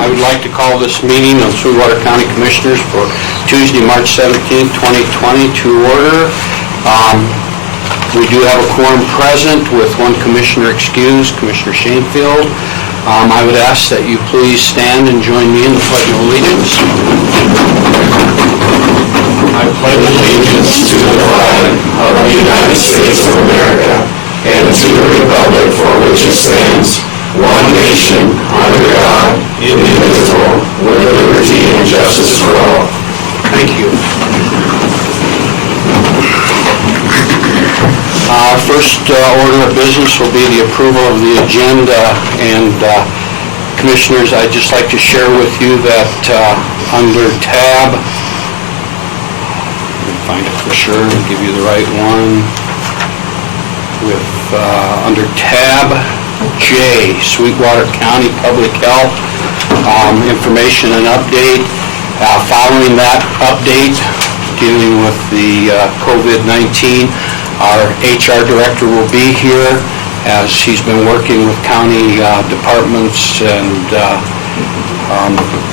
I would like to call this meeting of Sweetwater County Commissioners for Tuesday, March 17th, 2020 to order. We do have a quorum present with one commissioner excused, Commissioner Shanefield. I would ask that you please stand and join me in the Pledge of Allegiance. I pledge allegiance to the flag of the United States of America and to the republic for which it stands, one nation, under God, indivisible, with liberty and justice for all. Thank you. Our first order of business will be the approval of the agenda. And Commissioners, I'd just like to share with you that under tab, let me find it for sure and give you the right one, with under tab J, Sweetwater County Public Health, information and update. Following that update, dealing with the COVID-19, our HR director will be here as he's been working with county departments and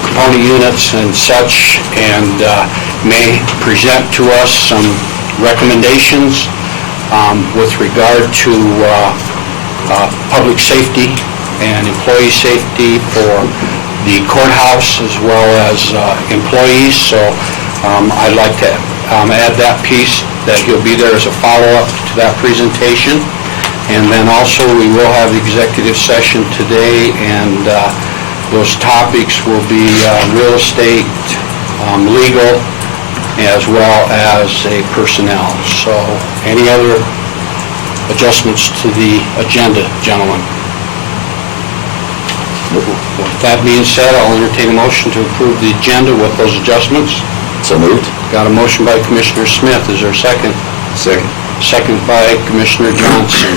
component units and such, and may present to us some recommendations with regard to public safety and employee safety for the courthouse as well as employees. So I'd like to add that piece, that he'll be there as a follow-up to that presentation. And then also we will have the executive session today, and those topics will be real estate, legal, as well as a personnel. So any other adjustments to the agenda, gentlemen? With that being said, I'll entertain a motion to approve the agenda with those adjustments. So moved. Got a motion by Commissioner Smith. Is there a second? Second. Second by Commissioner Johnson.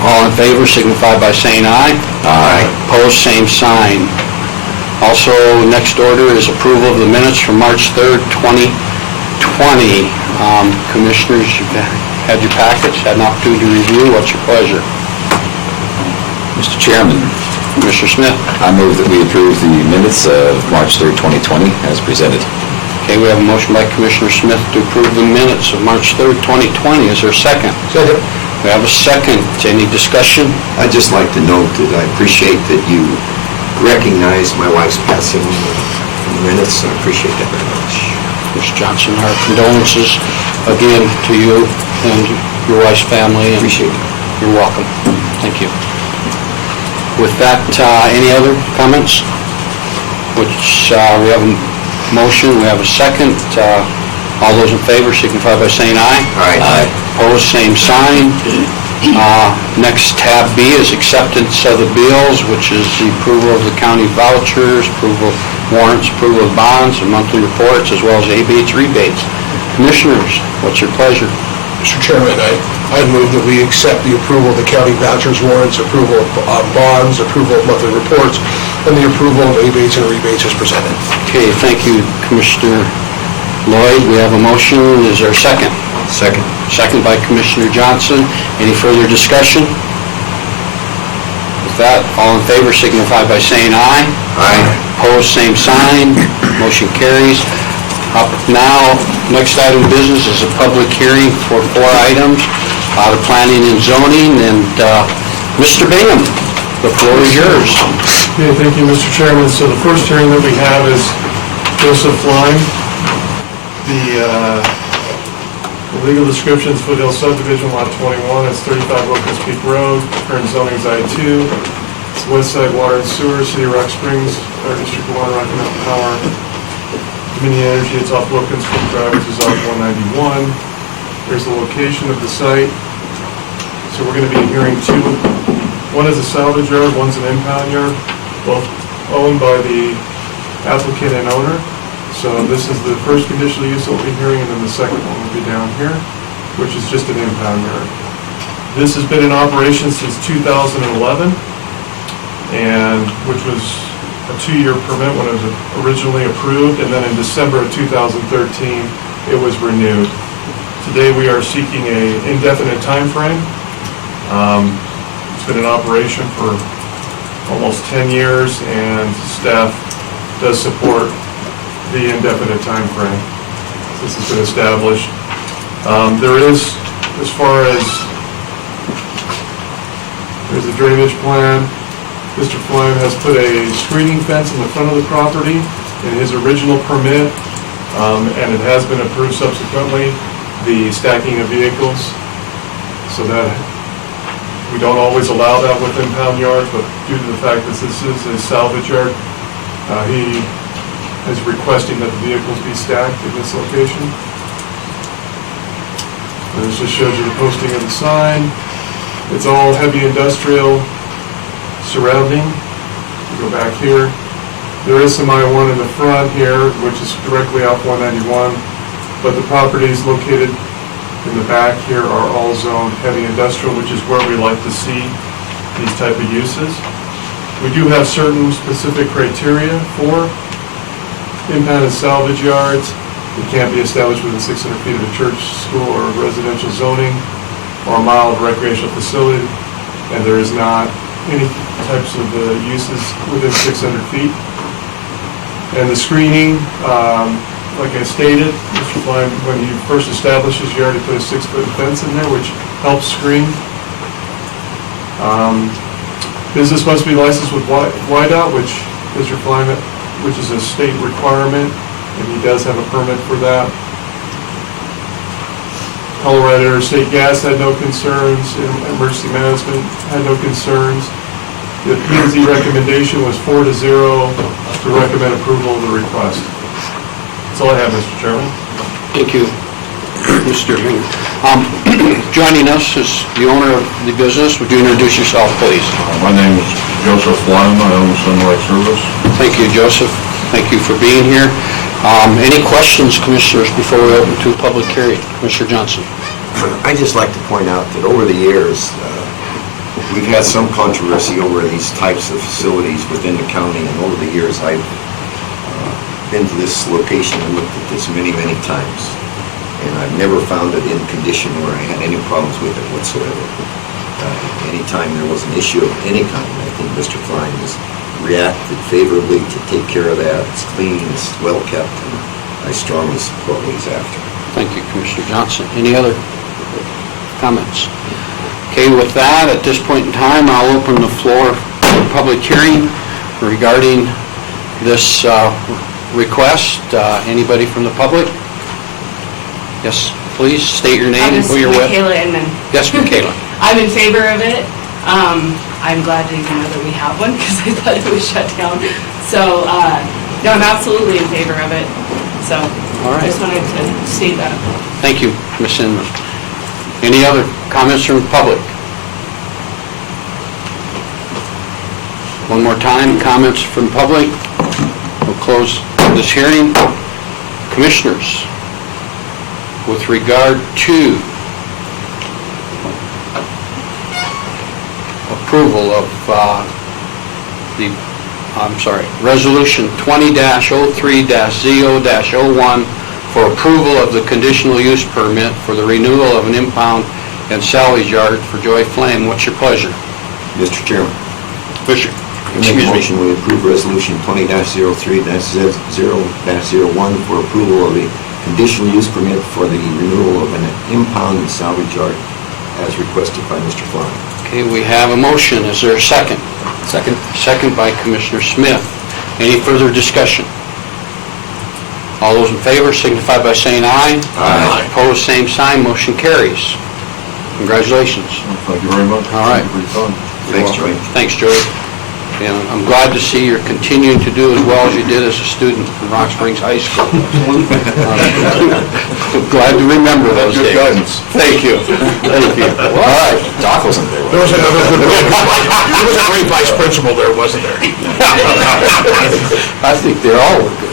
All in favor signify by saying aye. Aye. Opposed, same sign. Also, next order is approval of the minutes from March 3rd, 2020. Commissioners, you've had your packets, had an opportunity to review. What's your pleasure? Mr. Chairman, Commissioner Smith. I move that we approve the minutes of March 3rd, 2020 as presented. Okay, we have a motion by Commissioner Smith to approve the minutes of March 3rd, 2020. Is there a second? Second. We have a second. Any discussion? I'd just like to note that I appreciate that you recognize my wife's passing in the minutes. I appreciate that very much. Mr. Johnson, our condolences again to you and your wife's family. And Appreciate it. You're welcome. Thank you. With that, any other comments? Which we have a motion, we have a second. All those in favor signify by saying aye. Aye. Opposed, same sign. Next, tab B is acceptance of the bills, which is the approval of the county vouchers, approval of warrants, approval of bonds, and monthly reports, as well as abates, rebates. Commissioners, what's your pleasure? Mr. Chairman, I move that we accept the approval of the county vouchers, warrants, approval of bonds, approval of monthly reports, and the approval of abates and rebates as presented. Okay, thank you, Commissioner Lloyd. We have a motion. Is there a second? Second. Second by Commissioner Johnson. Any further discussion? With that, all in favor signify by saying aye. Aye. Opposed, same sign. Motion carries. Up now, next item of business is a public hearing for 4 items out of planning and zoning. And Mr. Bingham, the floor is yours. Okay, thank you, Mr. Chairman. So the first hearing that we have is Joseph Lime. The legal description is Foothill Subdivision, Lot 21. It's 35 Wilkins Peak Road. Current zoning is I-2. It's West Side Water and Sewer, City of Rock Springs, Fire District 1, Rocky Mountain Power. Dominion Energy, it's off Wilkins Creek Drive, which is off 191. Here's the location of the site. So we're going to be hearing 2. One is a salvage yard, one's an impound yard, both owned by the applicant and owner. So this is the first conditional use that we'll be hearing, and then the second one will be down here, which is just an impound yard. This has been in operation since 2011, and which was a 2-year permit when it was originally approved, and then in December of 2013, it was renewed. Today we are seeking an indefinite time frame. It's been in operation for almost 10 years, and staff does support the indefinite time frame. This has been established. There is, as far as, there's a drainage plan. Mr. Flynn has put a screening fence in the front of the property in his original permit, and it has been approved subsequently, the stacking of vehicles, so that we don't always allow that with impound yards, but due to the fact that this is a salvage yard, he is requesting that the vehicles be stacked in this location. And this just shows you the posting of the sign. It's all heavy industrial surrounding. You go back here. There is some I-1 in the front here, which is directly off 191, but the properties located in the back here are all zoned heavy industrial, which is where we like to see these type of uses. We do have certain specific criteria for impound and salvage yards. It can't be established within 600 feet of a church, school, or residential zoning, or a mile of recreational facility, and there is not any types of uses within 600 feet. And the screening, like I stated, Mr. Flynn, when you first established this, you already put a 6-foot fence in there, which helps screen. Business must be licensed with YDOT, which Mr. Flynn, which is a state requirement, and he does have a permit for that. Colorado State Gas had no concerns, and Emergency Management had no concerns. The P&Z recommendation was 4-0 to recommend approval of the request. That's all I have, Mr. Chairman. Thank you, Mr. Ling. Joining us is the owner of the business. Would you introduce yourself, please? My name is Joseph Lyman. I own Sunlight Service. Thank you, Joseph. Thank you for being here. Any questions, Commissioners, before we open to a public hearing? Commissioner Johnson. I'd just like to point out that over the years, we've had some controversy over these types of facilities within the county, and over the years, I've been to this location and looked at this many, many times, and I've never found it in condition where I had any problems with it whatsoever. Anytime there was an issue of any kind, I think Mr. Klein has reacted favorably to take care of that. It's clean, it's well-kept, and I strongly support what he's after. Thank you, Commissioner Johnson. Any other comments? Okay, with that, at this point in time, I'll open the floor for a public hearing regarding this request. Anybody from the public? Yes, please state your name and who you're with. Michaela Inman. Yes, Michaela. I'm in favor of it. I'm glad to even know that we have one because I thought it was shut down. So, no, I'm absolutely in favor of it. So, All right. I just wanted to state that. Thank you, Ms. Inman. Any other comments from the public? One more time, comments from the public. We'll close this hearing. Commissioners, with regard to approval of Resolution 20-03-0-01 for approval of the conditional use permit for the renewal of an impound and salvage yard for Joy Flame. What's your pleasure? Mr. Chairman, Fisher. I make a motion we approve Resolution 20-03-0-01 for approval of a conditional use permit for the renewal of an impound and salvage yard as requested by Mr. Klein. Okay, we have a motion. Is there a second? Second. Second by Commissioner Smith. Any further discussion? All those in favor signify by saying aye. Aye. Opposed, same sign. Motion carries. Congratulations. Thank you very much. All right. Thank you for your time. Thanks, Joy. Thanks, Joey. And I'm glad to see you're continuing to do as well as you did as a student from Rock Springs High School. Glad to remember those days. Good guidance. Thank you. Thank you. All right. Doc wasn't there. There was another good, there was a great vice principal there, wasn't there? I think they all were good.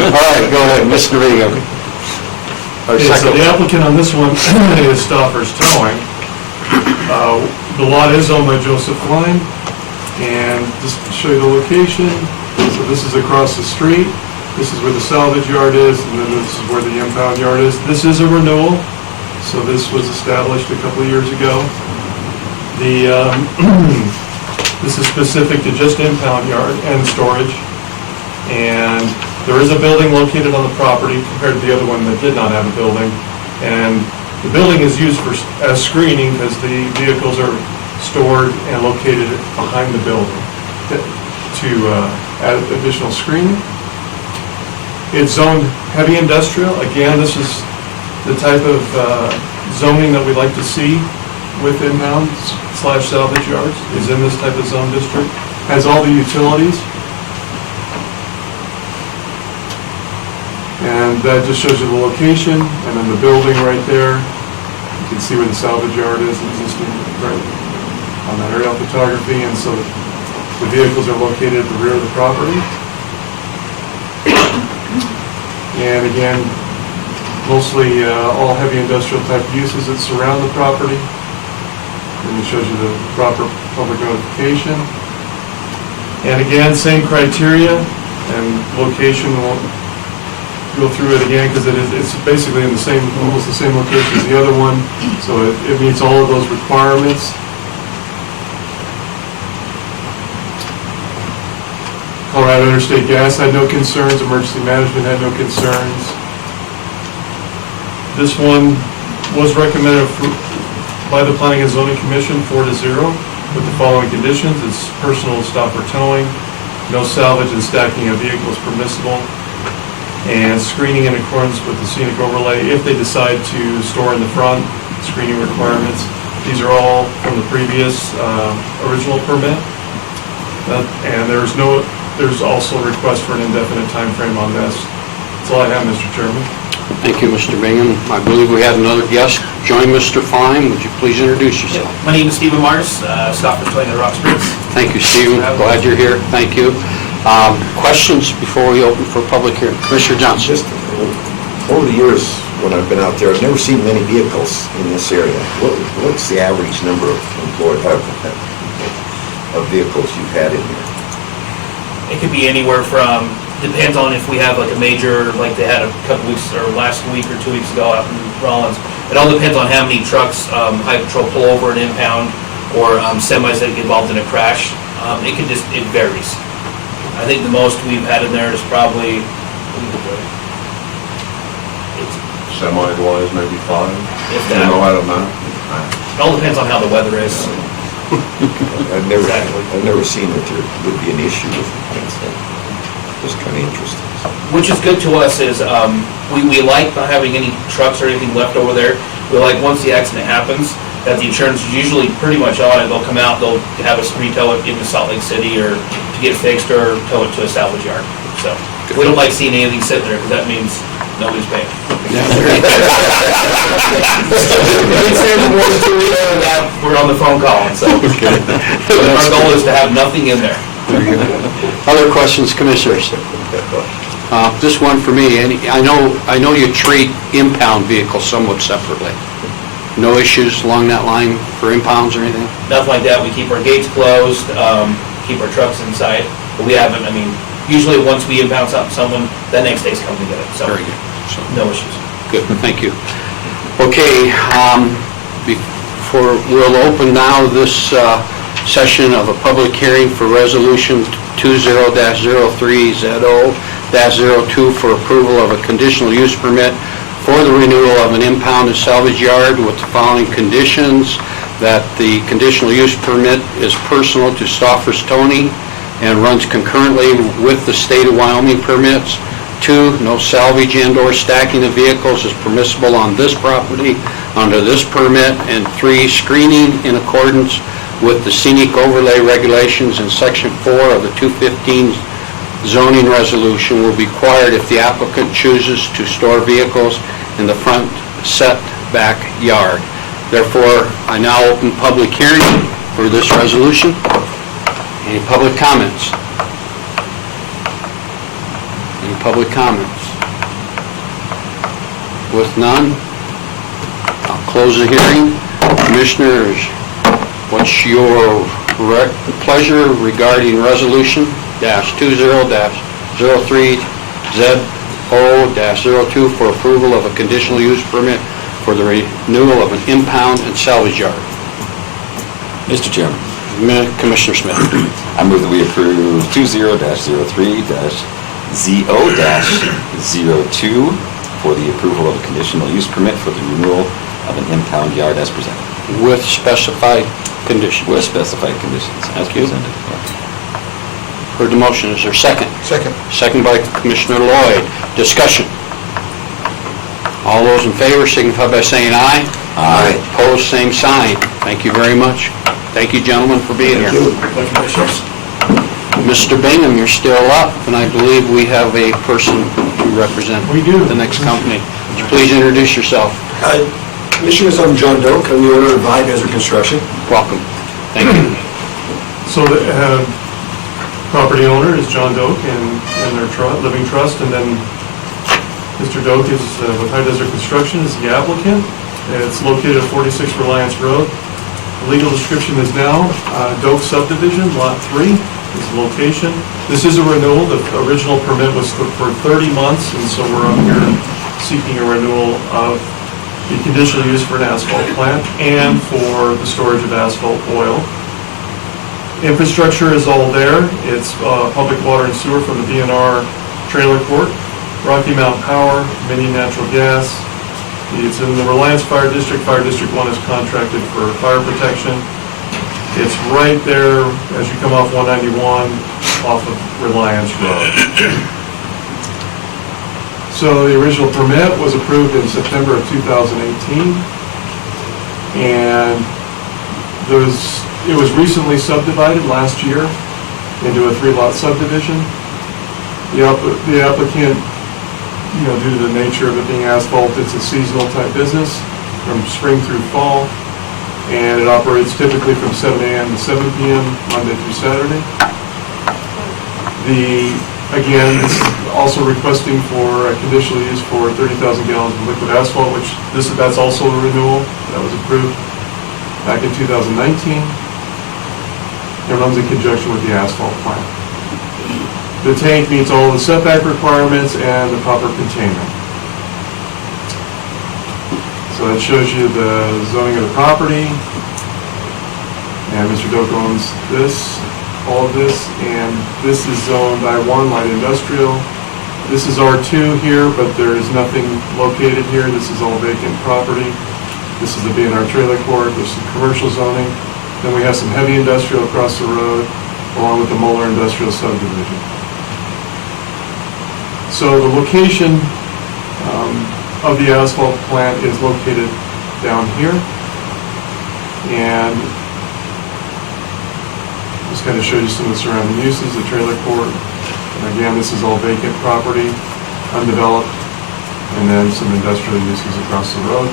All right, go ahead, Mr. Ringham. Our Okay, so second. the applicant on this one is Stoffers Towing. The lot is owned by Joseph Klein, and just to show you the location, so this is across the street, this is where the salvage yard is, and then this is where the impound yard is. This is a renewal, so this was established a couple of years ago. The This is specific to just impound yard and storage. And there is a building located on the property compared to the other one that did not have a building. And the building is used as screening because the vehicles are stored and located behind the building to add additional screening. It's zoned heavy industrial. Again, this is the type of zoning that we'd like to see with impound/salvage yards, is in this type of zone district. Has all the utilities. And that just shows you the location, and then the building right there. You can see where the salvage yard is existing right on that aerial photography, and so the vehicles are located at the rear of the property. And again, mostly all heavy industrial type uses that surround the property. And it shows you the proper public notification. And again, same criteria and location. Won't go through it again because it's basically in the same, almost the same location as the other one. So it meets all of those requirements. Colorado Interstate Gas had no concerns. Emergency Management had no concerns. This one was recommended by the Planning and Zoning Commission 4-0 with the following conditions. It's personal stop or towing, no salvage and stacking of vehicles permissible, and screening in accordance with the scenic overlay if they decide to store in the front, screening requirements. These are all from the previous original permit. And there's also a request for an indefinite time frame on this. That's all I have, Mr. Chairman. Thank you, Mr. Bingham. I believe we had another guest join Mr. Fine. Would you please introduce yourself? My name is Stephen Mars, Stockford Towing at Rock Springs. Thank you, Stephen. Glad you're here. Thank you. Questions before we open for public hearing? Commissioner Johnson. Just over the years, when I've been out there, I've never seen many vehicles in this area. What's the average number of vehicles you've had in here? It could be anywhere from, depends on if we have like a major, like they had a couple weeks, or last week or 2 weeks ago out in Rollins. It all depends on how many trucks, Highway Patrol pull over and impound, or semis that get involved in a crash. It varies. I think the most we've had in there is probably, Semi-wise, maybe 5. if that. No, I don't know. It all depends on how the weather is. I've never seen that there would be an issue with it. So just kind of interesting. Which is good to us is, we like not having any trucks or anything left over there. We like, once the accident happens, that the insurance is usually pretty much on it. They'll come out, they'll have us retow it into Salt Lake City or to get fixed, or tow it to a salvage yard. So we don't like seeing anything sitting there because that means nobody's paying. We're on the phone calling, so. Our goal is to have nothing in there. Other questions, commissioners? This one for me. I know you treat impound vehicles somewhat separately. No issues along that line for impounds or anything? Nothing like that. We keep our gates closed, keep our trucks inside. But we haven't, usually once we impound someone, the next day's come to get it. So Very good. So, no issues. good, thank you. Okay, we'll open now this session of a public hearing for Resolution 20-03-ZO-02 for approval of a conditional use permit for the renewal of an impound and salvage yard with the following conditions: that the conditional use permit is personal to Stouffer's Towing and runs concurrently with the state of Wyoming permits. 2, no salvage and/or stacking of vehicles is permissible on this property under this permit. And 3, screening in accordance with the scenic overlay regulations in Section 4 of the 215 zoning resolution will be required if the applicant chooses to store vehicles in the front setback yard. Therefore, I now open public hearing for this resolution. Any public comments? Any public comments? With none, I'll close the hearing. Commissioners, what's your pleasure regarding Resolution -20-03-ZO-02 for approval of a conditional use permit for the renewal of an impound and salvage yard? Mr. Chairman, Commissioner Smith. I move that we approve 20-03-ZO-02 for the approval of a conditional use permit for the renewal of an impound yard as presented, With specified conditions. with specified conditions as Thank you. presented. Heard the motion, is there a second? Second. Second by Commissioner Lloyd. Discussion. All those in favor signify by saying aye. Aye. Opposed, same sign. Thank you very much. Thank you, gentlemen, for being here. Mr. Bingham, you're still up, and I believe we have a person to represent We do. the next company. Would you please introduce yourself? Commissioners, I'm John Doak, I'm the owner of Vibe Desert Construction. Welcome. Thank you. So the property owner is John Doak and their living trust, and then Mr. Doak is with High Desert Construction is the applicant. It's located at 46 Reliance Road. The legal description is now Doak subdivision, Lot 3 is the location. This is a renewal. The original permit was for 30 months, and so we're up here seeking a renewal of the conditional use for an asphalt plant and for the storage of asphalt oil. Infrastructure is all there. It's public water and sewer from the BNR trailer court, Rocky Mountain Power, mini natural gas. It's in the Reliance Fire District. Fire District 1 is contracted for fire protection. It's right there as you come off 191 off of Reliance Road. So the original permit was approved in September of 2018. And it was recently subdivided last year into a 3-lot subdivision. The applicant, due to the nature of it being asphalt, it's a seasonal type business from spring through fall, and it operates typically from 7 a.m. to 7 p.m. Monday through Saturday. Again, it's also requesting for a conditional use for 30,000 gallons of liquid asphalt, which that's also a renewal that was approved back in 2019. It runs in conjunction with the asphalt plant. The tank meets all the setback requirements and the proper containment. So that shows you the zoning of the property. And Mr. Doak owns all of this, and this is zoned I-1 light industrial. This is R2 here, but there is nothing located here. This is all vacant property. This is the BNR trailer court. There's some commercial zoning. Then we have some heavy industrial across the road, along with the Moeller Industrial Subdivision. So the location of the asphalt plant is located down here. And just kind of show you some of the surrounding uses, the trailer court. And again, this is all vacant property, undeveloped, and then some industrial uses across the road.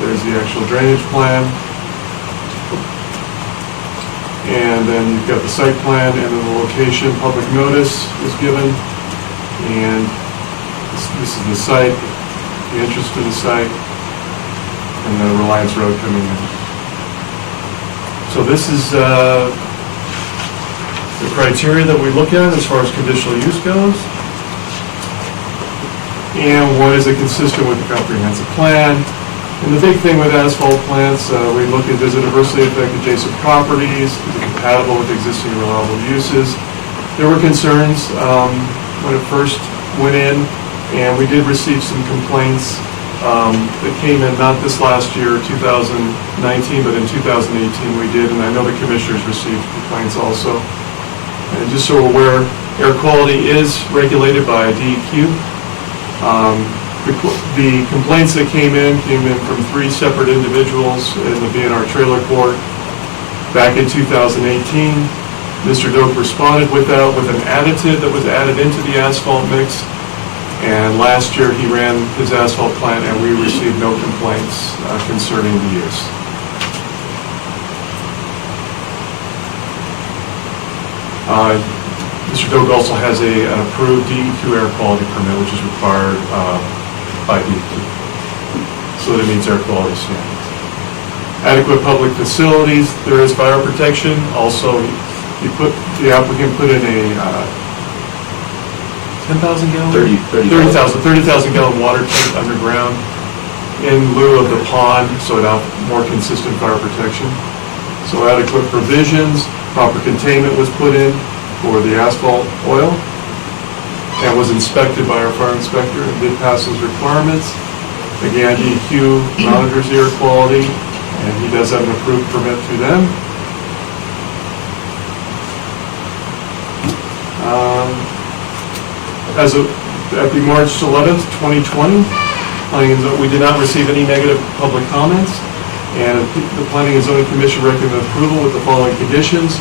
There's the actual drainage plan. And then you've got the site plan, and then the location, public notice is given. And this is the site, the entrance to the site, and the Reliance Road coming in. So this is the criteria that we look at as far as conditional use goes. And what is it consistent with the comprehensive plan? And the big thing with asphalt plants, we look at, does it adversely affect adjacent properties? Is it compatible with existing allowable uses? There were concerns when it first went in, and we did receive some complaints that came in, not this last year, 2019, but in 2018 we did, and I know the commissioners received complaints also. And just so we're aware, air quality is regulated by DEQ. The complaints that came in from 3 separate individuals in the BNR trailer court back in 2018. Mr. Doak responded with an additive that was added into the asphalt mix. And last year he ran his asphalt plant and we received no complaints concerning the use. Mr. Doak also has an approved DEQ air quality permit, which is required by DEQ, so that it meets air quality standards. Adequate public facilities, there is fire protection. Also, the applicant put in a 10,000 gallon? 30,000 30,000 gallon water tank underground. in lieu of the pond, so it have more consistent fire protection. So adequate provisions, proper containment was put in for the asphalt oil and was inspected by our fire inspector and did pass those requirements. Again, DEQ monitors the air quality, and he does have an approved permit through them. As of, at the March 11th, 2020, we did not receive any negative public comments, and the Planning and Zoning Commission recommended approval with the following conditions: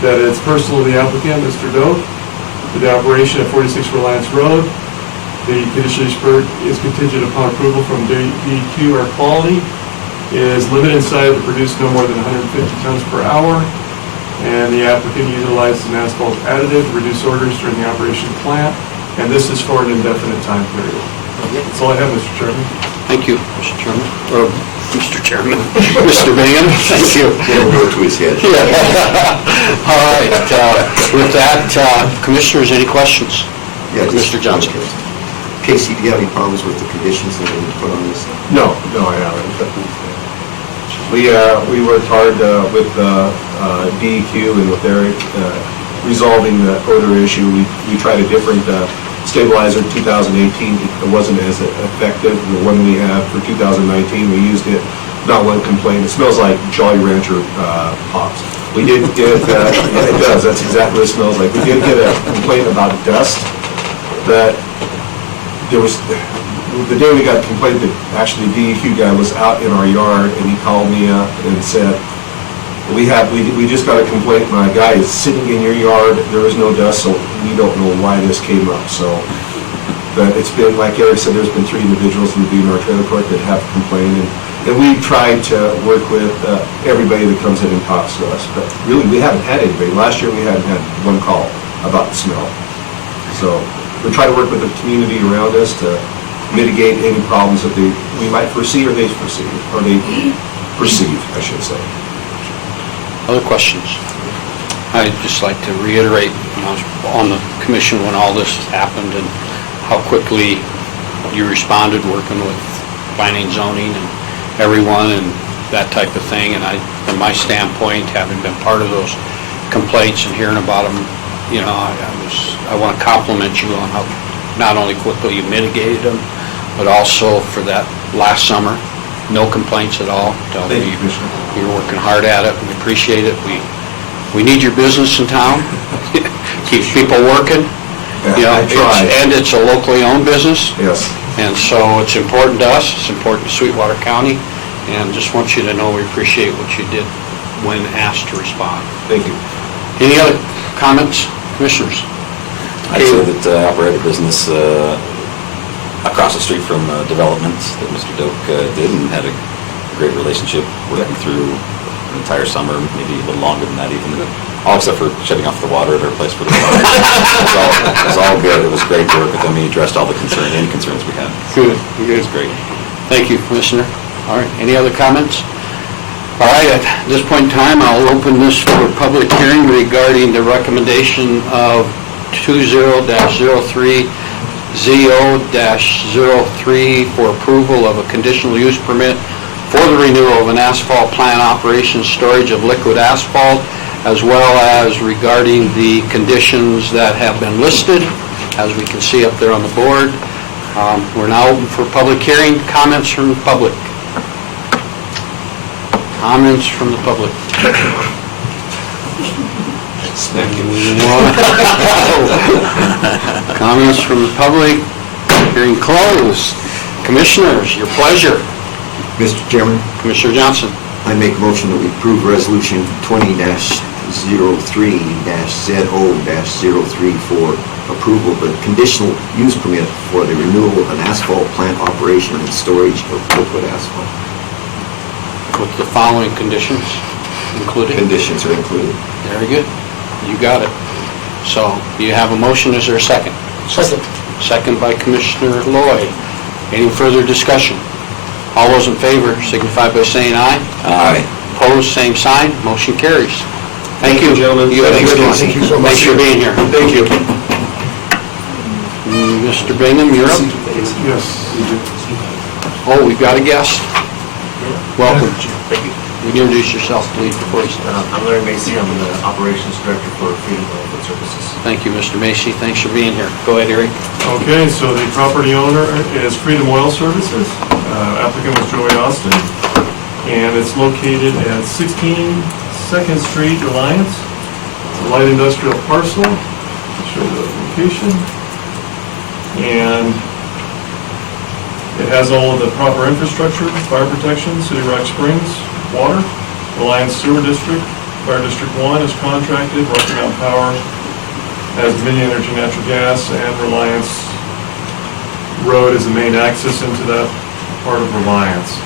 that it's personal to the applicant, Mr. Doak, for the operation at 46 Reliance Road. The conditional use permit is contingent upon approval from DEQ. Air quality is limited in size to produce no more than 150 tons per hour, and the applicant utilizes an asphalt additive to reduce odors during the operation of the plant, and this is for an indefinite time period. That's all I have, Mr. Chairman. Thank you, Mr. Chairman. Or, Mr. Chairman. Mr. Bingham, thank you. It'll go to his head. All right, with that, Commissioners, any questions? Yeah, just- Mr. Johnson. Casey, do you have any problems with the conditions that we put on this? No, I haven't. We worked hard with DEQ and with their resolving the odor issue. We tried a different stabilizer in 2018. It wasn't as effective. The one we have for 2019, we used it, not one complaint. It smells like Jolly Rancher pops. We did get, yeah, it does, that's exactly what it smells like. We did get a complaint about dust that there was, the day we got a complaint that actually DEQ guy was out in our yard, and he called me up and said, we just got a complaint, my guy is sitting in your yard, there is no dust, so we don't know why this came up. So, but it's been, like Eric said, there's been 3 individuals in the Beaver Trailer Court that have complained, and we tried to work with everybody that comes in and talks to us, but really we haven't had anybody. Last year we hadn't had one call about the smell. So we try to work with the community around us to mitigate any problems that we might foresee or they perceive, I should say. Other questions? I'd just like to reiterate, I was on the commission when all this happened and how quickly you responded, working with planning, zoning, and everyone, and that type of thing. And from my standpoint, having been part of those complaints and hearing about them, you know, I want to compliment you on how not only quickly you mitigated them, but also for that last summer, no complaints at all. Thank you, Commissioner. You're working hard at it. We appreciate it. We need your business in town. Keeps people working. You know, I try. and it's a locally owned business. Yes. And so it's important to us. It's important to Sweetwater County. And just want you to know we appreciate what you did when asked to respond. Thank you. Any other comments, Commissioners? I'd say that I operate a business across the street from development that Mr. Doak did, and had a great relationship working through the entire summer, maybe a little longer than that even, all except for shutting off the water at our place for the summer. It was all good. It was great to work with him. He addressed all the any concerns we had. Good. It was great. Thank you, Commissioner. All right, any other comments? All right, at this point in time, I'll open this for a public hearing regarding the recommendation of 20-03-ZO-03 for approval of a conditional use permit for the renewal of an asphalt plant operation storage of liquid asphalt, as well as regarding the conditions that have been listed, as we can see up there on the board. We're now open for public hearing. Comments from the public? Comments from the public? Comments from the public? Hearing closed. Commissioners, your pleasure. Mr. Chairman, Commissioner Johnson. I make a motion that we approve Resolution 20-03-ZO-03 for approval of a conditional use permit for the renewal of an asphalt plant operation and storage of liquid asphalt. With the following conditions included? Conditions are included. Very good. You got it. So you have a motion. Is there a second? Second. Second by Commissioner Lloyd. Any further discussion? All those in favor signify by saying aye. Aye. Opposed, same sign. Motion carries. Thank you, gentlemen. You have a good one. Thank you so much. Thanks for being here. Thank you. Mr. Bingham, you're up. Yes. Oh, we've got a guest? Welcome. Thank you. Would you introduce yourself, please, before you start? I'm Larry Macy. I'm the Operations Director for Freedom Benefit Services. Thank you, Mr. Macy. Thanks for being here. Go ahead, Eric. Okay, so the property owner is Freedom Oil Services. Applicant was Joey Austin. And it's located at 16 2nd Street, Reliance. It's a light industrial parcel. I'll show you the location. And it has all of the proper infrastructure, fire protection, City Rock Springs, water, Reliance Sewer District, Fire District 1 is contracted, Rocky Mountain Power has Dominion Energy Natural Gas, and Reliance Road is the main access into that part of Reliance.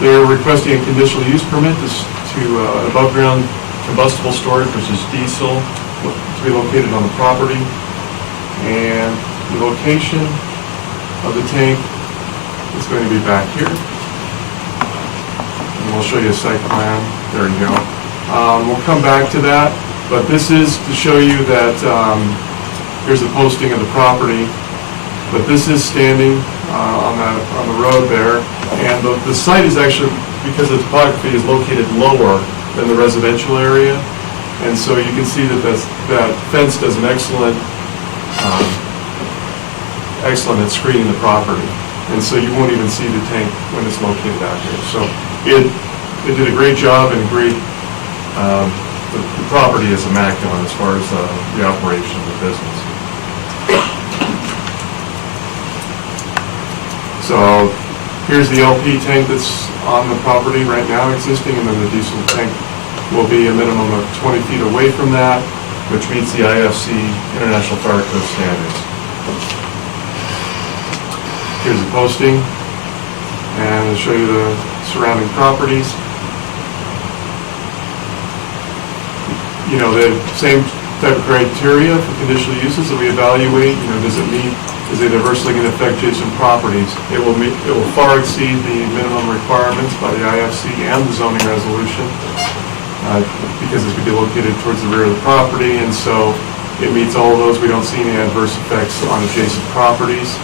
They're requesting a conditional use permit to above-ground combustible storage, which is diesel, to be located on the property. And the location of the tank is going to be back here. And we'll show you a site plan. There you go. We'll come back to that, but this is to show you that here's the posting of the property. But this is standing on the road there, and the site is actually, because the topography is located lower than the residential area, and so you can see that that fence does an excellent at screening the property, and so you won't even see the tank when it's located out here. So it did a great job, and great. The property is immaculate as far as the operation of the business. So here's the LP tank that's on the property right now existing, and then the diesel tank will be a minimum of 20 feet away from that, which meets the IFC International Fire Code standards. Here's the posting, and I'll show you the surrounding properties. You know, the same type of criteria for conditional uses that we evaluate. You know, does it meet? Is it adversely going to affect adjacent properties? It will far exceed the minimum requirements by the IFC and the zoning resolution because it could be located towards the rear of the property, and so it meets all of those. We don't see any adverse effects on adjacent properties.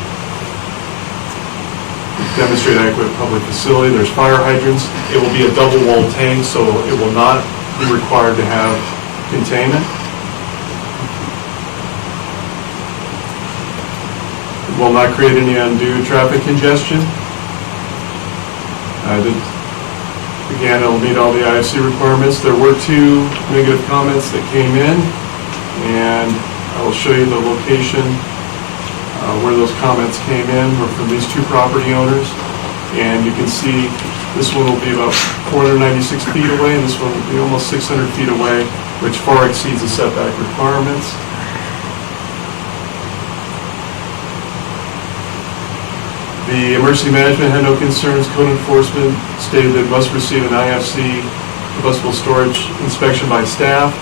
Demonstrate adequate public facility. There's fire hydrants. It will be a double wall tank, so it will not be required to have containment. Will not create any undue traffic congestion. Again, it'll meet all the IFC requirements. There were 2 negative comments that came in, and I will show you the location where those comments came in were from these 2 property owners. And you can see this one will be about 496 feet away, and this one will be almost 600 feet away, which far exceeds the setback requirements. The emergency management had no concerns. Code enforcement stated that it must receive an IFC combustible storage inspection by staff.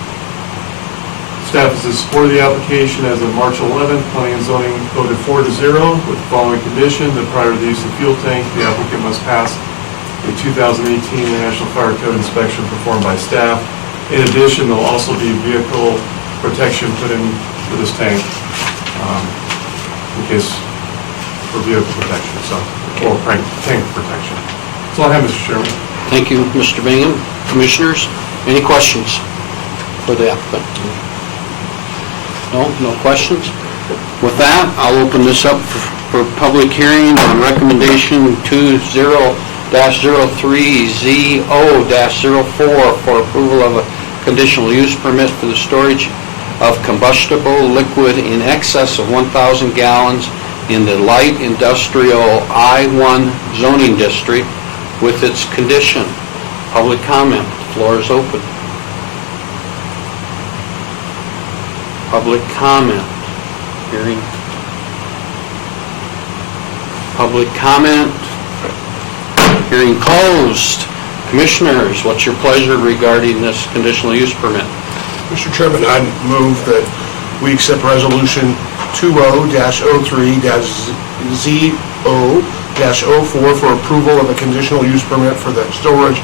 Staff is in support of the application as of March 11th. Planning and zoning voted 4-0 with the following condition: that prior to the use of fuel tank, the applicant must pass a 2018 National Fire Code inspection performed by staff. In addition, there'll also be vehicle protection put in for this tank in case for vehicle protection, or tank protection. That's all I have, Mr. Chairman. Thank you, Mr. Bingham. Commissioners, any questions for the applicant? No questions? With that, I'll open this up for public hearing on recommendation 20-03ZO-04 for approval of a conditional use permit for the storage of combustible liquid in excess of 1,000 gallons in the light industrial I-1 zoning district with its condition. Public comment. The floor is open. Public comment. Hearing. Public comment. Hearing closed. Commissioners, what's your pleasure regarding this conditional use permit? Mr. Chairman, I move that we accept resolution 20-03-ZO-04 for approval of a conditional use permit for the storage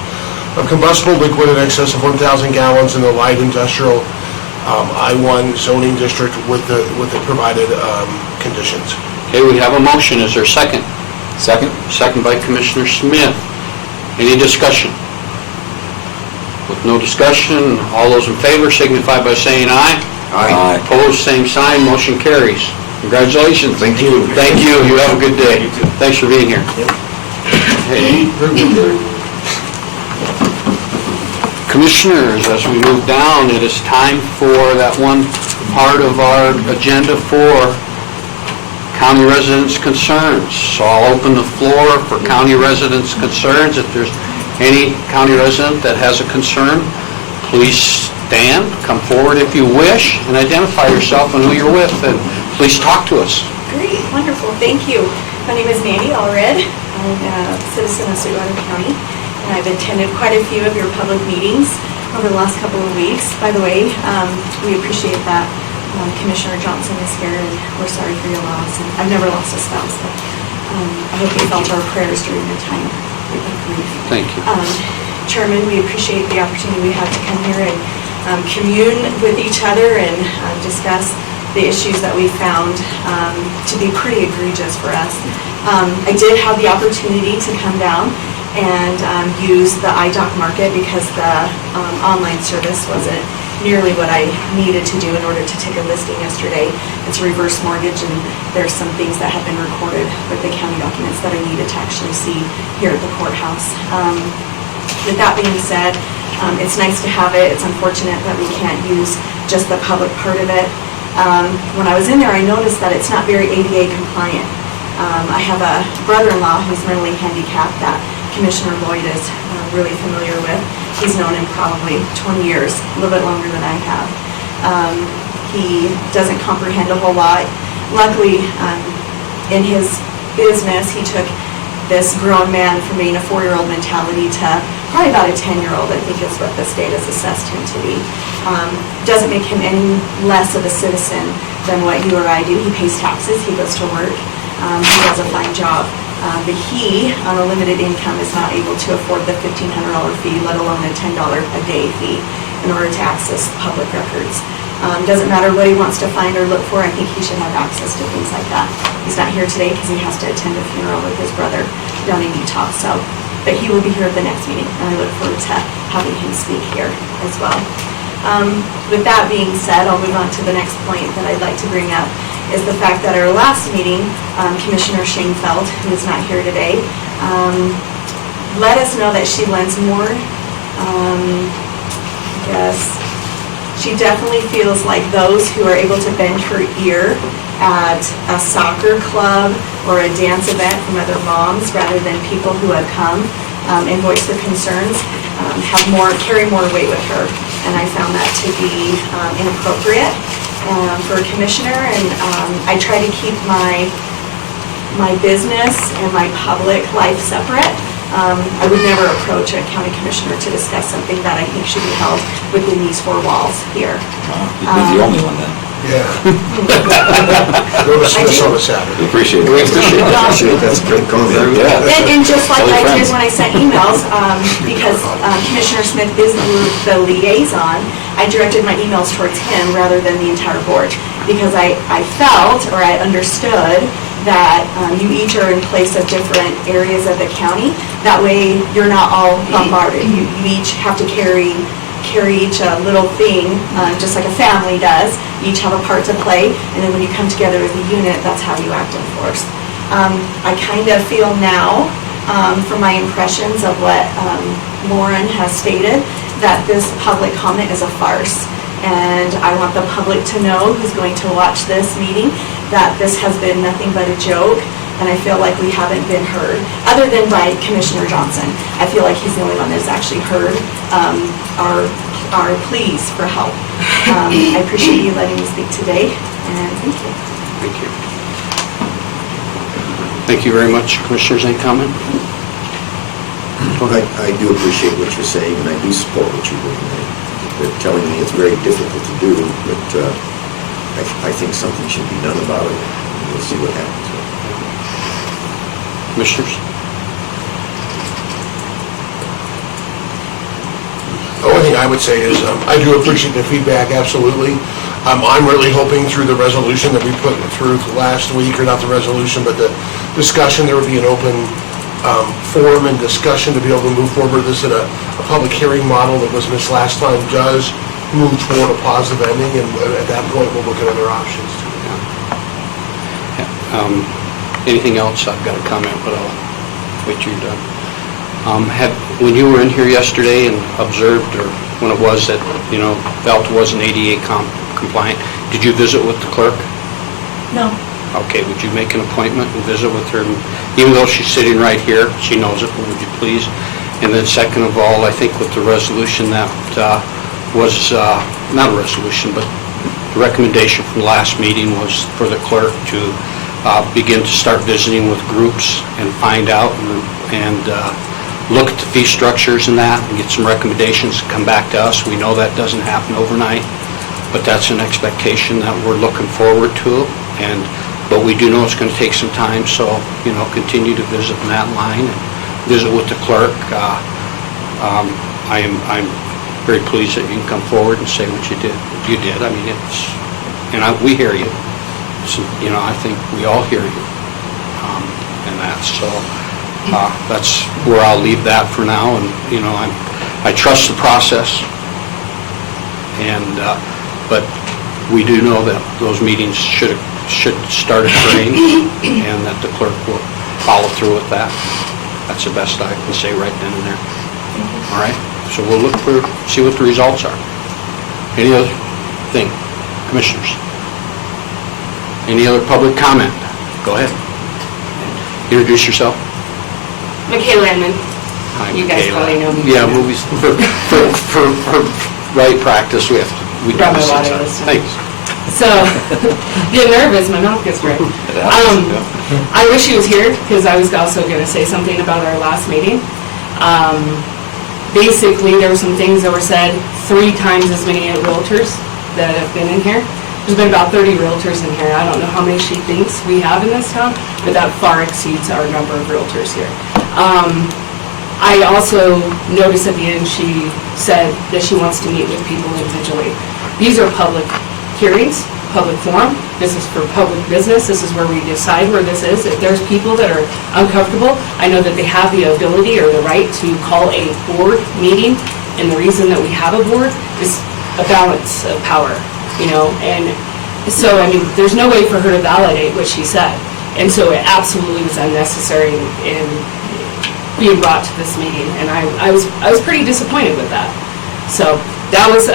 of combustible liquid in excess of 1,000 gallons in the light industrial I-1 zoning district with the provided conditions. Okay, we have a motion. Is there a second? Second? Second by Commissioner Smith. Any discussion? With no discussion, all those in favor signify by saying aye. Aye. Opposed, same sign, motion carries. Congratulations. Thank you. Thank you, you have a good day. Thanks for being here. Hey. Commissioners, as we move down, it is time for that one part of our agenda for county residents' concerns. So I'll open the floor for county residents' concerns. If there's any county resident that has a concern, please stand, come forward if you wish, and identify yourself and who you're with, and please talk to us. Great, wonderful, thank you. My name is Mandy Allred. I'm a citizen of Sweetwater County, and I've attended quite a few of your public meetings over the last couple of weeks. By the way, we appreciate that Commissioner Johnson is here, and we're sorry for your loss. And I've never lost a spouse, but I hope you felt our prayers during the time of grief. Thank you. Chairman, we appreciate the opportunity we have to come here and commune with each other and discuss the issues that we found to be pretty egregious for us. I did have the opportunity to come down and use the iDoc Market because the online service wasn't nearly what I needed to do in order to take a listing yesterday. It's a reverse mortgage, and there's some things that have been recorded with the county documents that I needed to actually see here at the courthouse. With that being said, it's nice to have it. It's unfortunate that we can't use just the public part of it. When I was in there, I noticed that it's not very ADA compliant. I have a brother-in-law who's mentally handicapped that Commissioner Lloyd is really familiar with. He's known him probably 20 years, a little bit longer than I have. He doesn't comprehend a whole lot. Luckily, in his business, he took this grown man from being a 4-year-old mentality to probably about a 10-year-old, I think is what the state has assessed him to be. Doesn't make him any less of a citizen than what you or I do. He pays taxes, he goes to work, he does a fine job. But he, on a limited income, is not able to afford the $1,500 fee, let alone a $10 a day fee in order to access public records. Doesn't matter what he wants to find or look for, I think he should have access to things like that. He's not here today because he has to attend a funeral with his brother down in Utah, but he will be here at the next meeting, and I look forward to having him speak here as well. With that being said, I'll move on to the next point that I'd like to bring up, is the fact that our last meeting, Commissioner Shanefeldt, who is not here today, let us know that she lends more, she definitely feels like those who are able to bend her ear at a soccer club or a dance event from other moms, rather than people who have come and voice their concerns, carry more weight with her. And I found that to be inappropriate for a commissioner, and I try to keep my business and my public life separate. I would never approach a county commissioner to discuss something that I think should be held within these 4 walls here. You'd be the only one then. Yeah. Go to Smith's on a Saturday. We appreciate it. That's a great comment. Yeah. And just like Tell your I did friends. when I sent emails, because Commissioner Smith is the liaison, I directed my emails towards him rather than the entire board, because I felt, or I understood, that you each are in place of different areas of the county. That way, you're not all bombarded. You each have to carry each a little thing, just like a family does. You each have a part to play, and then when you come together as a unit, that's how you act in force. I kind of feel now, from my impressions of what Lauren has stated, that this public comment is a farce. And I want the public to know, who's going to watch this meeting, that this has been nothing but a joke, and I feel like we haven't been heard, other than by Commissioner Johnson. I feel like he's the only one that's actually heard our pleas for help. I appreciate you letting me speak today, and thank you. Thank you. Thank you very much. Commissioners, any comment? I do appreciate what you're saying, and I do support what you're doing. They're telling me it's very difficult to do, but I think something should be done about it. We'll see what happens. Commissioners? The only thing I would say is, I do appreciate the feedback, absolutely. I'm really hoping through the resolution that we put through last week, or not the resolution, but the discussion, there would be an open forum and discussion to be able to move forward this at a public hearing model that was missed last time does move toward a positive ending, and at that point, we'll look at other options too. Anything else? I've got a comment, but I'll wait till you're done. When you were in here yesterday and observed, or when it was that, Belton wasn't ADA compliant, did you visit with the clerk? No. Okay, would you make an appointment and visit with her? Even though she's sitting right here, she knows it, but would you please? And then second of all, I think with the resolution that was, not a resolution, but the recommendation from the last meeting was for the clerk to begin to start visiting with groups and find out and look at the fee structures and that, and get some recommendations, come back to us. We know that doesn't happen overnight, but that's an expectation that we're looking forward to. But we do know it's going to take some time, so, continue to visit in that line and visit with the clerk. I'm very pleased that you can come forward and say what you did. I mean, we hear you. I think we all hear you in that. So that's where I'll leave that for now. And I trust the process. And but we do know that those meetings should start occurring, and that the clerk will follow through with that. That's the best I can say right then and there. All right. So we'll see what the results are. Any other thing, commissioners? Any other public comment? Go ahead. Introduce yourself. Michaela Inman. Hi, You guys Michaela. probably know me. Yeah, movies, for right practice, we do Brought my this water inside. this time. Thanks. So, get nervous, my mouth gets red. I wish he was here, because I was also going to say something about our last meeting. Basically, there were some things that were said, 3 times as many realtors that have been in here. There's been about 30 realtors in here. I don't know how many she thinks we have in this town, but that far exceeds our number of realtors here. I also noticed at the end she said that she wants to meet with people individually. These are public hearings, public forum. This is for public business. This is where we decide where this is. If there's people that are uncomfortable, I know that they have the ability or the right to call a board meeting, and the reason that we have a board is a balance of power, and so, there's no way for her to validate what she said, and so it absolutely was unnecessary in being brought to this meeting, and I was pretty disappointed with that. So that was,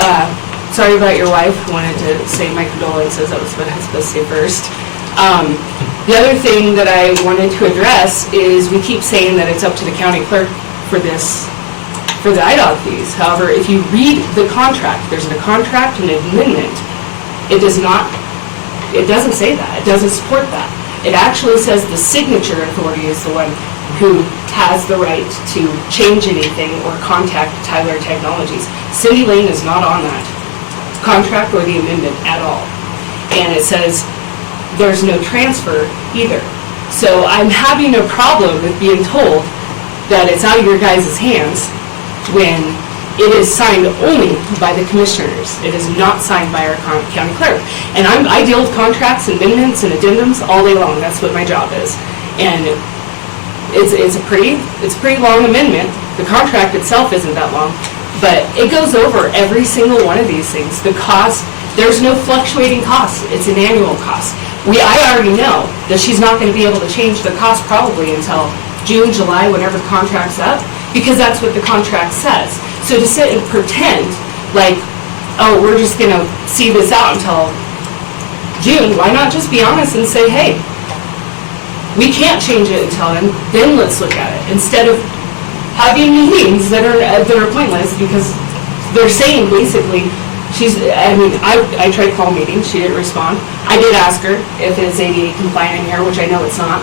sorry about your wife. I wanted to say my condolences. That was what I was supposed to say first. The other thing that I wanted to address is we keep saying that it's up to the county clerk for the IDOG fees. However, if you read the contract, there's a contract and an amendment. It doesn't say that. It doesn't support that. It actually says the signature authority is the one who has the right to change anything or contact Tyler Technologies. Cindy Lane is not on that contract or the amendment at all. And it says there's no transfer either. So I'm having a problem with being told that it's out of your guys' hands when it is signed only by the commissioners. It is not signed by our county clerk. And I deal with contracts, amendments, and addendums all day long. That's what my job is. And it's a pretty long amendment. The contract itself isn't that long, but it goes over every single one of these things. The cost, there's no fluctuating cost. It's an annual cost. I already know that she's not going to be able to change the cost probably until June, July, whenever the contract's up, because that's what the contract says. So to sit and pretend like, oh, we're just going to see this out until June, why not just be honest and say, hey, we can't change it until then let's look at it, instead of having meetings that are pointless, because they're saying basically, I tried to call meetings, she didn't respond. I did ask her if it's ADA compliant in here, which I know it's not.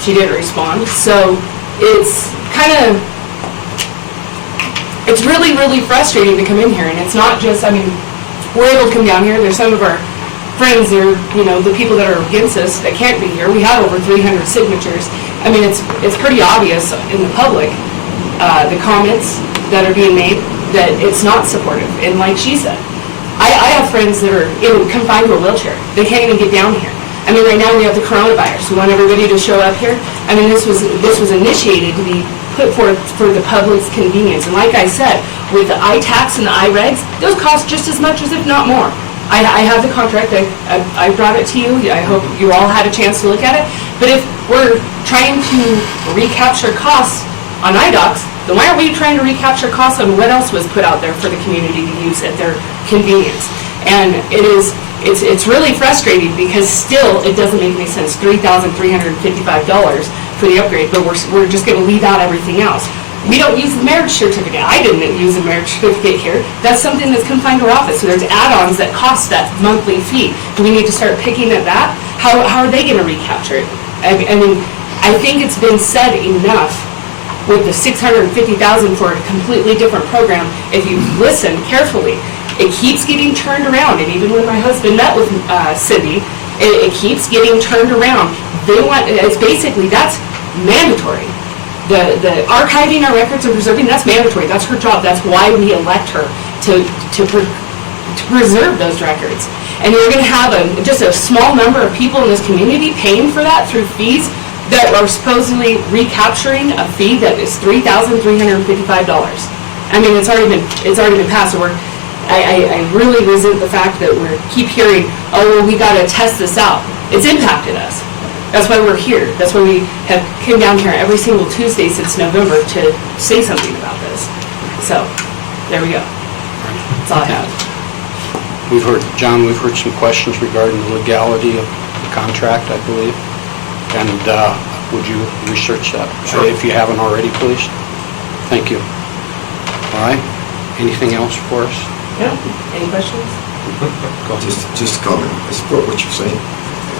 She didn't respond. So it's it's really, really frustrating to come in here, and it's not just, we're able to come down here, there's some of our friends, or the people that are against us that can't be here. We have over 300 signatures. It's pretty obvious in the public, the comments that are being made, that it's not supportive. And like she said, I have friends that are confined to a wheelchair. They can't even get down here. I mean, right now we have the coronavirus. We want everybody to show up here. I mean, this was initiated to be put forth for the public's convenience. And like I said, with the I-tax and the I-regs, those cost just as much as if not more. I have the contract. I brought it to you. I hope you all had a chance to look at it. But if we're trying to recapture costs on IDOCs, then why aren't we trying to recapture costs on what else was put out there for the community to use at their convenience? And it's really frustrating because still it doesn't make any sense. $3,355 for the upgrade, but we're just going to leave out everything else. We don't use the marriage certificate. I didn't use a marriage certificate here. That's something that's confined to our office. So there's add-ons that cost that monthly fee. Do we need to start picking at that? How are they going to recapture it? I mean, I think it's been said enough with the $650,000 for a completely different program. If you listen carefully, it keeps getting turned around. And even when my husband met with Cindy, it keeps getting turned around. It's basically, that's mandatory. The archiving our records and preserving, that's mandatory. That's her job. That's why we elect her to preserve those records. And you're going to have just a small number of people in this community paying for that through fees that are supposedly recapturing a fee that is $3,355. I mean, it's already been passed. So I really resent the fact that we keep hearing, oh, well, we got to test this out. It's impacted us. That's why we're here. That's why we have come down here every single Tuesday since November to say something about this. So, there we go. That's all I have. John, we've heard some questions regarding the legality of the contract, I believe. And would you research that? Sure. If you haven't already, please. Thank you. All right. Anything else for us? Yeah. Any questions? Go ahead. Just a comment. I support what you're saying.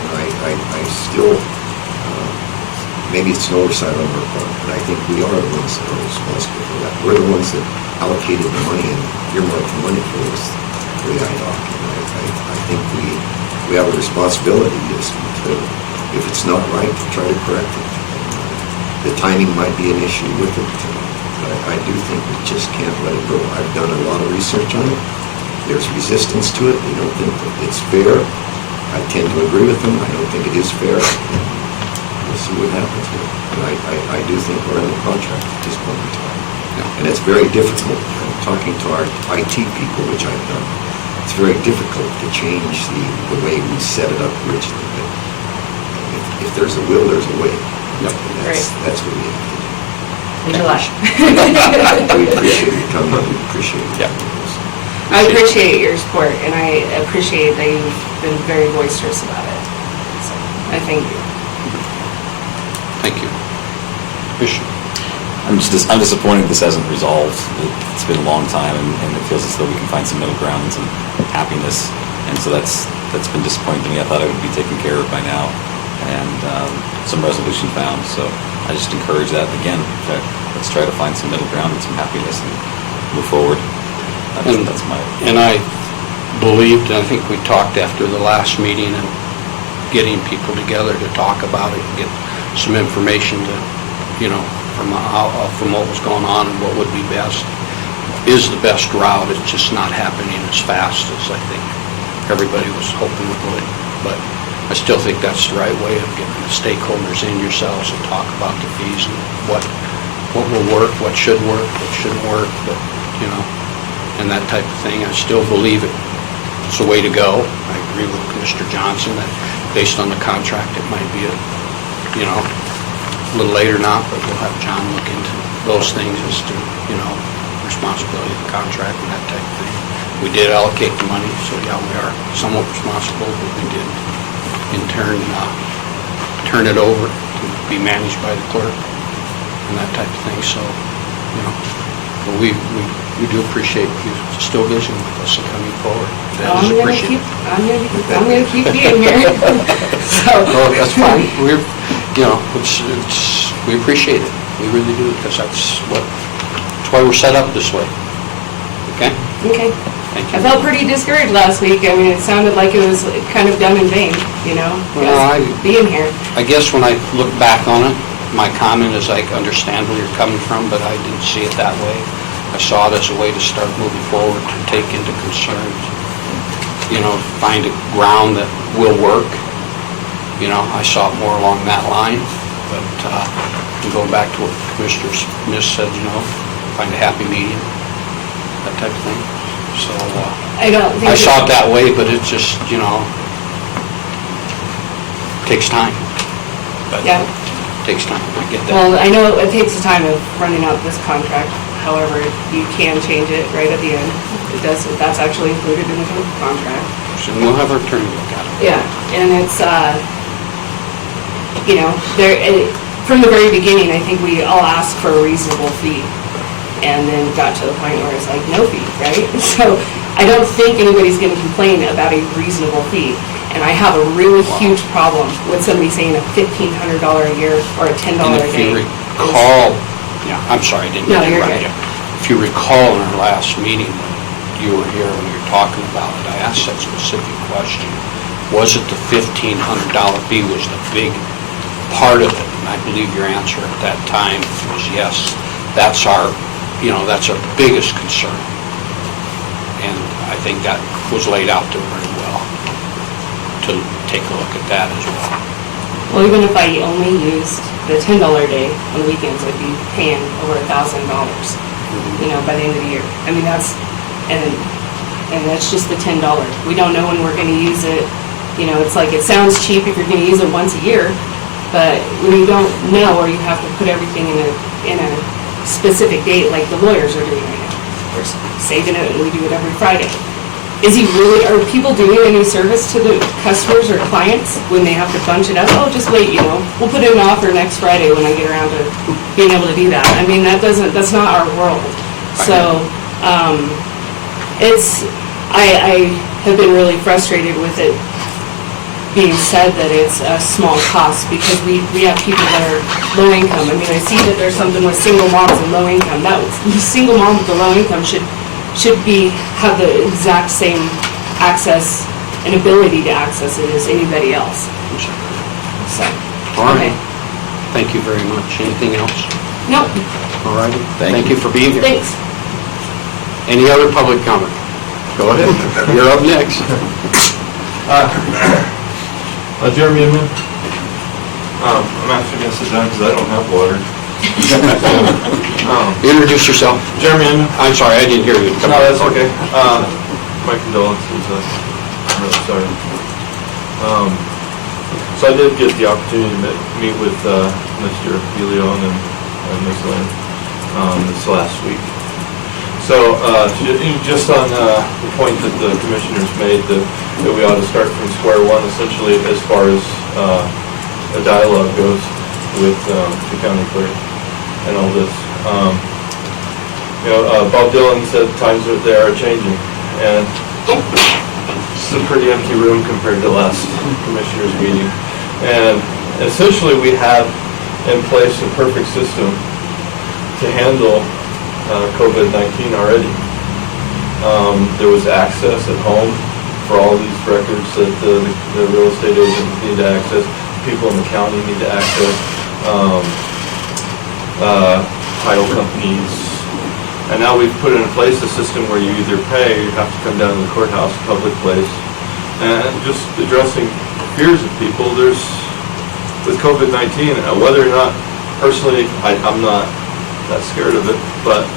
And I still, maybe it's an oversight on our part, but I think we are the ones that are responsible for that. We're the ones that allocated the money and earmarked the money for this, for the IDOC. And I think we have a responsibility to, if it's not right, to try to correct it. The timing might be an issue with it, but I do think we just can't let it go. I've done a lot of research on it. There's resistance to it. They don't think that it's fair. I tend to agree with them. I don't think it is fair. We'll see what happens with it. But I do think we're in a contract at this point in time. And it's very difficult. I'm talking to our IT people, which I've done. It's very difficult to change the way we set it up originally. But if there's a will, there's a way. Yep. That's what we have to do. In July. We appreciate you coming. We appreciate it. Yeah. I appreciate your support, and I appreciate that you've been very boisterous about it. So, I thank you. Thank you. Commissioner? I'm disappointed this hasn't resolved. It's been a long time, and it feels as though we can find some middle ground and some happiness. And so that's been disappointing to me. I thought it would be taken care of by now, and some resolution found. So I just encourage that again. Let's try to find some middle ground and some happiness and move forward. That's my. And I believed, I think we talked after the last meeting and getting people together to talk about it, get some information to, from what was going on and what would be best, is the best route. It's just not happening as fast as I think everybody was hoping it would. But I still think that's the right way of getting the stakeholders in yourselves and talk about the fees and what will work, what should work, what shouldn't work, but, and that type of thing. I still believe it's the way to go. I agree with Mr. Johnson that based on the contract, it might be a little later now, but we'll have John look into those things as to, responsibility of the contract and that type of thing. We did allocate the money, so yeah, we are somewhat responsible, but we did in turn turn it over to be managed by the clerk and that type of thing. So, but we do appreciate you still visiting with us and coming forward. That is appreciated. I'm going to keep being here. Oh, that's fine. We appreciate it. We really do, because that's why we're set up this way. Okay? Okay. Thank you. I felt pretty discouraged last week. I mean, it sounded like it was kind of done in vain, Well, being here. I guess when I look back on it, my comment is I understand where you're coming from, but I didn't see it that way. I saw it as a way to start moving forward, to take into concerns, and, and that type of thing. So, we appreciate it. We really do. Okay. Thank you. Well, I'm going to keep being here. So. find a ground that will work. I saw it more along that line, but going back to what Commissioner Smith said, find a happy medium, that type of thing. So I don't think. I saw it that way, but it just, takes time. But Yeah. it takes time, I get that. Well, I know it takes the time of running out this contract. However, you can change it right at the end. It does, that's actually included in the contract. So we'll have our attorney look at it. Yeah, and it's, from the very beginning, I think we all asked for a reasonable fee. And then got to the point where it's like, no fee, right? So I don't think anybody's gonna complain about a reasonable fee. And I have a really huge problem with somebody saying a $1,500 a year or a $10 And a if you day. recall, I'm sorry, I didn't No, mean to you're interrupt good. you. If you recall in our last meeting, when you were here and we were talking about it, I asked that specific question. Was it the $1,500 fee was the big part of it? And I believe your answer at that time was yes. That's our biggest concern. And I think that was laid out there very well, to take a look at that as well. Well, even if I only used the $10 a day on the weekends, I'd be paying over $1,000, by the end of the year. I mean, and that's just the $10. We don't know when we're gonna use it. It's like, it sounds cheap if you're gonna use it once a year, but when you don't know, or you have to put everything in a specific date, like the lawyers are doing right now. We're saving it and we do it every Friday. Are people doing any service to the customers or clients when they have to bunch it up? Oh, just wait, we'll put in an offer next Friday when I get around to being able to do that. I mean, that's not our world. So, I have been really frustrated with it being said that it's a small cost, because we have people that are low income. I mean, I see that there's something with single moms and low income. The single mom with the low income should have the exact same access and ability to access it as anybody else. So, All right. okay. Thank you very much. Anything else? No, All righty. Thank you for being here. thanks. Any other public comment? Go ahead. You're up next. Jeremy Inman. I'm actually gonna sit down because I don't have water. Introduce yourself. Jeremy Inman. I'm sorry, I didn't hear you. No, that's okay. My condolences, I'm really sorry. So I did get the opportunity to meet with Mr. Helion and Ms. Lynn this last week. So just on the point that the commissioners made, that we ought to start from square one, essentially, as far as a dialogue goes with the county clerk and all this. Bob Dylan said times they are changing, and this is a pretty empty room compared to last commissioners meeting. And essentially, we have in place a perfect system to handle COVID-19 already. There was access at home for all these records that the real estate agents need to access, people in the county need to access, title companies. And now we've put in place a system where you either pay or you have to come down to the courthouse, public place. And just addressing fears of people, with COVID-19, whether or not, personally, I'm not that scared of it, but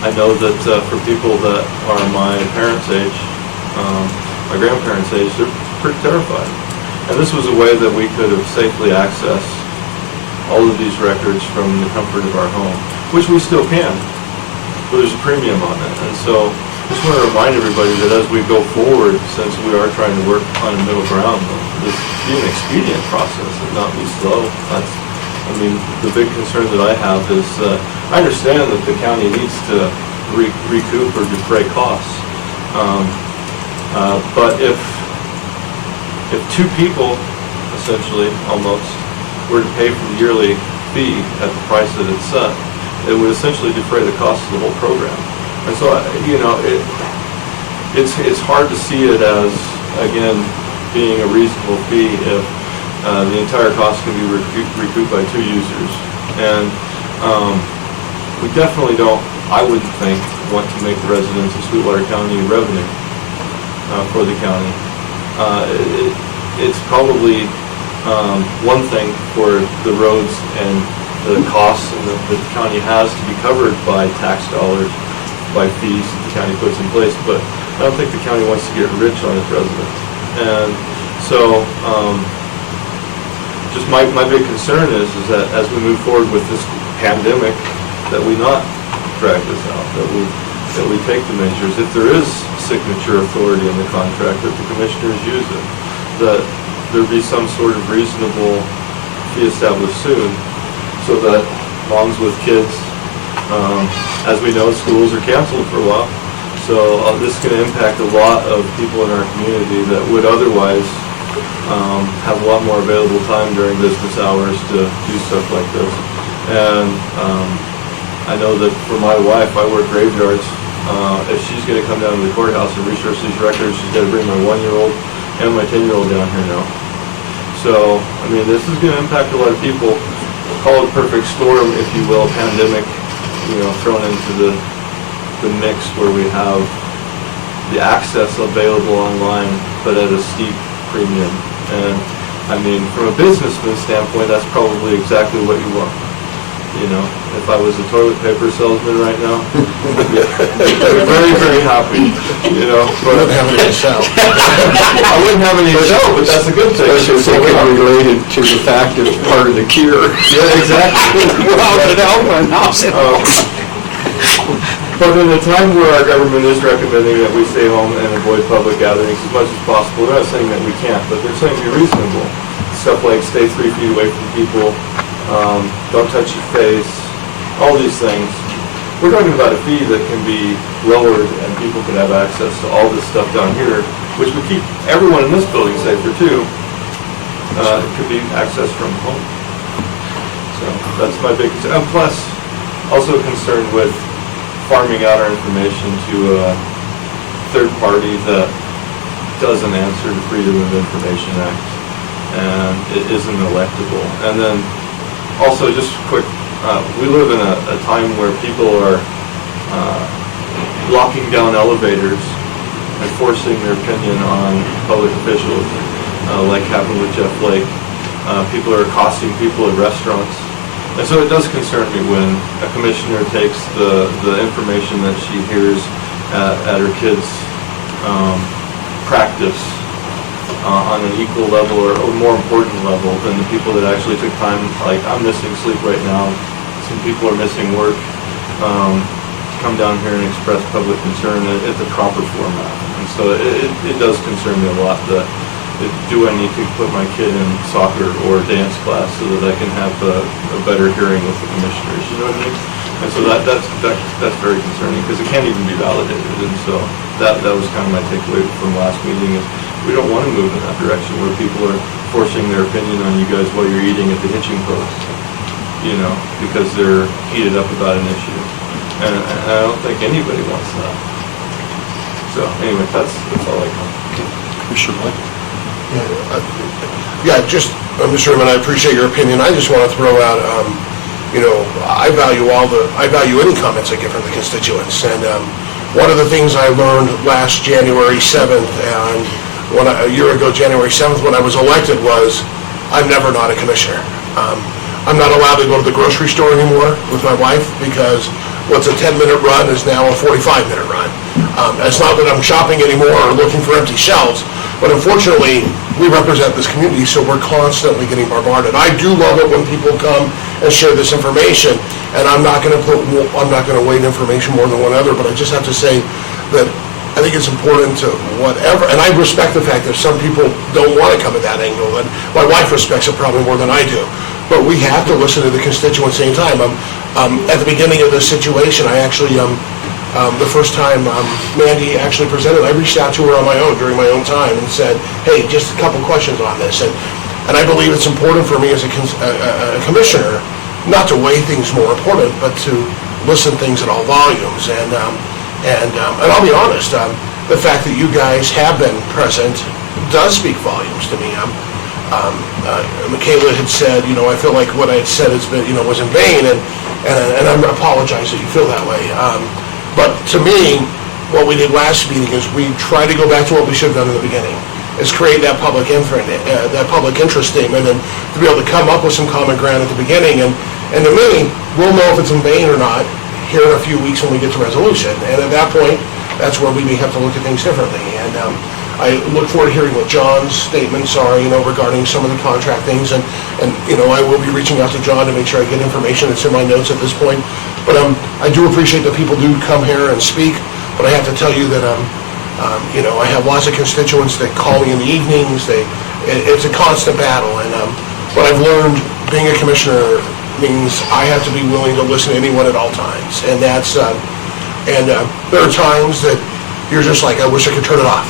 I know that for people that are my parents' age, my grandparents' age, they're pretty terrified. And this was a way that we could have safely accessed all of these records from the comfort of our home, which we still can, but there's a premium on it. And so I just want to remind everybody that as we go forward, since we are trying to work on a middle ground, this be an expedient process and not be slow. The big concern that I have is, I understand that the county needs to recoup or defray costs. But if two people, essentially, almost, were to pay for the yearly fee at the price that it's set, it would essentially defray the cost of the whole program. And so, it's hard to see it as, again, being a reasonable fee if the entire cost can be recouped by two users. And we definitely don't, I wouldn't think, want to make the residents of Sweetwater County revenue for the county. It's probably one thing for the roads and the costs that the county has to be covered by tax dollars, by fees that the county puts in place, but I don't think the county wants to get rich on its residents. And so, just my big concern is that as we move forward with this pandemic, that we not drag this out, that we take the measures. If there is signature authority in the contract, that the commissioners use it, that there be some sort of reasonable fee established soon, so that moms with kids, as we know, schools are canceled for a while. So this is going to impact a lot of people in our community that would otherwise have a lot more available time during business hours to do stuff like this. And I know that for my wife, I work graveyards. If she's going to come down to the courthouse and research these records, she's got to bring my 1-year-old and my 10-year-old down here now. So, I mean, this is going to impact a lot of people. Call it a perfect storm, if you will, pandemic, thrown into the mix where we have the access available online, but at a steep premium. And, I mean, from a businessman standpoint, that's probably exactly what you want. If I was a toilet paper salesman right now, I'd be very, very happy, But You wouldn't have any to sell. I wouldn't have any to sell, but that's a good thing. Especially if it related to the fact it's part of the cure. Yeah, exactly. Well, it helped, But in a time where our government is recommending that we stay home and avoid public gatherings as much as possible, they're not saying that we can't, but they're saying be reasonable. Stuff like stay 3 feet away from people, don't touch your face, all these things. We're talking about a fee that can be lowered and people can have access to all this stuff down here, which would keep everyone in this building safer too. It could be accessed from home. So that's my big concern. And plus, also concerned with farming out our information to a third party that doesn't answer the Freedom of Information Act and it isn't electable. And then also just quick, we live in a time where people are locking down elevators and forcing their opinion on public officials, like happened with Jeff Flake. People are accosting people at restaurants. And so it does concern me when a commissioner takes the information that she hears at her kids' practice on an equal level or more important level than the people that actually took time, like I'm missing sleep right now, some people are missing work, come down here and express public concern at the proper format. And so it does concern me a lot that do I need to put my kid in soccer or dance class so that I can have a better hearing with the commissioners, you know what I mean? And so that's very concerning because it can't even be validated. And so that was kind of my takeaway from last meeting is we don't want to move in that direction where people are forcing their opinion on you guys while you're eating at the hitching post, because they're heated up about an issue. And I don't think anybody wants that. So anyway, that's all I got. Commissioner Blake? Yeah, just, Mr. Chairman, I appreciate your opinion. I just want to throw out, I value any comments I get from the constituents. And one of the things I learned last January 7th and a year ago, January 7th, when I was elected was, I'm never not a commissioner. I'm not allowed to go to the grocery store anymore with my wife because what's a 10-minute run is now a 45-minute run. It's not that I'm shopping anymore or looking for empty shelves, but unfortunately, we represent this community, so we're constantly getting bombarded. I do love it when people come and share this information, and I'm not going to weight information more than one other, but I just have to say that I think it's important to whatever, and I respect the fact that some people don't want to come at that angle, and my wife respects it probably more than I do. But we have to listen to the constituents at the same time. At the beginning of this situation, I actually, the first time Mandy actually presented, I reached out to her on my own during my own time and said, hey, just a couple questions on this. And I believe it's important for me as a commissioner not to weigh things more important, but to listen things at all volumes. And I'll be honest, the fact that you guys have been present does speak volumes to me. Michaela had said, I feel like what I had said has been, was in vain, and I apologize that you feel that way. But to me, what we did last meeting is we tried to go back to what we should have done in the beginning, is create that public interest statement, and to be able to come up with some common ground at the beginning. And to me, we'll know if it's in vain or not here in a few weeks when we get to resolution. And at that point, that's where we may have to look at things differently. And I look forward to hearing what John's statements are, regarding some of the contract things. And I will be reaching out to John to make sure I get information that's in my notes at this point. But I do appreciate that people do come here and speak. But I have to tell you that, I have lots of constituents that call me in the evenings. It's a constant battle. And what I've learned being a commissioner means I have to be willing to listen to anyone at all times. And that's, there are times that you're just like, I wish I could turn it off.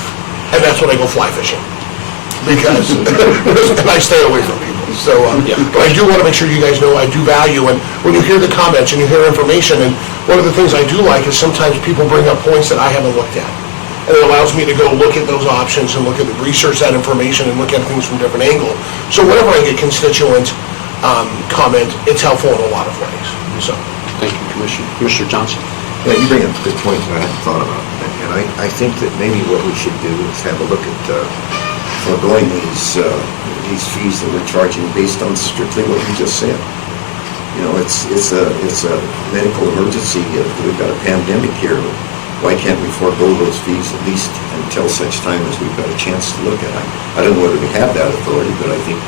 And that's when I go fly fishing. Because, and I stay away from people. So, but I do want to make sure you guys know I do value, and when you hear the comments and you hear information, and one of the things I do like is sometimes people bring up points that I haven't looked at. And it allows me to go look at those options and research that information and look at things from a different angle. So whenever I get constituent comment, it's helpful in a lot of ways. So, Thank you, Commissioner. Commissioner Johnson? Yeah, you bring up a good point that I hadn't thought about. And I think that maybe what we should do is have a look at foregoing these fees that we're charging based on strictly what you just said. It's a medical emergency. We've got a pandemic here. Why can't we forego those fees at least until such time as we've got a chance to look at it? I don't know whether we have that authority, but I think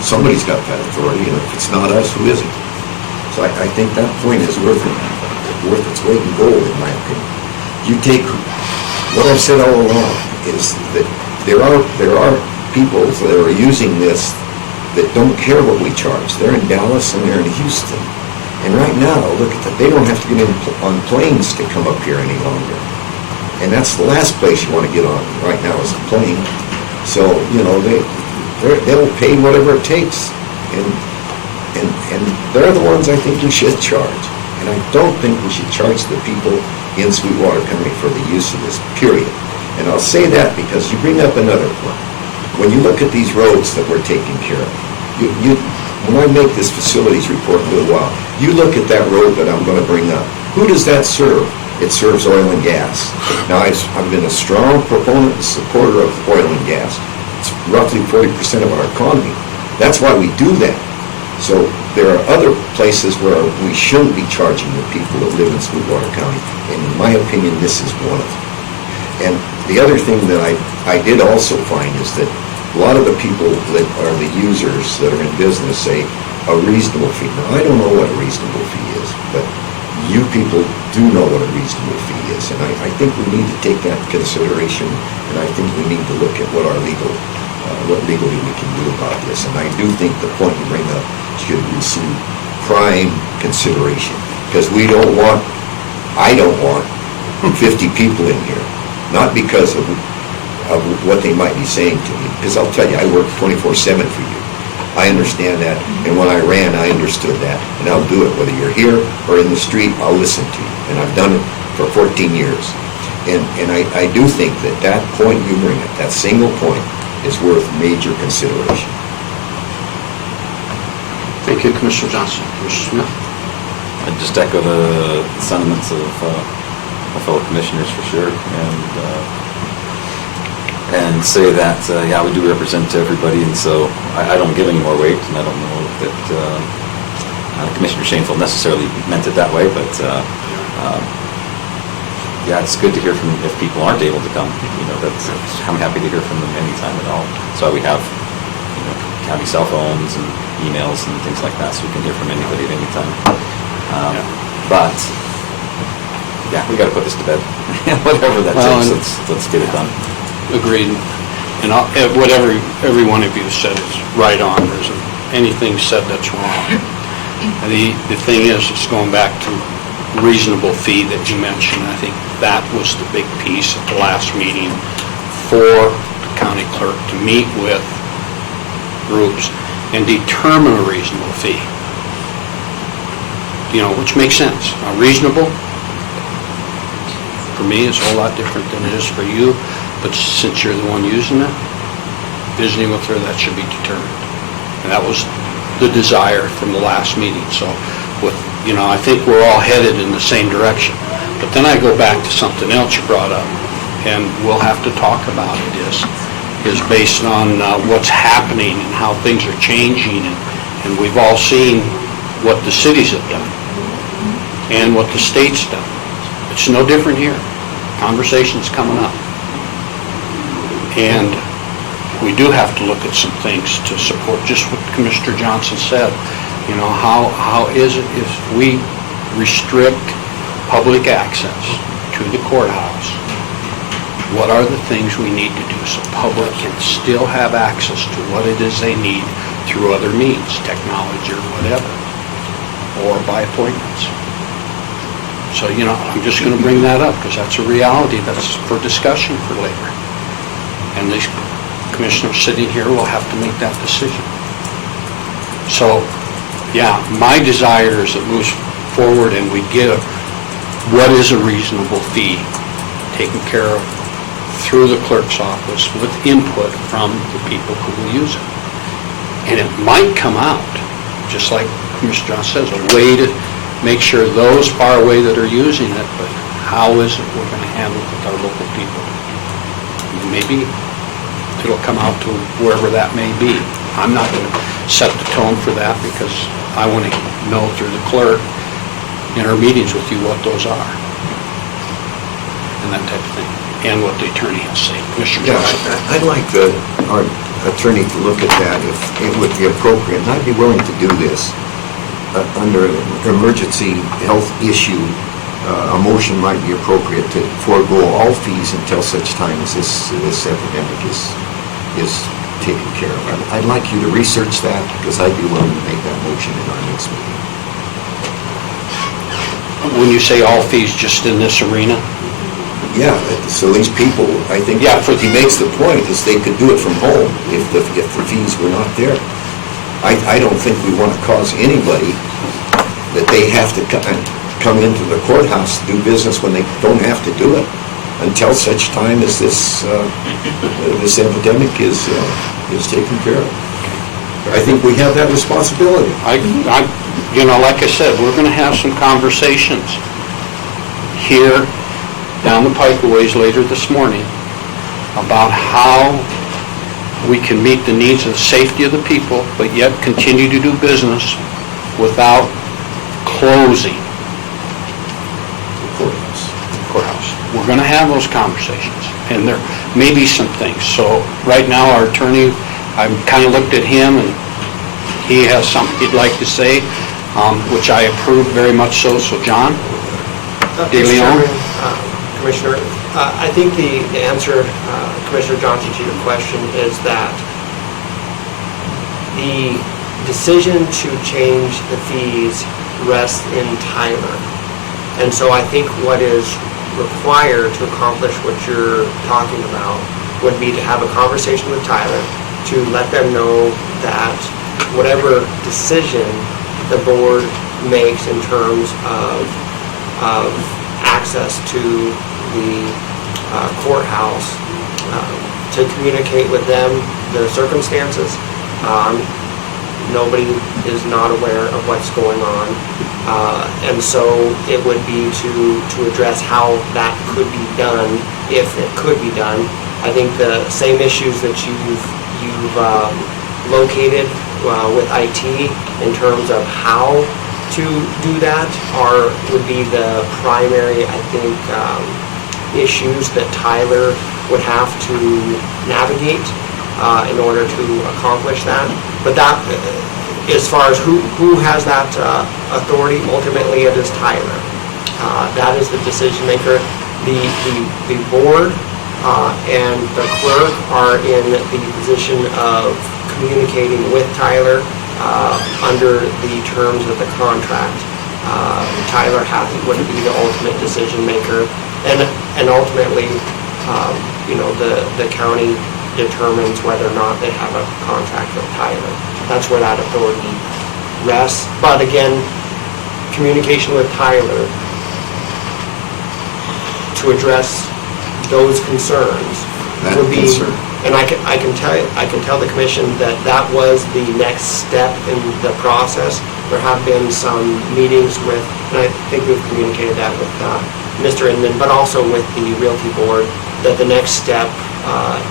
somebody's got that authority, and if it's not us, who is it? So I think that point is worth its weight in gold, in my opinion. You take what I've said all along is that there are people that are using this that don't care what we charge. They're in Dallas and they're in Houston. And right now, look at that, they don't have to get on planes to come up here any longer. And that's the last place you want to get on right now is a plane. So, they'll pay whatever it takes. And they're the ones I think we should charge. And I don't think we should charge the people in Sweetwater County for the use of this, period. And I'll say that because you bring up another point. When you look at these roads that we're taking care of, when I make this facilities report in a little while, you look at that road that I'm going to bring up. Who does that serve? It serves oil and gas. Now, I've been a strong proponent and supporter of oil and gas. It's roughly 40% of our economy. That's why we do that. So there are other places where we shouldn't be charging the people that live in Sweetwater County. And in my opinion, this is one of them. And the other thing that I did also find is that a lot of the people that are the users that are in business say a reasonable fee. Now, I don't know what a reasonable fee is, but you people do know what a reasonable fee is. And I think we need to take that into consideration, and I think we need to look at what legally we can do about this. And I do think the point you bring up should receive prime consideration, because I don't want 50 people in here, not because of what they might be saying to me, because I'll tell you, I work 24/7 for you. I understand that, and when I ran, I understood that, and I'll do it, whether you're here or in the street, I'll listen to you, and I've done it for 14 years. And I do think that point you bring up, that single point, is worth major consideration. Thank you, Commissioner Johnson. Commissioner Smith? I'd just echo the sentiments of my fellow commissioners for sure, and say that, we do represent everybody, and so I don't give any more weight, and I don't know that Commissioner Shanefield necessarily meant it that way, but it's good to hear from if people aren't able to come. I'm happy to hear from them anytime at all. So we have county cell phones and emails and things like that, so we can hear from anybody at any time. But we got to put this to bed. Whatever that takes, let's get it done. Agreed. And whatever every one of you said is right on. There isn't anything said that's wrong. The thing is, it's going back to reasonable fee that you mentioned. I think that was the big piece at the last meeting for the county clerk to meet with groups and determine a reasonable fee. Which makes sense. Now, reasonable, for me, is a whole lot different than it is for you. But since you're the one using it, visiting with her, that should be determined. And that was the desire from the last meeting. So, I think we're all headed in the same direction. But then I go back to something else you brought up, and we'll have to talk about it, is based on what's happening and how things are changing, and we've all seen what the cities have done and what the state's done. It's no different here. Conversation's coming up. And we do have to look at some things to support, just what Commissioner Johnson said. You know, how is it if we restrict public access to the courthouse? What are the things we need to do so public can still have access to what it is they need through other means, technology or whatever, or by appointments? So, you know, I'm just going to bring that up because that's a reality that's for discussion for later. And these commissioners sitting here will have to make that decision. So, yeah, my desire is it moves forward and we get what is a reasonable fee taken care of through the clerk's office with input from the people who will use it. And it might come out, just like Commissioner Johnson says, a way to make sure those far away that are using it, but how is it we're going to handle it with our local people? Maybe it'll come out to wherever that may be. I'm not going to set the tone for that because I want to know through the clerk in our meetings with you what those are and that type of thing, and what the attorney has to say. Commissioner Johnson. I'd like our attorney to look at that if it would be appropriate, and I'd be willing to do this. Under an emergency health issue, a motion might be appropriate to forego all fees until such time as this epidemic is taken care of. I'd like you to research that because I'd be willing to make that motion in our next meeting. When you say all fees, just in this arena? Yeah, so these people, I think, Yeah, what he makes the point is they could do it from home if the fees were not there. I don't think we want to cause anybody that they have to come into the courthouse to do business when they don't have to do it until such time as this epidemic is taken care of. I think we have that responsibility. You know, like I said, we're going to have some conversations here down the pike a ways later this morning about how we can meet the needs of the safety of the people, but yet continue to do business without closing the courthouse. We're going to have those conversations, and there may be some things. So right now, our attorney, I've kind of looked at him, and he has something he'd like to say, which I approve very much so. So, John? De Leon? Commissioner, I think the answer, Commissioner Johnson, to your question is that the decision to change the fees rests in Tyler. And so I think what is required to accomplish what you're talking about would be to have a conversation with Tyler to let them know that whatever decision the board makes in terms of access to the courthouse, to communicate with them the circumstances. Nobody is not aware of what's going on. And so it would be to address how that could be done, if it could be done. I think the same issues that you've located with IT in terms of how to do that would be the primary, I think, issues that Tyler would have to navigate in order to accomplish that. But that, as far as who has that authority, ultimately it is Tyler. That is the decision maker. The board and the clerk are in the position of communicating with Tyler under the terms of the contract. Tyler would be the ultimate decision maker, and ultimately, the county determines whether or not they have a contract with Tyler. That's where that authority rests. But again, communication with Tyler to address those concerns would be. And I can tell the commission that was the next step in the process. There have been some meetings with, and I think we've communicated that with Mr. Inman, but also with the Realty Board, that the next step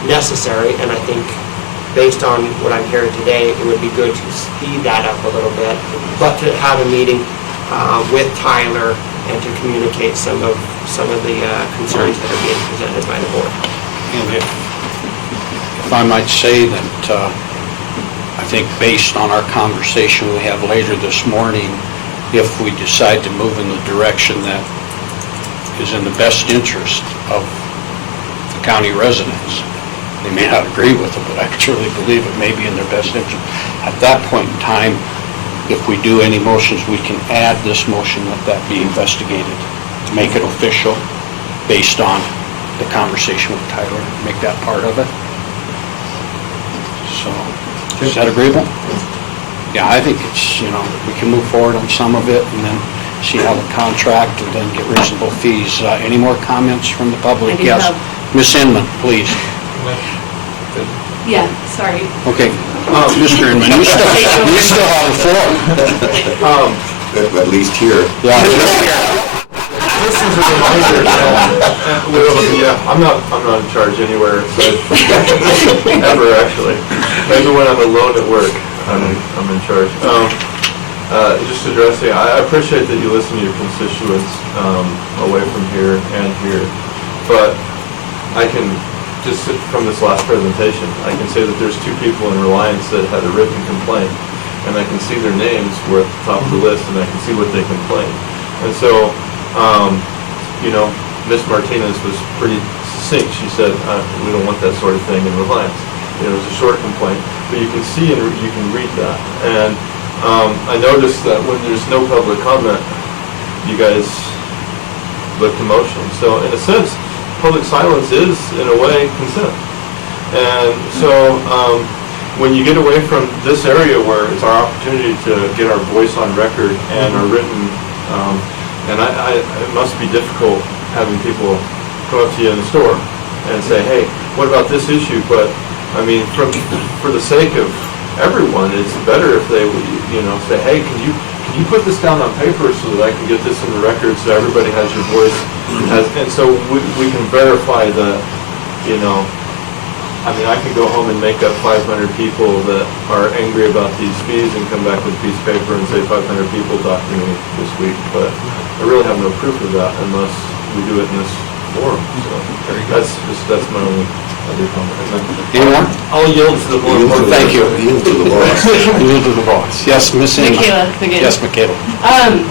necessary, and I think based on what I'm hearing today, it would be good to speed that up a little bit, but to have a meeting with Tyler and to communicate some of the concerns that are being presented by the board. And if I might say that, I think based on our conversation we have later this morning, if we decide to move in the direction that is in the best interest of the county residents, they may not agree with it, but I truly believe it may be in their best interest. At that point in time, if we do any motions, we can add this motion that that be investigated, to make it official based on the conversation with Tyler, make that part of it. So, is that agreeable? Yeah, I think it's, we can move forward on some of it and then see how the contract and then get reasonable fees. Any more comments from the public? I do Yes. have- Ms. Inman, please. Yeah, sorry. Okay. Mr. Inman, you still have the floor. At least here. Yeah. This is a reminder, I'm not in charge anywhere, so ever actually. Maybe when I'm alone at work, I'm in charge. Just addressing, I appreciate that you listen to your constituents away from here and here, but I can just from this last presentation, I can say that there's 2 people in Reliance that had a written complaint, and I can see their names were at the top of the list, and I can see what they complained. And so, Ms. Martinez was pretty succinct. She said, we don't want that sort of thing in Reliance. It was a short complaint, but you can see and you can read that. And I noticed that when there's no public comment, you guys look to motion. So in a sense, public silence is, in a way, consent. And so when you get away from this area where it's our opportunity to get our voice on record and our written, and it must be difficult having people come up to you in the store and say, hey, what about this issue? But, I mean, for the sake of everyone, it's better if they, say, hey, can you put this down on paper so that I can get this in the record so everybody has your voice? And so we can verify that, I can go home and make up 500 people that are angry about these fees and come back with a piece of paper and say 500 people talked to me this week, but I really have no proof of that unless we do it in this forum. So that's my only other comment. Anyone? I'll yield to the board. Thank you. Yield to the boss. Yield to the boss. Yes, Ms. Inman. Michaela, again. Yes, Michaela. I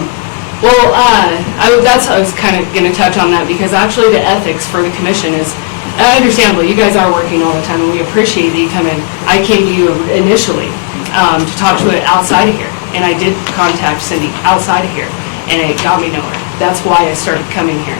was kind of going to touch on that because actually the ethics for the commission is understandable. You guys are working all the time, and we appreciate that you come in. I came to you initially to talk to it outside of here, and I did contact Cindy outside of here, and it got me nowhere. That's why I started coming here.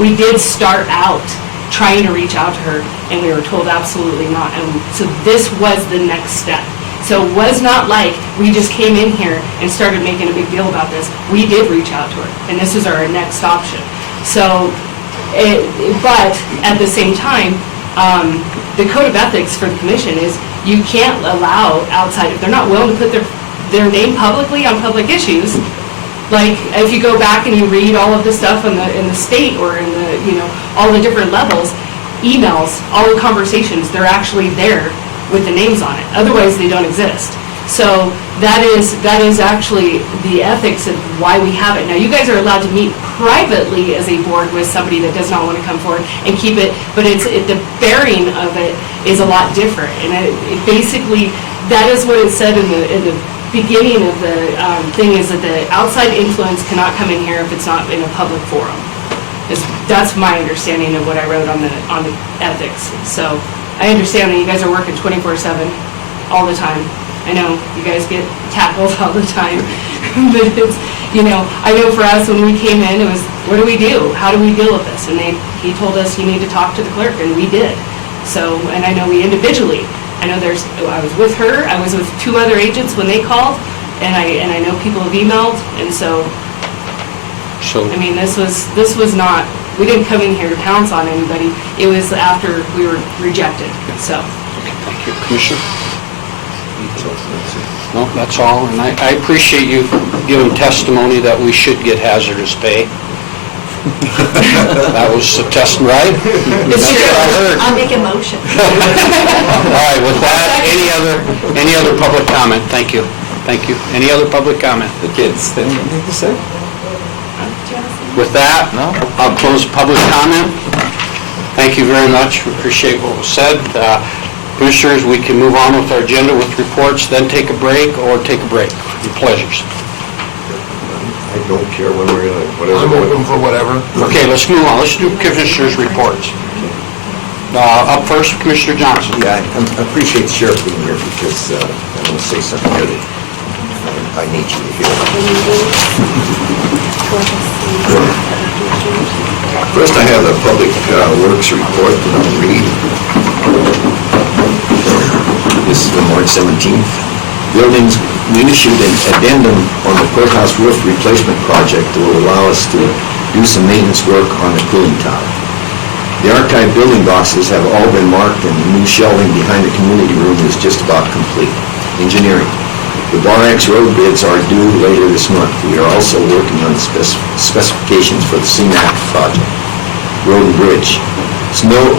We did start out trying to reach out to her, and we were told absolutely not. And so this was the next step. So it was not like we just came in here and started making a big deal about this. We did reach out to her, and this is our next option. So, but at the same time, the code of ethics for the commission is you can't allow outside, if they're not willing to put their name publicly on public issues, like if you go back and you read all of the stuff in the state or in the, all the different levels, emails, all the conversations, they're actually there with the names on it. Otherwise, they don't exist. So that is actually the ethics of why we have it. Now, you guys are allowed to meet privately as a board with somebody that does not want to come forward and keep it, but the bearing of it is a lot different. And it basically, that is what it said in the beginning of the thing, is that the outside influence cannot come in here if it's not in a public forum. That's my understanding of what I wrote on the ethics. So I understand that you guys are working 24/7 all the time. I know you guys get tackled all the time, but it's, I know for us when we came in, it was, what do we do? How do we deal with this? And he told us you need to talk to the clerk, and we did. So, and I know we individually, I was with her, I was with 2 other agents when they called, and I know people have emailed, and so this was not, we didn't come in here to pounce on anybody. It was after we were rejected, so. Thank you. Commissioner? No, that's all, and I appreciate you giving testimony that we should get hazardous pay. That was a test, right? That's what I heard. I'll make a motion. All right, with that, any other public comment? Thank you. Thank you. Any other public comment? The kids, they don't have anything to say? With that, No? I'll close public comment. Thank you very much. We appreciate what was said. Commissioners, we can move on with our agenda with reports, then take a break, or take a break. Your pleasures. I don't care when we're gonna, whatever. I'm open for whatever. Okay, let's move on. Let's do commissioners' reports. Up first, Commissioner Johnson. Yeah, I appreciate the sheriff being here because I want to say something here that I need you to hear. First, I have the Public Works report that I'll read. This is from March 17th. Buildings, we issued an addendum on the courthouse roof replacement project that will allow us to do some maintenance work on the cooling tower. The archive building boxes have all been marked and the new shelving behind the community room is just about complete. Engineering. The Bar X road bids are due later this month. We are also working on the specifications for the CMAC project. Road and Bridge. Snow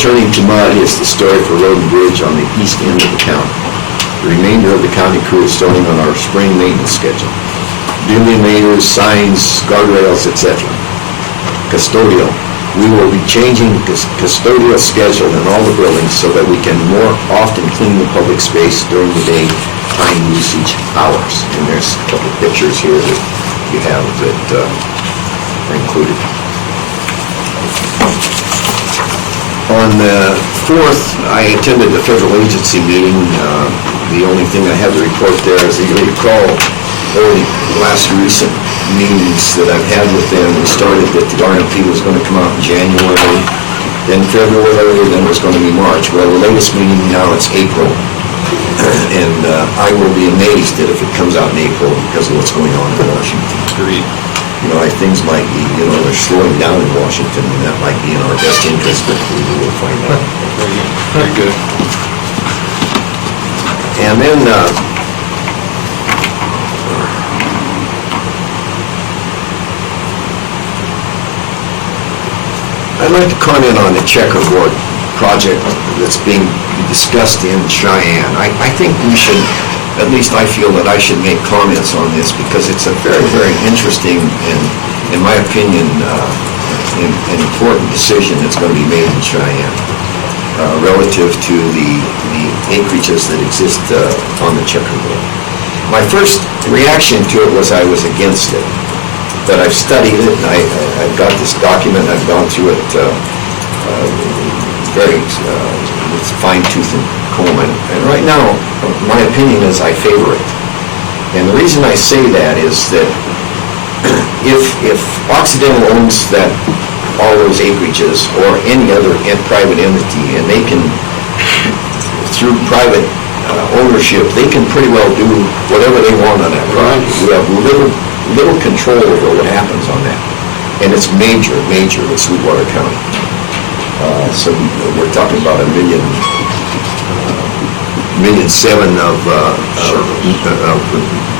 turning to mud is the story for Road and Bridge on the east end of the county. The remainder of the county crew is starting on our spring maintenance schedule. Defibrilators, signs, guardrails, etc. Custodial. We will be changing the custodial schedule in all the buildings so that we can more often clean the public space during the day time usage hours. And there's a couple of pictures here that you have that are included. On the 4th, I attended the federal agency meeting. The only thing I have to report there is that you recall the last recent meetings that I've had with them. We started that the RFP was going to come out in January, then February, then it was going to be March. Well, the latest meeting now, it's April. And I will be amazed that if it comes out in April because of what's going on in Washington. Agreed. You know, things might be, they're slowing down in Washington, and that might be in our best interest, but we will find out. Very good. And then, I'd like to comment on the checkerboard project that's being discussed in Cheyenne. I think we should, at least I feel that I should make comments on this because it's a very, very interesting and, in my opinion, an important decision that's going to be made in Cheyenne relative to the acreages that exist on the checkerboard. My first reaction to it was I was against it, but I've studied it and I've got this document, I've gone through it very with fine-tooth and comb, and right now, my opinion is I favor it. And the reason I say that is that if Occidental owns all those acreages or any other private entity, and they can, through private ownership, they can pretty well do whatever they want on that property. We have little control over what happens on that. And it's major in Sweetwater County. So we're talking about $1.7 million of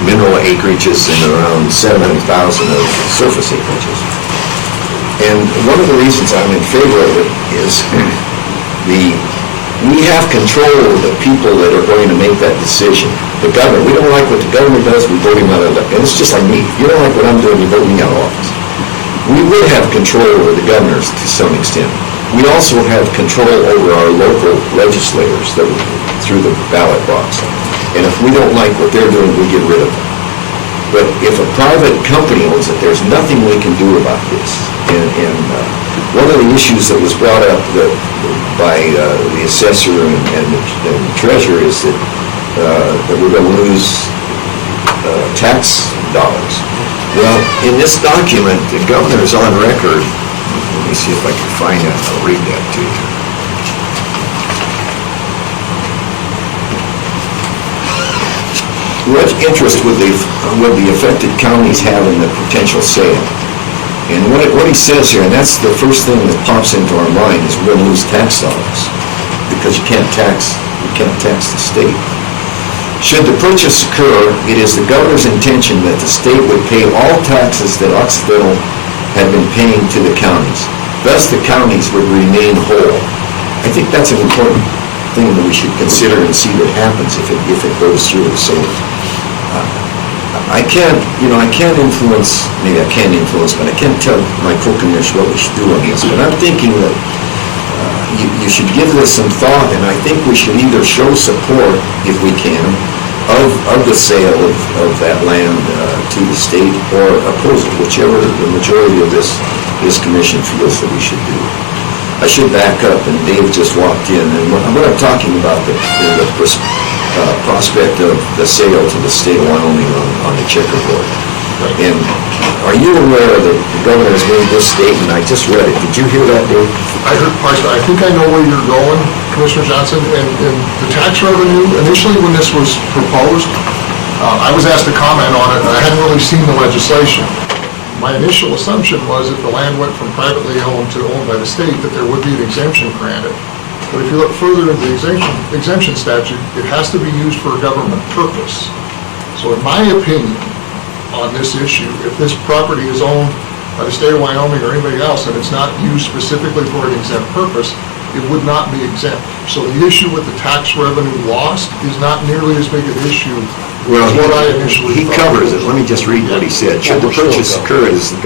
mineral acreages and around 700,000 of surface acreages. And one of the reasons I'm in favor of it is we have control of the people that are going to make that decision. The government, we don't like what the government does, we vote him out of, and it's just like me. If you don't like what I'm doing, you vote me out of office. We would have control over the governors to some extent. We also have control over our local legislators through the ballot box. And if we don't like what they're doing, we get rid of them. But if a private company owns it, there's nothing we can do about this. And one of the issues that was brought up by the assessor and the treasurer is that we're going to lose tax dollars. Well, in this document, the governor is on record. Let me see if I can find that. I'll read that to you. What interest would the affected counties have in the potential sale? And what he says here, and that's the first thing that pops into our mind, is we're going to lose tax dollars because you can't tax the state. Should the purchase occur, it is the governor's intention that the state would pay all taxes that Occidental had been paying to the counties. Thus, the counties would remain whole. I think that's an important thing that we should consider and see what happens if it goes through. So I can't influence, maybe I can influence, but I can't tell my co-commissioner what we should do on this. But I'm thinking that you should give this some thought, and I think we should either show support, if we can, of the sale of that land to the state, or oppose it, whichever the majority of this commission feels that we should do. I should back up, and Dave just walked in, and what I'm talking about the prospect of the sale to the state of Wyoming on the checkerboard. And are you aware that the governor has made this statement? I just read it. Did you hear that, Dave? I heard parts, I think I know where you're going, Commissioner Johnson, and the tax revenue, initially when this was proposed, I was asked to comment on it, and I hadn't really seen the legislation. My initial assumption was if the land went from privately owned to owned by the state, that there would be an exemption granted. But if you look further into the exemption statute, it has to be used for a government purpose. So in my opinion, on this issue, if this property is owned by the state of Wyoming or anybody else, and it's not used specifically for an exempt purpose, it would not be exempt. So the issue with the tax revenue lost is not nearly as big an issue as what I initially He thought. covers it. Let me just read what he said. Should the purchase occur, it is the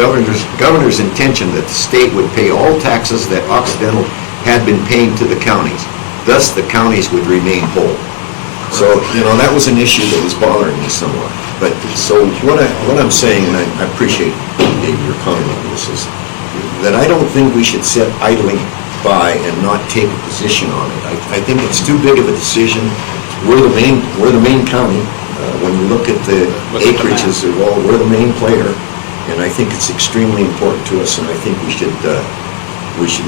governor's intention that the state would pay all taxes that Occidental had been paying to the counties. Thus, the counties would remain whole. So, that was an issue that was bothering me somewhat. But, so what I'm saying, and I appreciate, Dave, your comment on this, is that I don't think we should sit idling by and not take a position on it. I think it's too big of a decision. We're the main county. When you look at the acreages, we're the main player, and I think it's extremely important to us, and I think we should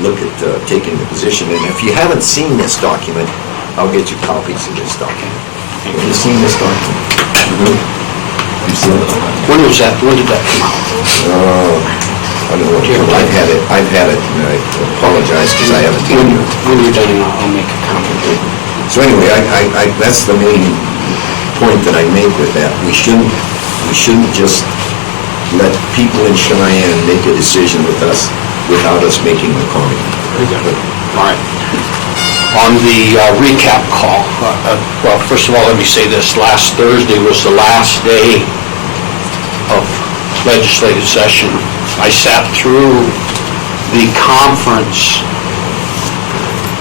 look at taking the position. And if you haven't seen this document, I'll get you copies of this document. Have you seen this document? You've seen it? When was that? When did that come out? I don't know. I've had it, and I apologize because I haven't seen it. When you're done, I'll make a comment. So anyway, that's the main point that I make with that. We shouldn't just let people in Cheyenne make a decision with us without us making the comment. All right. On the recap call, well, first of all, let me say this. Last Thursday was the last day of legislative session. I sat through the conference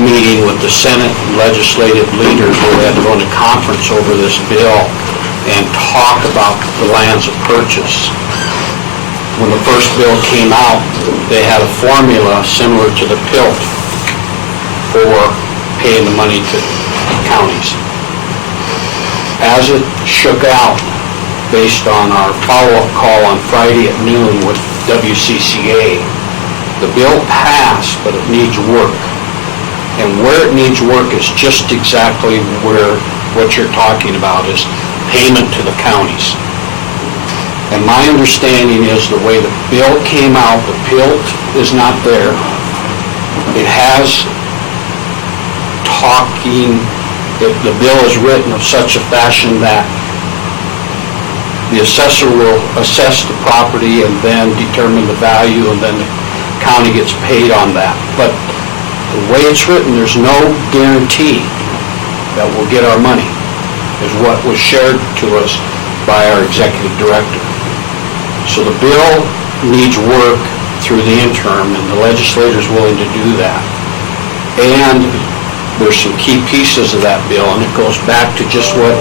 meeting with the Senate legislative leaders where they had to go into conference over this bill and talk about the lands of purchase. When the first bill came out, they had a formula similar to the PILT for paying the money to counties. As it shook out, based on our follow-up call on Friday at noon with WCCA, the bill passed, but it needs work. And where it needs work is just exactly where what you're talking about is payment to the counties. And my understanding is the way the bill came out, the PILT is not there. It has the bill is written of such a fashion that the assessor will assess the property and then determine the value, and then the county gets paid on that. But the way it's written, there's no guarantee that we'll get our money, is what was shared to us by our executive director. So the bill needs work through the interim, and the legislator's willing to do that. And there's some key pieces of that bill, and it goes back to just what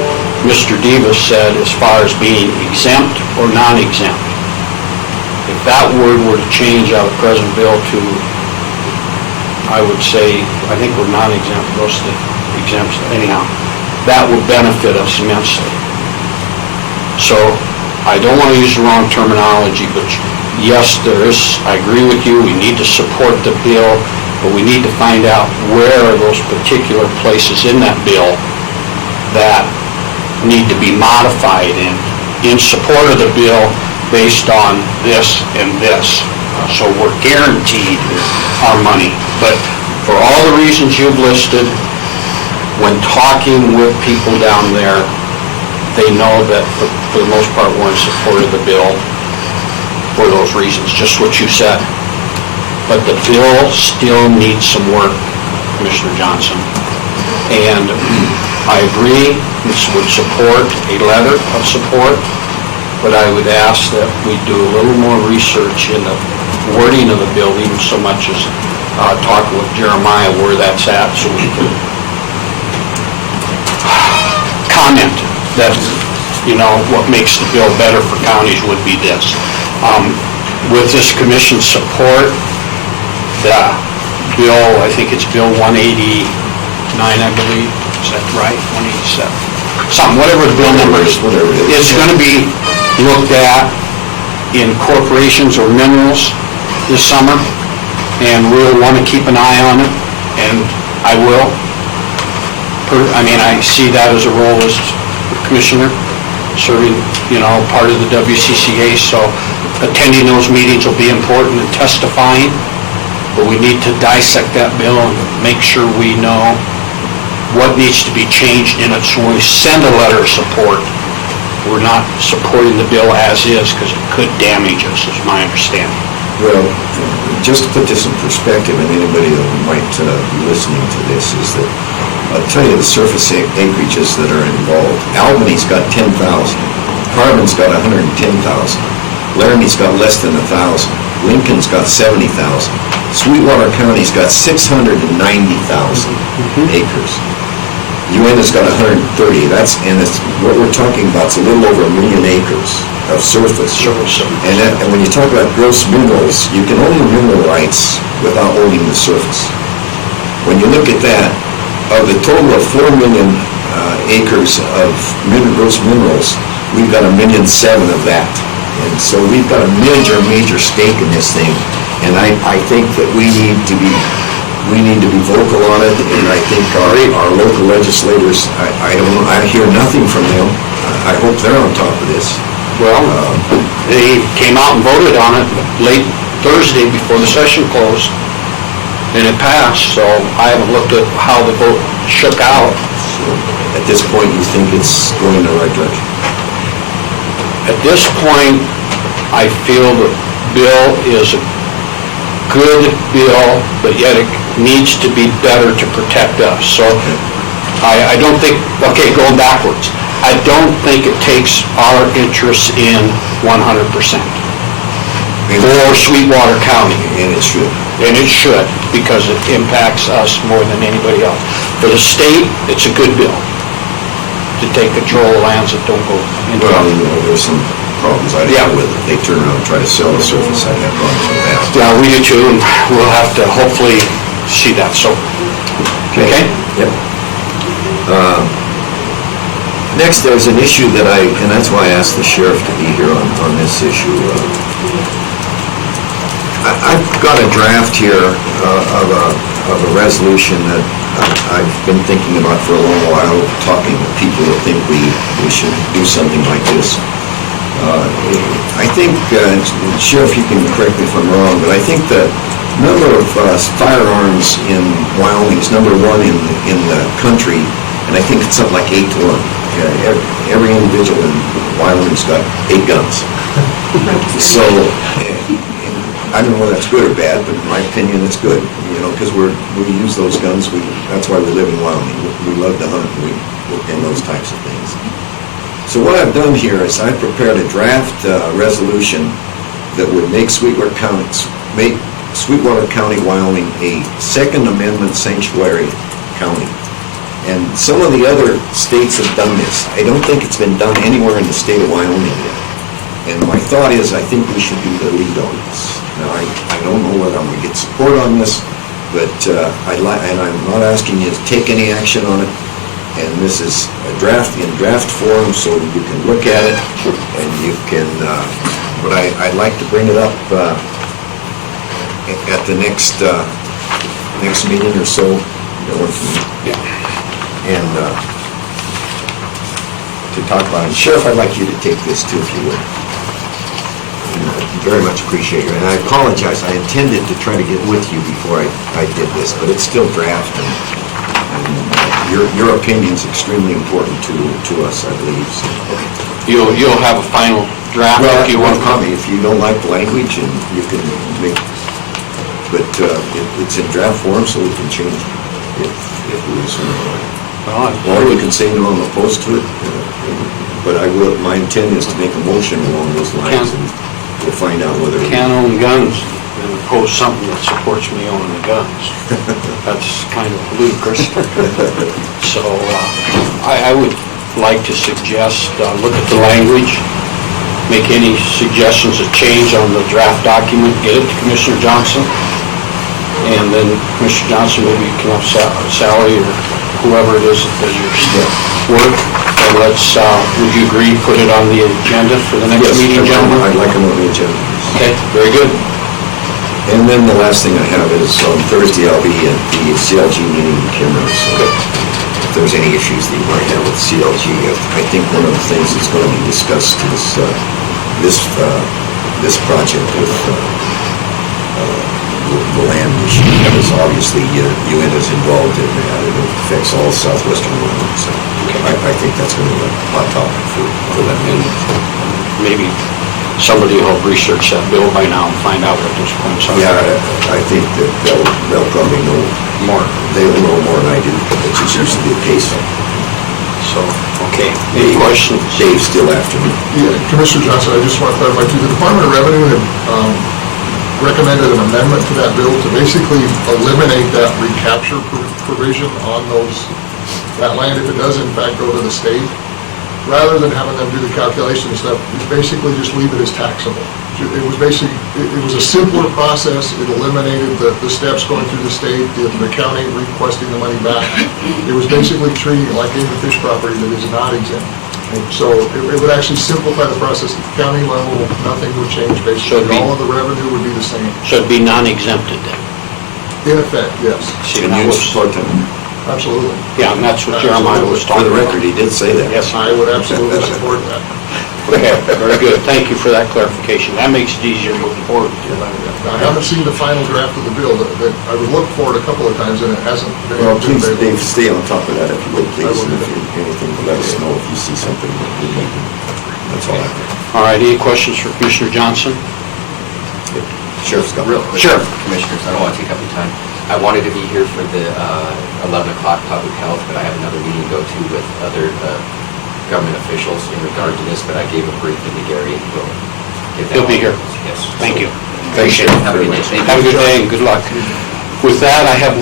Mr. Davis said as far as being exempt or non-exempt. If that word were to change out of the present bill to, I would say, I think we're non-exempt, most of the exempts, anyhow, that would benefit us immensely. So I don't want to use the wrong terminology, but yes, I agree with you, we need to support the bill, but we need to find out where are those particular places in that bill that need to be modified in support of the bill based on this and this. So we're guaranteed our money. But for all the reasons you've listed, when talking with people down there, they know that for the most part we're in support of the bill. for those reasons, just what you said. But the bill still needs some work, Commissioner Johnson. And I agree, this would support a letter of support, but I would ask that we do a little more research in the wording of the bill, even so much as talk with Jeremiah where that's at, so we can comment that, what makes the bill better for counties would be this. With this commission's support, the bill, I think it's Bill 189, I believe, is that right? 187? Something, whatever the bill number is. Whatever it is. It's going to be looked at in corporations or minerals this summer, and we'll want to keep an eye on it, and I will. I see that as a role as commissioner, serving, part of the WCCA, so attending those meetings will be important and testifying, but we need to dissect that bill and make sure we know what needs to be changed in it, so when we send a letter of support, we're not supporting the bill as is, because it could damage us, is my understanding. Well, just to put this in perspective, and anybody that might be listening to this, is that I'll tell you the surface acreages that are involved. Albany's got 10,000. Carbon's got 110,000. Laramie's got less than 1,000. Lincoln's got 70,000. Sweetwater County's got 690,000 acres. Uinta's got 130. What we're talking about is a little over 1 million acres of surface. And when you talk about gross minerals, you can own the mineral rights without owning the surface. When you look at that, of the total of 4 million acres of gross minerals, we've got 1.7 million of that. And so we've got a major stake in this thing. And I think that we need to be vocal on it, and I think our local legislators, I hear nothing from them. I hope they're on top of this. Well, they came out and voted on it late Thursday before the session closed, and it passed, so I haven't looked at how the vote shook out. So at this point, you think it's going in the right direction? At this point, I feel the bill is a good bill, but yet it needs to be better to protect us. So I don't think, going backwards, I don't think it takes our interests in 100% for Sweetwater County. And it should. And it should, because it impacts us more than anybody else. For the state, it's a good bill to take control of lands that don't go into. Well, there's some problems I have with it. They turn around and try to sell the surface. I have problems with that. Yeah, we do too, and we'll have to hopefully see that, so. Okay? Yep. Next, there's an issue that and that's why I asked the sheriff to be here on this issue. I've got a draft here of a resolution that I've been thinking about for a long while, talking to people that think we should do something like this. I think, Sheriff, you can correct me if I'm wrong, but I think the number of firearms in Wyoming is number one in the country, and I think it's something like 8 to 1. Every individual in Wyoming's got 8 guns. So, I don't know whether that's good or bad, but in my opinion, it's good, because we use those guns. That's why we live in Wyoming. We love to hunt and those types of things. So what I've done here is I've prepared a draft resolution that would make Sweetwater County, Wyoming a Second Amendment sanctuary county. And some of the other states have done this. I don't think it's been done anywhere in the state of Wyoming yet. And my thought is I think we should be the lead on this. Now, I don't know whether I'm going to get support on this, but and I'm not asking you to take any action on it. And this is a draft in draft form, so you can look at it, and you can, but I'd like to bring it up at the next meeting or so, and to talk about it. Sheriff, I'd like you to take this too, if you would. Very much appreciate it, and I apologize, I intended to try to get with you before I did this, but it's still draft, and your opinion's extremely important to us, I believe. So. You'll have a final draft Well, if you want to come. if you don't like the language, and you can make, but it's in draft form, so we can change it if we so. Or we can say no, I'm opposed to it, but my intent is to make a motion along those lines, and we'll find out whether. Can't own guns and oppose something that supports me owning the guns. That's kind of ludicrous. So I would like to suggest, look at the language, make any suggestions of change on the draft document, get it to Commissioner Johnson, and then Commissioner Johnson, maybe you can have Sally or whoever it is that does your work, and let's, would you agree, put it on the agenda for the next meeting, gentlemen? I'd like them on the agenda. Okay, very good. And then the last thing I have is on Thursday, I'll be at the CLG meeting in Kimmer, so if there's any issues that you might have with CLG, I think one of the things that's going to be discussed is this project with the land issue, because obviously UN is involved in that, and it affects all southwestern Wyoming, so I think that's going to be a hot topic for that meeting. Maybe somebody will research that bill by now and find out what those points are. Yeah, I think that they'll probably know more. They'll know more than I do, which is usually the case. So, okay, any questions? Dave's still after me. Yeah, Commissioner Johnson, I just want to clarify too, the Department of Revenue had recommended an amendment to that bill to basically eliminate that recapture provision on that land if it does in fact go to the state. Rather than having them do the calculation and stuff, basically just leave it as taxable. It was basically, it was a simpler process. It eliminated the steps going through the state, the county requesting the money back. It was basically treating it like any fish property that is not exempt. So it would actually simplify the process at the county level. Nothing would change basically. All of the revenue would be the same. So it'd be non-exempted then? In effect, yes. See, And that you was, support them? Absolutely. yeah, and that's what Jeremiah was For talking the about. record, he did say that. Yes. I would absolutely support that. Okay, very good. Thank you for that clarification. That makes it easier moving forward. I haven't seen the final draft of the bill. That I would look for it a couple of times, and it hasn't been. Well, please, Dave, stay on top of that if you would, please. I will do And if that. anything, let us know if you see something that we need. That's all I have. All right, any questions for Commissioner Johnson? Sheriff's got. Real quick, Sure. Commissioners, I don't want to take up your time. I wanted to be here for the 11 o'clock public health, but I have another meeting to go to with other government officials in regard to this, but I gave a briefing to Gary, and he'll get that. He'll be here. Yes. Thank you. Appreciate it. Have a good day. Thank you. Have a good day and good luck. With that, I have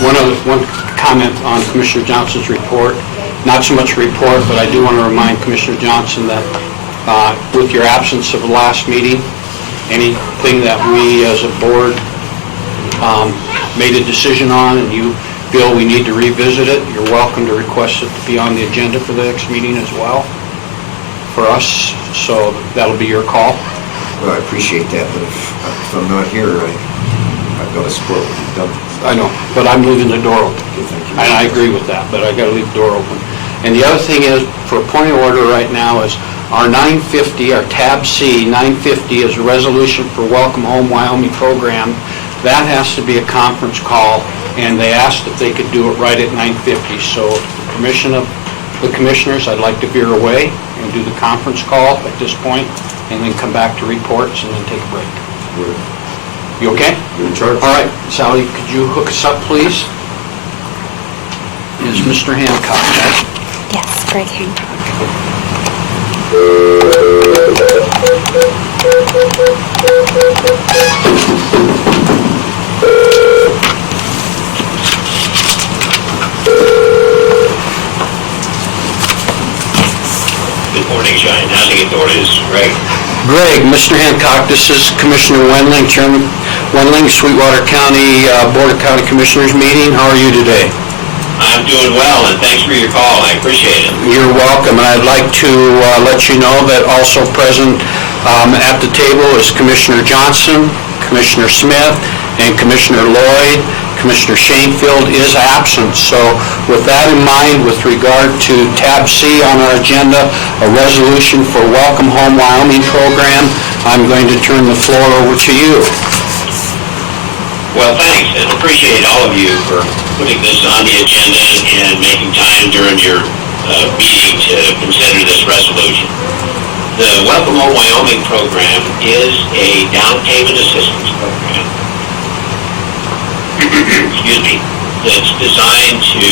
one comment on Commissioner Johnson's report. Not so much a report, but I do want to remind Commissioner Johnson that with your absence of the last meeting, anything that we as a board made a decision on and you feel we need to revisit it, you're welcome to request it to be on the agenda for the next meeting as well for us. So that'll be your call. Well, I appreciate that, but if I'm not here, I've got to support what you've done. I know, but I'm leaving the door open. Okay, thank you. And I agree with that, but I got to leave the door open. And the other thing is, for a point of order right now, is our 950, our tab C, 950 is a resolution for Welcome Home Wyoming program. That has to be a conference call, and they asked if they could do it right at 9:50. So with the permission of the commissioners, I'd like to veer away and do the conference call at this point, and then come back to reports and then take a break. You okay? You're in charge. All right, Sally, could you hook us up, please? Is Mr. Hancock, right? Yes, Greg Hancock. Good morning, Giant Housing Authorities, Greg. Greg, Mr. Hancock, this is Commissioner Wendling, Chairman Wendling, Sweetwater County Board of County Commissioners meeting. How are you today? I'm doing well, and thanks for your call. I appreciate it. You're welcome, and I'd like to let you know that also present at the table is Commissioner Johnson, Commissioner Smith, and Commissioner Lloyd. Commissioner Shanefield is absent. So with that in mind, with regard to tab C on our agenda, a resolution for Welcome Home Wyoming program, I'm going to turn the floor over to you. Well, thanks, and appreciate all of you for putting this on the agenda and making time during your meeting to consider this resolution. The Welcome Home Wyoming program is a down payment assistance program, excuse me, that's designed to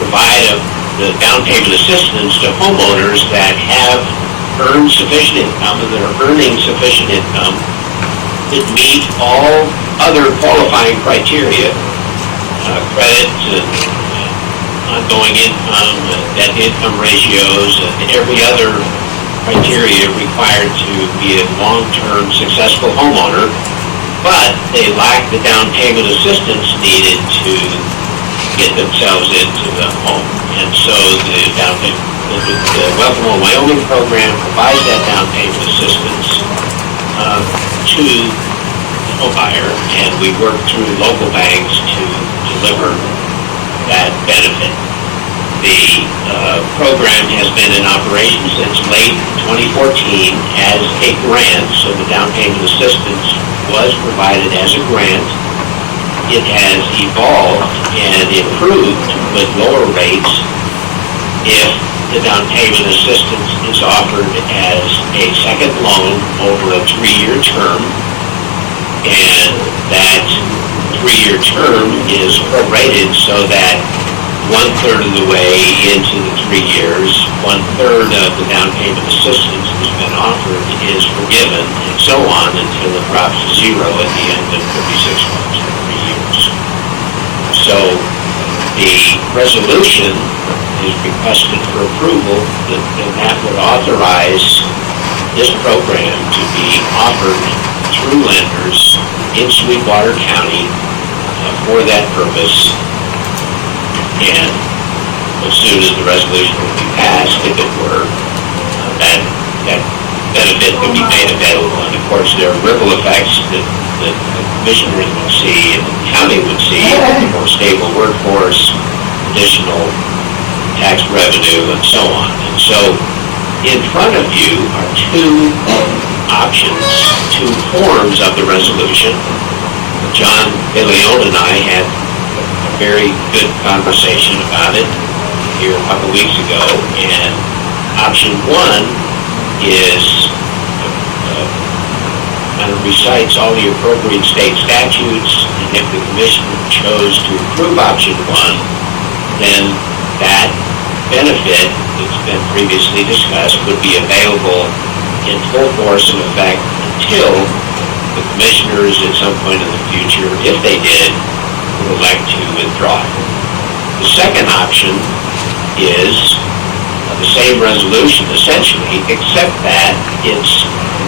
provide the down payment assistance to homeowners that have earned sufficient income and that are earning sufficient income that meet all other qualifying criteria, credit and ongoing income, debt-to-income ratios, and every other criteria required to be a long-term successful homeowner, but they lack the down payment assistance needed to get themselves into the home. And so the Welcome Home Wyoming program provides that down payment assistance to the home buyer, and we work through local banks to deliver that benefit. The program has been in operation since late 2014 as a grant, so the down payment assistance was provided as a grant. It has evolved and improved with lower rates if the down payment assistance is offered as a second loan over a 3-year term, and that 3-year term is prorated so that 1/3 of the way into the 3 years, 1/3 of the down payment assistance that's been offered is forgiven, and so on until it drops to zero at the end of 36 months or 3 years. So the resolution is requested for approval, and that would authorize this program to be offered through lenders in Sweetwater County for that purpose. And as soon as the resolution would be passed, if it were, that benefit could be made available. And of course, there are ripple effects that the commissioners would see and the county would see, a more stable workforce, additional tax revenue, and so on. And so in front of you are two options, two forms of the resolution. John DeLeon and I had a very good conversation about it here a couple weeks ago, and option one is kind of recites all the appropriate state statutes, and if the commission chose to approve option one, then that benefit that's been previously discussed would be available in full force and effect until the commissioners at some point in the future, if they did, would elect to withdraw it. The second option is the same resolution essentially, except that it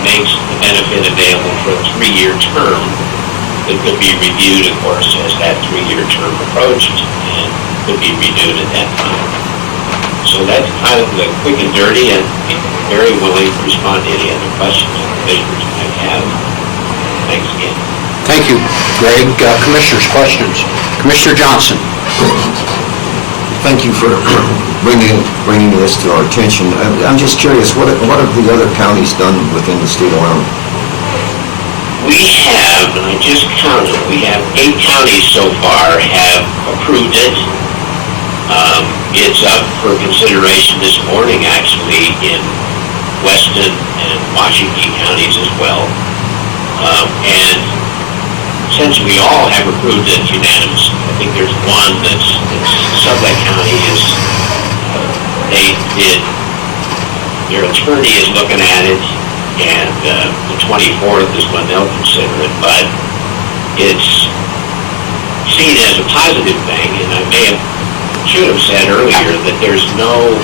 makes the benefit available for a 3-year term that could be reviewed, of course, as that 3-year term approached, and could be renewed at that time. So that's kind of the quick and dirty, and I'm very willing to respond to any other questions the commissioners might have. Thanks again. Thank you, Greg. Commissioners, questions? Commissioner Johnson. Thank you for bringing this to our attention. I'm just curious, what have the other counties done within the state of Wyoming? We have, and I just counted, we have 8 counties so far have approved it. It's up for consideration this morning, actually, in Weston and Washington counties as well. And since we all have approved it unanimously, I think there's one that's Sublette County is, their attorney is looking at it, and the 24th is when they'll consider it, but it's seen as a positive thing, and I should have said earlier that there's no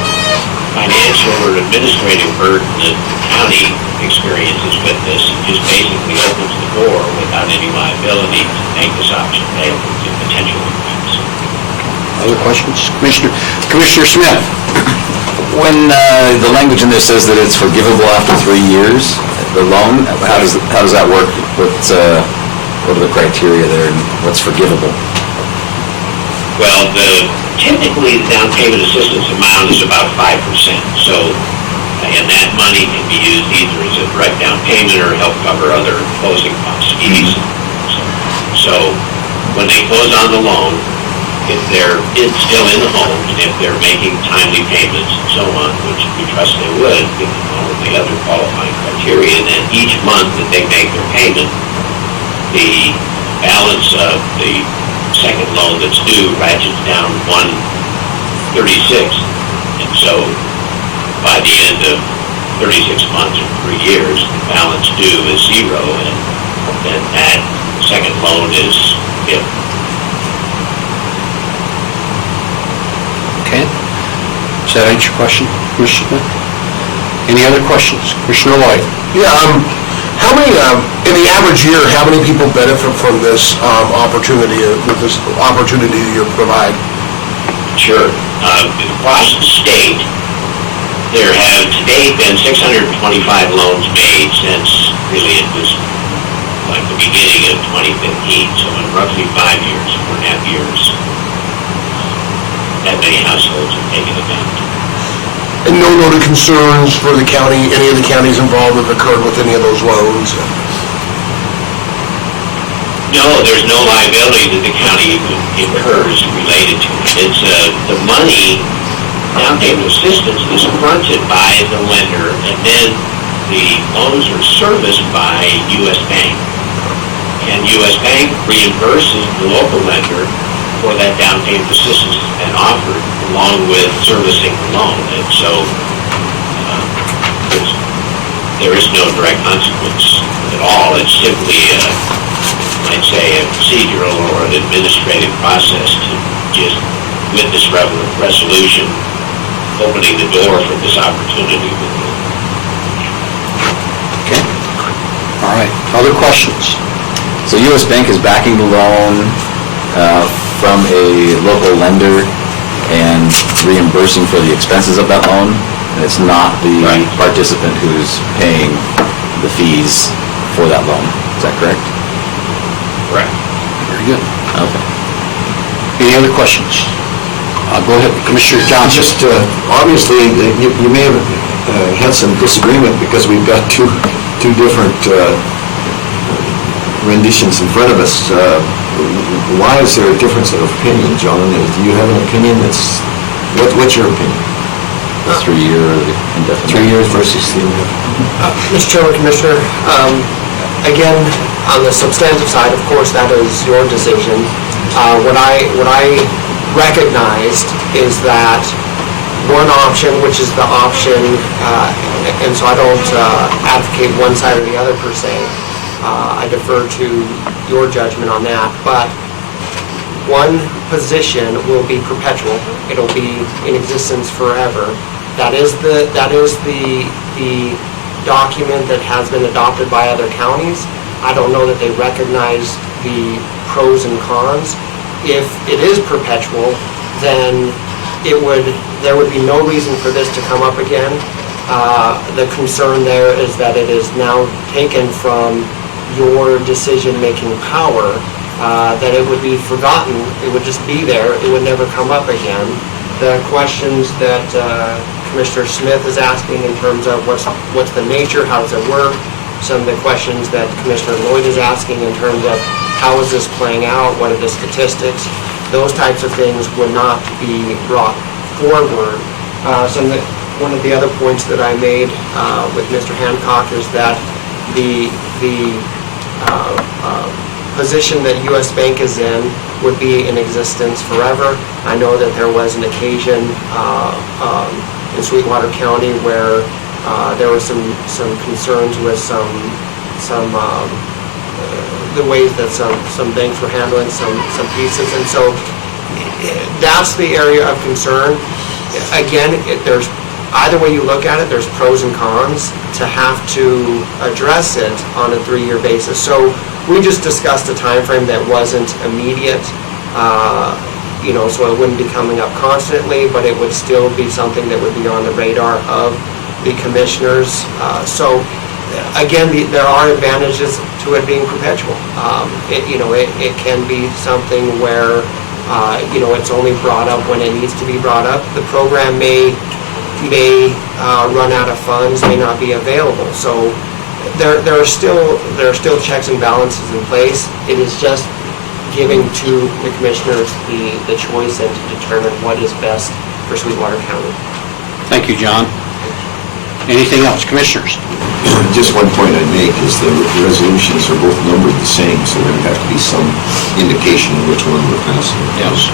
financial or administrative burden that the county experiences with this. It just basically opens the door without any liability to make this option available to potential owners. Other questions? Commissioner Smith. When the language in there says that it's forgivable after 3 years, the loan, how does that work? What are the criteria there, and what's forgivable? Well, typically the down payment assistance amount is about 5%. So, and that money can be used either as a direct down payment or help cover other closing costs, fees. So when they close on the loan, if they're still in the home, and if they're making timely payments and so on, which we trust they would, given all of the other qualifying criteria, then each month that they make their payment, the balance of the second loan that's due ratchets down 136. And so by the end of 36 months or 3 years, the balance due is zero, and then that second loan is nil. Okay? Does that answer your question, Commissioner Smith? Any other questions? Commissioner Lloyd? Yeah, how many, in the average year, how many people benefit from this opportunity, with this opportunity you provide? Sure. Across the state, there have to date been 625 loans made since really it was like the beginning of 2015, so in roughly 5 years, 4.5 years, that many households have taken advantage. And no noted concerns for the county, any of the counties involved have occurred with any of those loans? No, there's no liability that the county incurs related to it. It's the money, down payment assistance, is fronted by the lender, and then the loans are serviced by U.S. Bank. And U.S. Bank reimburses the local lender for that down payment assistance that's been offered, along with servicing the loan. And so there is no direct consequence at all. It's simply, I'd say, a procedural or an administrative process to just, with this resolution, opening the door for this opportunity. Okay. All right. Other questions? So U.S. Bank is backing the loan from a local lender and reimbursing for the expenses of that loan. And it's not the participant who's paying the fees for that loan. Is that correct? Correct. Very good. Okay. Any other questions? Go ahead, Commissioner Johnson. Just, obviously, you may have had some disagreement because we've got two different renditions in front of us. Why is there a difference of opinion, John? Do you have an opinion that's, what's your opinion? 3 year indefinite. 3 years versus the indefinite. Mr. Chairman, Commissioner, again, on the substantive side, of course, that is your decision. What I recognized is that one option, which is the option, and so I don't advocate one side or the other per se. I defer to your judgment on that, but one position will be perpetual. It'll be in existence forever. That is the document that has been adopted by other counties. I don't know that they recognize the pros and cons. If it is perpetual, then there would be no reason for this to come up again. The concern there is that it is now taken from your decision-making power, that it would be forgotten, it would just be there, it would never come up again. The questions that Commissioner Smith is asking in terms of what's the nature, how does it work, some of the questions that Commissioner Lloyd is asking in terms of how is this playing out, what are the statistics, those types of things would not be brought forward. One of the other points that I made with Mr. Hancock is that the position that U.S. Bank is in would be in existence forever. I know that there was an occasion in Sweetwater County where there were some concerns with the ways that some banks were handling some pieces, and so that's the area of concern. Again, there's either way you look at it, there's pros and cons to have to address it on a 3-year basis. So we just discussed a time frame that wasn't immediate, so it wouldn't be coming up constantly, but it would still be something that would be on the radar of the commissioners. So again, there are advantages to it being perpetual. It can be something where it's only brought up when it needs to be brought up. The program may run out of funds, may not be available. So there are still checks and balances in place. It is just giving to the commissioners the choice and to determine what is best for Sweetwater County. Thank you, John. Anything else, commissioners? Just one point I'd make is the resolutions are both numbered the same, so there would have to be some indication of which one we're passing. Yes.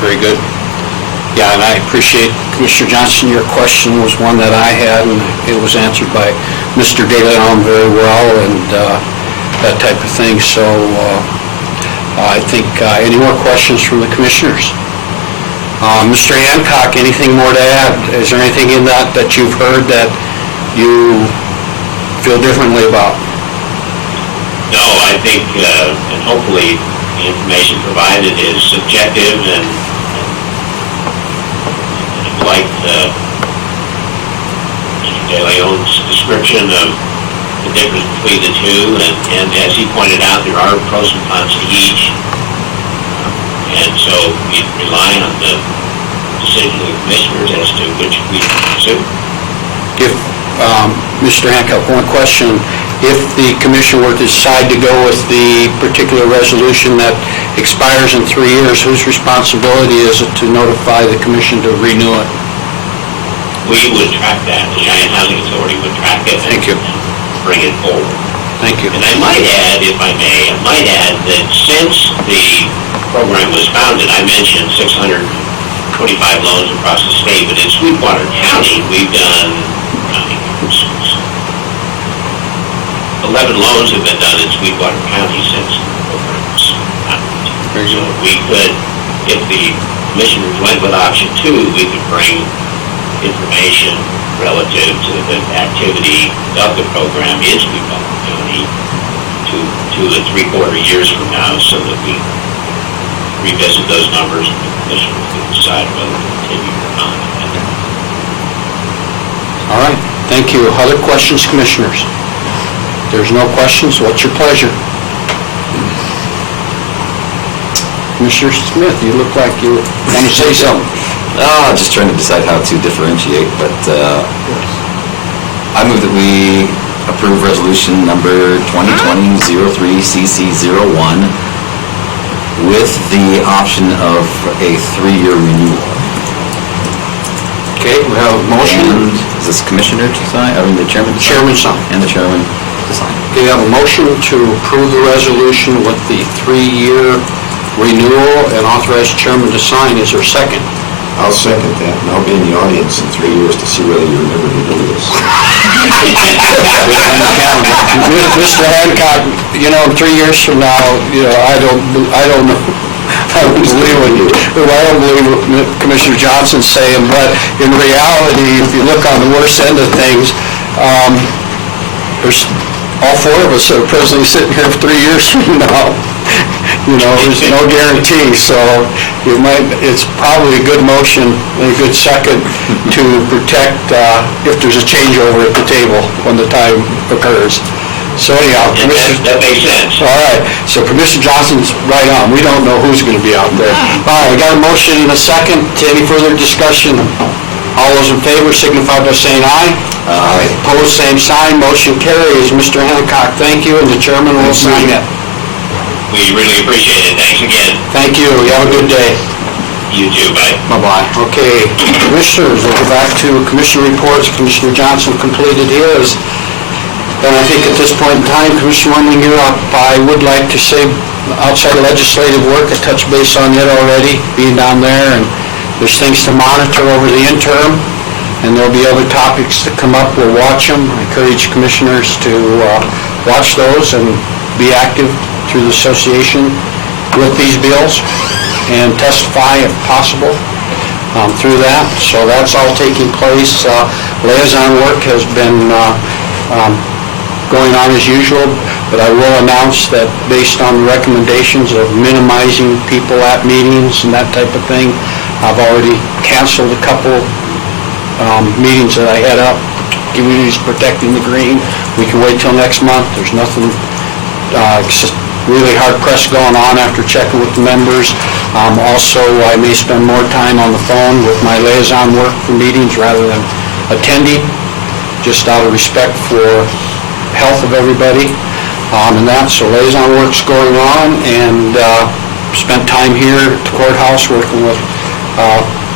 Very good. Yeah, and I appreciate, Commissioner Johnson, your question was one that I had, and it was answered by Mr. De Leon very well, and that type of thing. So I think, any more questions from the commissioners? Mr. Hancock, anything more to add? Is there anything in that you've heard that you feel differently about? No, I think, and hopefully, the information provided is subjective and like Mr. De Leon's description of the difference between the two, and as he pointed out, there are pros and cons to each. And so we rely on the decision of the commissioners as to which we pursue. If, Mr. Hancock, one question. If the commission were to decide to go with the particular resolution that expires in 3 years, whose responsibility is it to notify the commission to renew it? We would track that. The Cheyenne Housing Authority would track it. Thank you. And bring it forward. Thank you. And I might add, if I may, that since the program was founded, I mentioned 625 loans across the state, but in Sweetwater County, we've done 11 loans have been done in Sweetwater County since the program was founded. So we could, if the commissioners went with option 2, we could bring information relative to the activity of the program in Sweetwater County 2 and 3/4 years from now, so that we revisit those numbers and the commissioners can decide whether to continue or not. All right, thank you. Other questions, commissioners? There's no questions, what's your pleasure? Commissioner Smith, you look like you want to say something. Just trying to decide how to differentiate, but I move that we approve resolution number 2020-03-CC01 with the option of a 3-year renewal. Okay, we have a motion. And is this commissioner to sign, I mean the chairman to sign? Chairman sign. And the chairman to sign. Okay, we have a motion to approve the resolution with the 3-year renewal and authorize chairman to sign. Is there a second? I'll second that, and I'll be in the audience in 3 years to see whether you remember to do this. Mr. Hancock, in 3 years from now, I don't know. I don't believe what Commissioner Johnson's saying, but in reality, if you look on the worst end of things, there's all 4 of us that are presently sitting here 3 years from now. There's no guarantee, so it's probably a good motion and a good second to protect if there's a changeover at the table when the time occurs. So anyhow, That makes sense. all right, so Commissioner Johnson's right on. We don't know who's going to be out there. All right, we got a motion and a second. Any further discussion? All those in favor signify by saying aye. Aye. Opposed, same sign. Motion carries. Mr. Hancock, thank you, and the chairman will sign it. We really appreciate it. Thanks again. Thank you. You have a good day. You too. Bye. Bye-bye. Okay, commissioners, we'll go back to commissioner reports. Commissioner Johnson completed his. And I think at this point in time, Commissioner Wendling, you're up. I would like to say, outside of legislative work, I touched base on it already, being down there, and there's things to monitor over the interim, and there'll be other topics that come up. We'll watch them. I encourage commissioners to watch those and be active through the association with these bills and testify if possible through that. So that's all taking place. Liaison work has been going on as usual, but I will announce that based on the recommendations of minimizing people at meetings and that type of thing, I've already canceled a couple meetings that I had up. Communities Protecting the Green. We can wait till next month. There's nothing really hard pressed going on after checking with the members. Also, I may spend more time on the phone with my liaison work for meetings rather than attending, just out of respect for health of everybody. and that, so liaison work's going on, and spent time here at the courthouse working with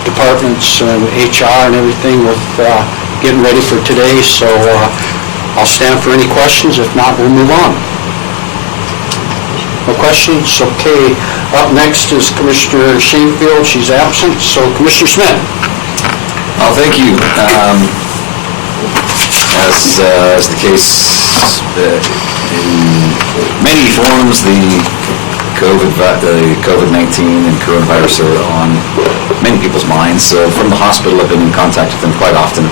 departments and HR and everything with getting ready for today, so I'll stand for any questions. If not, we'll move on. No questions? Okay. Up next is Commissioner Shanefield. She's absent, so Commissioner Smith. Oh, thank you. As the case in many forms, the COVID-19 and coronavirus are on many people's minds. So from the hospital, I've been in contact with them quite often.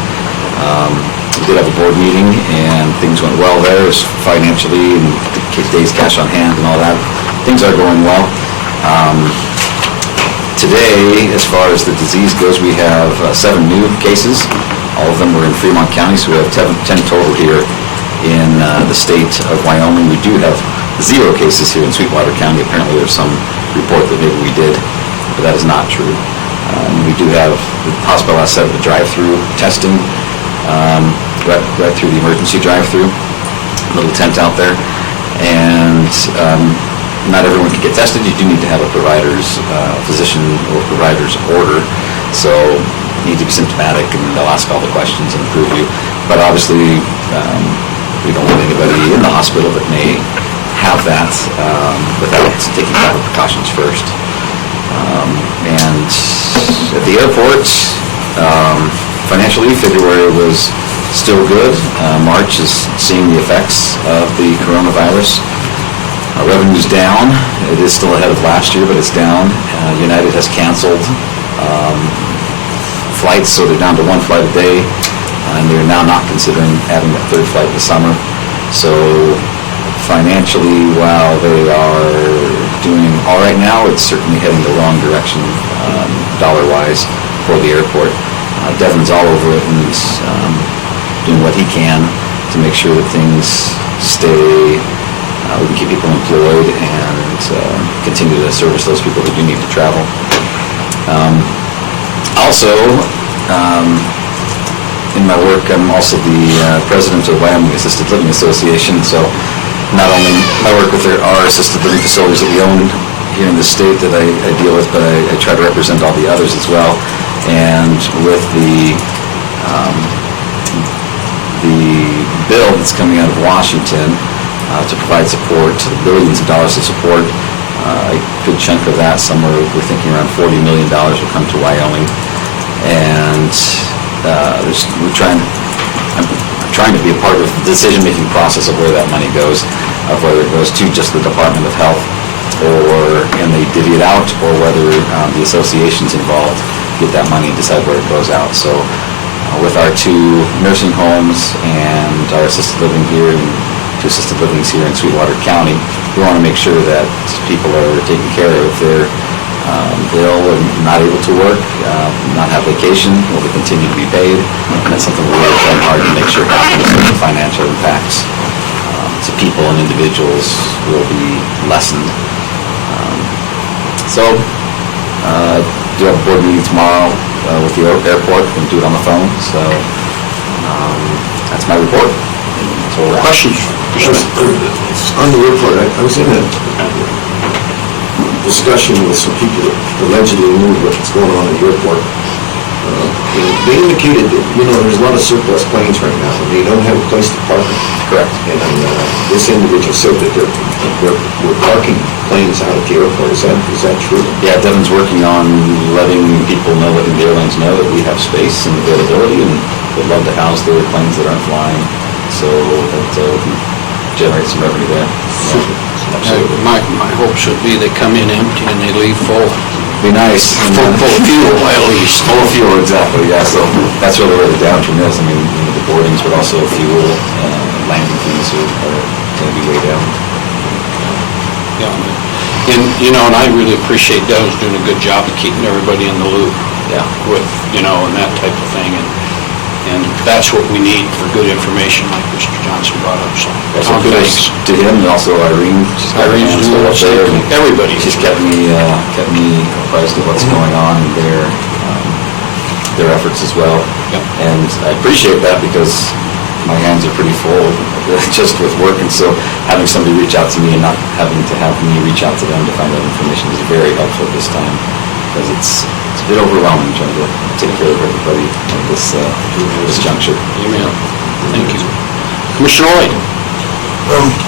We did have a board meeting, and things went well there financially, and days cash on hand and all that. Things are going well. Today, as far as the disease goes, we have 7 new cases. All of them were in Fremont County, so we have 10 total here in the state of Wyoming. We do have 0 cases here in Sweetwater County. Apparently there's some report that maybe we did, but that is not true. We do have, the hospital has set up a drive-through testing, right through the emergency drive-through, little tent out there. And not everyone can get tested. You do need to have a physician or provider's order. So you need to be symptomatic, and they'll ask all the questions and approve you. But obviously, we don't want anybody in the hospital that may have that without taking proper precautions first. And at the airport, financially, February was still good. March is seeing the effects of the coronavirus. Revenue's down. It is still ahead of last year, but it's down. United has canceled flights, so they're down to 1 flight a day, and they're now not considering adding a 3rd flight this summer. So financially, while they are doing all right now, it's certainly heading the wrong direction dollar-wise for the airport. Devin's all over it and is doing what he can to make sure that things stay, we can keep people employed and continue to service those people that do need to travel. Also, in my work, I'm also the president of the Wyoming Assisted Living Association, so not only I work with our assisted living facilities that we own here in the state that I deal with, but I try to represent all the others as well. And with the bill that's coming out of Washington to provide support, billions of dollars of support, a good chunk of that, somewhere we're thinking around $40 million will come to Wyoming. And I'm trying to be a part of the decision-making process of where that money goes, of whether it goes to just the Department of Health, and they divvy it out, or whether the associations involved get that money and decide where it goes out. So with our 2 nursing homes and our assisted living here, and 2 assisted livings here in Sweetwater County, we want to make sure that people are taken care of. If they're ill and not able to work, not have vacation, will they continue to be paid? And that's something we're really trying hard to make sure happens, so the financial impacts to people and individuals will be lessened. So, do have a board meeting tomorrow with the airport. We're going to do it on the phone. So, that's my report. So, Questions? On the airport, I was in a discussion with some people that allegedly knew what's going on in the airport. They indicated that, there's a lot of surplus planes right now, and they don't have a place to park them. Correct. And this individual said that we're parking planes out at the airport. Is that true? Yeah, Devin's working on letting people know, letting the airlines know that we have space and availability, and would love to house the airplanes that aren't flying, so that we can generate some revenue there. Absolutely. My hopes would be they come in empty and they leave full. Be nice. Full of fuel, at least. Full of fuel, exactly, yeah. So that's really where the downturn is. I mean, the boardings, but also fuel, landing fees are going to be way down. Yeah. And I really appreciate Dev's doing a good job of keeping everybody in the loop. Yeah. With, and that type of thing. And that's what we need for good information, like Mr. Johnson brought up. So, thanks to him, and also Irene. Irene's doing the same thing. Everybody. She's kept me apprised of what's going on in their efforts as well. Yep. And I appreciate that, because my hands are pretty full just with work, and so having somebody reach out to me and not having to have me reach out to them to find that information is very helpful this time, because it's a bit overwhelming trying to take care of everybody at this juncture. Amen. Thank you. Commissioner Lloyd?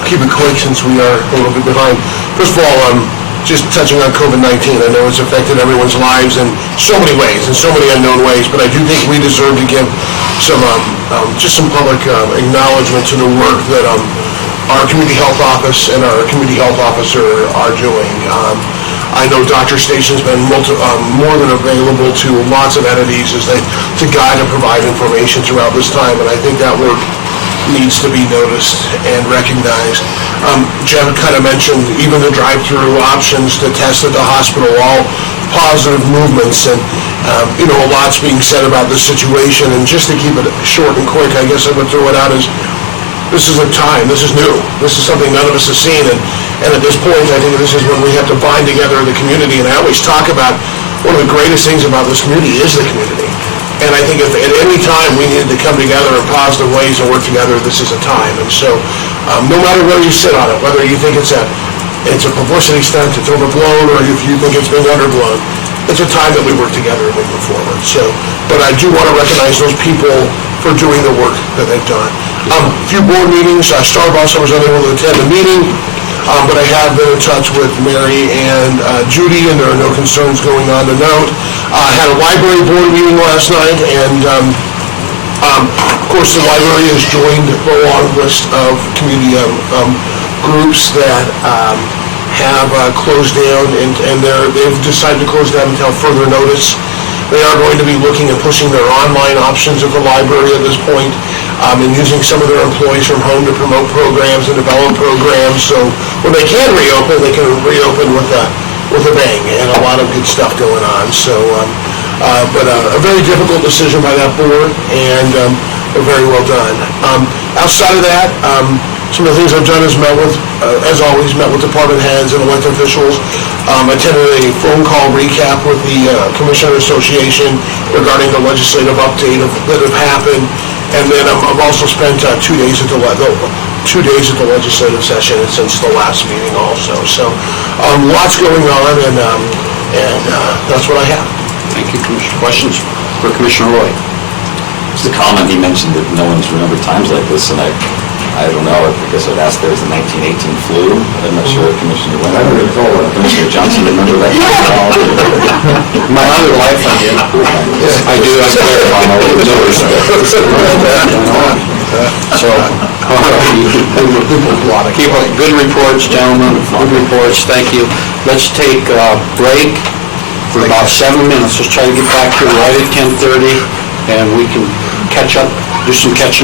Keep it quick since we are a little bit behind. First of all, just touching on COVID-19, I know it's affected everyone's lives in so many ways, in so many unknown ways, but I do think we deserve to give some, just some public acknowledgement to the work that our community health office and our community health officer are doing. I know Dr. Station's been more than available to lots of entities to guide and provide information throughout this time, and I think that work needs to be noticed and recognized. Jen kind of mentioned even the drive-through options to test at the hospital, all positive movements, and a lot's being said about this situation. And just to keep it short and quick, I guess I would throw it out as this is a time, this is new, this is something none of us have seen, and at this point, I think this is when we have to bind together the community. And I always talk about one of the greatest things about this community is the community. And I think if at any time we needed to come together in positive ways and work together, this is a time. And so, no matter where you sit on it, whether you think it's a publicity stunt, it's overblown, or if you think it's been underblown, it's a time that we work together and we move forward. So, but I do want to recognize those people for doing the work that they've done. A few board meetings, Starbucks, I was unable to attend the meeting, but I have been in touch with Mary and Judy, and there are no concerns going on to note. I had a library board meeting last night, and of course the library has joined the long list of community groups that have closed down, and they've decided to close down until further notice. They are going to be looking and pushing their online options at the library at this point, and using some of their employees from home to promote programs and develop programs. So when they can reopen, they can reopen with a bang, and a lot of good stuff going on. So, but a very difficult decision by that board, and very well done. Outside of that, some of the things I've done is as always, met with department heads and elected officials, attended a phone call recap with the Commissioner Association regarding the legislative update that have happened, and then I've also spent 2 days at the legislative session since the last meeting also. So lots going on, and that's what I have. Thank you, Commissioner. Questions for Commissioner Lloyd? Just a comment, he mentioned that no one's remembered times like this, and I don't know, I guess I'd ask, there was the 1918 flu. I'm not sure if Commissioner Wentworth or Commissioner Johnson remember that. My other life I did. I do, I clarify my no respect. So, all right. Keep up good reports, gentlemen, good reports, thank you. Let's take a break for about 7 minutes. Let's try to get back here right at 10:30, and we can catch up, do some catching.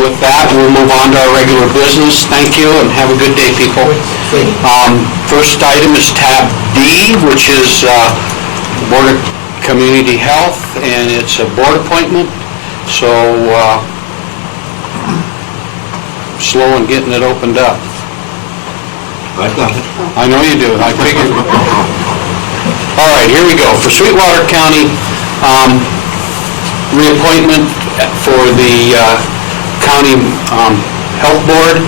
with that, we'll move on to our regular business. Thank you, and have a good day, people. First item is tab D, which is Board of Community Health, and it's a board appointment, so slow in getting it opened up. I've got it. I know you do, I figured. All right, here we go. For Sweetwater County, reappointment for the County Health Board.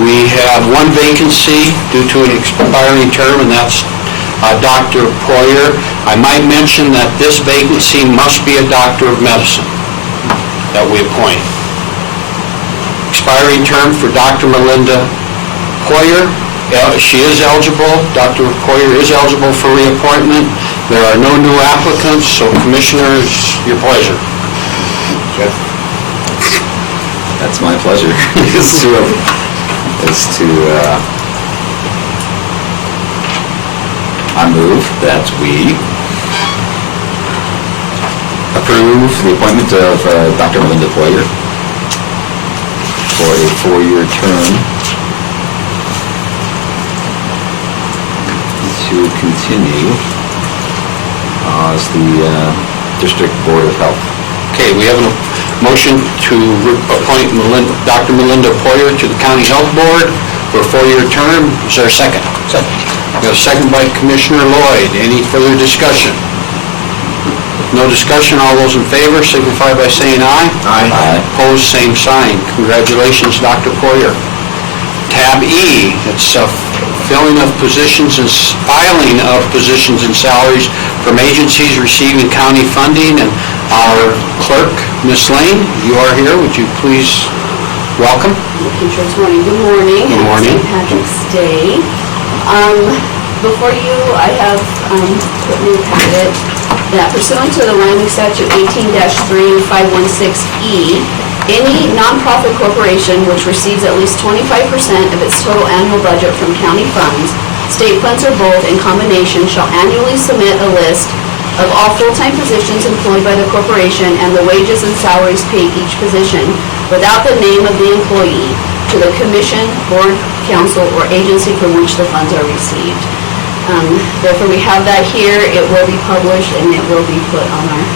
We have one vacancy due to an expiring term, and that's Dr. Poyer. I might mention that this vacancy must be a doctor of medicine that we appoint. Expiring term for Dr. Melinda Poyer. She is eligible, Dr. Poyer is eligible for reappointment. There are no new applicants, so Commissioners, your pleasure. Jeff? That's my pleasure, I move that we approve the appointment of Dr. Melinda Poyer for a 4-year term to continue as the District Board of Health. Okay, we have a motion to appoint Dr. Melinda Poyer to the County Health Board for a 4-year term. Is there a second? Second. We have a second by Commissioner Lloyd. Any further discussion? No discussion. All those in favor signify by saying aye. Aye. Opposed, same sign. Congratulations, Dr. Poyer. Tab E, it's filling of positions and filing of positions and salaries from agencies receiving county funding. And our clerk, Ms. Lane, you are here. Would you please welcome? Good morning. Good morning. Good morning. St. Patrick's Day. Before you, I have put in your packet that pursuant to the Wyoming Statute 18-3 and 516E, any nonprofit corporation which receives at least 25% of its total annual budget from county funds, state funds or both in combination, shall annually submit a list of all full-time positions employed by the corporation and the wages and salaries paid each position without the name of the employee to the commission, board, council, or agency from which the funds are received. Therefore, we have that here. It will be published and it will be put on our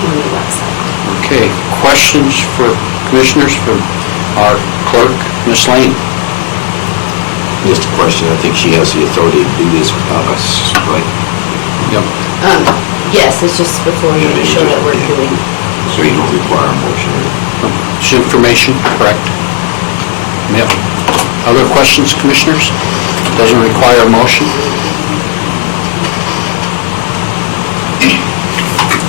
county website. Okay, questions for Commissioners, for our clerk, Ms. Lane? Just a question, I think she has the authority to do this without us, right? Yep. Yes, it's just before you to show that we're doing. So you don't require a motion? It's information, correct? Yep. Other questions, Commissioners? Doesn't require a motion?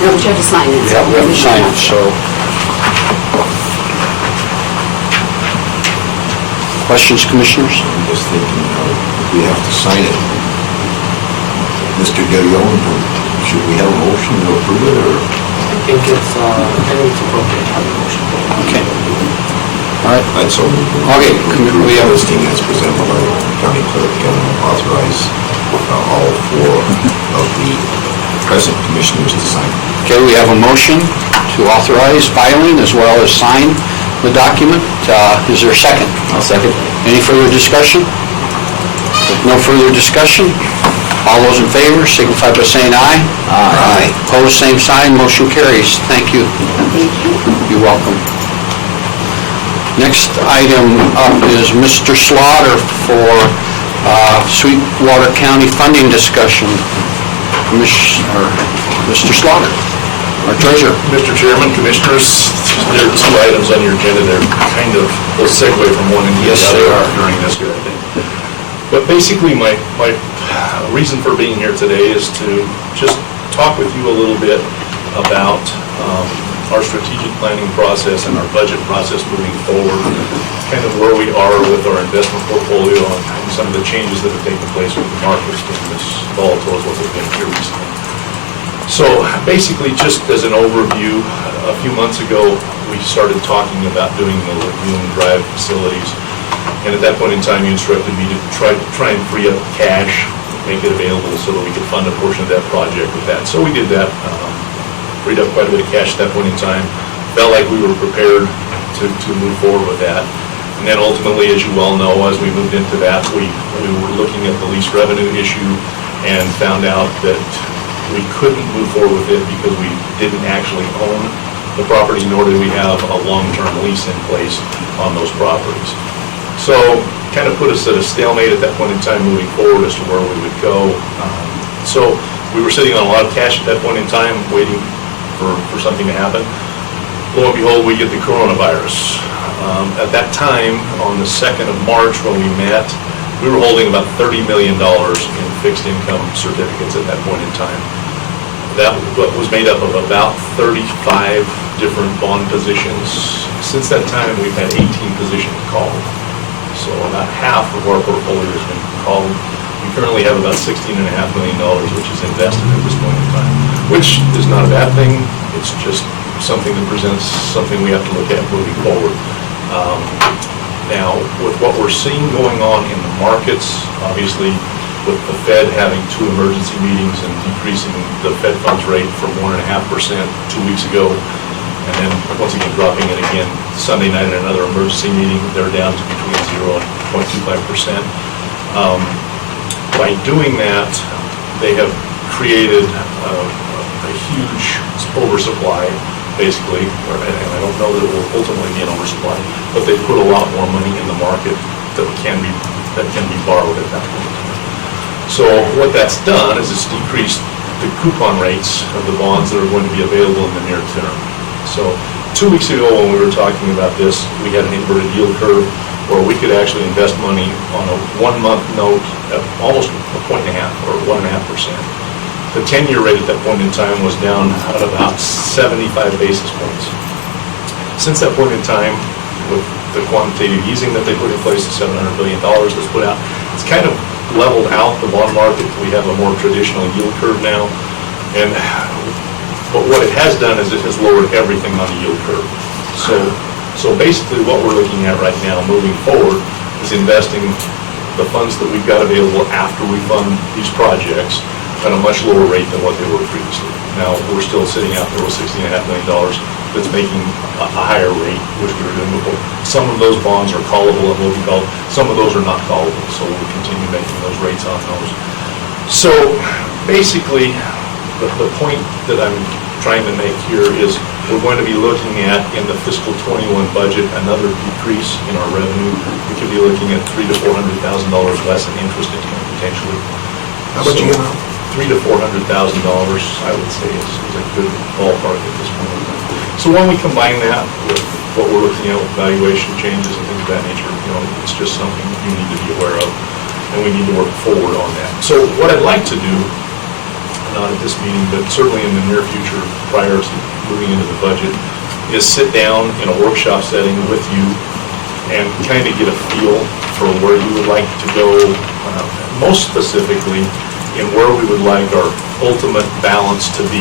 No, but you have to sign it. Yeah, we have to sign it, so. Questions, Commissioners? I'm just thinking, if we have to sign it, Mr. DeLeon, should we have a motion to approve it, or? I think it's appropriate to have a motion. Okay. All right. I'd so move. Okay, we have- Listing as presented by the county clerk and authorize all 4 of the present commissioners to sign. Okay, we have a motion to authorize filing as well as sign the document. Is there a second? I'll second. Any further discussion? With no further discussion, all those in favor signify by saying aye. Aye. Opposed, same sign, motion carries. Thank you. You're welcome. Next item up is Mr. Slaughter for Sweetwater County funding discussion. Mr. Slaughter, our treasurer. Mr. Chairman, Commissioners, there are 2 items on your agenda. They're kind of a segue from one into the other during this year, I think. But basically, my reason for being here today is to just talk with you a little bit about our strategic planning process and our budget process moving forward, kind of where we are with our investment portfolio and some of the changes that have taken place with the markets being as volatile as what they've been here recently. So basically, just as an overview, a few months ago, we started talking about doing the Lagoon Drive facilities. And at that point in time, you instructed me to try and free up cash, make it available so that we could fund a portion of that project with that. So we did that, freed up quite a bit of cash at that point in time. Felt like we were prepared to move forward with that. And then ultimately, as you well know, as we moved into that, we were looking at the lease revenue issue and found out that we couldn't move forward with it because we didn't actually own the property, nor did we have a long-term lease in place on those properties. So kind of put us at a stalemate at that point in time moving forward as to where we would go. So we were sitting on a lot of cash at that point in time, waiting for something to happen. Lo and behold, we get the coronavirus. At that time, on the 2nd of March when we met, we were holding about $30 million in fixed income certificates at that point in time. That was made up of about 35 different bond positions. Since that time, we've had 18 positions called. So about half of our portfolio has been called. We currently have about $16.5 million, which is invested at this point in time, which is not a bad thing. It's just something that presents something we have to look at moving forward. Now, with what we're seeing going on in the markets, obviously with the Fed having 2 emergency meetings and decreasing the Fed funds rate from 1.5% 2 weeks ago, and then once again dropping it again Sunday night at another emergency meeting, they're down to between 0 and 0.25%. By doing that, they have created a huge oversupply, basically, and I don't know that it will ultimately be an oversupply, but they put a lot more money in the market that can be borrowed at that point. So what that's done is it's decreased the coupon rates of the bonds that are going to be available in the near term. So 2 weeks ago when we were talking about this, we had an inverted yield curve where we could actually invest money on a 1-month note at almost 1.5% or 1.5%. The 10-year rate at that point in time was down at about 75 basis points. Since that point in time, with the quantitative easing that they put in place, the $700 billion that's put out, it's kind of leveled out the bond market. We have a more traditional yield curve now. But what it has done is it has lowered everything on the yield curve. So basically what we're looking at right now moving forward is investing the funds that we've got available after we fund these projects at a much lower rate than what they were previously. Now, we're still sitting out there with $16.5 million that's making a higher rate, which we were doing before. Some of those bonds are callable and will be called. Some of those are not callable, so we'll continue making those rates on those. So basically, the point that I'm trying to make here is we're going to be looking at, in the fiscal 21 budget, another decrease in our revenue. We could be looking at $300,000 to $400,000 less in interest income potentially. How much again? $300,000 to $400,000, I would say, is a good ballpark at this point. So when we combine that with what we're looking at with valuation changes and things of that nature, it's just something you need to be aware of, and we need to work forward on that. So what I'd like to do, not at this meeting, but certainly in the near future, prior to moving into the budget, is sit down in a workshop setting with you and kind of get a feel for where you would like to go, most specifically in where we would like our ultimate balance to be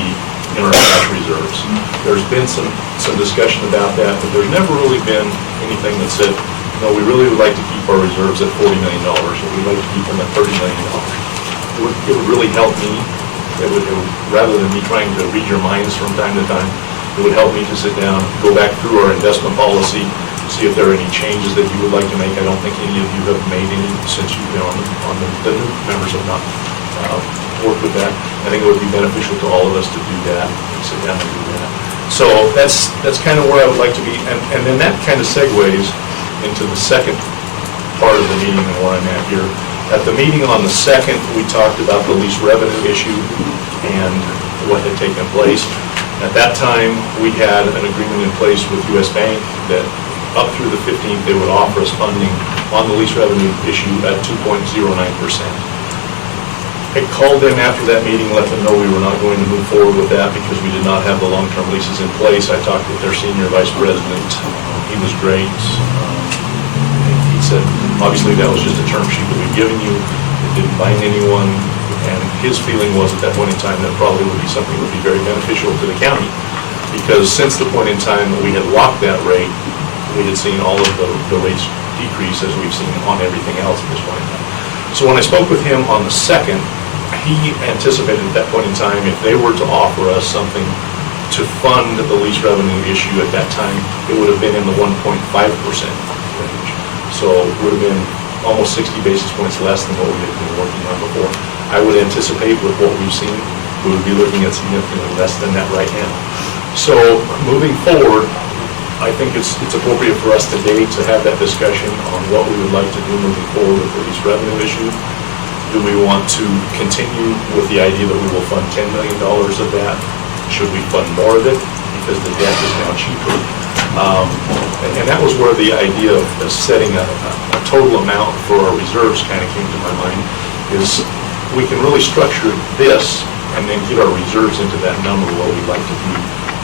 in our cash reserves. There's been some discussion about that, but there's never really been anything that said, no, we really would like to keep our reserves at $40 million, or we'd like to keep them at $30 million. It would really help me. It would, rather than me trying to read your minds from time to time, it would help me to sit down, go back through our investment policy, see if there are any changes that you would like to make. I don't think any of you have made any since you've been on the new members have not worked with that. I think it would be beneficial to all of us to do that, and sit down and do that. So that's kind of where I would like to be, and then that kind of segues into the second part of the meeting and where I'm at here. At the meeting on the 2nd, we talked about the lease revenue issue and what had taken place. At that time, we had an agreement in place with U.S. Bank that up through the 15th, they would offer us funding on the lease revenue issue at 2.09%. I called them after that meeting, let them know we were not going to move forward with that because we did not have the long-term leases in place. I talked with their senior vice president. He was great. He said, obviously, that was just a term sheet that we'd given you. It didn't bind anyone. And his feeling was at that point in time that probably would be something that would be very beneficial to the county because since the point in time that we had locked that rate, we had seen all of the rates decrease as we've seen on everything else at this point in time. So when I spoke with him on the 2nd, he anticipated at that point in time if they were to offer us something to fund the lease revenue issue at that time, it would have been in the 1.5% range. So it would have been almost 60 basis points less than what we had been working on before. I would anticipate with what we've seen, we would be looking at significantly less than that right now. So moving forward, I think it's appropriate for us today to have that discussion on what we would like to do moving forward with the lease revenue issue. Do we want to continue with the idea that we will fund $10 million of that? Should we fund more of it because the debt is now cheaper? And that was where the idea of setting a total amount for our reserves kind of came to my mind, is we can really structure this and then get our reserves into that number, what we'd like to do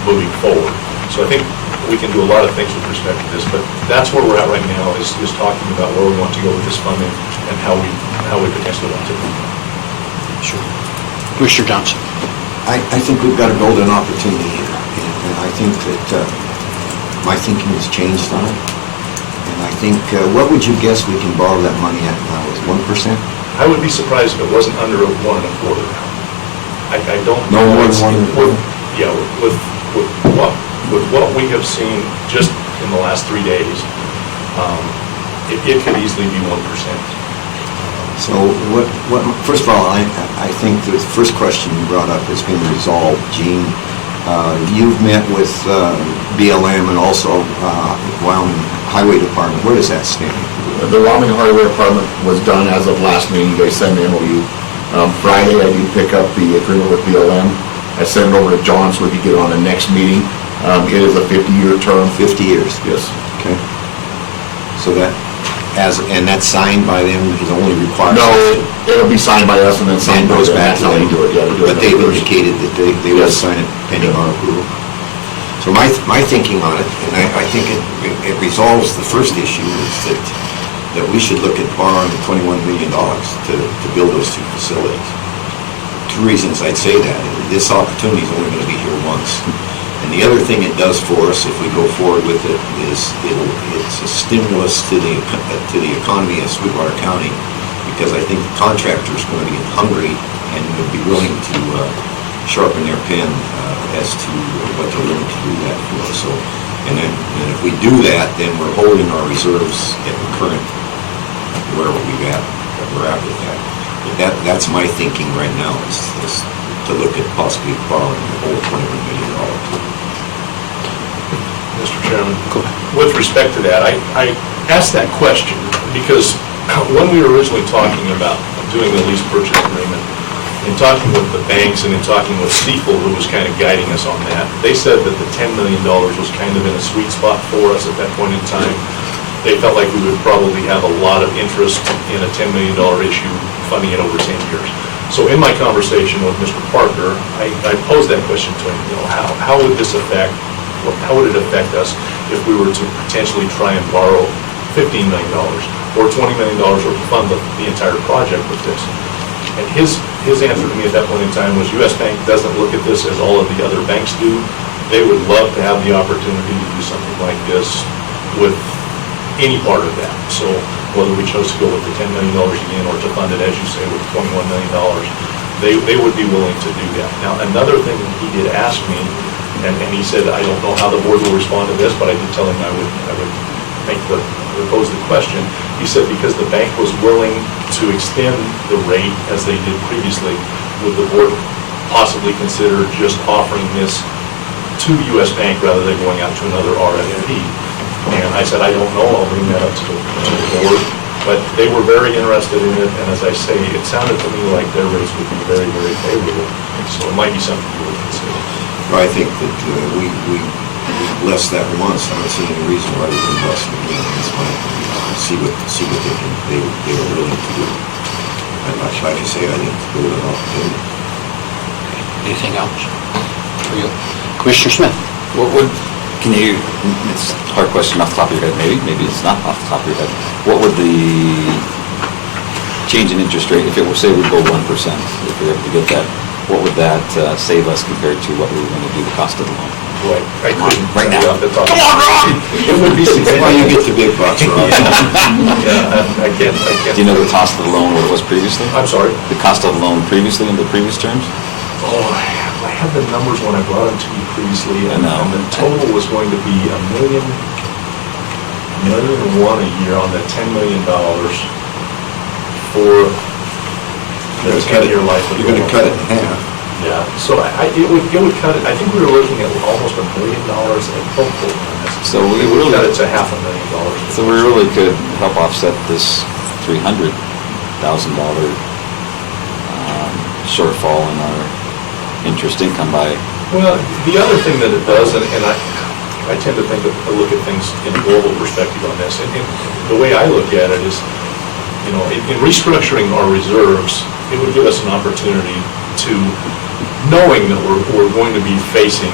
moving forward. So I think we can do a lot of things with respect to this, but that's where we're at right now, is talking about where we want to go with this funding and how we potentially want to. Sure. Commissioner Johnson. I think we've got a golden opportunity here, and I think that my thinking has changed on it. And I think, what would you guess we can borrow that money at now, is 1%? I would be surprised if it wasn't under 1.25. I don't. No more than 1.25? Yeah, with what we have seen just in the last 3 days, it could easily be 1%. So first of all, I think the first question you brought up has been resolved. Gene, you've met with BLM and also Wyoming Highway Department. Where does that stand? The Wyoming Highway Department was done as of last meeting. They sent an MOU. Friday, I did pick up the agreement with BLM. I sent it over to John so we could get it on the next meeting. It is a 50-year term. 50 years? Yes. Okay. So and that's signed by them, is only required? No, it'll be signed by us and then signed by goes them. back That's how to them. we do it, yeah. we do it But they've first. indicated that they will sign it pending our approval. So my thinking on it, and I think it resolves the first issue, is that we should look at borrowing the $21 million to build those two facilities. Two reasons I'd say that. This opportunity is only going to be here once. And the other thing it does for us, if we go forward with it, is it's a stimulus to the economy of Sweetwater County, because I think the contractors are going to get hungry and would be willing to sharpen their pen as to what they're willing to do that for. So, and if we do that, then we're holding our reserves at the current where we're at with that. But that's my thinking right now, is to look at possibly borrowing the whole $21 million. Mr. Chairman, with respect to that, I asked that question because when we were originally talking about doing the lease purchase agreement, in talking with the banks and in talking with Stiefel, who was kind of guiding us on that, they said that the $10 million was kind of in a sweet spot for us at that point in time. They felt like we would probably have a lot of interest in a $10 million issue, funding it over 10 years. So in my conversation with Mr. Parker, I posed that question to him, how would this affect, how would it affect us if we were to potentially try and borrow $15 million or $20 million or fund the entire project with this? And his answer to me at that point in time was, U.S. Bank doesn't look at this as all of the other banks do. They would love to have the opportunity to do something like this with any part of that. So whether we chose to go with the $10 million again or to fund it, as you say, with $21 million, they would be willing to do that. Now, another thing he did ask me, and he said, I don't know how the board will respond to this, but I did tell him I would propose the question. He said because the bank was willing to extend the rate as they did previously, would the board possibly consider just offering this to U.S. Bank rather than going out to another RFP? And I said, I don't know, I'll bring that up to the board. But they were very interested in it, and as I say, it sounded to me like their rates would be very, very favorable. So it might be something you would consider. Well, I think that we blessed that once. I don't see any reason why we wouldn't bless it again. That's my opinion. See what they were willing to do. And like I say, I think it's a good opportunity. Anything else for you? Commissioner Smith? It's a hard question off the top of your head, maybe it's not off the top of your head. What would the change in interest rate, if it were, say, we go 1%, if we were able to get that, what would that save us compared to what we were going to do the cost of the loan? Boy, I couldn't. Right now. Come on, Ron! It would be significant. Well, you get the big bucks, Ron. Yeah, I can't. Do you know the cost of the loan, what it was previously? I'm sorry? The cost of the loan previously in the previous terms? Oh, I had the numbers when I brought them to you previously, and the total was going to be $1.1 million a year on the $10 million for the 10-year life of the You're gonna cut it in half. Yeah, so it would cut it, I think we were looking at almost $1 million in total on this. So we It would really- cut it to $500,000. So we really could help offset this $300,000 shortfall in our interest income by. Well, the other thing that it does, and I tend to look at things in a global perspective on this, and the way I look at it is, in restructuring our reserves, it would give us an opportunity to, knowing that we're going to be facing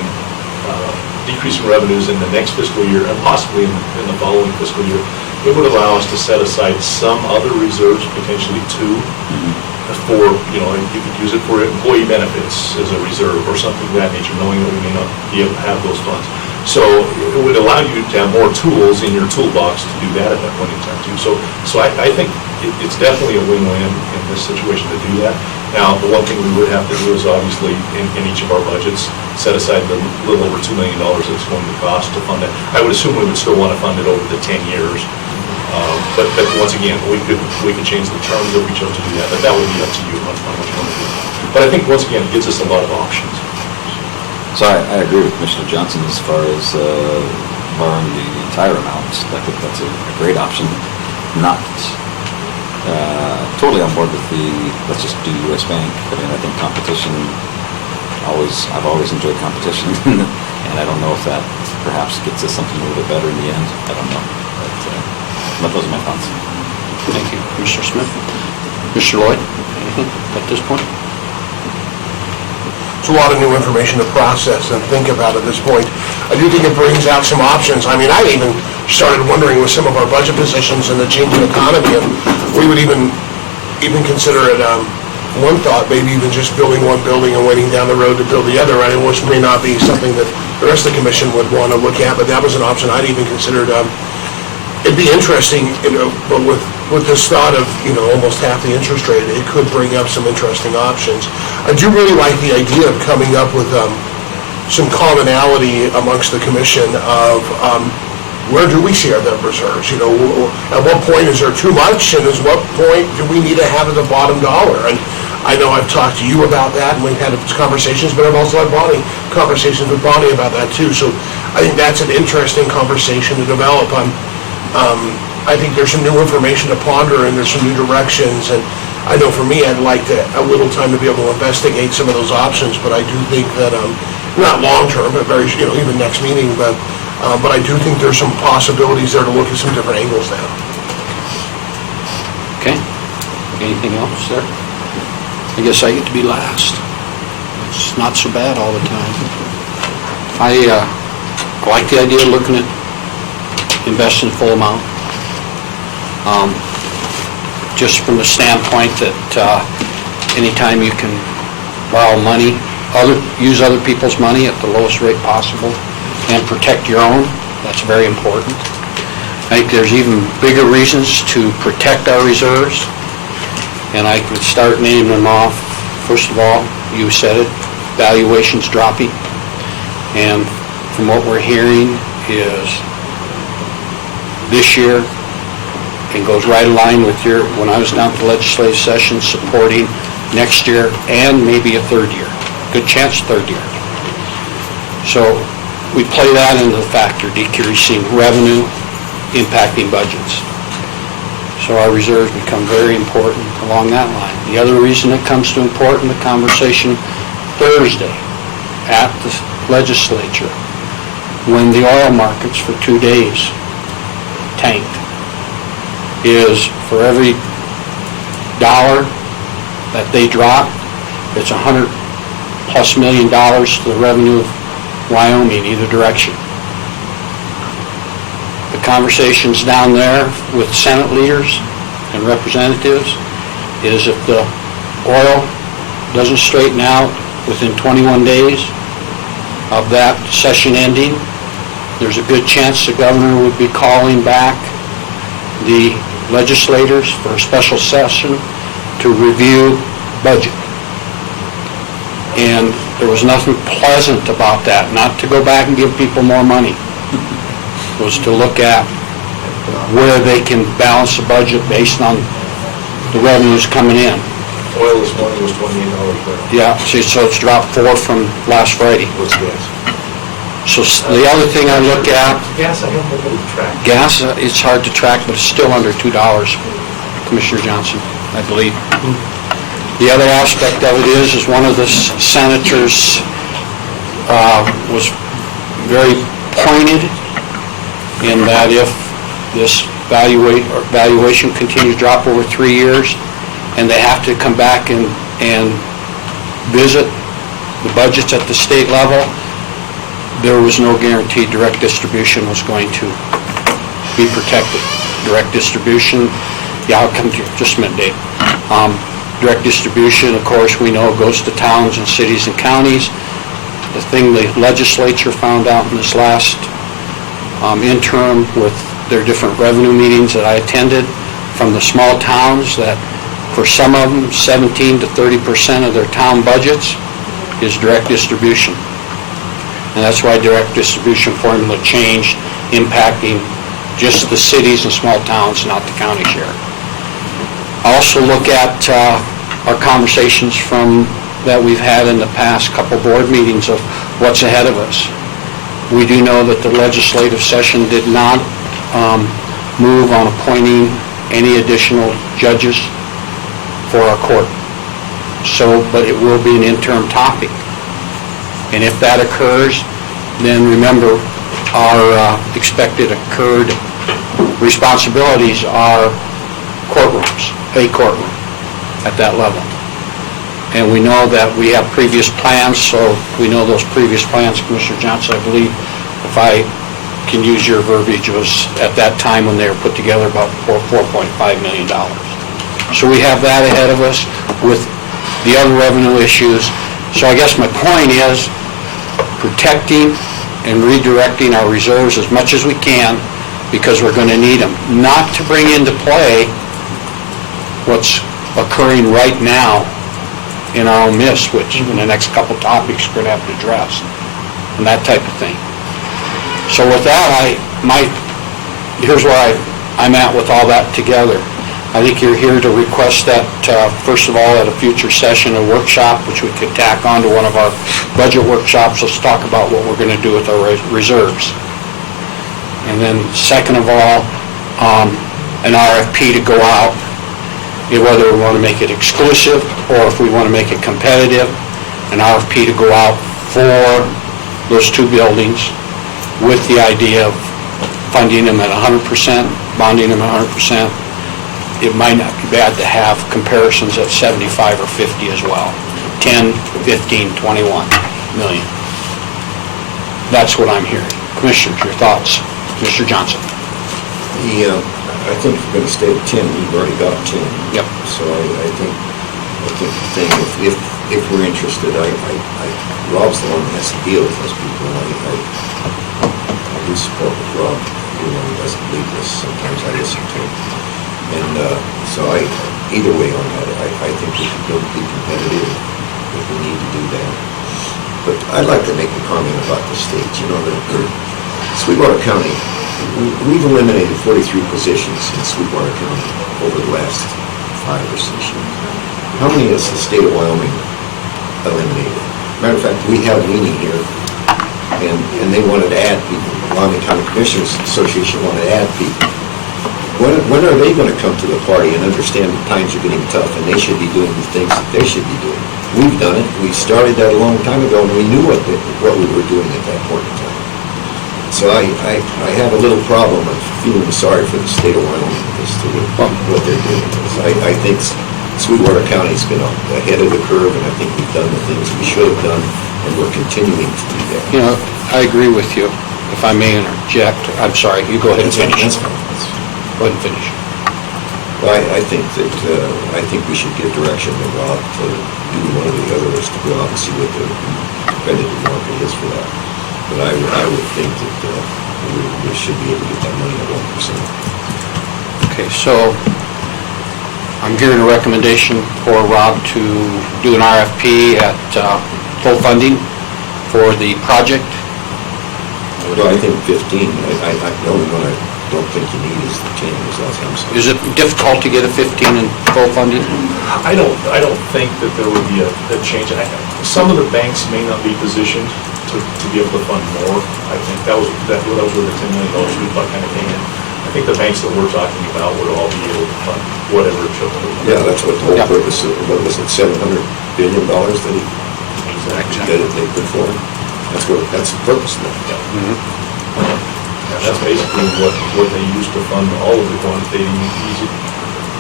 decreasing revenues in the next fiscal year and possibly in the following fiscal year, it would allow us to set aside some other reserves, potentially two, for, you could use it for employee benefits as a reserve or something of that nature, knowing that we may not be able to have those funds. So it would allow you to have more tools in your toolbox to do that at that point in time too. So I think it's definitely a win-win in this situation to do that. Now, the one thing we would have to do is obviously in each of our budgets, set aside the little over $2 million it's going to cost to fund it. I would assume we would still want to fund it over the 10 years. But once again, we could change the terms if we chose to do that, but that would be up to you on what you want to do. But I think, once again, it gives us a lot of options. So I agree with Commissioner Johnson as far as borrowing the entire amount. I think that's a great option. Not totally on board with let's just do U.S. Bank. I mean, I think competition, I've always enjoyed competition, and I don't know if that perhaps gets us something a little bit better in the end. I don't know. But those are my thoughts. Thank you, Commissioner Smith. Commissioner Lloyd, anything at this point? It's a lot of new information to process and think about at this point. I do think it brings out some options. I mean, I even started wondering with some of our budget positions and the changing economy, and we would even consider it, one thought, maybe even just building one building and waiting down the road to build the other, right? Which may not be something that the rest of the commission would want to look at, but that was an option I'd even considered. It'd be interesting, but with this thought of, almost half the interest rate, it could bring up some interesting options. I do really like the idea of coming up with some commonality amongst the commission of where do we share the reserves? At what point is there too much, and at what point do we need to have at the bottom dollar? And I know I've talked to you about that, and we've had conversations, but I've also had conversations with Bonnie about that too. So I think that's an interesting conversation to develop. I think there's some new information to ponder, and there's some new directions, and I know for me, I'd like a little time to be able to investigate some of those options, but I do think that, not long-term, but very, even next meeting, but I do think there's some possibilities there to look at some different angles now. Okay. Anything else, sir? I guess I get to be last. It's not so bad all the time. I like the idea of looking at investing the full amount. Just from the standpoint that anytime you can borrow money, use other people's money at the lowest rate possible and protect your own, that's very important. I think there's even bigger reasons to protect our reserves, and I can start naming them off. First of all, you said it, valuation's dropping, and from what we're hearing is this year, and goes right in line with when I was down at the legislative session, supporting next year and maybe a third year. Good chance third year. So we play that into the factor, decreasing revenue, impacting budgets. So our reserves become very important along that line. The other reason it comes to important, the conversation Thursday at the legislature, when the oil markets for 2 days tanked, is for every dollar that they drop, it's $100+ million to the revenue of Wyoming, either direction. The conversations down there with Senate leaders and representatives is if the oil doesn't straighten out within 21 days of that session ending, there's a good chance the governor would be calling back the legislators for a special session to review budget. And There was nothing pleasant about that, not to go back and give people more money. It was to look at where they can balance the budget based on the revenues coming in. Oil this morning was $28 a barrel. Yeah, see, so it's dropped 4 from last Friday. What's gas? So the other thing I look at, Gas, I don't know what to track. gas, it's hard to track, but it's still under $2, Commissioner Johnson, I believe. The other aspect of it is one of the senators was very pointed in that if this valuation continues to drop over 3 years, and they have to come back and visit the budgets at the state level, there was no guarantee direct distribution was going to be protected. Direct distribution, yeah, I'll come to you just a minute, Dave. Direct distribution, of course, we know goes to towns and cities and counties. The thing the legislature found out in this last interim with their different revenue meetings that I attended from the small towns, that for some of them, 17 to 30% of their town budgets is direct distribution. And that's why direct distribution formula changed, impacting just the cities and small towns, not the county share. I also look at our conversations that we've had in the past couple board meetings of what's ahead of us. We do know that the legislative session did not move on appointing any additional judges for our court. So, but it will be an interim topic. And if that occurs, then remember our expected occurred responsibilities are courtrooms, a courtroom at that level. And we know that we have previous plans, so we know those previous plans, Commissioner Johnson, I believe, if I can use your verbiage, was at that time when they were put together about $4.5 million. So we have that ahead of us with the other revenue issues. So I guess my point is protecting and redirecting our reserves as much as we can, because we're going to need them. Not to bring into play what's occurring right now in our own midst, which in the next couple topics we're going to have to address, and that type of thing. So with that, here's where I'm at with all that together. I think you're here to request that, first of all, at a future session, a workshop, which we could tack on to one of our budget workshops. Let's talk about what we're going to do with our reserves. And then second of all, an RFP to go out, whether we want to make it exclusive or if we want to make it competitive, an RFP to go out for those 2 buildings with the idea of funding them at 100%, bonding them at 100%. It might not be bad to have comparisons at 75 or 50 as well. 10, 15, 21 million. That's what I'm hearing. Commissioners, your thoughts? Mr. Johnson. I think if we're going to stay at 10, we've already got 10. Yep. So I think the thing, if we're interested, Rob's the one that has to deal with those people. I do support with Rob, even though he doesn't lead this. Sometimes I listen to him. And so either way on that, I think we should go be competitive if we need to do that. But I'd like to make a comment about the state. You know, Sweetwater County, we've eliminated 43 positions in Sweetwater County over the last 5 or 6 years. How many has the state of Wyoming eliminated? Matter of fact, we had a meeting here, and they wanted to add people. Wyoming County Commissioners Association wanted to add people. When are they going to come to the party and understand that times are getting tough and they should be doing the things that they should be doing? We've done it. We started that a long time ago, and we knew what we were doing at that point in time. So I have a little problem of feeling sorry for the state of Wyoming as to what they're doing. I think Sweetwater County's been ahead of the curve, and I think we've done the things we should have done, and we're continuing to do that. You know, I agree with you. If I may interject, I'm sorry, you go ahead and finish. That's fine. Go ahead and finish. Well, I think we should give direction to Rob to do one of the others to go out and see what the competitive market is for that. But I would think that we should be able to get that money at 1%. Okay, so I'm hearing a recommendation for Rob to do an RFP at full funding for the project? Well, I think 15, the only one I don't think you need is the 10, is that what I'm saying? Is it difficult to get a 15 in full funding? I don't think that there would be a change. Some of the banks may not be positioned to be able to fund more. I think that was where the $10 million sweet spot kind of came in. I think the banks that we're talking about would all be able to fund whatever it took. Yeah, that's what the whole purpose of, what was it, $700 billion that they put forward? That's the purpose of that. And that's basically what they used to fund all of the quantitative easing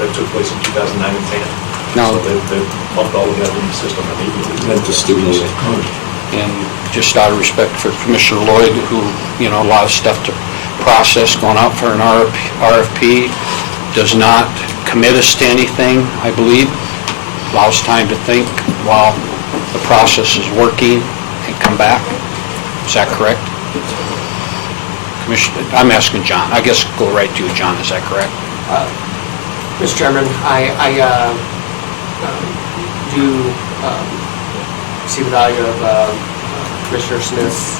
that took place in 2009 and 10. No. So they pumped all of that in the system immediately. Meant to stimulate the economy. And just out of respect for Commissioner Lloyd, who, a lot of stuff to process going out for an RFP, does not commit us to anything, I believe. Allows time to think while the process is working and come back. Is that correct? Commissioner, I'm asking John. I guess go right to you, John. Is that correct? Mr. Chairman, I do see the value of Commissioner Smith's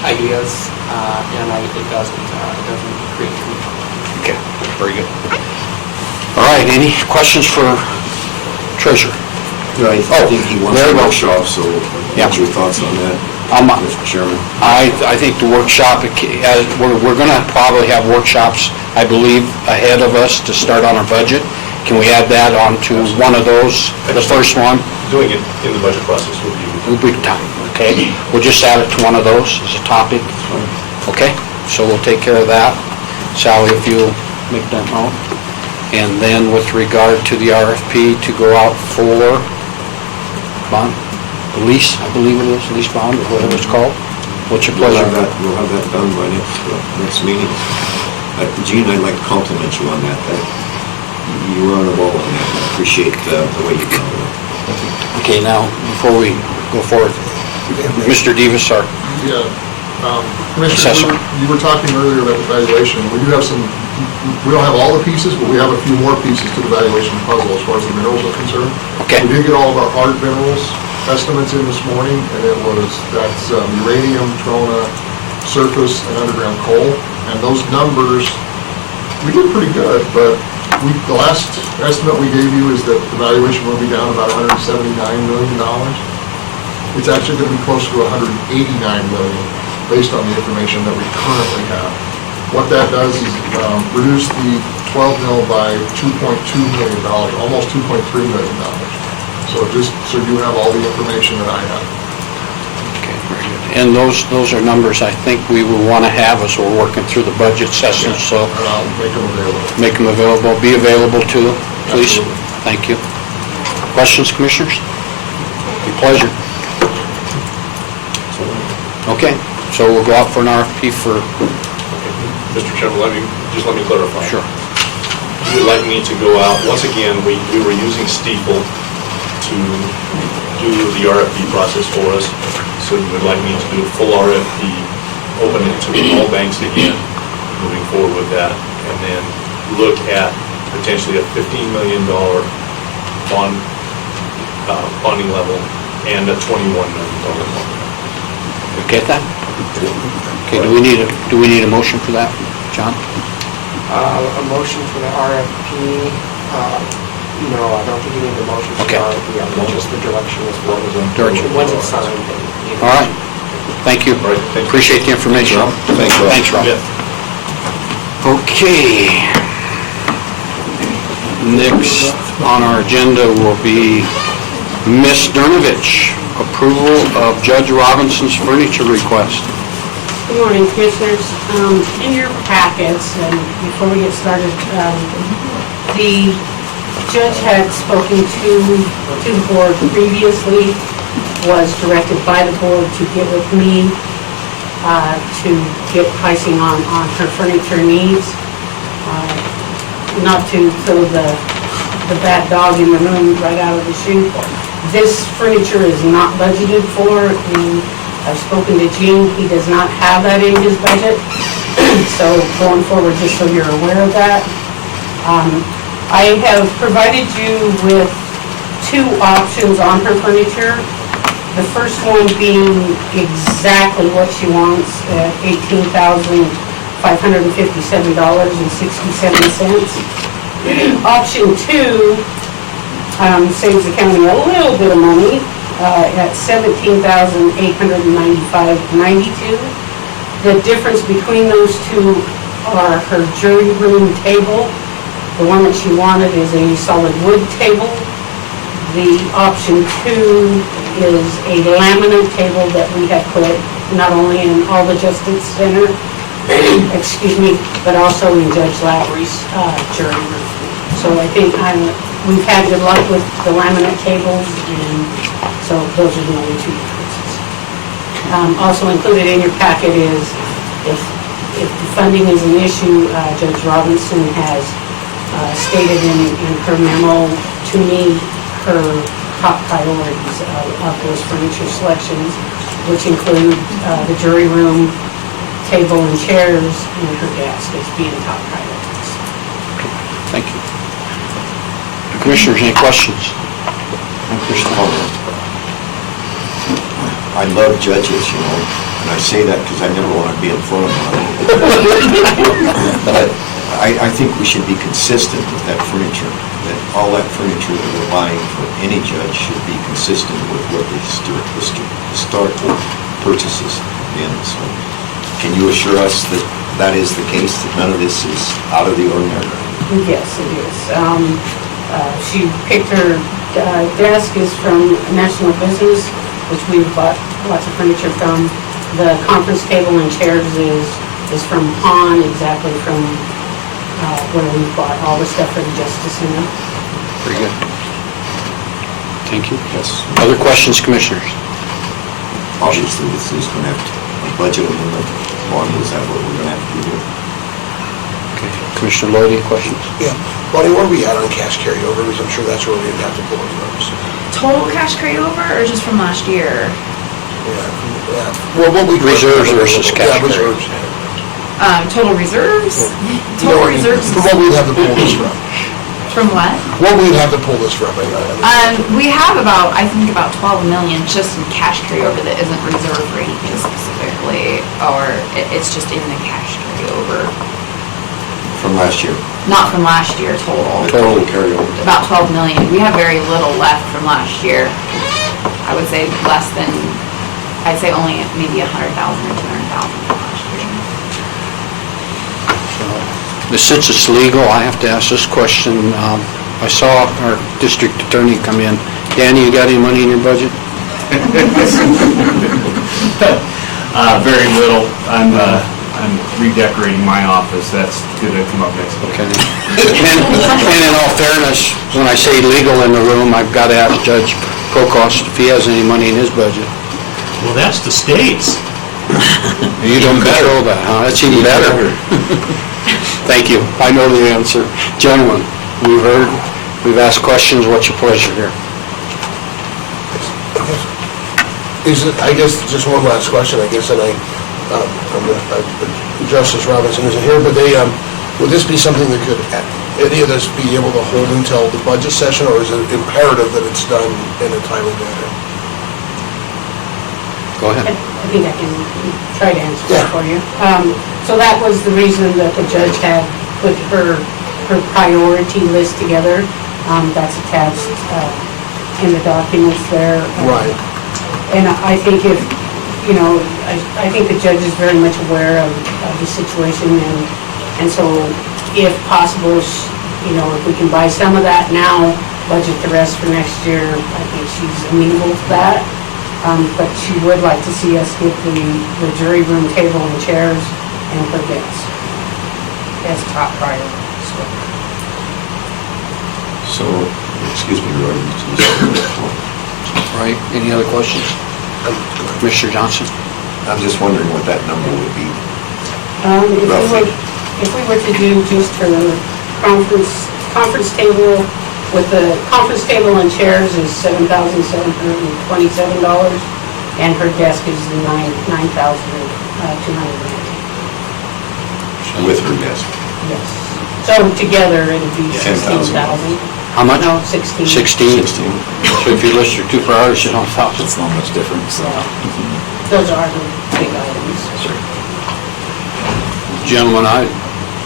ideas, and it doesn't create commitment. Okay, very good. All right, any questions for Treasurer? Yeah, I think he wants very a well. workshop, so what's your thoughts on that, Mr. Chairman? I think the workshop, we're going to probably have workshops, I believe, ahead of us to start on our budget. Can we add that onto one of those, the first one? Doing it in the budget process Will be time, okay? We'll just add it to one of those as a topic. Okay, so we'll take care of that. Sally, if you'll make that note. And then with regard to the RFP to go out for bond, lease, I believe it is, lease bond, or whatever it's called. What's your pleasure? We'll have that done by next meeting. Gene, I'd like to compliment you on that. You were on the ball on that. I appreciate the way you done it. Okay, now, before we go forward, Mr. Davis, our Yeah, Commissioner, you were talking earlier about the valuation. We do have we don't have all the pieces, but we have a few more pieces to the valuation puzzle as far as the minerals are concerned. Okay. We did get all of our hard minerals estimates in this morning, and that's uranium, trona, surface, and underground coal. And those numbers, we did pretty good, but the last estimate we gave you is that the valuation will be down about $179 million. It's actually going to be close to $189 million based on the information that we currently have. What that does is reduce the 12 mil by $2.2 million, almost $2.3 million. So just so you have all the information that I have. Okay, very good. And those are numbers I think we will want to have as we're working through the budget session, so. And I'll make them available. Make them available, be available too, please. Absolutely. Thank you. Questions, Commissioners? Your pleasure. Okay, so we'll go out for an RFP for. Mr. Chairman, let me clarify. Sure. You would like me to go out, once again, we were using Steeple to do the RFP process for us, so you would like me to do a full RFP, open it to all banks again, moving forward with that, and then look at potentially a $15 million bonding level and a $21 million bond. You get that? Okay, do we need a motion for that, John? A motion for the RFP, no, I don't think you need the motion for the Okay. RFP, I think just the direction is what is Direction. Once it's signed, then. All right, thank you. All right, thank you. Appreciate the information. Thanks, Rob. Thanks, Rob. Yeah. Okay. Next on our agenda will be Ms. Durnovich, approval of Judge Robinson's furniture request. Good morning, Commissioners. In your packets, and before we get started, the judge had spoken to the board previously, was directed by the board to get with me to get pricing on her furniture needs. Not to throw the bad dog in the room right out of the chute. This furniture is not budgeted for, and I've spoken to Gene, he does not have that in his budget. So going forward, just so you're aware of that. I have provided you with two options on her furniture. The first one being exactly what she wants at $18,557.67. Option two saves the county a little bit of money at $17,895.92. The difference between those two are her jury room table. The one that she wanted is a solid wood table. The option two is a laminate table that we have put not only in all the Justice Center, excuse me, but also in Judge Lowry's jury room. So I think we've had good luck with the laminate tables, and so those are the only two differences. Also included in your packet is if the funding is an issue, Judge Robinson has stated in her memo to me her top priorities of those furniture selections, which include the jury room, table and chairs, and her desk as being top priorities. Thank you. Commissioners, any questions? Commissioner Palmer. I love judges, and I say that because I never want to be in front of them. But I think we should be consistent with that furniture, that all that furniture that we're buying for any judge should be consistent with what the historical purchases have been. So can you assure us that that is the case, that none of this is out of the ordinary? Yes, it is. She picked her desk is from National Business, which we bought lots of furniture from. The conference table and chairs is from Han, exactly from where we bought all the stuff for the Justice Center. Very good. Thank you. Yes. Other questions, Commissioners? Obviously, this is going to have a budget amendment. Bonnie, is that what we're going to have to do here? Okay. Commissioner Lloyd, any questions? Yeah. Bonnie, where are we at on cash carryover? Because I'm sure that's where we'd have to pull it from. So. Total cash carryover or just from last year? Yeah. Well, what we reserves versus cash reserves. Total reserves? Total reserves. From what we'd have to pull this from. From what? What we'd have to pull this from. We have I think about 12 million just in cash carryover that isn't reserved for anything specifically, or it's just in the cash carryover. From last year? Not from last year, total. Total carryover. About 12 million. We have very little left from last year. I would say less than, I'd say only maybe 100,000 or 200,000 from last year. Since it's legal, I have to ask this question. I saw our district attorney come in. Danny, you got any money in your budget? Very little. I'm redecorating my office. That's going to come up next week. Okay. And in all fairness, when I say legal in the room, I've got to ask Judge Procost if he has any money in his budget. Well, that's the state's. You don't control that, huh? That's even better. Thank you. I know the answer. Gentlemen, we've heard, we've asked questions. What's your pleasure here? I guess just one last question, I guess, and Justice Robinson isn't here, but would this be something that could, any of this be able to hold until the budget session, or is it imperative that it's done in a timely manner? Go ahead. I think I can try to answer that for you. So that was the reason that the judge had put her priority list together. That's attached in the documents there. Right. And I think if, I think the judge is very much aware of the situation, and so if possible, if we can buy some of that now, budget the rest for next year, I think she's amenable to that. But she would like to see us get the jury room table and chairs and her desk as top priority. So, excuse me, Roy. Right. Any other questions? Commissioner Johnson? I'm just wondering what that number would be. If we were to do just her conference table, with the conference table and chairs is $7,727, and her desk is $9,290. With her desk? Yes. So together it'd be $16,000. How much? No, 16. 16? So if you list your two priorities, you don't have It's not much different, so. Those are the big items. Gentlemen, I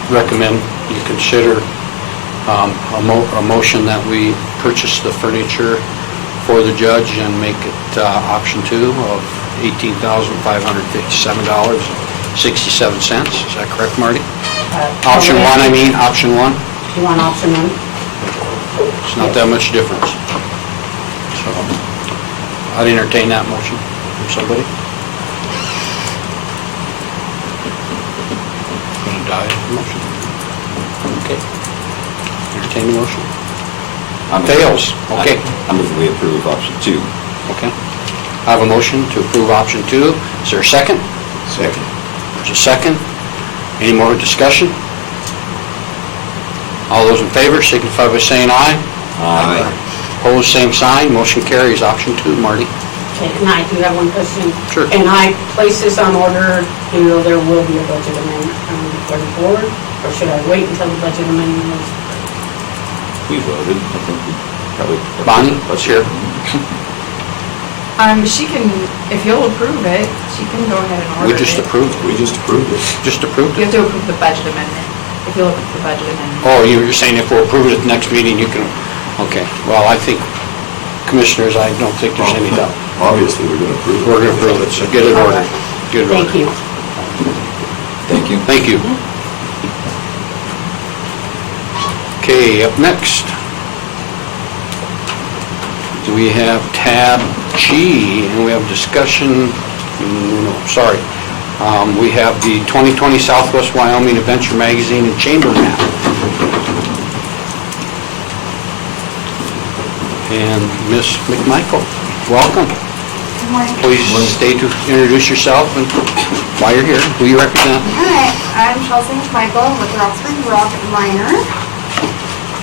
recommend you consider a motion that we purchase the furniture for the judge and make it option 2 of $18,557.67. Is that correct, Marty? Option 1, I mean, option 1? You want option 1? It's not that much difference. So I'd entertain that motion from somebody. Going to die the motion? Okay. Entertain the motion. Fails. Okay. I move that we approve option 2. Okay. I have a motion to approve option 2. Is there a second? Second. There's a second. Any more discussion? All those in favor signify by saying aye. Aye. Opposed, same sign. Motion carries. Option 2, Marty. Okay, and I do have one question. Sure. And I place this on order, even though there will be a budget amendment for the board, or should I wait until the budget amendment is? We voted, I think we probably. Bonnie, let's hear. She can, if you'll approve it, she can go ahead and order We it. just approved it. We just approved it. Just approved You it? have to approve the budget amendment, if you'll approve the budget amendment. Oh, you're saying if we approve it at the next meeting, you can, okay. Well, I think, commissioners, I don't think there's any doubt. Obviously, we're going to approve it. We're going to approve it, so get it ordered. Get it ordered. Thank you. Thank you. Thank you. Okay, up next, we have tab G, and we have discussion, we have the 2020 Southwest Wyoming Adventure Magazine and Chamber Map. And Ms. McMichael, welcome. Good morning. Please stay to introduce yourself and why you're here, who you represent. All right, I'm Chelsea McMichael with the Rock Springs Rock Miner.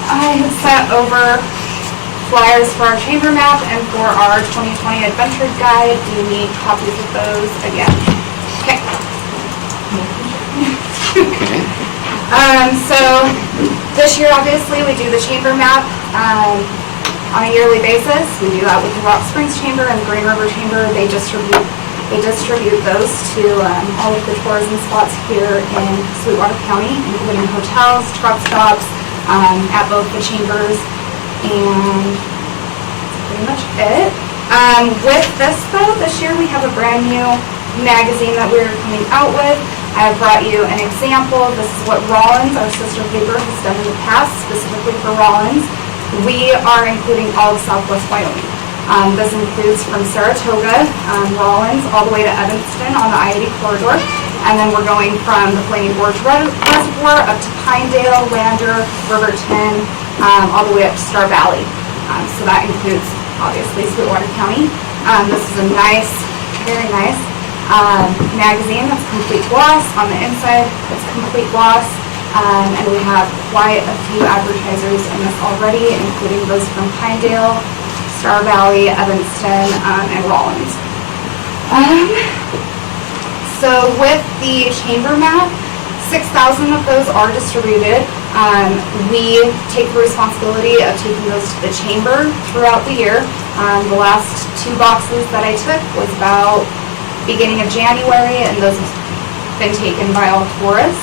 I have sent over flyers for our chamber map and for our 2020 adventure guide. Do you need copies of those again? Okay. Okay. So this year, obviously, we do the chamber map on a yearly basis. We do that with the Rock Springs Chamber and the Green River Chamber. They distribute those to all of the tourism spots here in Sweetwater County, including hotels, truck stops, at both the chambers, and that's pretty much it. With this though, this year we have a brand new magazine that we're coming out with. I have brought you an example. This is what Rollins, our sister paper, has done in the past, specifically for Rollins. We are including all of Southwest Wyoming. This includes from Saratoga, Rollins, all the way to Evanston on the I-80 corridor. And then we're going from the Flaming Gorge Reservoir up to Pinedale, Lander, Riverton, all the way up to Star Valley. So that includes, obviously, Sweetwater County. This is a nice, very nice magazine that's complete gloss. On the inside, it's complete gloss. And we have quite a few advertisers in this already, including those from Pinedale, Star Valley, Evanston, and Rollins. So with the chamber map, 6,000 of those are distributed. We take the responsibility of taking those to the chamber throughout the year. The last 2 boxes that I took was about beginning of January, and those have been taken by all tourists.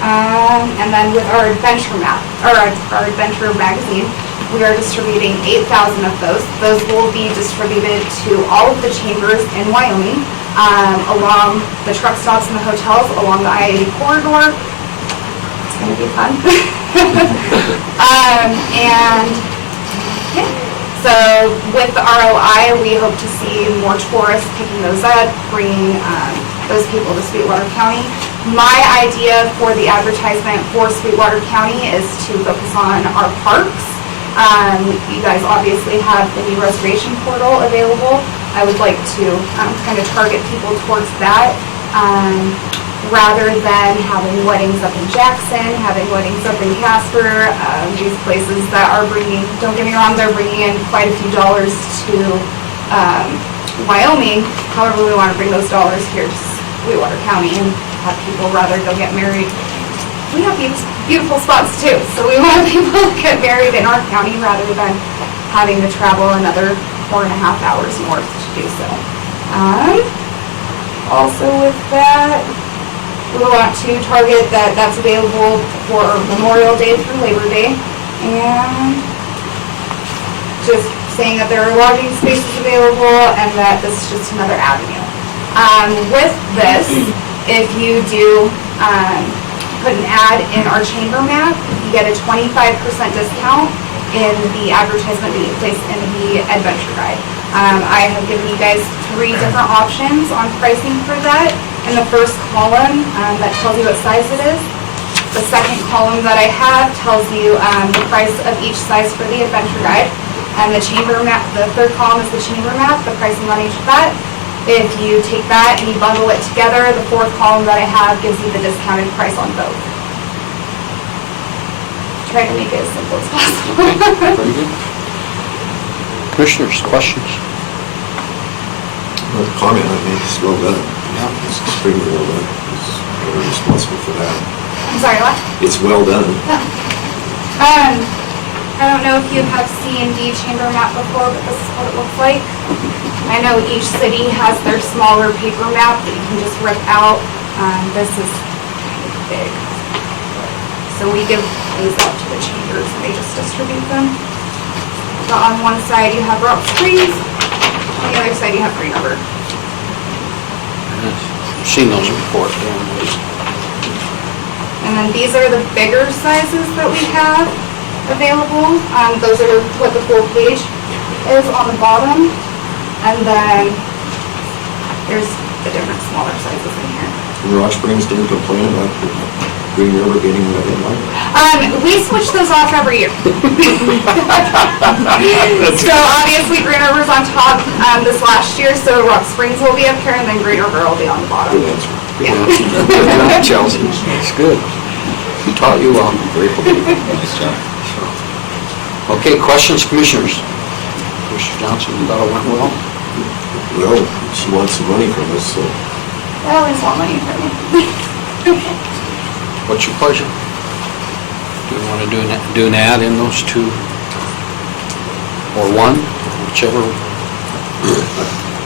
And then with our adventure map, or our adventure magazine, we are distributing 8,000 of those. Those will be distributed to all of the chambers in Wyoming, along the truck stops and the hotels along the I-80 corridor. It's going to be fun. And yeah, so with the ROI, we hope to see more tourists picking those up, bringing those people to Sweetwater County. My idea for the advertisement for Sweetwater County is to focus on our parks. You guys obviously have the new reservation portal available. I would like to kind of target people towards that rather than having weddings up in Jackson, having weddings up in Casper, these places that are bringing, don't get me wrong, they're bringing in quite a few dollars to Wyoming. However, we want to bring those dollars here to Sweetwater County and have people rather go get married. We have beautiful spots too. So we want people to get married in our county rather than having to travel another 4.5 hours north to do so. Also with that, we want to target that's available for Memorial Day through Labor Day. And just saying that there are lodging spaces available and that this is just another avenue. With this, if you do put an ad in our chamber map, you get a 25% discount in the advertisement that you place in the adventure guide. I have given you guys 3 different options on pricing for that. In the first column, that tells you what size it is. The second column that I have tells you the price of each size for the adventure guide. And the chamber map, the third column is the chamber map, the pricing on each of that. If you take that and you bundle it together, the fourth column that I have gives you the discounted price on both. Try to make it as simple as possible. Very good. Commissioners, questions? Well, the comment I made is well done. Yeah. It's extremely well done. It's very responsible for that. I'm sorry, what? It's well done. I don't know if you have C&D chamber map before, but this is what it looks like. I know each city has their smaller paper map that you can just rip out. This is kind of big. So we give these out to the chambers and they just distribute them. So on one side you have Rock Springs, on the other side you have Green River. I've seen those before. And then these are the bigger sizes that we have available. Those are what the full page is on the bottom. And then there's the different smaller sizes in here. Rock Springs didn't complain about Green River getting what they like. We switch those off every year. So obviously Green River's on top this last year, so Rock Springs will be up here and then Green River will be on the bottom. Good answer. Yeah. Chelsea, that's good. We taught you well. Very cool. Nice job. Okay, questions, commissioners? Commissioner Johnson, you thought it went well? Well, she wants some money from us, so. I always want money from you. What's your pleasure? Do you want to do an ad in those 2? Or 1, whichever?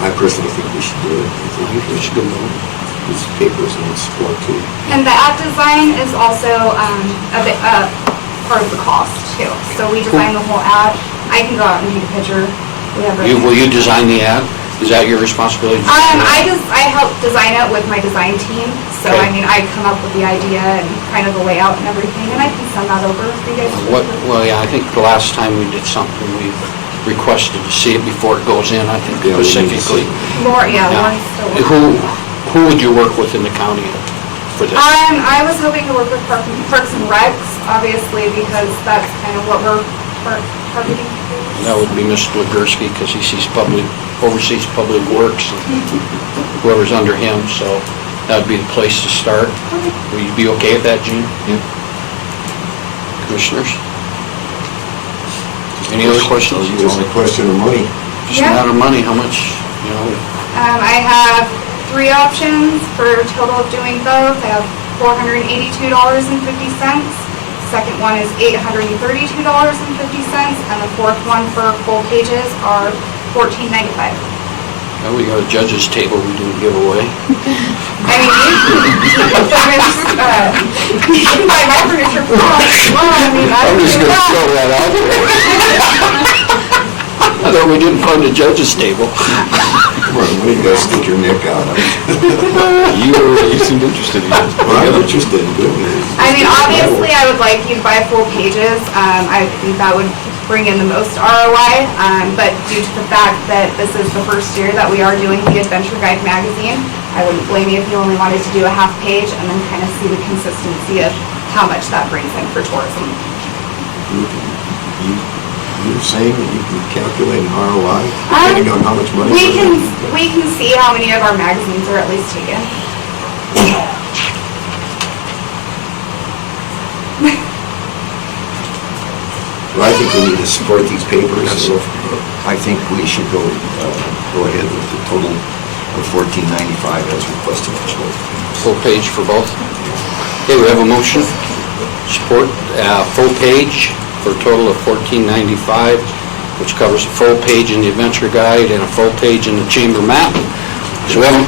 I personally think we should do it. I think we should go with these papers and support too. And the app design is also a bit part of the cost too. So we design the whole ad. I can go out and take a picture. Will you design the ad? Is that your responsibility? I help design it with my design team. So Okay. I mean, I come up with the idea and kind of the layout and everything, and I can send that over for you guys. Well, yeah, I think the last time we did something, we requested to see it before it goes in, I think specifically. Lauren, Yeah. Lauren's still. Who would you work with in the county for this? I was hoping to work with Parks and Recs, obviously, because that's kind of what we're targeting. That would be Mr. Legursky, because he oversees public works, and whoever's under him, so that would be the place to start. Will you be okay with that, Gene? Yeah. Commissioners? Any other questions? Just a question of money. Just a matter of money, how much, I have 3 options for a total of doing both. I have $482.50. Second one is $832.50, and the fourth one for full pages are $14.95. Well, we got a judge's table we didn't give away. I mean, you can buy my furniture for I'm just gonna throw that out there. I thought we didn't fund a judge's table. Come on, when you guys stick your neck out? You seemed interested in it. Well, I'm interested in doing it. I mean, obviously, I would like you to buy full pages. I think that would bring in the most ROI, but due to the fact that this is the first year that we are doing the Adventure Guide magazine, I wouldn't blame you if you only wanted to do a half page and then kind of see the consistency of how much that brings in for tourism. You're saying that you can calculate an ROI depending on how much money? We can see how many of our magazines are at least taken. Well, I think we need to support these papers, so I think we should go ahead with the total of $14.95 as requested. Full page for both. Okay, we have a motion. support full page for a total of $14.95, which covers a full page in the adventure guide and a full page in the chamber map. So we have I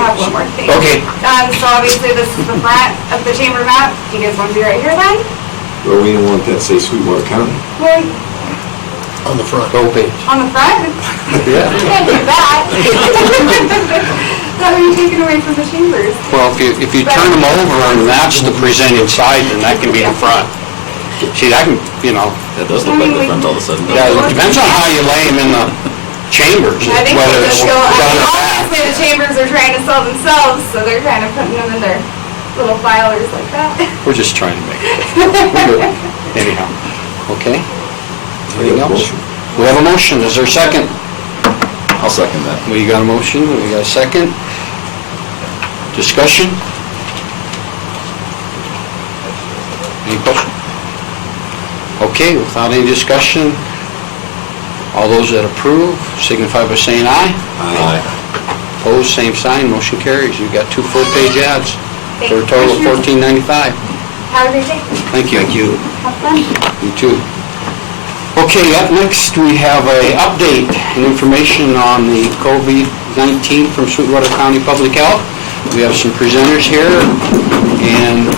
have one more thing. Okay. So obviously this is the front of the chamber map. Do you guys want to be right here then? Well, we don't want that to say Sweetwater County. Well, On the front. Full page. on the front? Yeah. You can't do that. That would be taken away from the chambers. Well, if you turn them over and that's the presenting side, then that can be the front. See, that can, That does look like the front all of a sudden. Yeah, it depends on how you lay them in the chambers, I think whether we'll it's just go, front or back. obviously the chambers are trying to sell themselves, so they're kind of putting them in their little filers like that. We're just trying to make it. We're good. Anyhow, okay? Anything else? We have a motion. Is there a second? I'll second that. We got a motion, we got a second. Discussion? Any questions? Okay, without any discussion, all those that approve signify by saying aye. Aye. Opposed, same sign, motion carries. You've got 2 full-page ads for a total of $14.95. Have a great day. Thank you. Thank you. Have fun. You too. Okay, up next, we have a update and information on the COVID-19 from Sweetwater County Public Health. We have some presenters here, and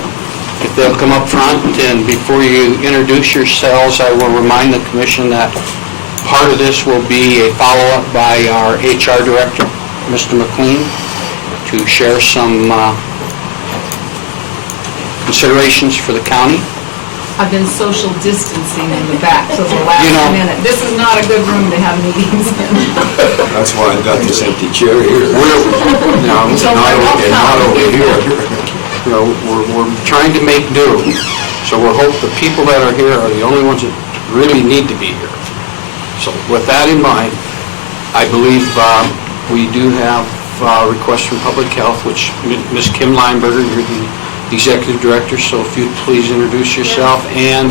if they'll come up front, and before you introduce yourselves, I will remind the commission that part of this will be a follow-up by our HR director, Mr. McLean, to share some considerations for the county. I've been social distancing in the back till the last minute. This is not a good room to have meetings in. That's why I've got this empty chair here. Not over here. We're trying to make do. So we'll hope the people that are here are the only ones that really need to be here. So with that in mind, I believe we do have a request from Public Health, which Ms. Kim Lineberger, you're the Executive Director, so if you'd please introduce yourself and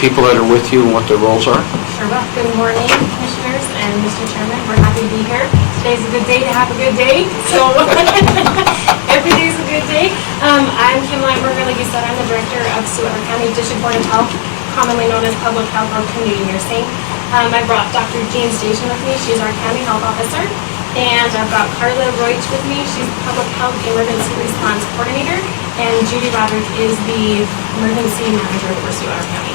people that are with you and what their roles are. Sure. Well, good morning, Commissioners and Mr. Chairman. We're happy to be here. Today's a good day to have a good day, so every day's a good day. I'm Kim Lineberger, like you said, I'm the Director of Sweetwater County District Board of Health, commonly known as Public Health or Community Nursing. I brought Dr. Jean Station with me. She's our County Health Officer. And I've got Carla Roich with me. She's the Public Health Emergency Response Coordinator. And Judy Roderick is the Emergency Manager for Sweetwater County.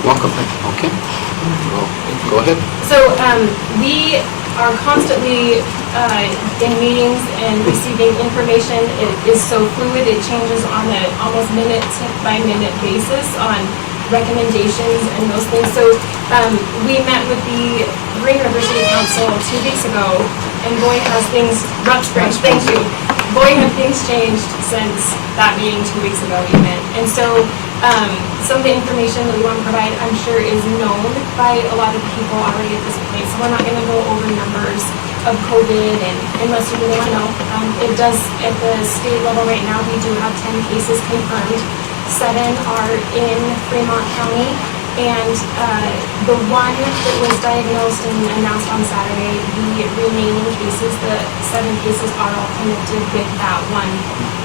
Welcome. Okay. Go ahead. So we are constantly in meetings and receiving information. It is so fluid. It changes on an almost minute-by-minute basis on recommendations and those things. So we met with the Green River City Council 2 weeks ago, and boy, has things, thank you. Boy, have things changed since that meeting 2 weeks ago even. And so some of the information that we want to provide, I'm sure, is known by a lot of people already at this point. So we're not going to go over numbers of COVID, and unless you really want to know. It does, at the state level right now, we do have 10 cases confirmed. 7 are in Fremont County, and the one that was diagnosed and announced on Saturday, the remaining cases, the 7 cases are all connected with that one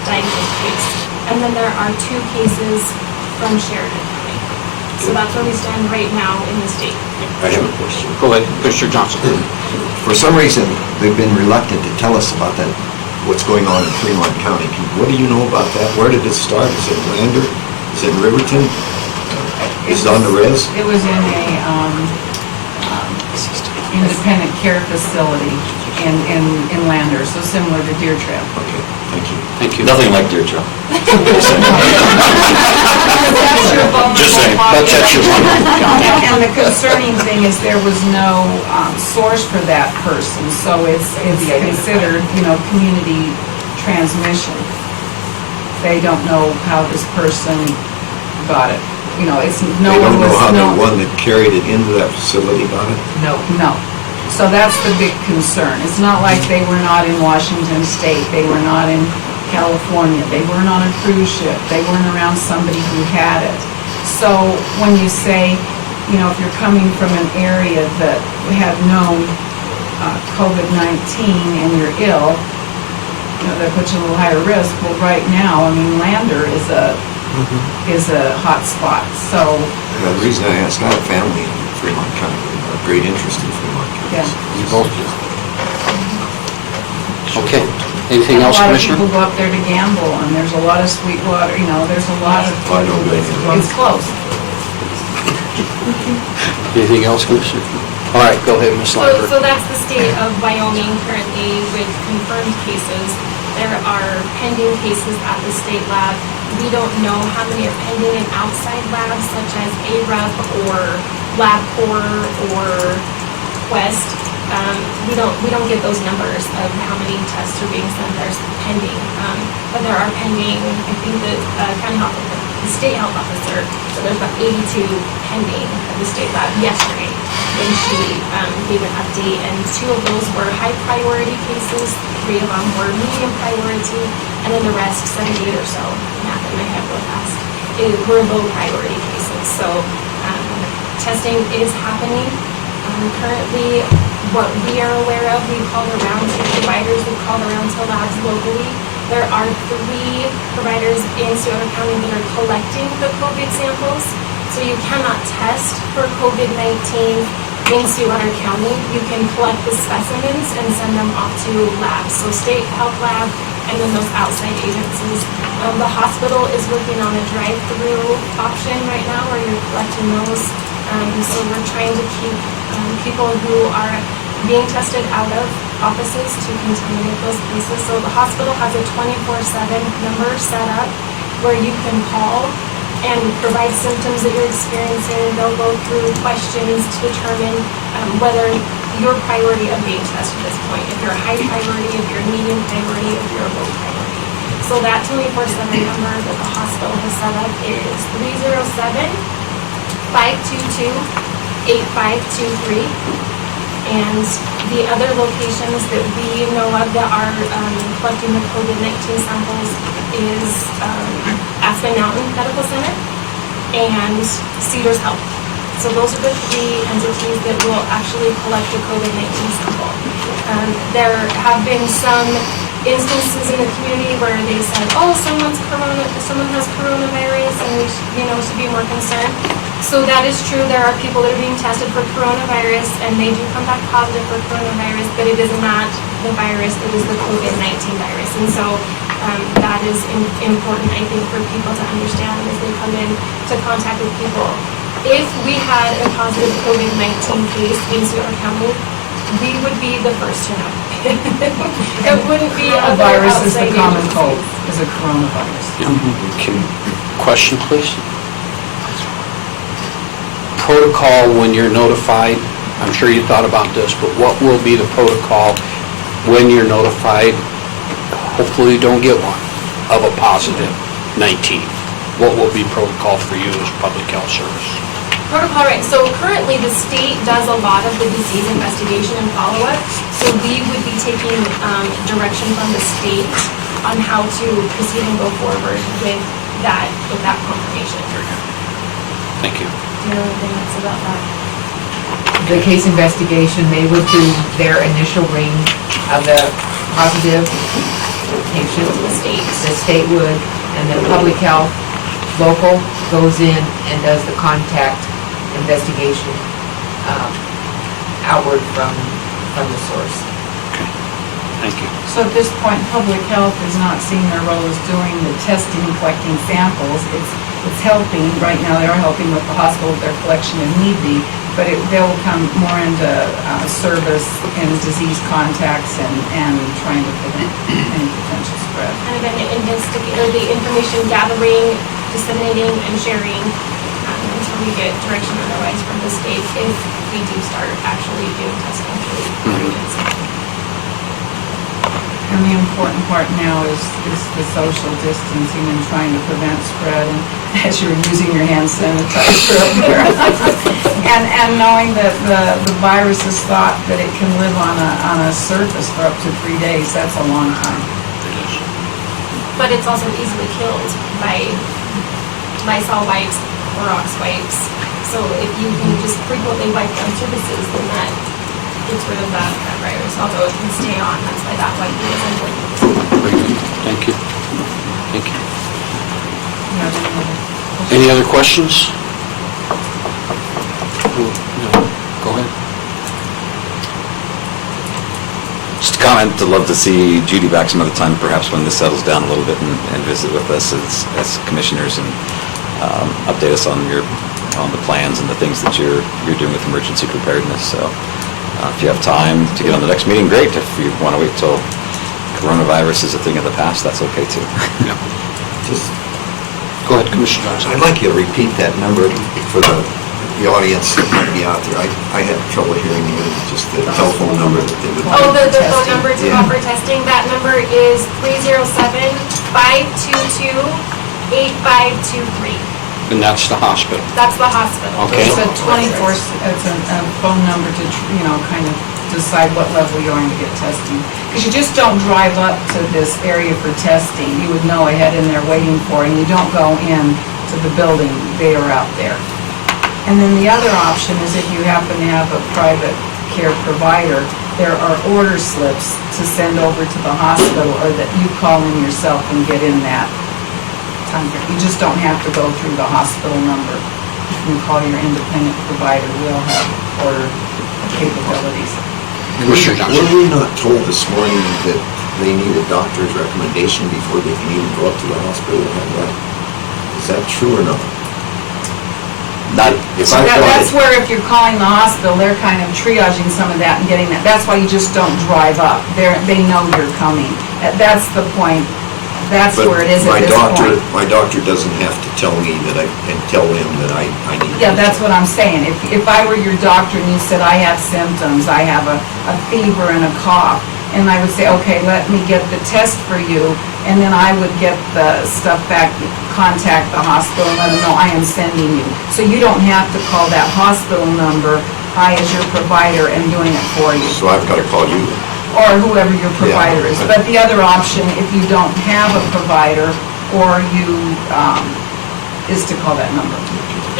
diagnosed case. And then there are 2 cases from Sheridan County. So that's where we stand right now in the state. I have a question. Go ahead, Mr. Johnson. For some reason, they've been reluctant to tell us about that, what's going on in Fremont County. What do you know about that? Where did it start? Is it Lander? Is it Riverton? Is it on the res? It was in a independent care facility in Lander, so similar to Deer Trail. Okay, thank you. Thank you. Nothing like Deer Trail. Just saying. That's your one. And the concerning thing is there was no source for that person, so it's considered, community transmission. They don't know how this person got it. It's no They one don't know was how the one that carried it into that facility got it? No. So that's the big concern. It's not like they were not in Washington State, they were not in California, they weren't on a cruise ship, they weren't around somebody who had it. So when you say, if you're coming from an area that had known COVID-19 and you're ill, that puts you a little higher risk. Well, right now, Lander is a is a hot spot, so, The reason I ask, I have family in Fremont County, a great interest in Fremont County. yeah. You both do. Okay. Anything else, Commissioner? A lot of people go up there to gamble, and there's a lot of Sweetwater, there's a lot of people, it's close. Anything else, Commissioner? All right, go ahead, Ms. Lambert. So that's the state of Wyoming currently with confirmed cases. There are pending cases at the state lab. We don't know how many are pending in outside labs such as ARUP or LabCorp or Quest. We don't get those numbers of how many tests are being sent there pending. But there are pending, I think the the state health officer, so there's about 82 pending at the state lab yesterday. And she gave an update, and 2 of those were high priority cases, 3 of them were medium priority, and then the rest, 78 or so, math in my head real fast, were low priority cases. So testing is happening. Currently, what we are aware of, we called around to providers, we called around to labs locally. There are 3 providers in Sweetwater County that are collecting the COVID samples. So you cannot test for COVID-19 in Sweetwater County. You can collect the specimens and send them off to labs. So state health lab and then those outside agencies. The hospital is working on a drive-through option right now where you're collecting those. So we're trying to keep people who are being tested out of offices to contaminate those places. So the hospital has a 24/7 number set up where you can call and provide symptoms that you're experiencing. They'll go through questions to determine whether your priority of being tested at this point, if you're a high priority, if you're a medium priority, if you're a low priority. So that 24/7 number that the hospital has set up is 307-522-8523. And the other locations that we know of that are collecting the COVID-19 samples is Aspen Mountain Medical Center and Cedars Health. So those are the 3 entities that will actually collect the COVID-19 sample. There have been some instances in the community where they said, oh, someone has coronavirus and we should be more concerned. So that is true. There are people that are being tested for coronavirus and they do come back positive for coronavirus, but it is not the virus, it is the COVID-19 virus. And so that is important, I think, for people to understand as they come in to contact with people. If we had a positive COVID-19 case in Sweetwater County, we would be the first to know. It wouldn't be a Virus is the outside common agency. cold, is a coronavirus. Question, please? Protocol when you're notified, I'm sure you thought about this, but what will be the protocol when you're notified, hopefully you don't get one, of a positive 19? What will be protocol for you as public health service? Protocol, right. So currently the state does a lot of the disease investigation and follow-up. So we would be taking direction from the state on how to proceed and go forward with that confirmation. Thank you. Do you know anything else about that? The case investigation, they would do their initial ring of the positive patient. The state would, and then public health, local, goes in and does the contact investigation outward from the source. Okay, thank you. So at this point, public health is not seeing their role as doing the testing and collecting samples. It's helping, right now they are helping with the hospital with their collection if need be, but they'll come more into service and disease contacts and trying to prevent any potential spread. Kind of the information gathering, disseminating, and sharing until we get direction otherwise from the state if we do start actually doing testing for regions. And the important part now is the social distancing and trying to prevent spread, and as you're using your hand sanitizer up there. and knowing that the virus is thought that it can live on a surface for up to 3 days, that's a long time. But it's also easily killed by Lysol wipes, Clorox wipes. So if you can just frequently wipe down surfaces, then that gets rid of that virus, although it can stay on. That's why that wiping is important. Very good. Thank you. Thank you. You have any other Any other questions? No. Go ahead. Just a comment, I'd love to see Judy back some other time, perhaps when this settles down a little bit, and visit with us as commissioners and update us on the plans and the things that you're doing with emergency preparedness. So if you have time to get on the next meeting, great. If you want to wait till coronavirus is a thing of the past, that's okay too. Yeah. Just, Go ahead, Commissioner Johnson. I'd like you to repeat that number for the audience that might be out there. I had trouble hearing you, just the telephone number that they would. Oh, the phone number to Yeah. offer testing, that number is 307-522-8523. And that's the hospital. That's the hospital. Okay. It's a 24, it's a phone number to, kind of decide what level you're going to get testing. Because you just don't drive up to this area for testing. You would know ahead and they're waiting for, and you don't go in to the building, they are out there. And then the other option is if you happen to have a private care provider, there are order slips to send over to the hospital, or that you call in yourself and get in that time. You just don't have to go through the hospital number. You can call your independent provider, we'll have order capabilities. Commissioner Johnson. Were we not told this morning that they need a doctor's recommendation before they can even go up to the hospital and have that? Is that true or not? So that's where if you're calling the hospital, they're kind of triaging some of that and getting that. That's why you just don't drive up. They know you're coming. That's the point. That's But where it is at this point. my doctor doesn't have to tell me that and tell him that I need. Yeah, that's what I'm saying. If I were your doctor and you said, I have symptoms, I have a fever and a cough, and I would say, okay, let me get the test for you, and then I would get the stuff back, contact the hospital and let them know I am sending you. So you don't have to call that hospital number, I as your provider am doing it for you. So I've got to call you then? Or whoever your provider is. But the other option, if you don't have a provider, or you, is to call that number.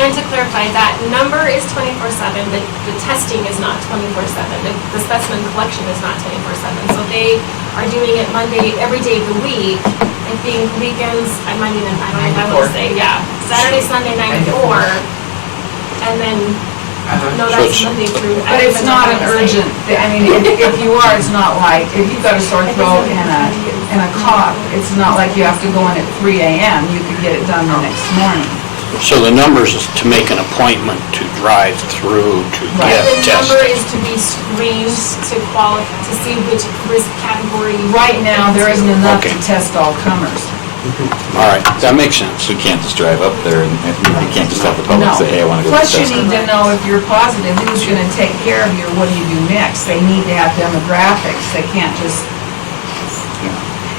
And to clarify, that number is 24/7, but the testing is not 24/7. The specimen collection is not 24/7. So they are doing it every day of the week. I think weekends, I want to say, yeah, Saturday, Sunday, 9 to 4, and then, no, that's Monday through. But it's not an urgent, I mean, if you are, it's not like, if you've got a sore throat and a cough, it's not like you have to go in at 3 a.m. You could get it done the next morning. So the numbers is to make an appointment to drive through to get The number tested. is to be screened to qualify, to see which risk category. Right now, there isn't enough to Okay. test all comers. All right, that makes sense. So we can't just drive up there and you can't just have the public No. say, hey, I want to go get Plus, you tested. need to know if you're positive, who's going to take care of you, or what do you do next? They need to have demographics. They can't just,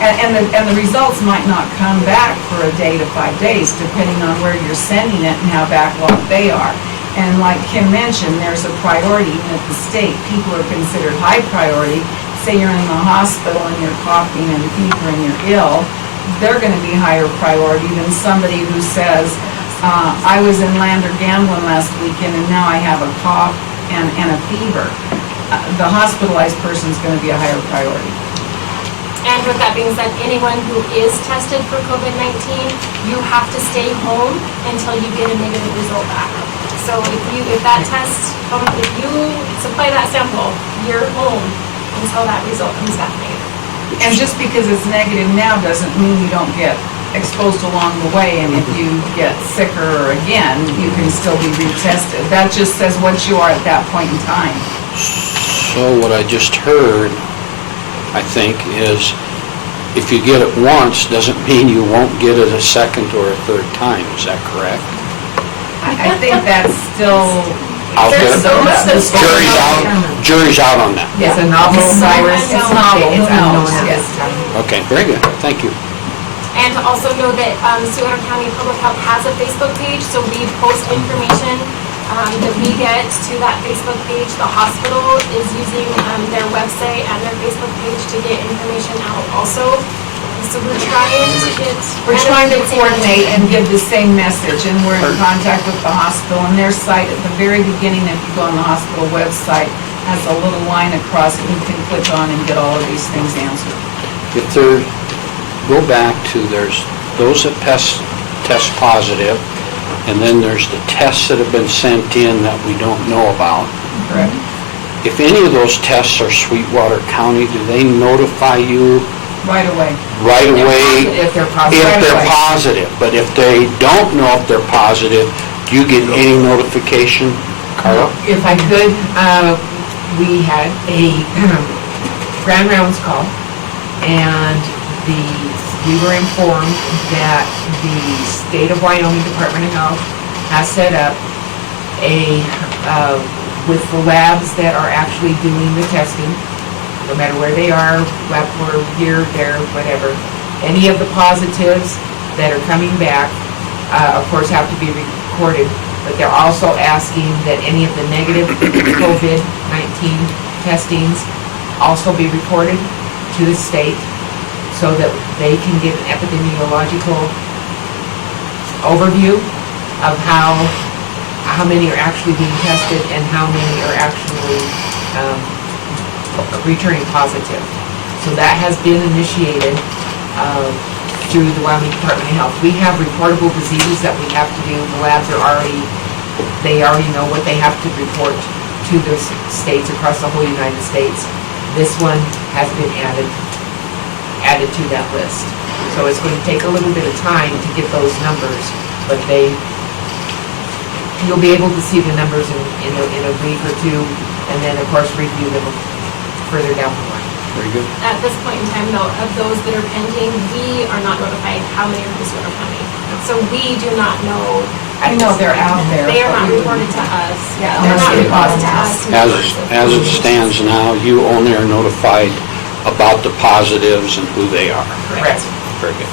and the results might not come back for a day to 5 days, depending on where you're sending it and how backlogged they are. And like Kim mentioned, there's a priority even at the state. People are considered high priority. Say you're in the hospital and you're coughing and fever and you're ill, they're going to be higher priority than somebody who says, I was in Lander gambling last weekend and now I have a cough and a fever. The hospitalized person is going to be a higher priority. And with that being said, anyone who is tested for COVID-19, you have to stay home until you get a negative result back. So if that test, if you supply that sample, you're home until that result comes back negative. And just because it's negative now doesn't mean you don't get exposed along the way, and if you get sicker again, you can still be retested. That just says what you are at that point in time. So what I just heard, I think, is if you get it once, doesn't mean you won't get it a second or a third time. Is that correct? I think that's still Out there? Jury's out on that. It's a novel virus. It's novel, who knows, yes. Okay, very good. Thank you. And to also know that Sweetwater County Public Health has a Facebook page, so we post information that we get to that Facebook page. The hospital is using their website and their Facebook page to get information out also. So we're trying to get... We're trying to coordinate and give the same message, and we're in contact with the hospital, and their site at the very beginning, if you go on the hospital website, has a little line across it you can click on and get all of these things answered. If there, go back to there's those that test positive, and then there's the tests that have been sent in that we don't know about. Correct. If any of those tests are Sweetwater County, do they notify you Right away. right away? If they're positive. If they're positive, but if they don't know if they're positive, do you get any notification, Carla? If I could, we had a Grand Rounds call, and we were informed that the State of Wyoming Department of Health has set up with the labs that are actually doing the testing, no matter where they are, Wapler, here, there, whatever, any of the positives that are coming back, of course, have to be recorded, but they're also asking that any of the negative COVID-19 testings also be reported to the state so that they can get an epidemiological overview of how many are actually being tested and how many are actually returning positive. So that has been initiated through the Wyoming Department of Health. We have reportable diseases that we have to do. The labs they already know what they have to report to the states across the whole United States. This one has been added to that list. So it's going to take a little bit of time to get those numbers, but you'll be able to see the numbers in a week or two, and then, of course, review them further down the line. Very good. At this point in time, though, of those that are pending, we are not notified how many of these are coming. So we do not know. I know they're out there. They are but not we reported wouldn't- to us. Yeah, They're not unless they reported to positive. us. As it stands now, you only are notified about the positives and who they are. Correct. Very good.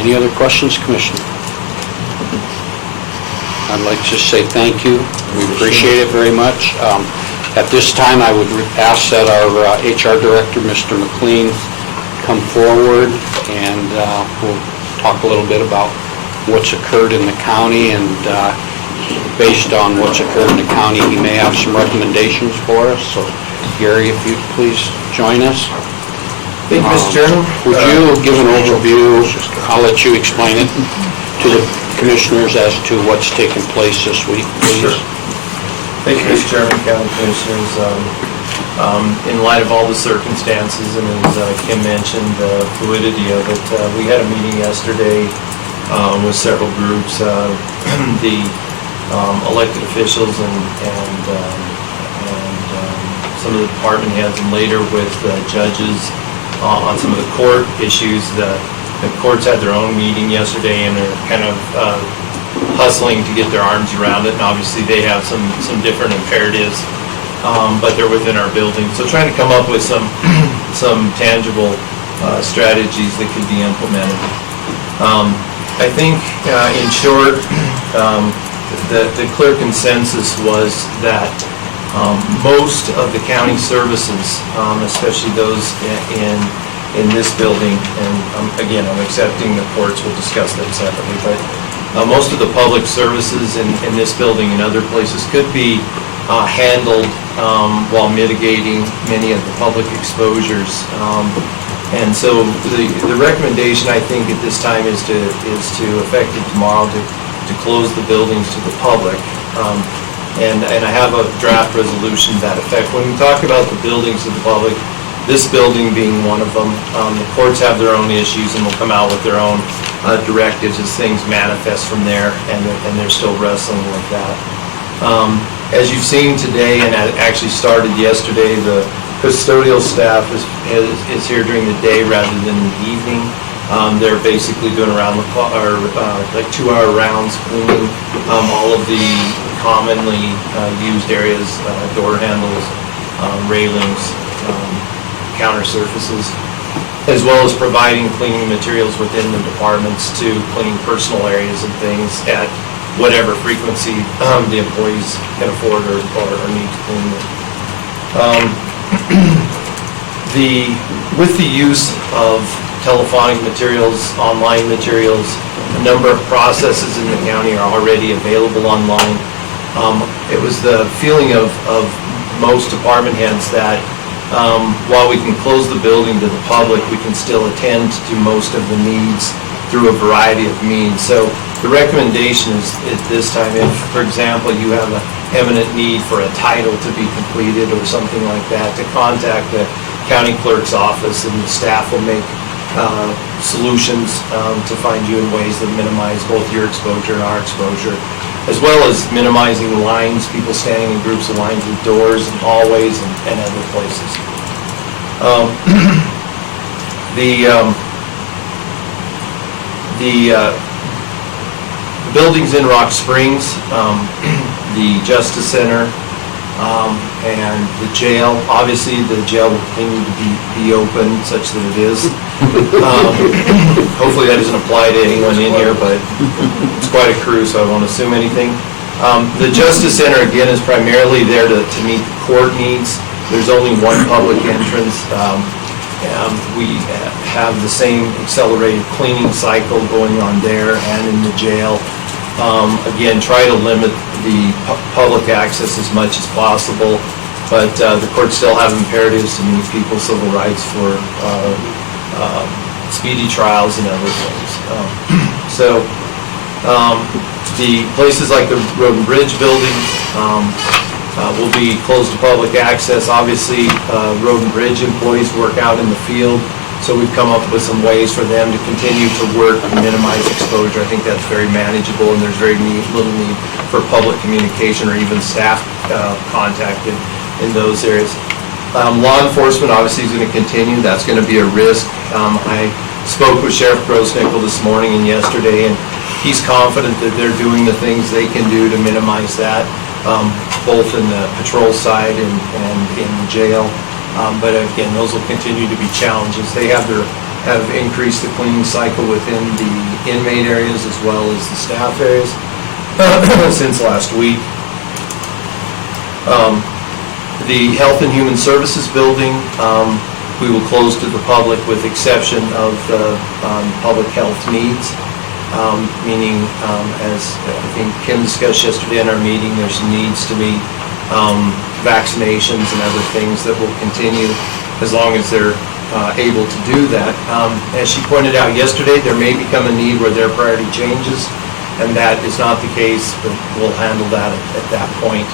Any other questions, Commissioner? I'd like to say thank you. We appreciate it very much. At this time, I would ask that our HR Director, Mr. McLean, come forward, and we'll talk a little bit about what's occurred in the county, and based on what's occurred in the county, he may have some recommendations for us. So, Gary, if you'd please join us. Thank you, Mr. Chairman. Would you give an overview, I'll let you explain it, to the commissioners as to what's taken place this week, please? Sure. Thank you, Mr. Chairman, County Commissioners. In light of all the circumstances, and as Kim mentioned, the fluidity of it, we had a meeting yesterday with several groups, the elected officials and some of the department heads, and later with judges on some of the court issues. The courts had their own meeting yesterday, and they're kind of hustling to get their arms around it, and obviously they have some different imperatives, but they're within our building. So trying to come up with some tangible strategies that could be implemented. I think, in short, the clear consensus was that most of the county services, especially those in this building, and again, I'm accepting the courts, we'll discuss that separately, but most of the public services in this building and other places could be handled while mitigating many of the public exposures. And so the recommendation, I think, at this time is to effective tomorrow to close the buildings to the public. And I have a draft resolution to that effect. When we talk about the buildings to the public, this building being one of them, the courts have their own issues and will come out with their own directives as things manifest from there, and they're still wrestling with that. As you've seen today, and it actually started yesterday, the custodial staff is here during the day rather than in the evening. They're basically doing around the clock, or like 2-hour rounds, cleaning all of the commonly used areas, door handles, railings, counter surfaces, as well as providing cleaning materials within the departments to clean personal areas and things at whatever frequency the employees can afford or need to clean them. With the use of telephonic materials, online materials, a number of processes in the county are already available online. It was the feeling of most department heads that while we can close the building to the public, we can still attend to most of the needs through a variety of means. So the recommendation is at this time, if, for example, you have an eminent need for a title to be completed or something like that, to contact the county clerk's office, and the staff will make solutions to find you in ways that minimize both your exposure and our exposure, as well as minimizing lines, people standing in groups of lines with doors and hallways and other places. The buildings in Rock Springs, the Justice Center, and the jail. Obviously, the jail will continue to be open such that it is. Hopefully that doesn't apply to anyone in here, but it's quite a crew, so I won't assume anything. The Justice Center, again, is primarily there to meet the court needs. There's only one public entrance. We have the same accelerated cleaning cycle going on there and in the jail. Again, try to limit the public access as much as possible, but the courts still have imperatives to meet people's civil rights for speedy trials and other things. The places like the Road and Bridge buildings will be closed to public access. Obviously, Road and Bridge employees work out in the field, so we've come up with some ways for them to continue to work and minimize exposure. I think that's very manageable, and there's very little need for public communication or even staff contact in those areas. Law enforcement obviously is going to continue. That's going to be a risk. I spoke with Sheriff Grossnickel this morning and yesterday, and he's confident that they're doing the things they can do to minimize that, both in the patrol side and in the jail. But again, those will continue to be challenges. They have increased the cleaning cycle within the inmate areas as well as the staff areas since last week. The Health and Human Services building, we will close to the public with exception of public health needs, meaning, as I think Kim discussed yesterday in our meeting, there's needs to meet vaccinations and other things that will continue as long as they're able to do that. As she pointed out yesterday, there may become a need where their priority changes, and that is not the case, but we'll handle that at that point.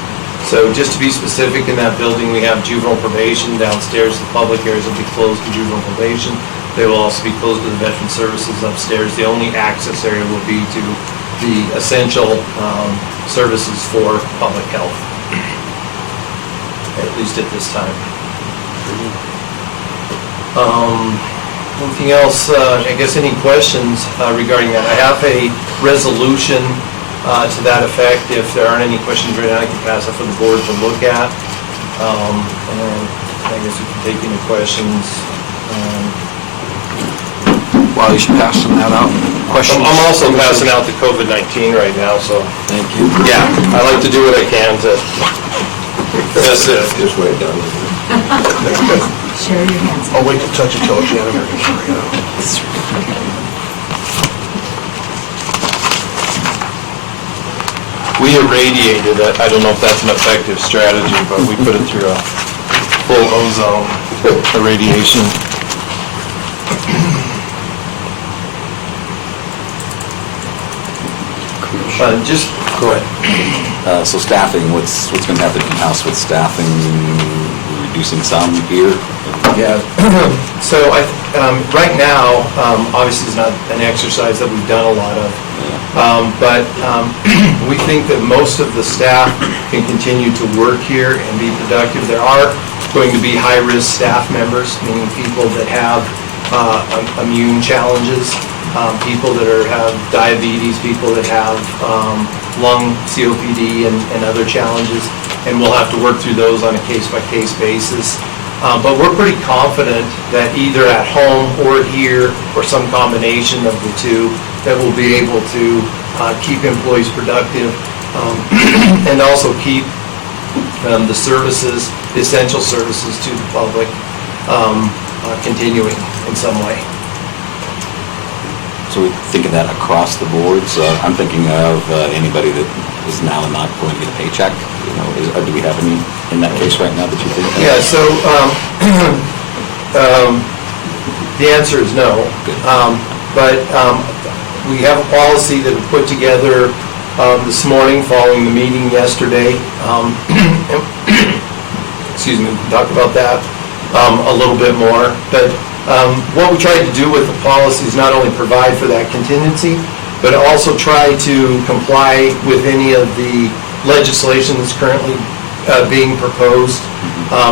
So just to be specific, in that building, we have juvenile probation. Downstairs, the public areas will be closed to juvenile probation. They will also be closed to the veteran services upstairs. The only access area will be to the essential services for public health, at least at this time. Anything else? I guess any questions regarding that? I have a resolution to that effect. If there aren't any questions right now, I can pass it for the board to look at. And I guess we can take any questions. While he's passing that out, questions? I'm also passing out the COVID-19 right now, so. Thank you. Yeah, I like to do what I can to. That's it. Just wait down. Share your hands. I'll wait to touch it till the janitor can carry it out. We irradiated it. I don't know if that's an effective strategy, but we put it through a full ozone irradiation. Just go ahead. So staffing, what's going to happen in-house with staffing? We're reducing some here? Yeah. So right now, obviously it's not an exercise that we've done a lot of. But we think that most of the staff can continue to work here and be productive. There are going to be high-risk staff members, meaning people that have immune challenges, people that have diabetes, people that have lung COPD and other challenges, and we'll have to work through those on a case-by-case basis. But we're pretty confident that either at home or here, or some combination of the two, that we'll be able to keep employees productive and also keep the services, the essential services to the public continuing in some way. So we're thinking that across the boards. I'm thinking of anybody that is now not going to get a paycheck. Do we have any in that case right now that you think? Yeah, so the answer is no. But We have a policy that we put together this morning following the meeting yesterday. Excuse me, we can talk about that a little bit more. But what we tried to do with the policy is not only provide for that contingency, but also try to comply with any of the legislation that's currently being proposed,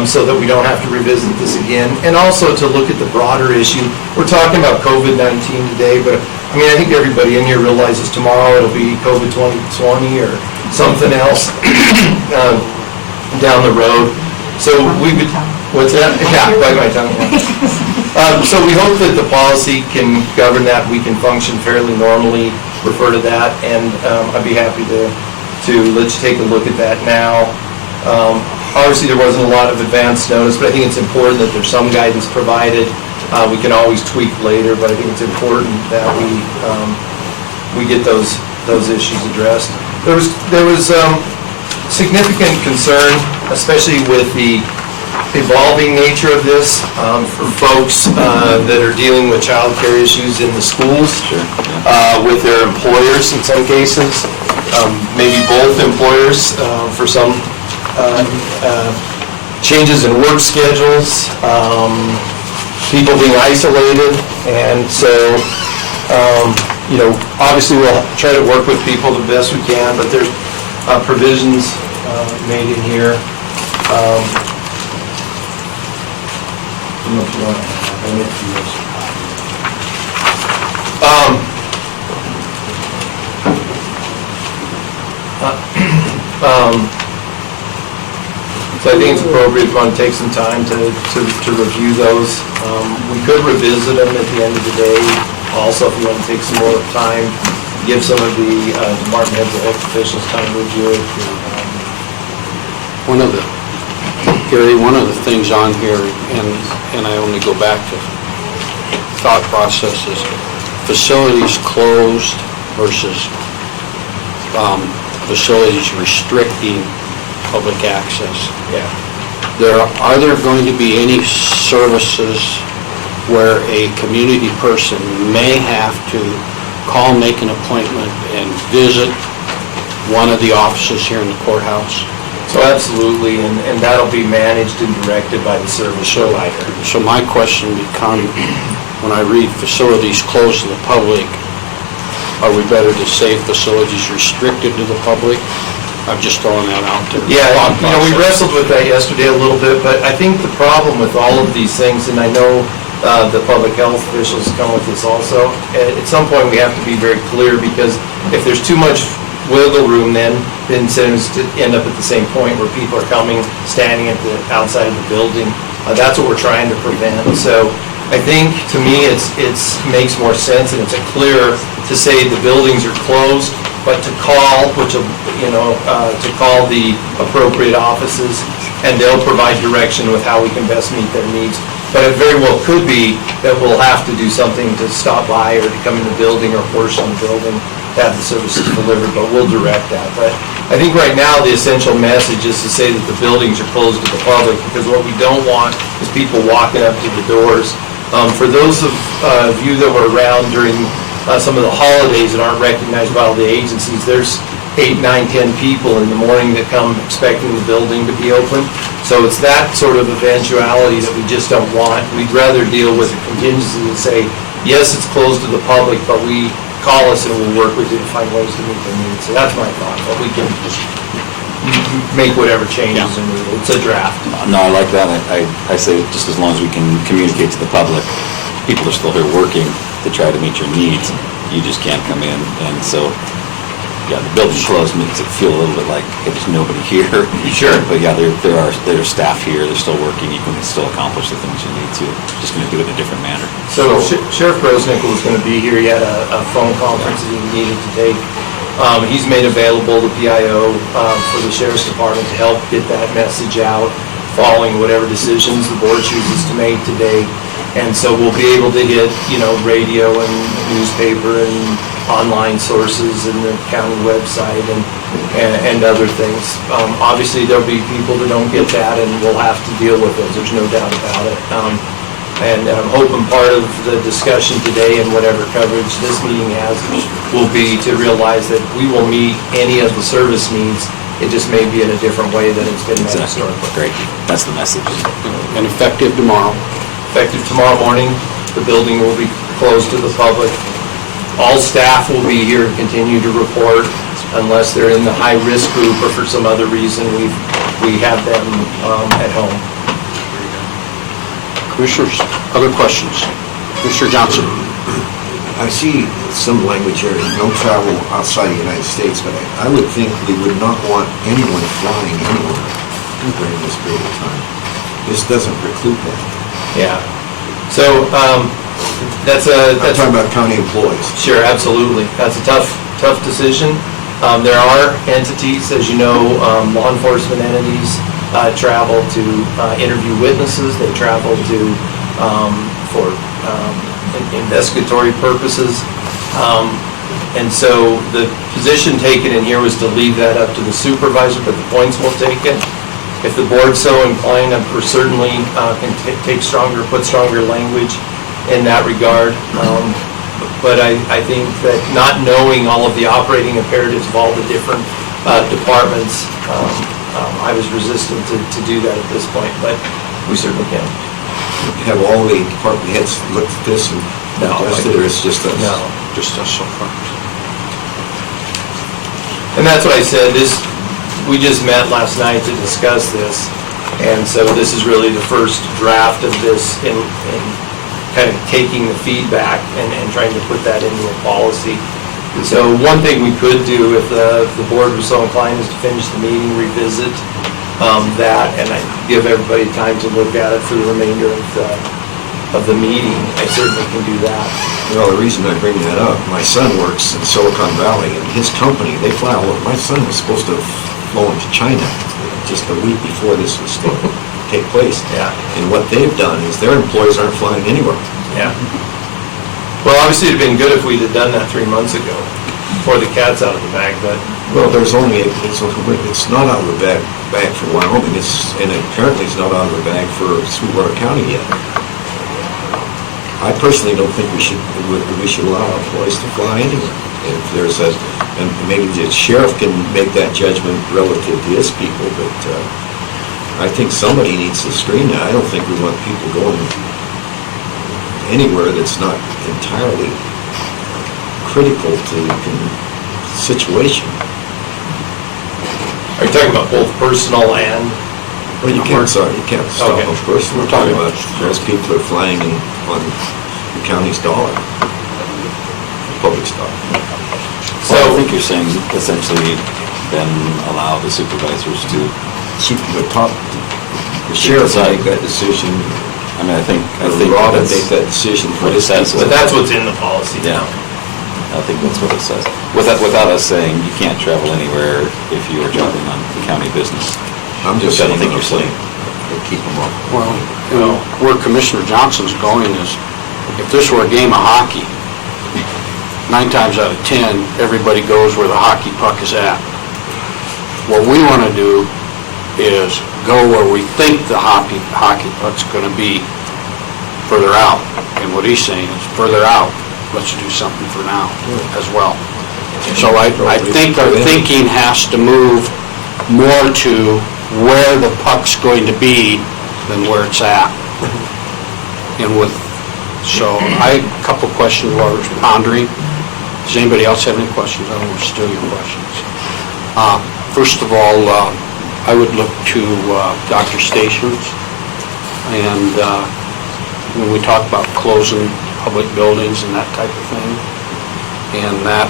so that we don't have to revisit this again. And also to look at the broader issue. We're talking about COVID-19 today, but I mean, I think everybody in here realizes tomorrow it'll be COVID 2020 or something else down the road. So we would, what's that? Yeah, bite my tongue. So we hope that the policy can govern that, we can function fairly normally, refer to that, and I'd be happy to let's take a look at that now. Obviously, there wasn't a lot of advance notice, but I think it's important that there's some guidance provided. We can always tweak later, but I think it's important that we get those issues addressed. There was significant concern, especially with the evolving nature of this, for folks that are dealing with child care issues in the schools, with their employers in some cases, maybe both employers for some changes in work schedules, people being isolated, and so, obviously we'll try to work with people the best we can, but there's provisions made in here. I don't know if you want to have any of these. So I think it's appropriate if you want to take some time to review those. We could revisit them at the end of the day. Also, if you want to take some more time, give some of the department heads and health officials time to review it. Gary, one of the things on here, and I only go back to thought processes, facilities closed versus facilities restricting public access. Yeah. Are there going to be any services where a community person may have to call, make an appointment, and visit one of the offices here in the courthouse? So absolutely, and that'll be managed and directed by the service provider. So my question becomes, when I read facilities closed to the public, are we better to say facilities restricted to the public? I'm just throwing that out there. Yeah, we wrestled with that yesterday a little bit, but I think the problem with all of these things, and I know the public health officials come with this also, at some point we have to be very clear, because if there's too much wiggle room, then incentives end up at the same point where people are coming, standing at the outside of the building. That's what we're trying to prevent. So I think, to me, it makes more sense, and it's clearer to say the buildings are closed, but to call, to call the appropriate offices, and they'll provide direction with how we can best meet their needs. But it very well could be that we'll have to do something to stop by or to come in the building or portion of the building to have the services delivered, but we'll direct that. But I think right now the essential message is to say that the buildings are closed to the public, because what we don't want is people walking up to the doors. For those of you that were around during some of the holidays that aren't recognized by all the agencies, there's 8, 9, 10 people in the morning that come expecting the building to be open. So it's that sort of eventuality that we just don't want. We'd rather deal with a contingency and say, yes, it's closed to the public, but call us and we'll work with you to find ways to meet their needs. So that's my thought, but we can just make whatever changes are needed. It's a draft. No, I like that. I say just as long as we can communicate to the public, people are still here working to try to meet your needs. You just can't come in. And so, yeah, the building closed makes it feel a little bit like, hey, there's nobody here. Sure. But yeah, there are staff here. They're still working. You can still accomplish the things you need to. Just going to do it in a different manner. So Sheriff Rosnickel was going to be here. He had a phone conference that he needed to take. He's made available the PIO for the Sheriff's Department to help get that message out following whatever decisions the board chooses to make today. And so we'll be able to hit, radio and newspaper and online sources and the county website and other things. Obviously, there'll be people that don't get that, and we'll have to deal with those. There's no doubt about it. And I'm hoping part of the discussion today and whatever coverage this meeting has will be to realize that we will meet any of the service needs. It just may be in a different way than it's been met historically. Great, that's the message. And effective tomorrow. Effective tomorrow morning, the building will be closed to the public. All staff will be here to continue to report unless they're in the high-risk group or for some other reason, we have them at home. Commissioners, other questions? Mr. Johnson? I see some language here, no travel outside the United States, but I would think we would not want anyone flying anywhere during this period of time. This doesn't preclude that. Yeah. So that's a... I'm talking about county employees. Sure, absolutely. That's a tough decision. There are entities, as you know, law enforcement entities travel to interview witnesses. They travel to for investigatory purposes. And so the position taken in here was to leave that up to the supervisor, but the points will take it. If the board's so inclined, we're certainly can put stronger language in that regard. But I think that not knowing all of the operating imperatives of all the different departments, I was resistant to do that at this point, but we certainly can. Have all the department heads looked at this and adjusted, or it's just us? No. Just us so far. And that's what I said, we just met last night to discuss this, and so this is really the first draft of this in kind of taking the feedback and trying to put that into a policy. So one thing we could do if the board was so inclined is to finish the meeting, revisit that, and I give everybody time to look at it for the remainder of the meeting. I certainly can do that. Well, the reason I bring that up, my son works in Silicon Valley, and his company, they fly all over. My son was supposed to have flown to China just a week before this was to take place. Yeah. And what they've done is their employees aren't flying anywhere. Yeah. Well, obviously it'd been good if we'd have done that 3 months ago, before the cat's out of the bag, but... Well, it's not out of the bag for Wyoming, and apparently it's not out of the bag for Sweetwater County yet. I personally don't think we should allow employees to fly anywhere. If there's and maybe the sheriff can make that judgment relative to his people, but I think somebody needs to screen that. I don't think we want people going anywhere that's not entirely critical to the situation. Are you talking about both personal and... Well, you can't stop Okay. those personal. We're talking about those people that are flying on the county's dollar, public stock. So I think you're saying essentially then allow the supervisors to... The sheriff will make that decision. I mean, I think Rob would that's make that decision for what it his says. But that's what's in the policy Yeah. now. I think that's what it says. Without us saying you can't travel anywhere if you are traveling on county business. I'm just I saying, don't think you're saying. keep them off. Well, you know, where Commissioner Johnson's going is, if this were a game of hockey, 9 times out of 10, everybody goes where the hockey puck is at. What we want to do is go where we think the hockey puck's going to be further out. And what he's saying is, further out, let's do something for now as well. So I think our thinking has to move more to where the puck's going to be than where it's at. And so a couple of questions while I was pondering. Does anybody else have any questions? I don't want to steal your questions. First of all, I would look to Dr. Stations. And when we talk about closing public buildings and that type of thing, and that,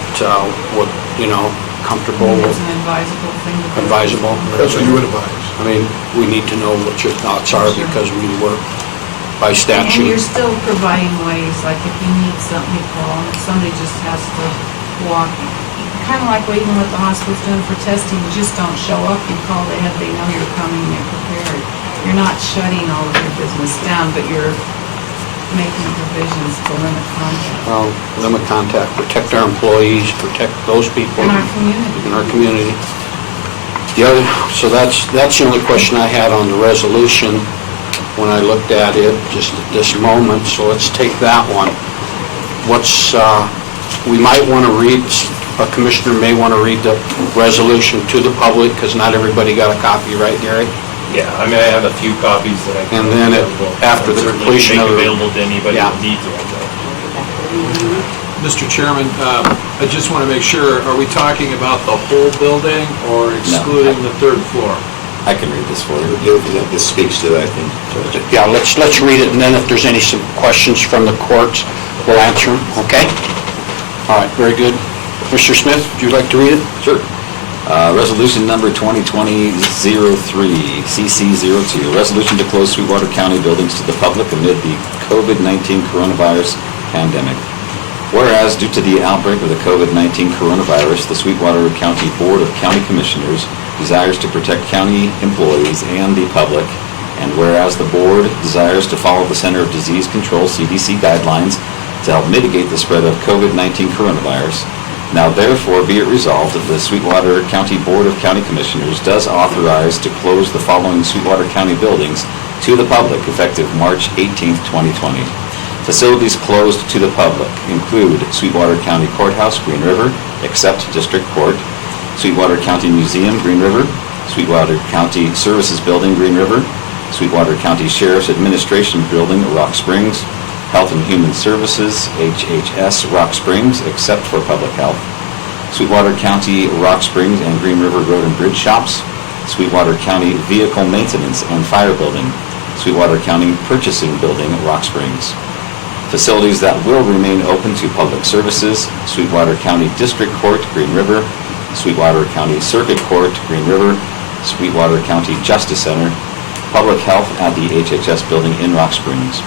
comfortable with... It's an advisable thing to do. Advisable. That's what you would advise. I mean, we need to know what your thoughts are because we work by And statute. you're still providing ways, like if you need something, you call, and if somebody just has to walk, kind of like what even what the hospital's doing for testing, you just don't show up, you call ahead, they know you're coming, you're prepared. You're not shutting all of your business down, but you're making provisions to limit contact. Well, limit contact, protect our employees, protect those people. In our community. In our community. So that's the only question I had on the resolution. when I looked at it just at this moment, so let's take that one. We might want to read, a commissioner may want to read the resolution to the public, because not everybody got a copy, right, Gary? Yeah, I mean, I have a few copies that I can. And then after the certainly completion of... Make available to anybody Yeah. that needs it. Mr. Chairman, I just want to make sure, are we talking about the whole building or excluding the third floor? I can read this for you. This speaks to that, I think, Judge. Yeah, let's read it, and then if there's some questions from the courts, we'll answer them, okay? All right, very good. Mr. Smith, would you like to read it? Sure. Resolution number 2020-03, CC02, resolution to close Sweetwater County buildings to the public amid the COVID-19 coronavirus pandemic. Whereas, due to the outbreak of the COVID-19 coronavirus, the Sweetwater County Board of County Commissioners desires to protect county employees and the public, and whereas the board desires to follow the Center of Disease Control CDC guidelines to help mitigate the spread of COVID-19 coronavirus, now therefore be it resolved that the Sweetwater County Board of County Commissioners does authorize to close the following Sweetwater County buildings to the public effective March 18, 2020. Facilities closed to the public include Sweetwater County Courthouse, Green River, except District Court, Sweetwater County Museum, Green River, Sweetwater County Services Building, Green River, Sweetwater County Sheriff's Administration Building, Rock Springs, Health and Human Services, HHS, Rock Springs, except for Public Health, Sweetwater County Rock Springs and Green River Road and Bridge Shops, Sweetwater County Vehicle Maintenance and Fire Building, Sweetwater County Purchasing Building, Rock Springs. Facilities that will remain open to public services, Sweetwater County District Court, Green River, Sweetwater County Circuit Court, Green River, Sweetwater County Justice Center, Public Health at the HHS Building in Rock Springs.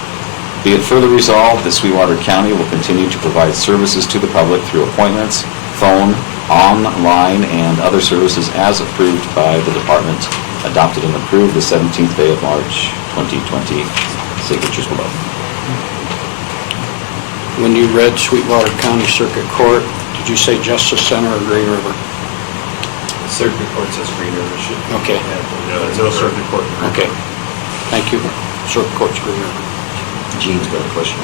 Be it further resolved that Sweetwater County will continue to provide services to the public through appointments, phone, online, and other services as approved by the department, adopted and approved the 17th day of March, 2020. Signatures below. When you read Sweetwater County Circuit Court, did you say Justice Center or Green River? Circuit Court says Green River should. Okay. There's no Circuit Court. Okay. Thank you. Circuit Court's Green River. Gene's got a question.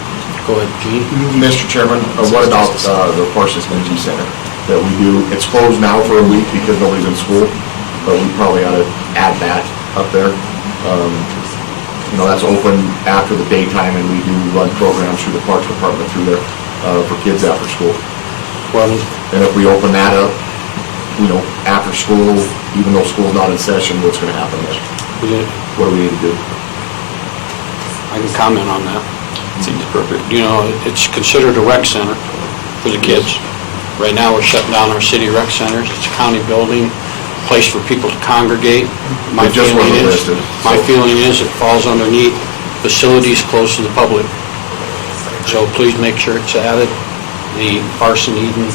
Go ahead, Gene. Mr. Chairman, what about the Horses Energy Center that we do? It's closed now for a week because nobody's in school, but we probably ought to add that up there. That's open after the daytime, and we do run programs through the Parks Department through there for kids after school. Well, and if we open that up, after school, even though school's not in session, what's going to happen there? What do we need to do? I can comment on that. Seems appropriate. It's considered a rec center for the kids. Right now, we're shutting down our city rec centers. It's a county building, a place for people to congregate. My feeling is it falls underneath facilities close to the public. So please make sure it's added, the Parson Eden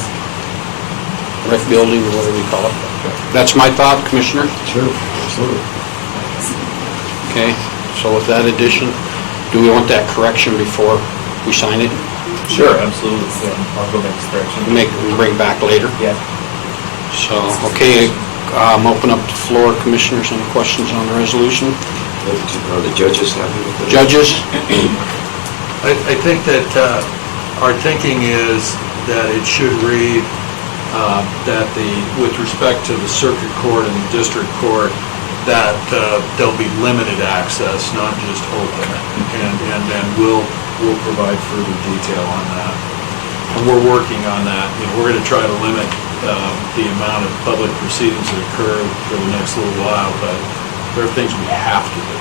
rec building, or whatever you call it. That's my thought, Commissioner. Sure, absolutely. Okay, so with that addition, do we want that correction before we sign it? Sure, absolutely. Yeah, I'll go make this correction. Bring back later? Yeah. So, okay, open up the floor, Commissioners, any questions on the resolution? Are the judges happy with it? Judges? I think that our thinking is that it should read that with respect to the circuit court and the district court, that there'll be limited access, not just open. And then we'll provide further detail on that. And we're working on that. We're going to try to limit the amount of public proceedings that occur for the next little while, but there are things we have to do.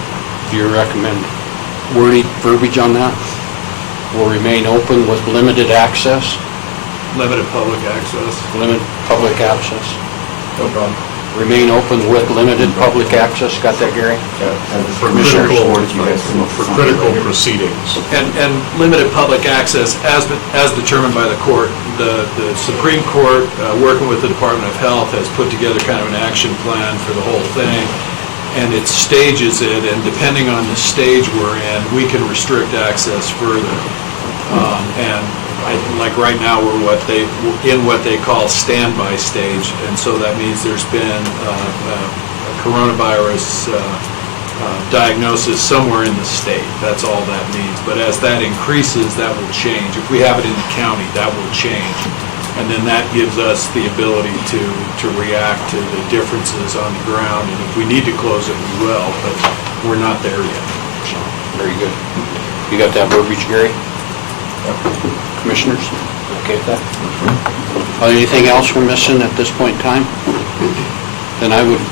Do you recommend verbiage on that? Will remain open with limited access? Limited public access. Limited public access. No problem. Remain open with limited public access. Got that, Gary? For critical proceedings. And limited public access as determined by the court. The Supreme Court, working with the Department of Health, has put together kind of an action plan for the whole thing. And it stages it, and depending on the stage we're in, we can restrict access further. Like right now, we're in what they call standby stage, and so that means there's been a coronavirus diagnosis somewhere in the state. That's all that means. But as that increases, that will change. If we have it in the county, that will change. And then that gives us the ability to react to the differences on the ground. And if we need to close it, we will, but we're not there yet. So, very good. You got that verbiage, Gary? Commissioners, okay with that? Anything else we're missing at this point in time? Then I would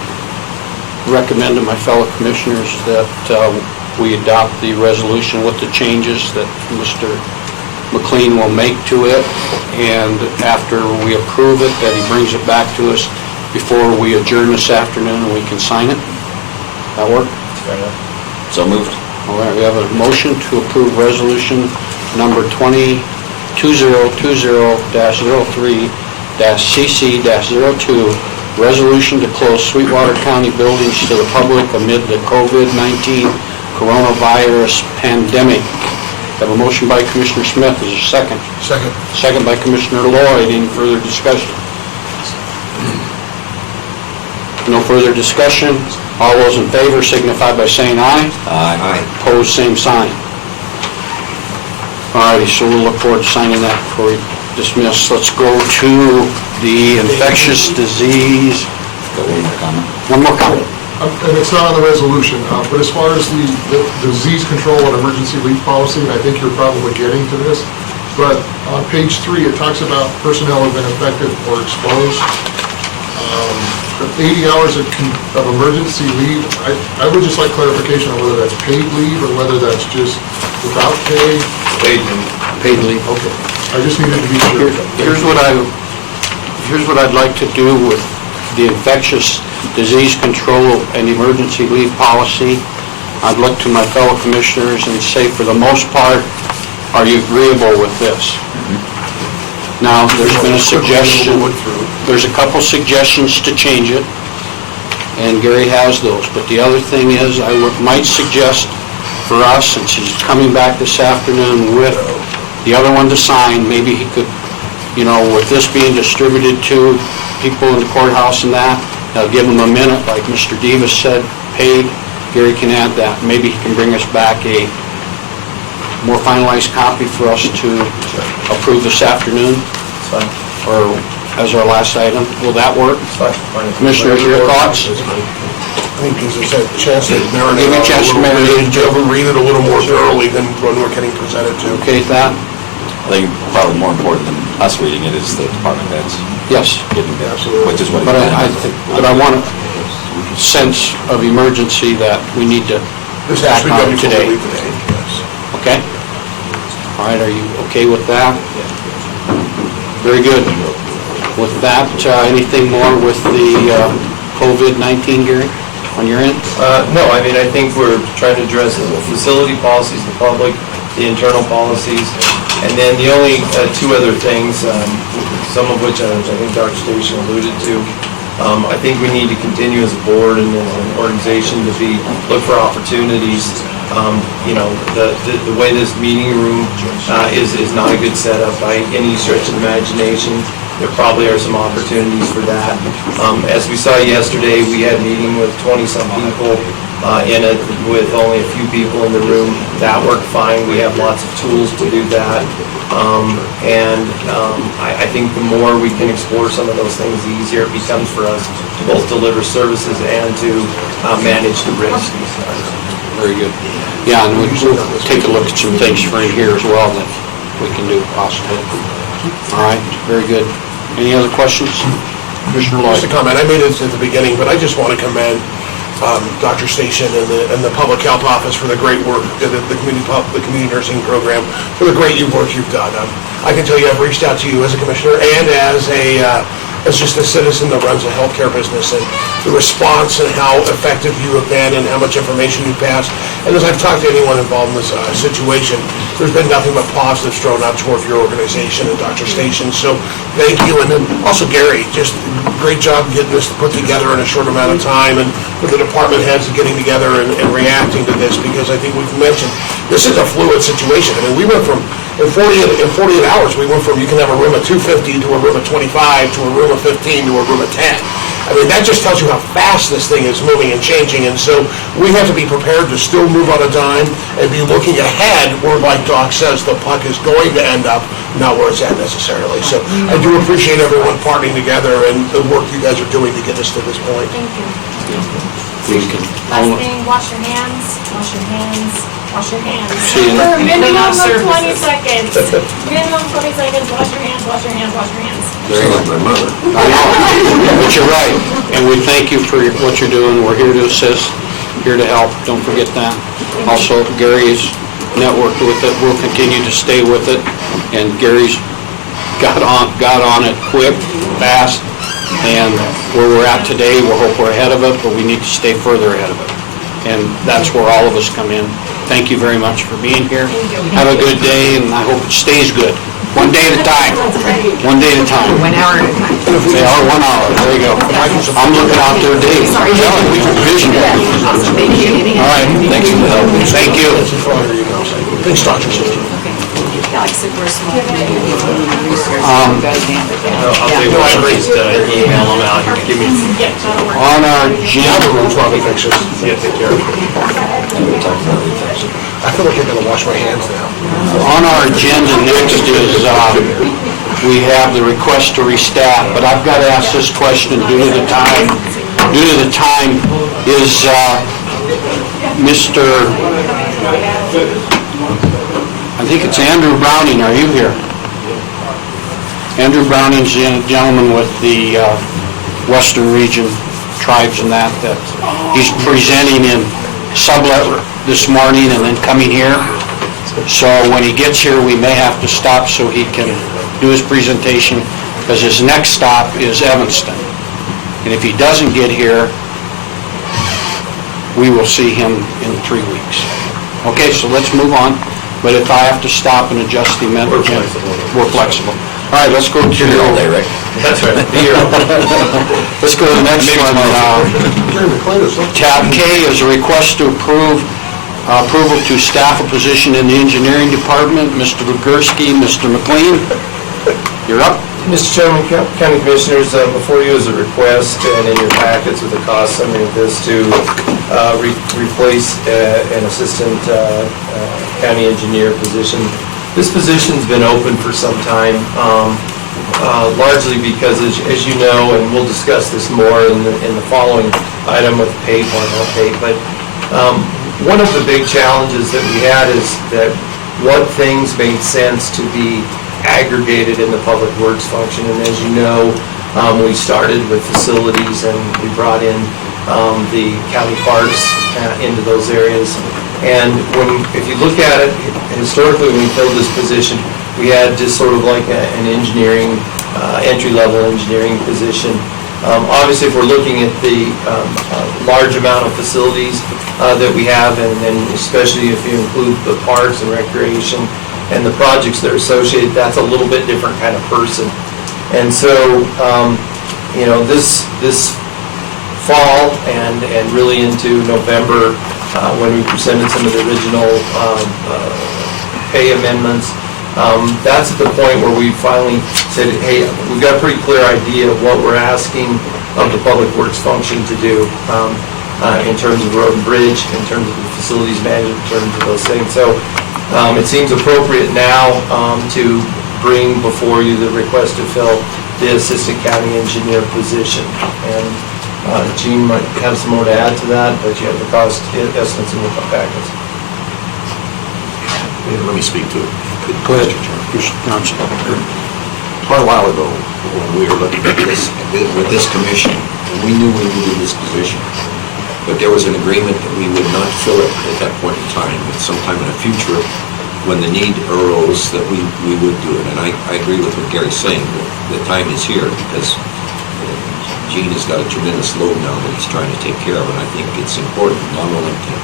recommend to my fellow commissioners that we adopt the resolution with the changes that Mr. McLean will make to it, and after we approve it, that he brings it back to us before we adjourn this afternoon and we can sign it. That work? So moved. All right, we have a motion to approve resolution number 2020-03-CC-02, resolution to close Sweetwater County buildings to the public amid the COVID-19 coronavirus pandemic. Have a motion by Commissioner Smith. Is there a second? Second. Second by Commissioner Lloyd. Any further discussion? No further discussion. All those in favor signify by saying aye. Aye. Opposed, same sign. All righty, so we'll look forward to signing that before we dismiss. Let's go to the infectious disease. Got one more comment. One more comment. And it's not on the resolution, but as far as the disease control and emergency leave policy, and I think you're probably getting to this, but on page 3, it talks about personnel have been affected or exposed. 80 hours of emergency leave, I would just like clarification on whether that's paid leave or whether that's just without pay. Paid leave. Paid leave. Okay. I just needed to be sure. Here's what I'd like to do with the infectious disease control and emergency leave policy. I'd look to my fellow commissioners and say, for the most part, are you agreeable with this? Now, there's been a suggestion, there's a couple suggestions to change it, and Gary has those. But the other thing is, I might suggest for us, since he's coming back this afternoon with the other one to sign, maybe he could, with this being distributed to people in the courthouse and that, I'll give him a minute, like Mr. Davis said, paid. Gary can add that. Maybe he can bring us back a more finalized copy for us to approve this afternoon. Fine. Or as our last item. Will that work? Fine. Commissioners, your thoughts? I think gives us a chance to marinate. Give me a chance to marinate. Be able to read it a little more thoroughly than when we're getting presented to. Okay with that? I think probably more important than us reading it is the department heads. Yes. Getting that, which is what. But I want a sense of emergency that we need to This has to act be done on before today. we leave today, yes. Okay? All right, are you okay with that? Very good. With that, anything more with the COVID-19, Gary, on your end? No, I mean, I think we're trying to address the facility policies, the public, the internal policies, and then the only two other things, some of which I think Dr. Station alluded to. I think we need to continue as a board and as an organization to look for opportunities. The way this meeting room is not a good setup by any stretch of the imagination. There probably are some opportunities for that. As we saw yesterday, we had a meeting with 20-some people in it with only a few people in the room. That worked fine. We have lots of tools to do that. I think the more we can explore some of those things, the easier it becomes for us to both deliver services and to manage the risk. Very good. Yeah, and we'll take a look at some things for in here as well that we can do possibly. All right, very good. Any other questions? Commissioner Lloyd? Just a comment, I made it at the beginning, but I just want to commend Dr. Station and the Public Health Office for the great work, the community nursing program, for the great work you've done. I can tell you I've reached out to you as a commissioner and as just a citizen that runs a healthcare business, and the response and how effective you have been and how much information you've passed. And as I've talked to anyone involved in this situation, there's been nothing but positives thrown out toward your organization and Dr. Station. So thank you. And then also Gary, just great job getting this put together in a short amount of time, and with the department heads getting together and reacting to this, because I think we've mentioned this is a fluid situation. I mean, we went from, in 48 hours, we went from you can have a room of 250 to a room of 25 to a room of 15 to a room of 10. I mean, that just tells you how fast this thing is moving and changing, and so we have to be prepared to still move on a dime and be looking ahead where, like Doc says, the puck is going to end up, not where it's at necessarily. So I do appreciate everyone partnering together and the work you guys are doing to get us to this point. Thank you. We can, Last thing, wash your hands, wash your hands, wash your hands. See, For a minimum of 20 surfaces. seconds. Minimum 20 seconds, wash your hands, wash your hands, wash your hands. Very like my mother. I know, but you're right, and we thank you for what you're doing. We're here to assist, here to help, don't forget that. Also, Gary's networked with it, we'll continue to stay with it, and Gary's got on it quick, fast, and where we're at today, we hope we're ahead of it, but we need to stay further ahead of it. And that's where all of us come in. Thank you very much for being here. Have a good day, and I hope it stays good. One day at a time. One day at a time. 1 hour at a time. They are 1 hour, there you go. I'm looking out there, Dave. I'm telling you, visionary. All right, thanks for the help. Thank you. Thanks, Dr. Yeah, like I said, we're small. I'll tell you what, I'll just email them out here, give me. On our agenda, Yeah, take care of it. I feel like I'm gonna wash my hands now. on our agenda next is, we have the request to restaff, but I've got to ask this question due to the time. Due to the time, is Mr., I think it's Andrew Browning, are you here? Andrew Browning's the gentleman with the Western Region tribes and that he's presenting in Sublet this morning and then coming here. So when he gets here, we may have to stop so he can do his presentation, because his next stop is Evanston. And if he doesn't get here, we will see him in 3 weeks. Okay, so let's move on. But if I have to stop and adjust the amendment, we're flexible. All right, let's go to... You're here all day, right? That's right. Be here. Let's go to the next one. Tab K is a request to approval to staff a position in the engineering department. Mr. Lugerski, Mr. McLean, you're up. Mr. Chairman, County Commissioners, before you is a request and in your packets with the cost summary of this to replace an assistant county engineer position. This position's been open for some time, largely because, as you know, and we'll discuss this more in the following item with pay plan update, but one of the big challenges that we had is that what things made sense to be aggregated in the public works function. And as you know, we started with facilities and we brought in the county parks into those areas. And if you look at it, historically when we filled this position, we had just sort of like an engineering, entry-level engineering position. Obviously, if we're looking at the large amount of facilities that we have, and then especially if you include the parks and recreation and the projects that are associated, that's a little bit different kind of person. And so, this fall and really into November, when we presented some of the original pay amendments, that's at the point where we finally said, hey, we've got a pretty clear idea of what we're asking of the public works function to do in terms of road and bridge, in terms of the facilities management, in terms of those things. So it seems appropriate now to bring before you the request to fill the assistant county engineer position. And Gene might have some more to add to that, but you have the cost estimates in your packets. Let me speak to it. Go ahead, Mr. Johnson. Quite a while ago, when we were looking at this, with this commission, we knew we needed this position. But there was an agreement that we would not fill it at that point in time, but sometime in the future, when the need arose, that we would do it. And I agree with what Gary's saying, that the time is here, because Gene has got a tremendous load now that he's trying to take care of, and I think it's important not only to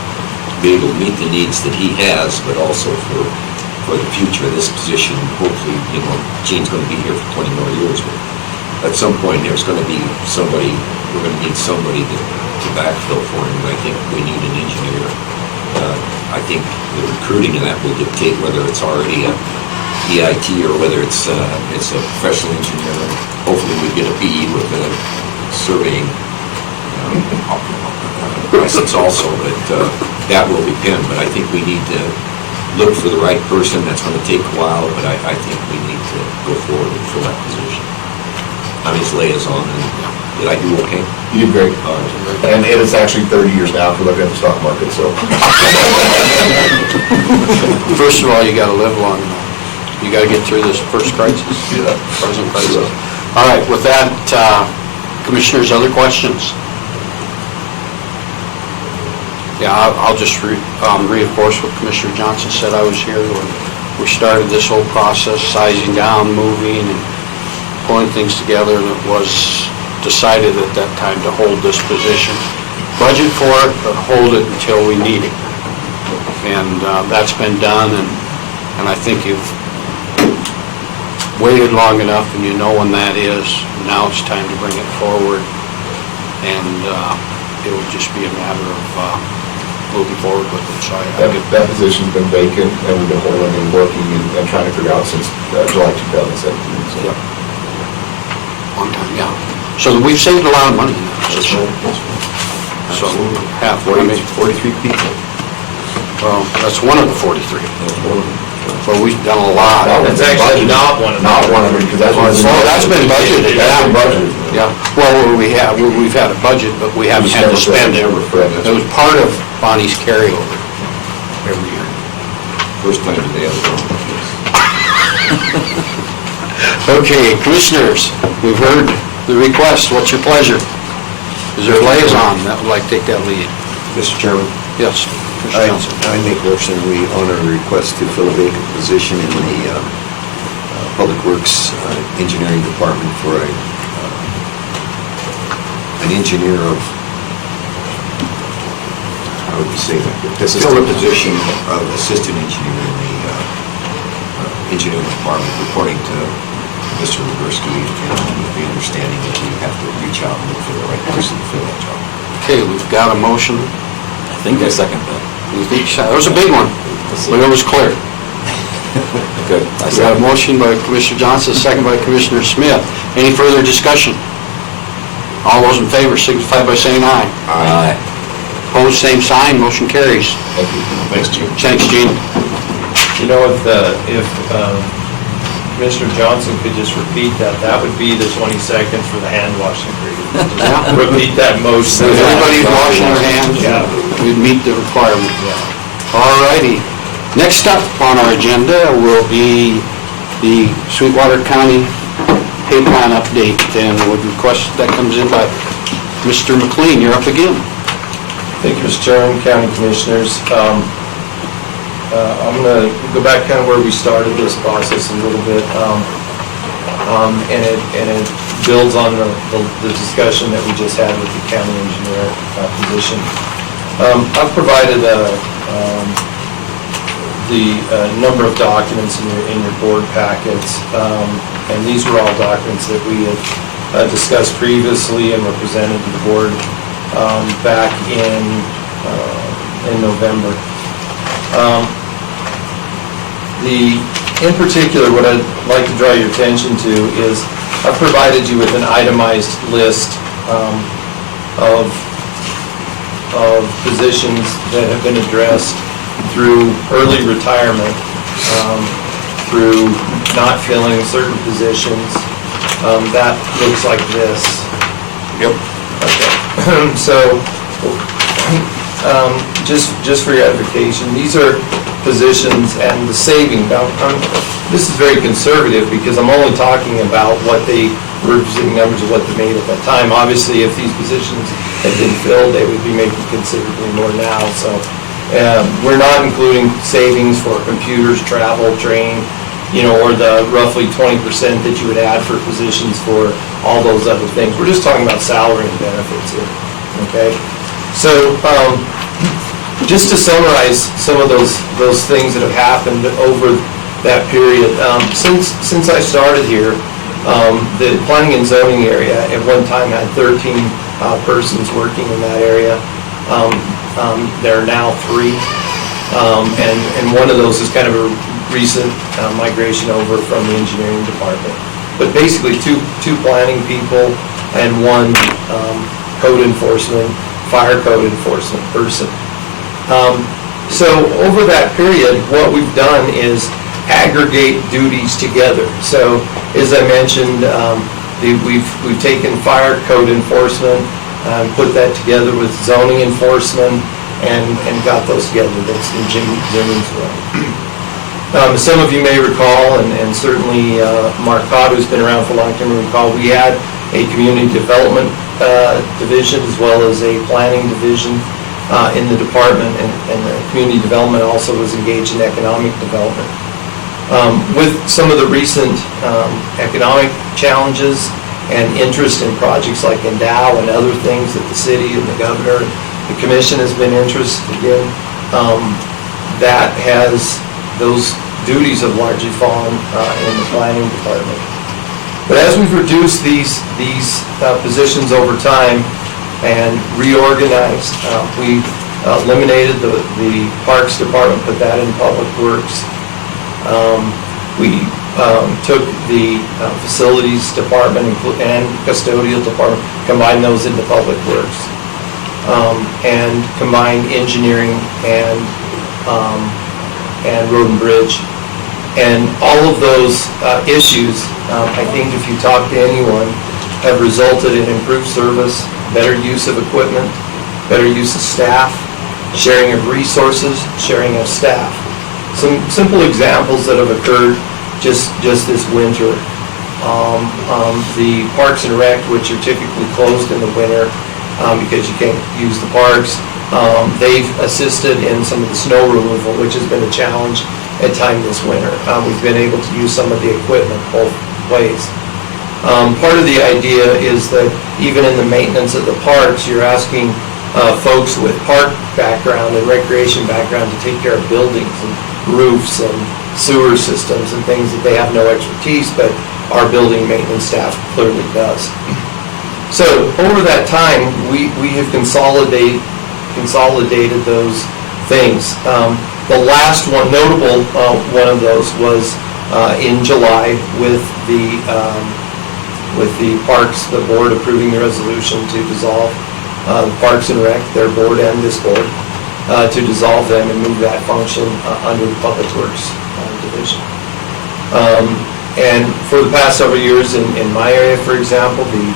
be able to meet the needs that he has, but also for the future of this position. Hopefully, Gene's going to be here for 20 more years, but at some point there's going to be somebody, we're going to need somebody to backfill for him, and I think we need an engineer. I think the recruiting of that will dictate whether it's already a EIT or whether it's a professional engineer. Hopefully we get a PE with surveying license also, but that will be pinned. But I think we need to look for the right person. That's going to take a while, but I think we need to go forward and fill that position. I'm his liaison, and did I do okay? You did great. And it is actually 30 years now if we're looking at the stock market, so. First of all, you gotta live long enough. You gotta get through this first crisis, present crisis. All right, with that, Commissioners, other questions? Yeah, I'll just reinforce what Commissioner Johnson said. I was here when we started this whole process, sizing down, moving, and pulling things together, and it was decided at that time to hold this position. Budget for it, but hold it until we need it. And that's been done, and I think you've waited long enough and you know when that is. Now it's time to bring it forward, and it will just be a matter of moving forward with it. So That position's been vacant, and we've been holding and working and trying to figure out since July 2017. So. Yep. Long time, yeah. So we've saved a lot of money in that position. So half, what I mean, 43 people. Well, that's one of the 43. But we've done a lot. That's actually not one of them. Not one of them, because that's one of the. Oh, that's been budgeted, That's yeah. been budgeted. Yeah, well, we've had a budget, but we haven't had to spend it. It was part of Bonnie's carryover every year. First time today I've done this. Okay, Commissioners, we've heard the request. What's your pleasure? Is there a liaison that would like to take that lead? Mr. Chairman? Yes, Commissioner Johnson. I make motion we honor a request to fill a vacant position in the Public Works Engineering Department for an engineer of, how would you say that? To fill a position of assistant engineer in the engineering department, reporting to Mr. Roberski, and with the understanding that we have to reach out and look for the right person to fill that job. Okay, we've got a motion. I think I second that. That was a big one, but it was clear. Good. We got a motion by Commissioner Johnson, second by Commissioner Smith. Any further discussion? All those in favor signify by saying aye. Aye. Opposed, same sign, motion carries. Thank you. Thanks, Gene. Thanks, Gene. You know, if Commissioner Johnson could just repeat that, that would be the 22nd for the hand washing period. Yeah. Repeat that motion. If everybody's washing their hands, Yeah. we'd meet the requirement. All righty. Next up on our agenda will be the Sweetwater County pay plan update, and would request that comes in by Mr. McLean. You're up again. Thank you, Mr. Chairman, County Commissioners. I'm going to go back kind of where we started this process a little bit, and it builds on the discussion that we just had with the county engineer position. I've provided the number of documents in your board packets, and these were all documents that we had discussed previously and were presented to the board back in November. In particular, what I'd like to draw your attention to is I've provided you with an itemized list of positions that have been addressed through early retirement, through not filling certain positions. That looks like this. Yep. Okay. So, just for your edification, these are positions and the saving. Now, this is very conservative because I'm only talking about what they were using numbers of what they made at that time. Obviously, if these positions had been filled, they would be making considerably more now. So we're not including savings for computers, travel, train, or the roughly 20% that you would add for positions for all those other things. We're just talking about salary and benefits here, okay? So just to summarize some of those things that have happened over that period, since I started here, the planning and zoning area at one time had 13 persons working in that area. There are now 3, and one of those is kind of a recent migration over from the engineering department. But basically, two planning people, and one code enforcement, fire code enforcement person. So over that period, what we've done is aggregate duties together. So as I mentioned, we've taken fire code enforcement, put that together with zoning enforcement, and got those together. That's in Jimmy's way. Some of you may recall, and certainly Mark Cobb, who's been around for a long time, will recall, we had a community development division as well as a planning division in the department, and the community development also was engaged in economic development. With some of the recent economic challenges and interest in projects like Endow and other things that the city and the governor and the commission has been interested in, those duties have largely fallen in the planning department. But as we've reduced these positions over time and reorganized, we eliminated the Parks Department, put that in Public Works. We took the Facilities Department and Custodial Department, combined those into Public Works, and combined Engineering and Road and Bridge. And all of those issues, I think if you talk to anyone, have resulted in improved service, better use of equipment, better use of staff, sharing of resources, sharing of staff. Some simple examples that have occurred just this winter. The Parks and Rec, which are typically closed in the winter because you can't use the parks, they've assisted in some of the snow removal, which has been a challenge at times this winter. We've been able to use some of the equipment both ways. Part of the idea is that even in the maintenance of the parks, you're asking folks with park background and recreation background to take care of buildings and roofs and sewer systems and things that they have no expertise, but our building maintenance staff clearly does. So over that time, we have consolidated those things. The last one, notable one of those was in July with the Parks, the board approving the resolution to dissolve the Parks and Rec, their board and this board, to dissolve them and move that function under the Public Works division. And for the past several years in my area, for example, the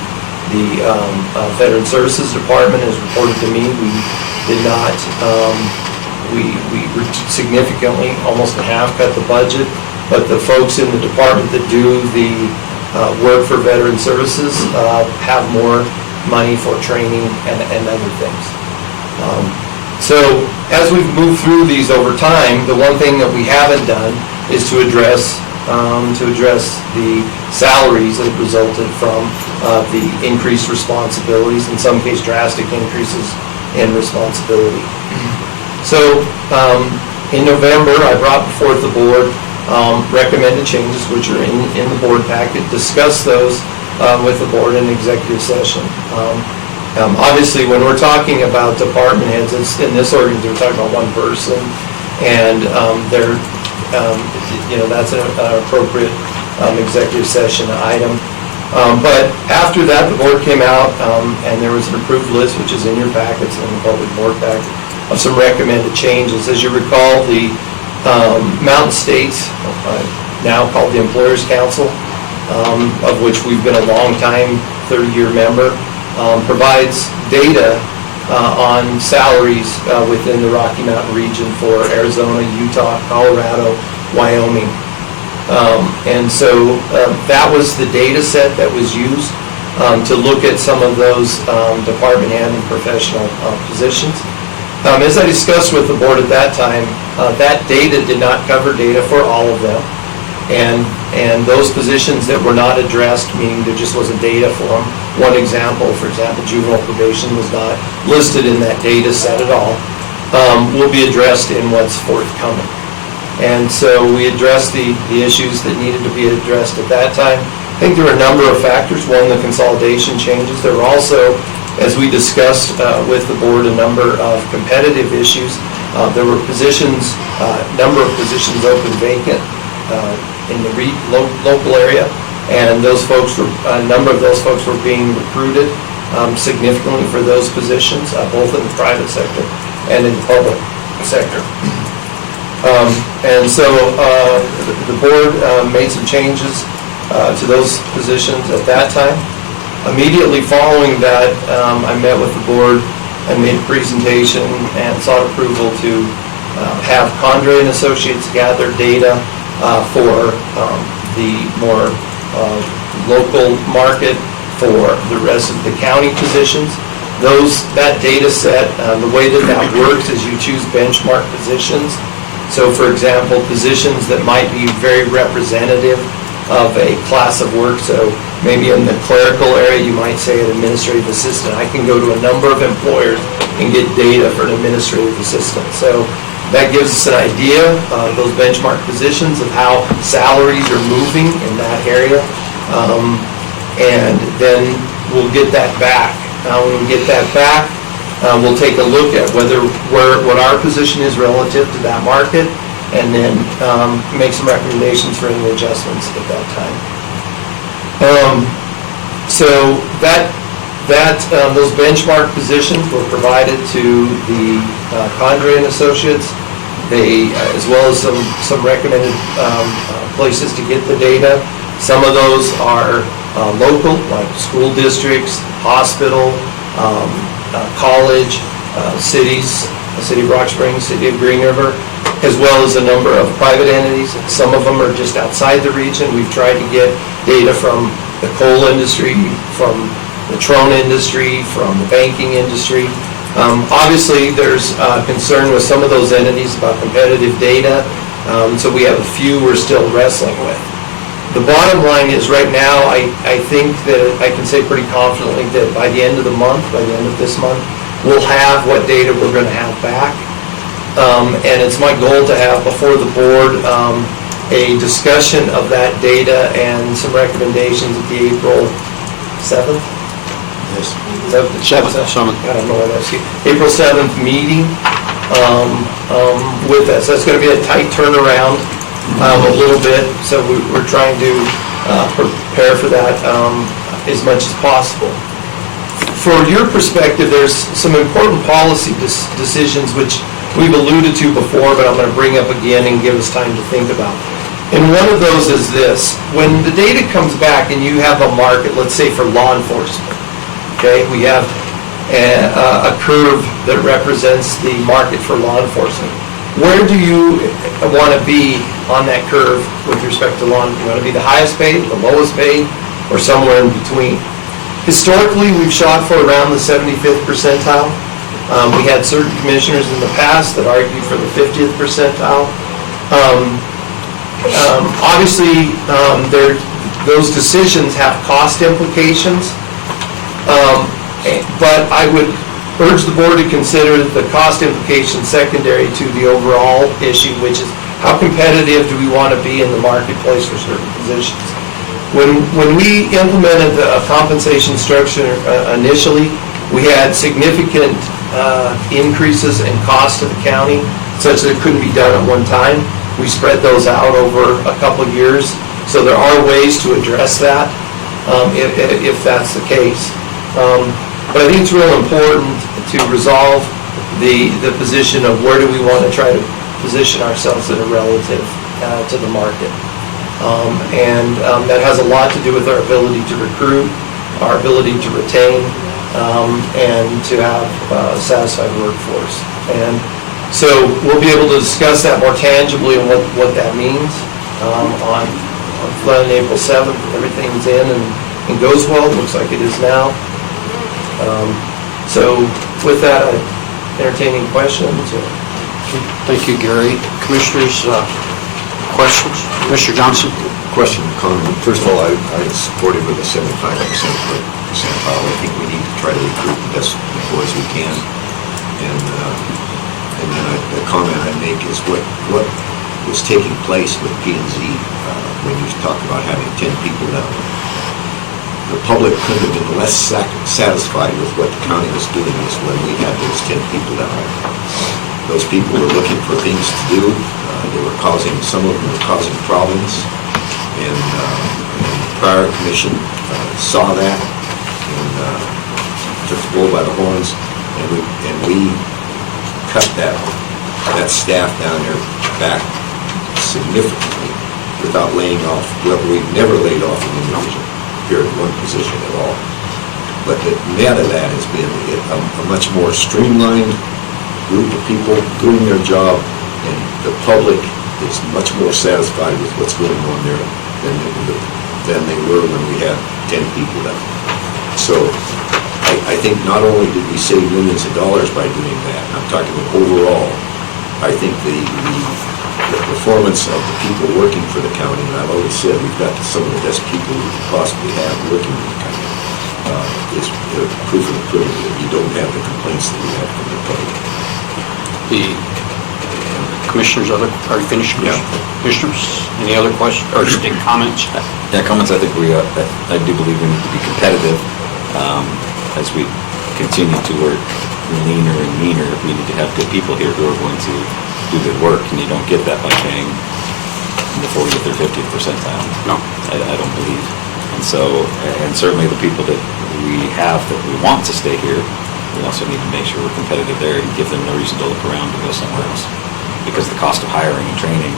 Veteran Services Department has reported to me we did not, we significantly, almost in half, cut the budget, but the folks in the department that do the work for Veteran Services have more money for training and other things. So as we've moved through these over time, the one thing that we haven't done is to address the salaries that resulted from the increased responsibilities, in some cases drastic increases in responsibility. So in November, I brought before the board recommended changes, which are in the board packet, discuss those with the board in executive session. Obviously, when we're talking about department heads, in this organization, we're talking about one person, and that's an appropriate executive session item. But after that, the board came out, and there was an approved list, which is in your packets, in the public board packet, of some recommended changes. As you recall, the Mountain States, now called the Employers Council, of which we've been a long time, 30-year member, provides data on salaries within the Rocky Mountain region for Arizona, Utah, Colorado, Wyoming. And so that was the data set that was used to look at some of those department head and professional positions. As I discussed with the board at that time, that data did not cover data for all of them. And those positions that were not addressed, meaning there just wasn't data for them. One example, for example, juvenile probation was not listed in that data set at all, will be addressed in what's forthcoming. And so we addressed the issues that needed to be addressed at that time. I think there were a number of factors. One, the consolidation changes. There were also, as we discussed with the board, a number of competitive issues. There were positions, number of positions open vacant in the local area, And a number of those folks were being recruited significantly for those positions, both in the private sector and in the public sector. And so the board made some changes to those positions at that time. Immediately following that, I met with the board and made a presentation and sought approval to have Condrey and Associates gather data for the more local market for the rest of the county positions. That data set, the way that works is you choose benchmark positions. So for example, positions that might be very representative of a class of work. So maybe in the clerical area, you might say an administrative assistant. I can go to a number of employers and get data for an administrative assistant. So that gives us an idea of those benchmark positions of how salaries are moving in that area. And then we'll get that back. When we get that back, we'll take a look at what our position is relative to that market, and then make some recommendations for any adjustments at that time. So those benchmark positions were provided to the Condrey and Associates. They, as well as some recommended places to get the data. Some of those are local, like school districts, hospital, college, cities, the city of Rock Springs, city of Green River, as well as a number of private entities. Some of them are just outside the region. We've tried to get data from the coal industry, from the drone industry, from the banking industry. Obviously, there's concern with some of those entities about competitive data, so we have a few we're still wrestling with. The bottom line is right now, I think that I can say pretty confidently that by the end of the month, by the end of this month, we'll have what data we're going to have back. And it's my goal to have before the board a discussion of that data and some recommendations at the April 7th? Yes. 7th. I don't know what that's. April 7th meeting with us. That's going to be a tight turnaround. A little bit, so we're trying to prepare for that as much as possible. For your perspective, there's some important policy decisions which we've alluded to before, but I'm going to bring up again and give us time to think about. And one of those is this. When the data comes back and you have a market, let's say for law enforcement, okay, we have a curve that represents the market for law enforcement. Where do you want to be on that curve with respect to law? You want to be the highest paid, the lowest paid, or somewhere in between? Historically, we've shot for around the 75th percentile. We had certain commissioners in the past that argued for the 50th percentile. Obviously, those decisions have cost implications, but I would urge the board to consider the cost implications secondary to the overall issue, which is how competitive do we want to be in the marketplace for certain positions. When we implemented the compensation structure initially, we had significant increases in cost to the county, such that it couldn't be done at one time. We spread those out over a couple of years, so there are ways to address that if that's the case. But I think it's real important to resolve the position of where do we want to try to position ourselves in a relative to the market. And that has a lot to do with our ability to recruit, our ability to retain, and to have a satisfied workforce. And so we'll be able to discuss that more tangibly and what that means on April 7th. Everything's in and goes well. It looks like it is now. So with that, I entertain any questions. Thank you, Gary. Commissioners, questions? Mr. Johnson? Question, comment. First of all, I'm supportive of the 75% percentile. I think we need to try to recruit the best employees we can. And then the comment I make is what was taking place with P&Z when you talked about having 10 people down there. The public couldn't have been less satisfied with what the county was doing is when we had those 10 people down there. Those people were looking for things to do. Some of them were causing problems. And prior commission saw that and took the bull by the horns, and we cut that staff down there back significantly without laying off. Well, we've never laid off an individual here in one position at all. But the net of that has been a much more streamlined group of people doing their job, and the public is much more satisfied with what's going on there than they were when we had 10 people left. So I think not only did we save millions of dollars by doing that, I'm talking overall, I think the performance of the people working for the county, and I've always said we've got some of the best people we could possibly have working in the county, is proof of the pudding that you don't have the complaints that we have from the public. The commissioners, are you finished? Yeah. Commissioners, any other questions or comments? Yeah, comments, I think I do believe we need to be competitive as we continue to work leaner and meaner. We need to have good people here who are going to do good work, and you don't get that by paying the 40th or 50th percentile. No. I don't believe. And so, and certainly the people that we have that we want to stay here, we also need to make sure we're competitive there and give them no reason to look around to go somewhere else. Because the cost of hiring and training,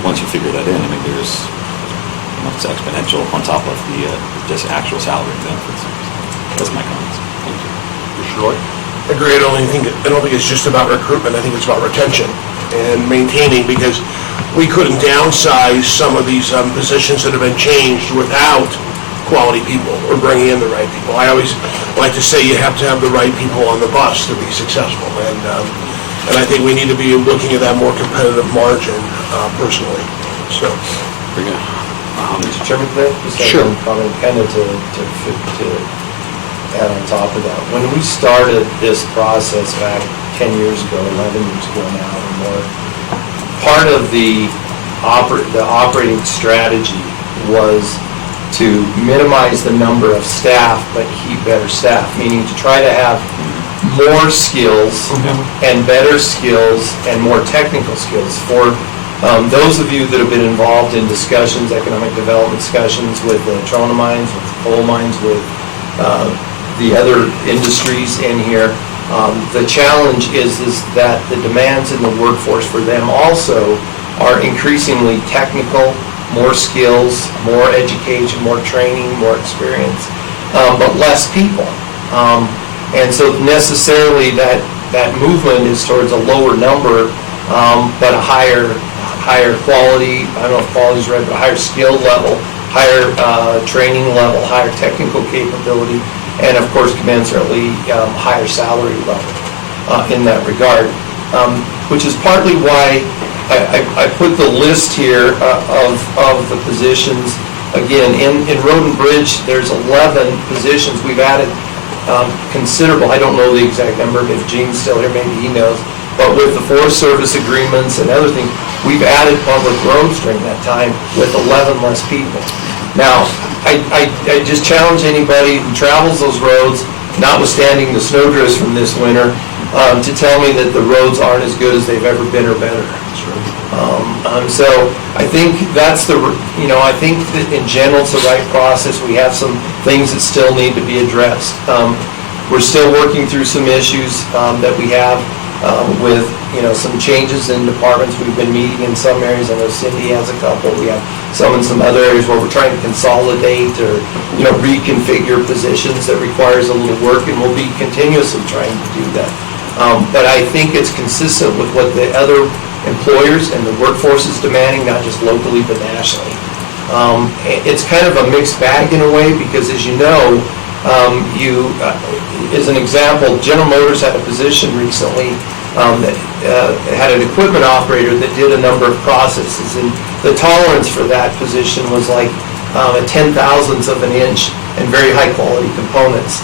once you figure that in, I mean, it's exponential on top of the just actual salary and benefits. That's my comments. Thank you. Commissioner Roy? Agree. I don't think it's just about recruitment. I think it's about retention and maintaining, because we couldn't downsize some of these positions that have been changed without quality people or bringing in the right people. I always like to say you have to have the right people on the bus to be successful, and I think we need to be looking at that more competitive margin personally. So. Very good. Mr. Chairman, could I just have one comment, kind of to add on top of that? When we started this process back 10 years ago, 11 years ago now or more, part of the operating strategy was to minimize the number of staff but keep better staff, meaning to try to have more skills and better skills and more technical skills. For those of you that have been involved in discussions, economic development discussions with the trona mines, with coal mines, with the other industries in here, the challenge is that the demands in the workforce for them also are increasingly technical, more skills, more education, more training, more experience, but less people. And so necessarily that movement is towards a lower number, but a higher quality, I don't know if quality is right, but a higher skill level, higher training level, higher technical capability, and of course commensurately higher salary level in that regard, which is partly why I put the list here of the positions. Again, in Road and Bridge, there's 11 positions. We've added considerable, I don't know the exact number, if Gene's still here, maybe he knows, but with the Forest Service agreements and other things, we've added public roads during that time with 11 less people. Now, I just challenge anybody who travels those roads, notwithstanding the snowdrifts from this winter, to tell me that the roads aren't as good as they've ever been or better. So I think that's I think that in general it's the right process. We have some things that still need to be addressed. We're still working through some issues that we have with, some changes in departments. We've been meeting in some areas. I know Cindy has a couple. We have some in some other areas where we're trying to consolidate or, reconfigure positions that requires a little work, and we'll be continuously trying to do that. But I think it's consistent with what the other employers and the workforce is demanding, not just locally but nationally. It's kind of a mixed bag in a way, because as you know, as an example, General Motors had a position recently that had an equipment operator that did a number of processes, and the tolerance for that position was like a 10,000th of an inch and very high quality components.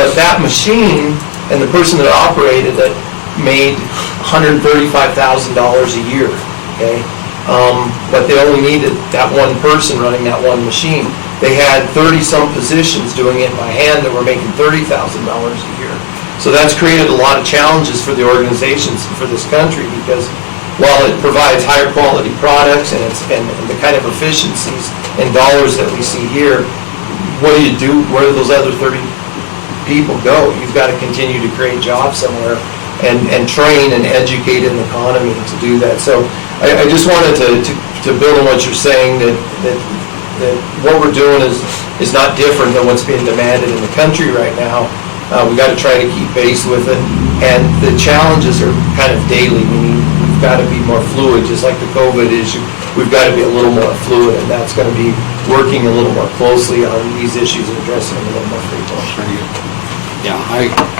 But that machine and the person that operated it made $135,000 a year, okay? But they only needed that one person running that one machine. They had 30-some positions doing it by hand that were making $30,000 a year. So that's created a lot of challenges for the organizations for this country, because while it provides higher quality products and the kind of efficiencies and dollars that we see here, what do? Where do those other 30 people go? You've got to continue to create jobs somewhere and train and educate an economy to do that. So I just wanted to build on what you're saying, that what we're doing is not different than what's being demanded in the country right now. We got to try to keep pace with it, and the challenges are kind of daily. We've got to be more fluid, just like the COVID issue. We've got to be a little more fluid, and that's going to be working a little more closely on these issues and addressing them a little more frequently. Yeah,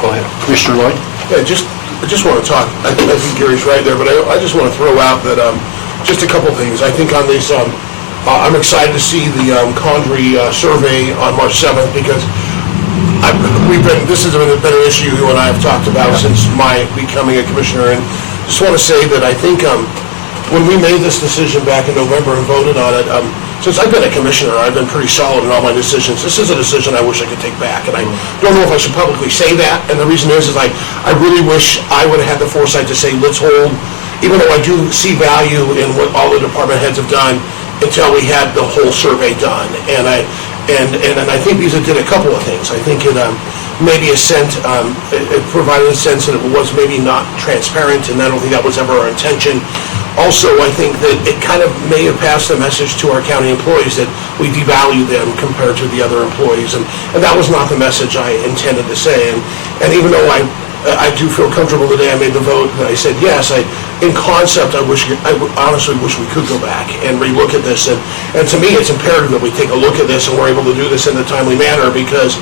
go ahead. Commissioner Lloyd? Yeah, I just want to talk, I think Gary's right there, but I just want to throw out that, just a couple things. I think on this, I'm excited to see the Condrey survey on March 7th, because this has been an issue you and I have talked about since my becoming a commissioner, and just want to say that I think when we made this decision back in November and voted on it, since I've been a commissioner, I've been pretty solid in all my decisions. This is a decision I wish I could take back, and I don't know if I should publicly say that, and the reason is I really wish I would have had the foresight to say, let's hold, even though I do see value in what all the department heads have done, until we had the whole survey done. And I think these did a couple of things. I think it maybe it provided a sense that it was maybe not transparent, and I don't think that was ever our intention. Also, I think that it kind of may have passed a message to our county employees that we devalue them compared to the other employees, and that was not the message I intended to say. And even though I do feel comfortable today, I made the vote that I said yes, in concept, I honestly wish we could go back and relook at this. And to me, it's imperative that we take a look at this and we're able to do this in a timely manner, because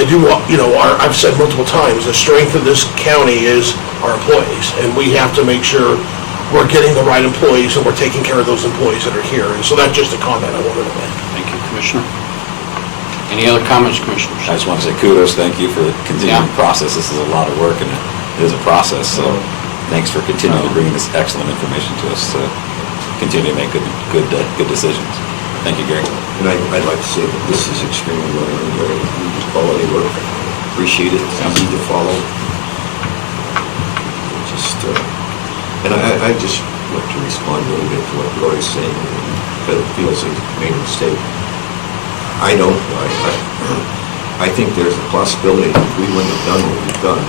I do, I've said multiple times, the strength of this county is our employees, and we have to make sure we're getting the right employees and we're taking care of those employees that are here. And so that's just a comment I wanted to make. Thank you, Commissioner. Any other comments, Commissioners? I just want to say kudos, thank you for the continuing process. This is a lot of work, and it is a process, so thanks for continuing to bring this excellent information to us. Continue to make good decisions. Thank you, Gary. And I'd like to say that this is extremely well done, very good quality work. Appreciate it, it's easy to follow. And I just want to respond a little bit to what Roy's saying, because it feels like a made a mistake. I don't. I think there's a possibility if we wouldn't have done what we've done,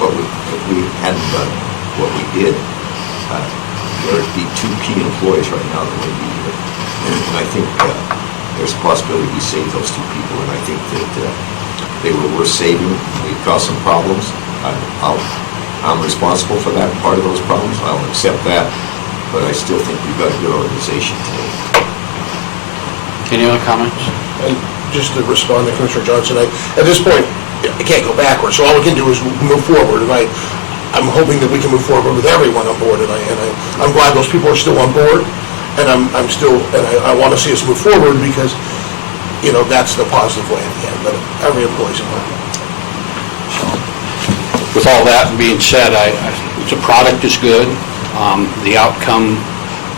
but if we hadn't done what we did, there'd be 2 key employees right now that would be here. And I think there's a possibility we save those 2 people, and I think that they were worth saving. They caused some problems. I'm responsible for that part of those problems. I'll accept that, but I still think we've got a good organization today. Any other comments? And just to respond to Commissioner Johnson, at this point, I can't go backwards, so all we can do is move forward, and I'm hoping that we can move forward with everyone on board, and I'm glad those people are still on board, and I want to see us move forward, because, that's the positive way at the end, but every employee's important. With all that being said, the product is good. The outcome,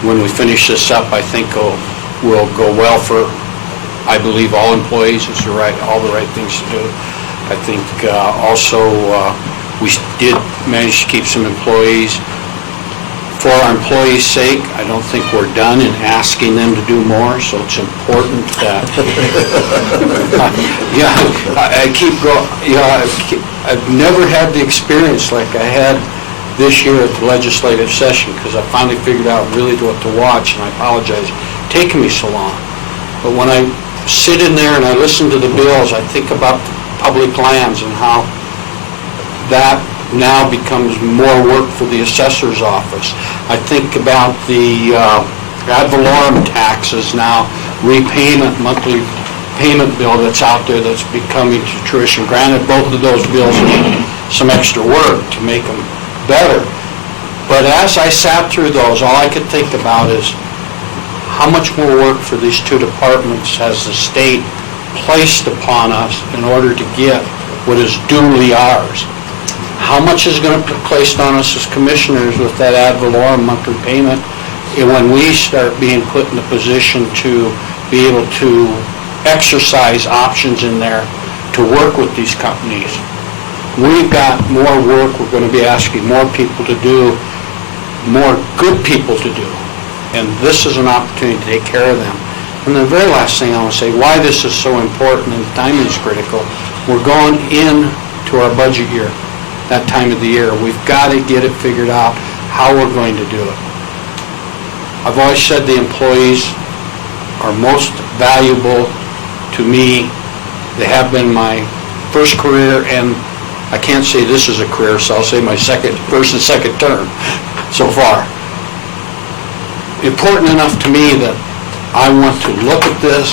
when we finish this up, I think will go well for, I believe, all employees. It's all the right things to do. I think also we did manage to keep some employees. For our employees' sake, I don't think we're done in asking them to do more, so it's important that, I've never had the experience like I had this year at the legislative session, because I finally figured out really what to watch, and I apologize it's taken me so long. But when I sit in there and I listen to the bills, I think about the public lands and how that now becomes more work for the assessor's office. I think about the ad valorem taxes now, monthly payment bill that's out there that's becoming to fruition. Granted, both of those bills need some extra work to make them better. But as I sat through those, all I could think about is how much more work for these 2 departments has the state placed upon us in order to get what is duly ours. How much is going to be placed on us as commissioners with that ad valorem monthly payment, and when we start being put in the position to be able to exercise options in there to work with these companies. We've got more work we're going to be asking more people to do more good people to do. And this is an opportunity to take care of them. And the very last thing I want to say, why this is so important and timing is critical, we're going into our budget year, that time of the year. We've got to get it figured out how we're going to do it. I've always said the employees are most valuable to me. They have been my first career, and I can't say this is a career, so I'll say my first and second term so far. Important enough to me that I want to look at this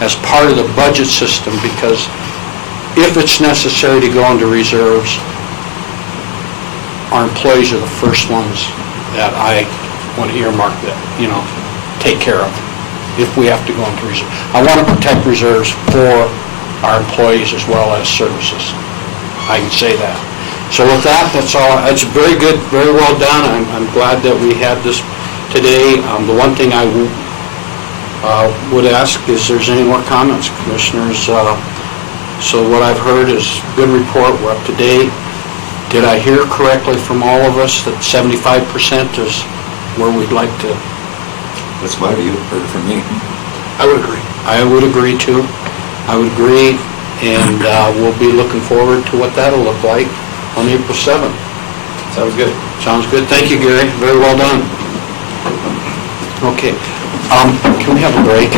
as part of the budget system, because if it's necessary to go into reserves, our employees are the first ones that I want to earmark that, take care of if we have to go into reserve. I want to protect reserves for our employees as well as services. I can say that. So with that, that's all. It's very good, very well done. I'm glad that we had this today. The one thing I would ask is there's any more comments, commissioners. So what I've heard is good report. We're up to date. Did I hear correctly from all of us that 75% is where we'd like to? That's my view. Heard it from me. I would agree. I would agree too. I would agree, and we'll be looking forward to what that'll look like on April 7th. Sounds good. Sounds good. Thank you, Gary. Very well done. Okay. Can we have a break?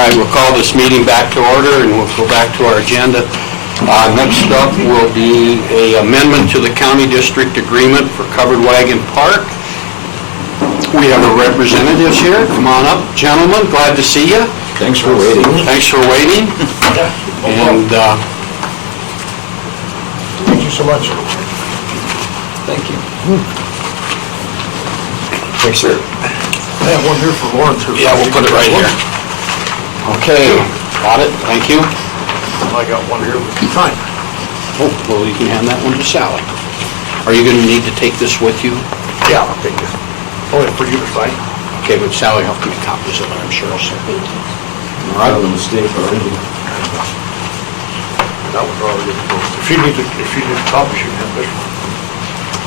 All right, we'll call this meeting back to order, and we'll go back to our agenda. Next up will be a amendment to the county district agreement for Covered Wagon Park. We have our representatives here. Come on up, gentlemen. Glad to see you. Thanks for waiting. Thanks for waiting. And Thank you so much. Thank you. Thanks, sir. I have one here for Lawrence. yeah, we'll put it right here. Okay, got it. Thank you. I got one here. Fine. Oh, well, you can hand that one to Sally. Are you going to need to take this with you? Yeah, I'll take this. Only for you to sign. Okay, but Sally helped me copies of it, I'm sure. So. Thank you. All right. A mistake already. That was already, if she needs a copy, she can have this one.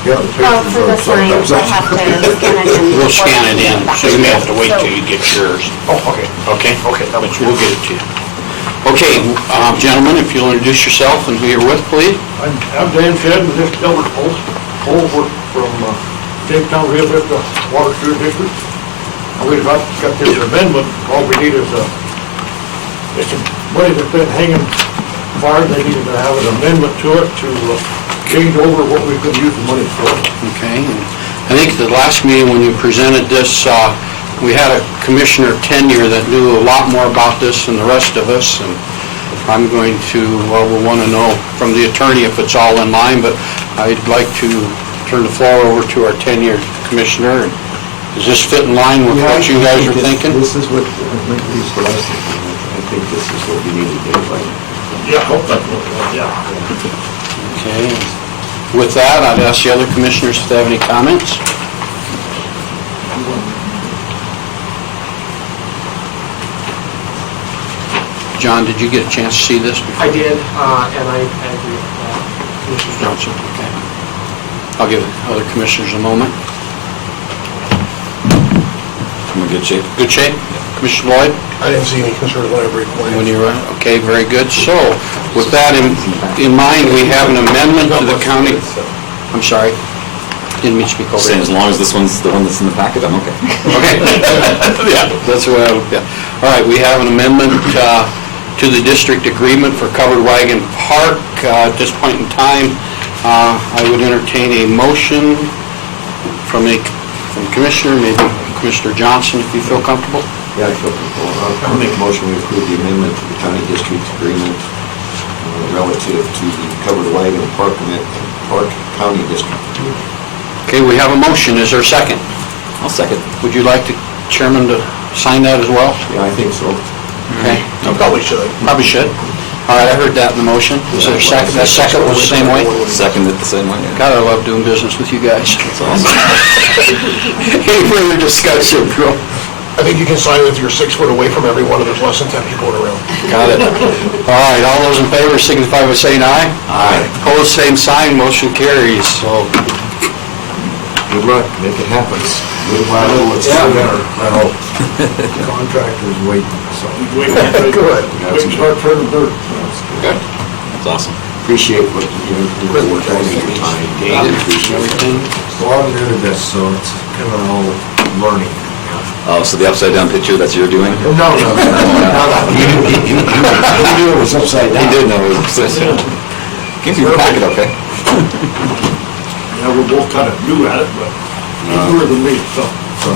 Yeah. Well, for the signs, I have to scan it in. We'll scan it in, so you may have to wait till you get yours. Oh, okay. Okay? Okay, that But was we'll get it to you. Okay, gentlemen, if you'll introduce yourself and who you're with, please. I'm Dan Shedd with this Delbert Post. Pole work from Jamestown Rio Vista Water Sewer District. And we've got this amendment. All we need is it's some money that's been hanging fire. They needed to have an amendment to it to change over what we could use the money for. Okay, and I think at the last meeting when you presented this, we had a commissioner tenure that knew a lot more about this than the rest of us, and I'm going to, well, we'll want to know from the attorney if it's all in line, but I'd like to turn the floor over to our tenured commissioner. Does this fit in line with what you guys are thinking? This is what, at least what I was thinking. I think this is what we need to do, right? Yeah, hope that's what, yeah. Okay, with that, I'd ask the other commissioners if they have any comments. John, did you get a chance to see this before? I did, and I agree with that. Mrs. Johnson, okay. I'll give other commissioners a moment. I'm in good shape. Good shape? Commissioner Lloyd? I didn't see any concerns when I read When you were, okay, very good. So, with that in mind, we have an amendment to the county, I'm sorry, didn't mean to speak over Saying you. as long as this one's the one that's in the packet, I'm okay. Okay. Yeah, that's what I would, yeah. All right, we have an amendment to the district agreement for Covered Wagon Park. At this point in time, I would entertain a motion from Commissioner, maybe Commissioner Johnson, if you feel comfortable. Yeah, I feel comfortable. I'll make a motion to approve the amendment to the county district agreement relative to the Covered Wagon Park County District. Okay, we have a motion. Is there a second? I'll second. Would you like the chairman to sign that as well? Yeah, I think so. Okay. You probably should. Probably should. All right, I heard that in the motion. Is there a second? That second was the same way? Second it the same way, yeah. God, I love doing business with you guys. That's awesome. Any further discussion? I think you can sign it if you're 6 foot away from everyone and there's less than 10 people around. Got it. All right, all those in favor signify by saying aye. Aye. Opposed, same sign, motion carries. So, Good luck, make it happen. Little by little, it's Yeah. better, I hope. Contractor's waiting, so. Good. We can start turning dirt. Good. That's awesome. Appreciate what you're working your time. Gated, Appreciate it. everything. A lot new to this, so it's kind of all learning. Oh, so the upside down picture, that's your doing? No. He knew it was upside down. He did know it was upside down. Came through the packet, okay? Yeah, we're both kind of new at it, but newer than me, so. So,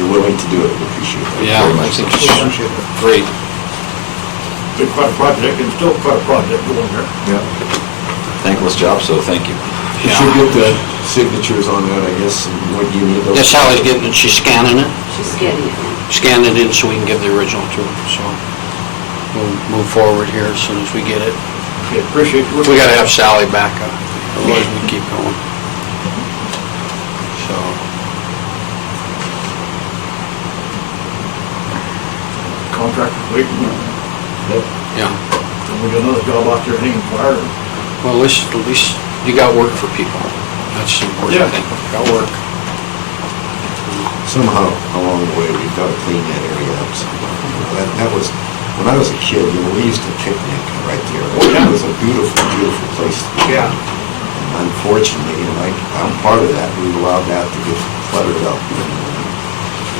you're willing to do it, we appreciate that. Yeah, I think it's Appreciate it. great. Been quite a project and still quite a project going there. Yeah. Thankless job, so thank you. You should get the signatures on that, I guess, and what you need those. Yes, Sally's getting it, she's scanning it. She's getting it. Scan it in so we can give the original to her, so we'll move forward here as soon as we get it. Okay, appreciate you. We gotta have Sally back up, otherwise we keep going. So, Contractor waiting. yeah. And we got another job out there hanging fire. Well, at least you got work for people. That's the important Yeah. thing. Got work. Somehow, along the way, we've got to clean that area up. So, that was, when I was a kid, we used to picnic right there. It was a beautiful, beautiful place to be. Yeah. And unfortunately, I'm part of that, we allowed that to get cluttered up.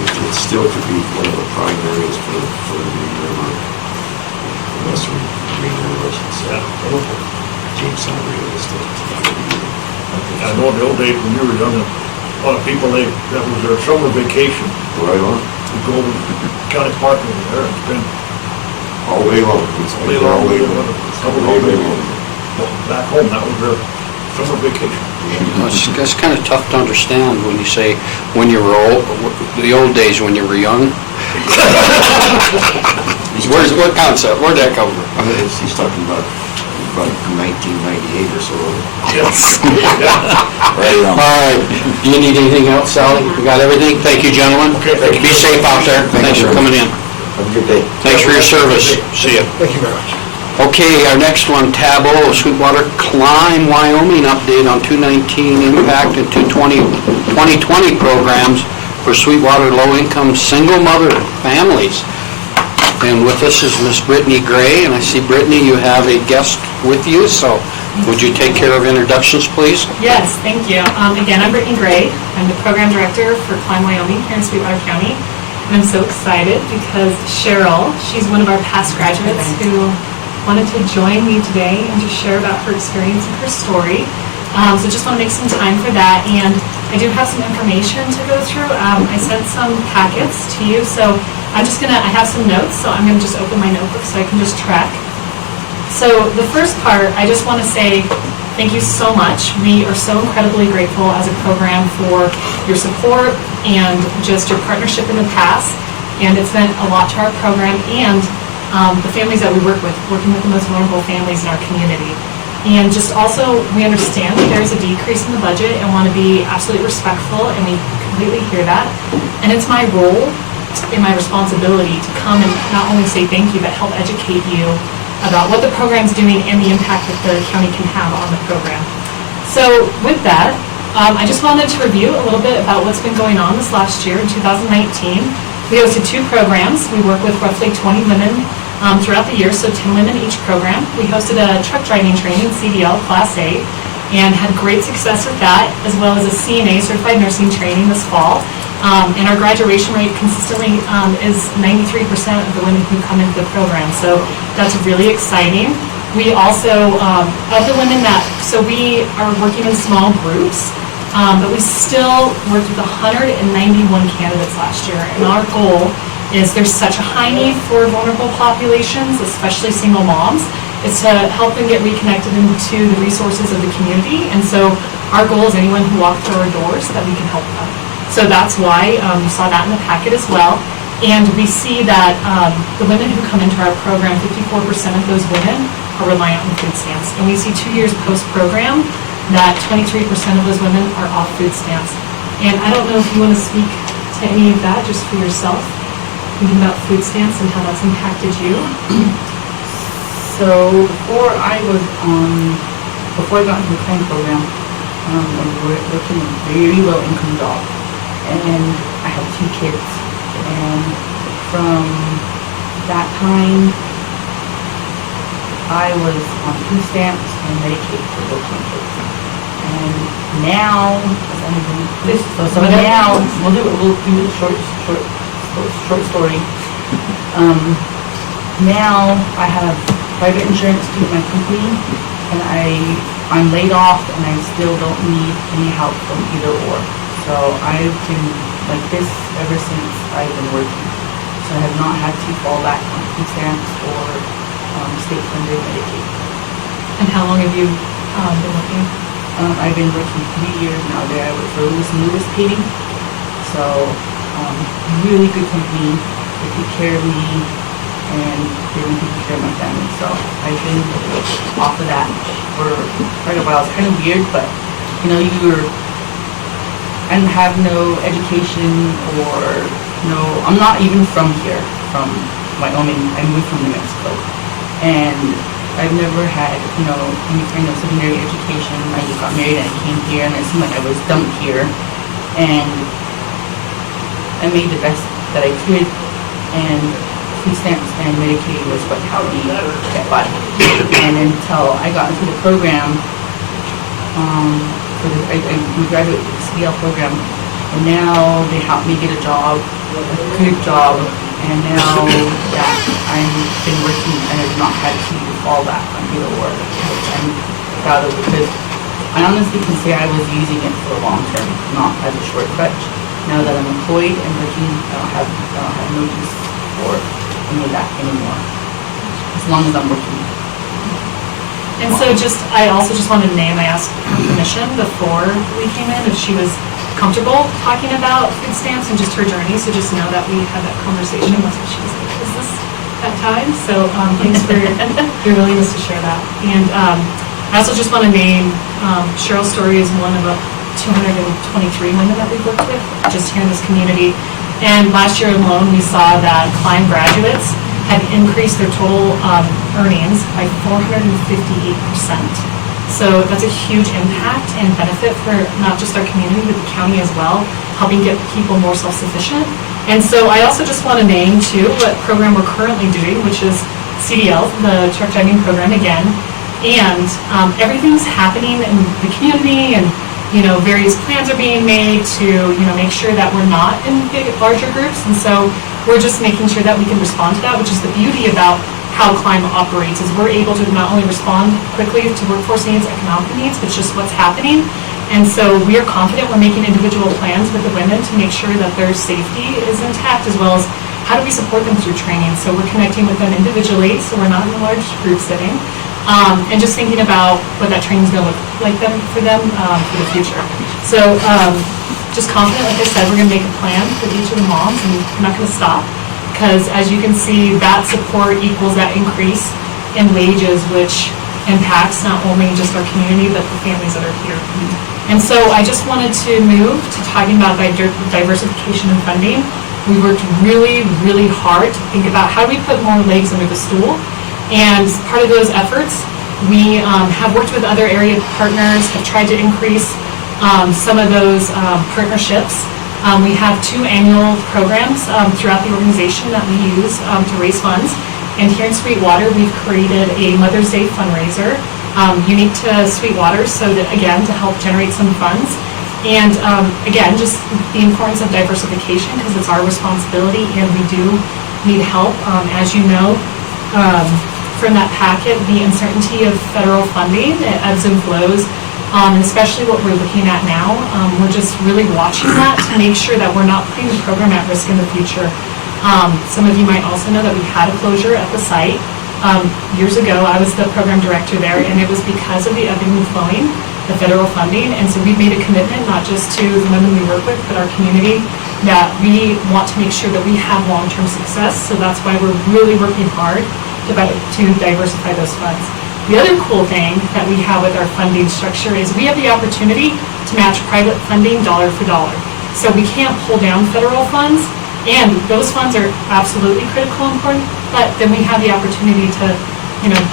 It still could be one of the prime areas for the river West Green River, Jamestown Real Estate. I know in the old days when you were young, a lot of people, that was their summer vacation. Right on. To go to county park over there and spend All day long. It's all day long. All day long. Back home, that was their summer vacation. It's kind of tough to understand when you say when you were old, the old days when you were young. What concept? Where'd that come from? He's talking about 1998 or so. Yes. Right on. All right. Do you need anything else, Sally? We got everything? Thank you, gentlemen. Okay, thank you. Be safe out there. Thanks for coming in. Have a good day. Thanks for your service. See ya. Thank you very much. Okay, our next one, tab O, Sweetwater Climb, Wyoming, update on 219 impact and 2020 programs for Sweetwater low-income single mother families. And with us is Miss Brittany Gray, and I see, Brittany, you have a guest with you, so would you take care of introductions, please? Yes, thank you. Again, I'm Brittany Gray. I'm the program director for Climb Wyoming here in Sweetwater County. And I'm so excited because Cheryl, she's one of our past graduates who wanted to join me today and just share about her experience and her story. So just want to make some time for that. And I do have some information to go through. I sent some packets to you, so I have some notes, so I'm gonna just open my notebook so I can just track. So the first part, I just want to say thank you so much. We are so incredibly grateful as a program for your support and just your partnership in the past. And it's meant a lot to our program and the families that we work with, working with the most vulnerable families in our community. And just also, we understand that there's a decrease in the budget and want to be absolutely respectful, and we completely hear that. And it's my role and my responsibility to come and not only say thank you, but help educate you about what the program's doing and the impact that the county can have on the program. So with that, I just wanted to review a little bit about what's been going on this last year in 2019. We hosted 2 programs. We work with roughly 20 women throughout the year, so 10 women each program. We hosted a truck driving training, CDL Class A, and had great success with that, as well as a CNA, Certified Nursing Training this fall. And our graduation rate consistently is 93% of the women who come into the program, so that's really exciting. We also, of the women so we are working in small groups, but we still worked with 191 candidates last year, and our goal is there's such a high need for vulnerable populations, especially single moms, is to help them get reconnected into the resources of the community, and so our goal is anyone who walks through our doors that we can help them. So that's why you saw that in the packet as well. And we see that the women who come into our program, 54% of those women are reliant on food stamps. And we see 2 years post-program that 23% of those women are off food stamps. And I don't know if you want to speak to any of that just for yourself, thinking about food stamps and how that's impacted you. So before I got into the Climb program, I was working a very low-income job. And I have 2 kids, and from that time, I was on food stamps and Medicaid for both my kids. And now, we'll do a short story. Now I have private insurance through my company, and I'm laid off, and I still don't need any help from either or. So I've been like this ever since I've been working. So I have not had to fall back on food stamps or state-funded Medicaid. And how long have you been working? I've been working 3 years now there. I work for Lewis Paving. So really good company. They take care of me, and they've been taking care of my family. So I've been off of that for quite a while. It's kind of weird, but I have no education I'm not even from here, from Wyoming. I moved from New Mexico. And I've never had, any kind of secondary education. I just got married and I came here, and it seemed like I was dumped here. And I made the best that I could, and food stamps and Medicaid was what helped me get by. And until I got into the program, we graduated with the CDL program, and now they helped me get a job, a good job, And now that I've been working, I have not had to fall back on either word, which I'm proud of because I honestly can say I was using it for the long term, not as a short stretch. Now that I'm employed and working, I don't have no use for any of that anymore, as long as I'm working. And so I also just wanted to name, I asked her permission before we came in if she was comfortable talking about food stamps and just her journey, so just know that we had that conversation. That's what she was like, is this that time? So thanks for your willingness to share that. And I also just want to name, Cheryl Story is one of about 223 women that we've worked with just here in this community. And last year alone, we saw that Climb graduates had increased their total earnings by 458%. So that's a huge impact and benefit for not just our community, but the county as well, helping get people more self-sufficient. And so I also just want to name, too, what program we're currently doing, which is CDL, the truck driving program again. And everything's happening in the community, and various plans are being made to make sure that we're not in larger groups. And so we're just making sure that we can respond to that, which is the beauty about how Climb operates, is we're able to not only respond quickly to workforce needs, economic needs, but just what's happening. And so we are confident we're making individual plans with the women to make sure that their safety is intact, as well as how do we support them through training. So we're connecting with them individually, so we're not in a large group setting, and just thinking about what that training is going to look like for them for the future. So just confident, like I said, we're going to make a plan for each of the moms, and we're not going to stop. Because as you can see, that support equals that increase in wages, which impacts not only just our community, but the families that are here. And so I just wanted to move to talking about diversification and funding. We worked really, really hard to think about how do we put more legs under the stool. And part of those efforts, we have worked with other area partners, have tried to increase some of those partnerships. We have 2 annual programs throughout the organization that we use to raise funds. And here in Sweetwater, we've created a Mother's Day fundraiser unique to Sweetwater, so that, again, to help generate some funds. And again, just the importance of diversification, because it's our responsibility and we do need help. As you know, from that packet, the uncertainty of federal funding, it ebbs and flows. And especially what we're looking at now, we're just really watching that to make sure that we're not putting the program at risk in the future. Some of you might also know that we had a closure at the site. Years ago, I was the program director there, and it was because of the ebbing and flowing, the federal funding. And so we've made a commitment, not just to the women we work with, but our community, that we want to make sure that we have long-term success. So that's why we're really working hard to diversify those funds. The other cool thing that we have with our funding structure is we have the opportunity to match private funding dollar for dollar. So we can't pull down federal funds, and those funds are absolutely critical and important, but then we have the opportunity to,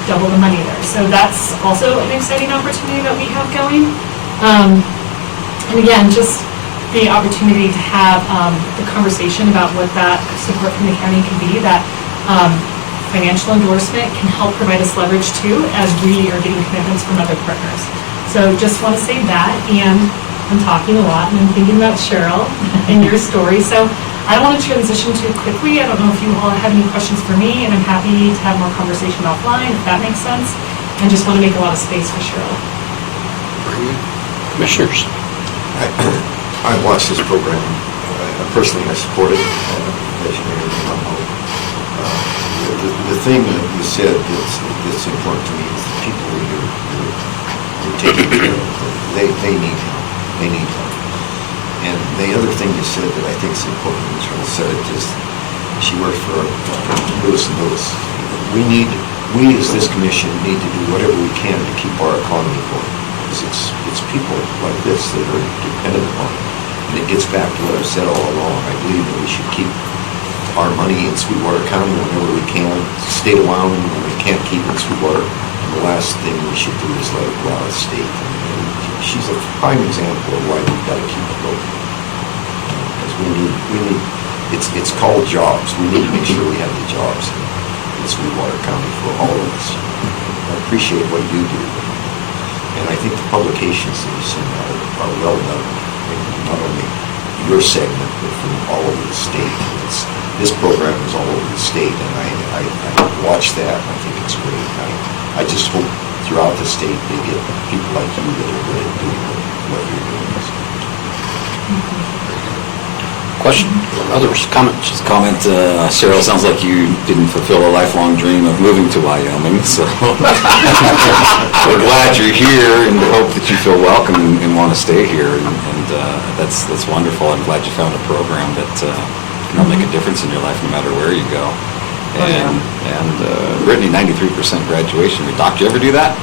double the money there. So that's also an exciting opportunity that we have going. And again, just the opportunity to have the conversation about what that support from the county can be, that financial endorsement can help provide us leverage too, as we are getting commitments from other partners. So just want to say that, and I'm talking a lot, and I'm thinking about Cheryl and your story. So I don't want to transition too quickly. I don't know if you all have any questions for me, and I'm happy to have more conversation offline, if that makes sense. And just want to make a lot of space for Cheryl. Commissioners. I watched this program. Personally, I support it. As you know, the thing that you said that's important to me is the people you're taking care of. They need help. They need help. And the other thing you said that I think is important, and Cheryl said it, is she worked for Lewis & Lewis. We as this commission need to do whatever we can to keep our economy going. Because it's people like this that are dependent upon it. And it gets back to what I've said all along. I believe that we should keep our money in Sweetwater County whenever we can. State of Wyoming, when we can't keep it in Sweetwater. And the last thing we should do is let it go out of state. And she's a prime example of why we've got to keep it local. Because we need, it's called jobs. We need to make sure we have the jobs in Sweetwater County for all of us. I appreciate what you do. And I think the publications that you send out are well done. And not only your segment, but from all over the state. this program is all over the state, and I watch that, and I think it's great. I just hope throughout the state they get people like you that are good at doing what you're doing. Question? Others? Comments? Just comment, Cheryl, sounds like you didn't fulfill a lifelong dream of moving to Wyoming, so we're glad you're here and hope that you feel welcome and want to stay here, and that's wonderful. I'm glad you found a program that can make a difference in your life no matter where you go. And Brittany, 93% graduation rate. Doc, did you ever do that?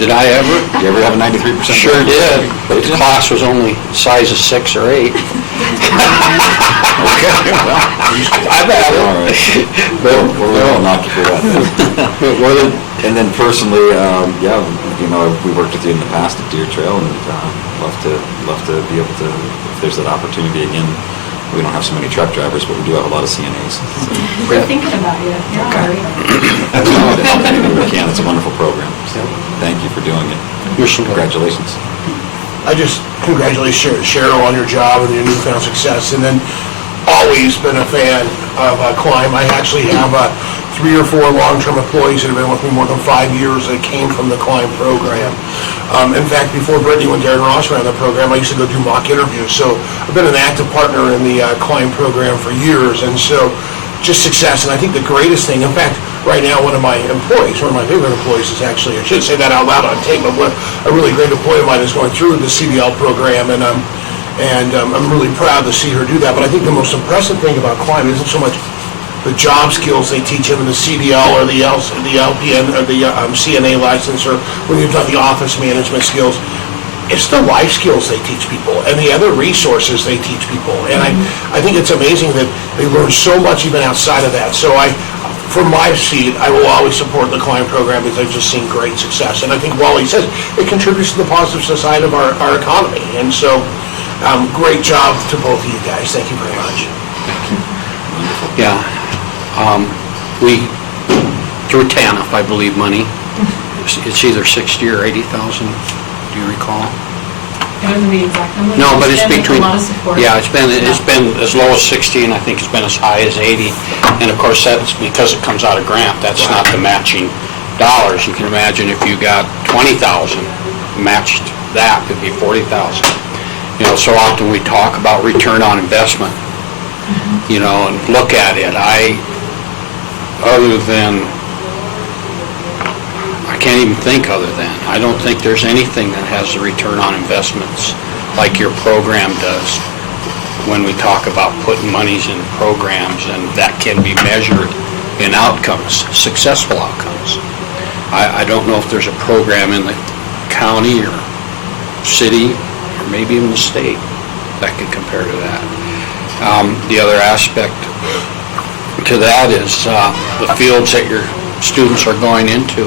Did I ever? Did you ever have a 93%? Sure did, but the class was only sizes 6 or 8. Okay, well, I've had it. all right. Well, we'll knock you for that then. And then personally, we worked with you in the past at Deer Trail, and love to be able to, if there's that opportunity again. We don't have so many truck drivers, but we do have a lot of CNAs. We're thinking about you. You're on our radar. We can. It's a wonderful program. So thank you for doing it. Congratulations. I just congratulate Cheryl on your job and your newfound success, and then always been a fan of Climb. I actually have 3 or 4 long-term employees that have been with me more than 5 years that came from the Climb program. In fact, before Brittany and Darren Ross ran the program, I used to go do mock interviews. So I've been an active partner in the Climb program for years, and so just success. And I think the greatest thing, in fact, right now, one of my favorite employees is actually, I should say that out loud on tape, but a really great employee of mine is going through the CDL program, and I'm really proud to see her do that. But I think the most impressive thing about Climb isn't so much the job skills they teach him in the CDL or the LPN or the CNA license, or when you've done the office management skills. It's the life skills they teach people and the other resources they teach people. And I think it's amazing that they learn so much even outside of that. So from my seat, I will always support the Climb program because I've just seen great success. And I think Wally says it contributes to the positive side of our economy. And so great job to both of you guys. Thank you very much. Thank you. Yeah. We, through TANF, I believe, money, it's either 60 or 80,000, do you recall? It wasn't the exact number. No, but it's been between, a lot of support. yeah, it's been as low as 60, and I think it's been as high as 80. And of course, that's because it comes out of grant, that's not the matching dollars. You can imagine if you got 20,000 matched, that could be 40,000. So often we talk about return on investment, and look at it. I can't even think other than. I don't think there's anything that has the return on investments like your program does when we talk about putting monies in programs, and that can be measured in outcomes, successful outcomes. I don't know if there's a program in the county or city or maybe even the state that can compare to that. The other aspect to that is the fields that your students are going into,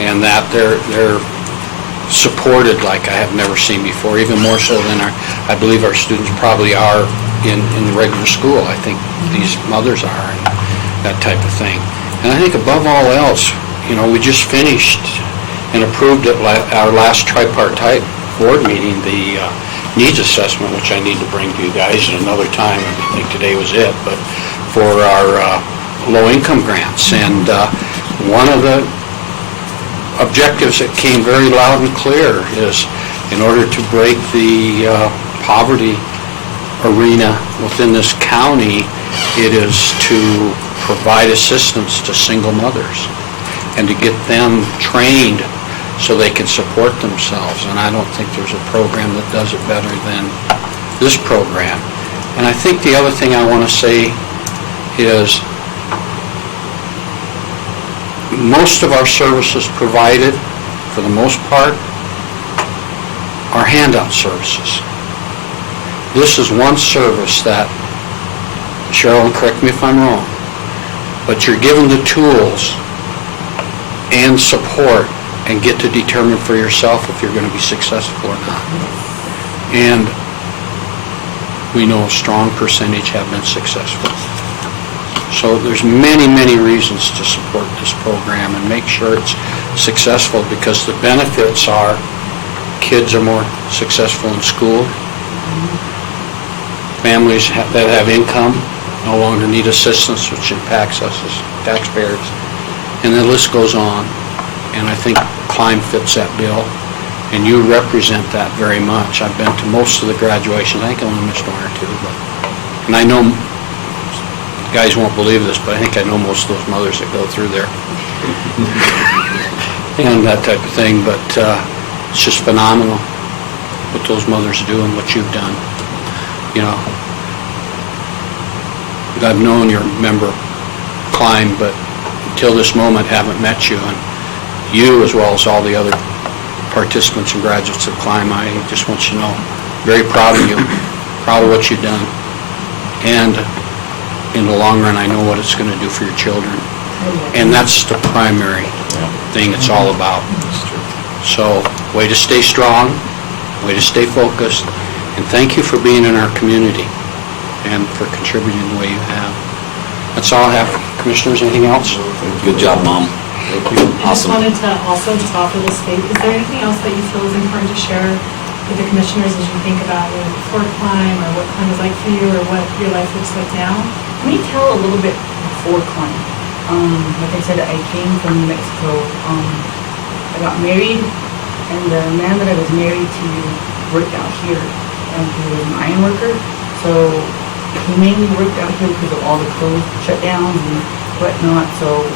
and that they're supported like I have never seen before, even more so than I believe our students probably are in the regular school. I think these mothers are, and that type of thing. And I think above all else, we just finished and approved at our last tripartite board meeting the needs assessment, which I need to bring to you guys at another time. I think today was it, but for our low-income grants. And one of the objectives that came very loud and clear is, in order to break the poverty arena within this county, it is to provide assistance to single mothers and to get them trained so they can support themselves. And I don't think there's a program that does it better than this program. And I think the other thing I want to say is most of our services provided, for the most part, are handout services. This is one service that, Cheryl, correct me if I'm wrong, but you're given the tools and support and get to determine for yourself if you're going to be successful or not. And we know a strong percentage have been successful. So there's many, many reasons to support this program and make sure it's successful, because the benefits are kids are more successful in school, families that have income no longer need assistance, which impacts us as taxpayers. And the list goes on, and I think Climb fits that bill, and you represent that very much. I've been to most of the graduations, I think I only missed one or two, but, and I know, you guys won't believe this, but I think I know most of those mothers that go through there. And that type of thing, but it's just phenomenal what those mothers do and what you've done. You know, I've known your member Climb, but until this moment haven't met you, and you as well as all the other participants and graduates of Climb, I just want you to know, very proud of you, proud of what you've done, and in the long run I know what it's going to do for your children, and that's the primary thing it's all about. So, way to stay strong, way to stay focused, and thank you for being in our community and for contributing the way you have. That's all I have. Commissioners, anything else? Good job, Mom. I just Awesome. wanted to also just offer this state, is there anything else that you feel is important to share with the commissioners as you think about before Climb, or what Climb is like for you, or what your life looks like now? Let me tell a little bit before Climb. Like I said, I came from New Mexico. I got married, and the man that I was married to worked out here, and he was an iron worker. So he mainly worked out here because of all the closed shutdowns and whatnot. So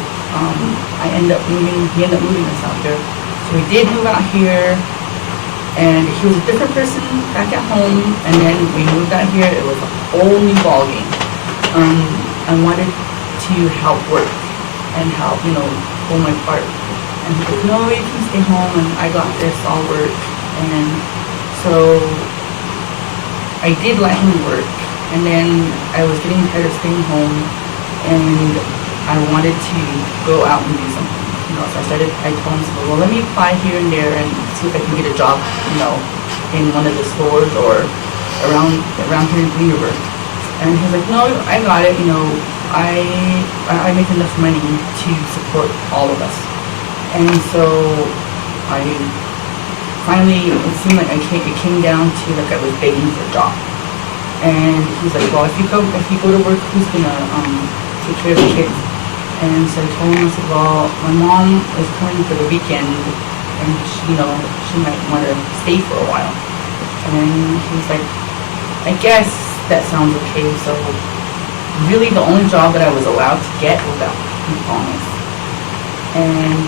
he ended up moving us out here. So we did move out here, and he was a different person back at home. And then we moved out here. It was a whole new ballgame. I wanted to help work and help, pull my part. And he goes, no, you can stay home, and I got this, I'll work. And so I did let him work, and then I was getting tired of staying home, and I wanted to go out and do something. So I told him, well, let me apply here and there and see if I can get a job, in one of the stores or around here in Green River. And he was like, no, I got it, I make enough money to support all of us. And so I finally, it seemed like it came down to like I was begging for a job. And he's like, well, if you go to work, who's gonna take care of the kids? And so I told him, I said, well, my mom is coming for the weekend, and she might want to stay for a while. And he's like, I guess that sounds okay. So really the only job that I was allowed to get was at McDonald's. And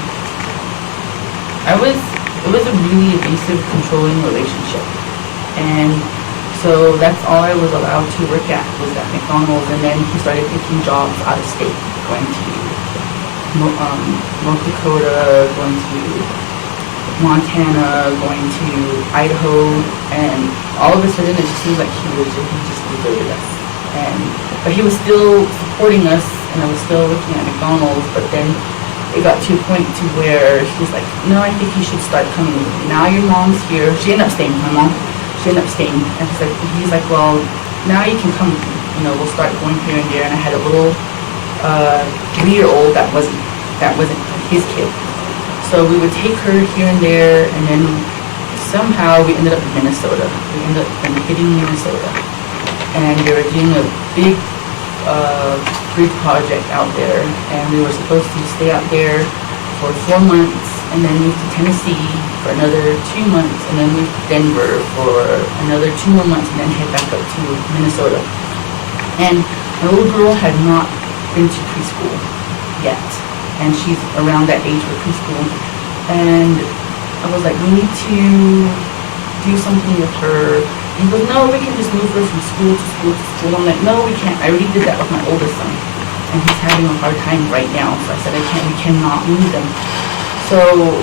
it was a really abusive, controlling relationship. And so that's all I was allowed to work at, was at McDonald's. And then he started taking jobs out of state, going to North Dakota, going to Montana, going to Idaho, and all of a sudden it just seemed like he just deserted us. But he was still supporting us, and I was still working at McDonald's. But then it got to a point to where he's like, no, I think you should start coming. Now your mom's here. She ended up staying, my mom. She ended up staying. And he's like, well, now you can come. We'll start going here and there. And I had a little 3-year-old that wasn't his kid. So we would take her here and there, and then somehow we ended up in Minnesota. We ended up hitting Minnesota. And they were doing a big bridge project out there, and we were supposed to stay out there for 4 months, and then move to Tennessee for another 2 months, and then move to Denver for another 2 more months, and then head back up to Minnesota. And my little girl had not been to preschool yet, and she's around that age for preschool. And I was like, we need to do something with her. He goes, no, we can just move her from school to school to school. I'm like, no, we can't. I already did that with my oldest son, and he's having a hard time right now. So I said, we cannot move them. So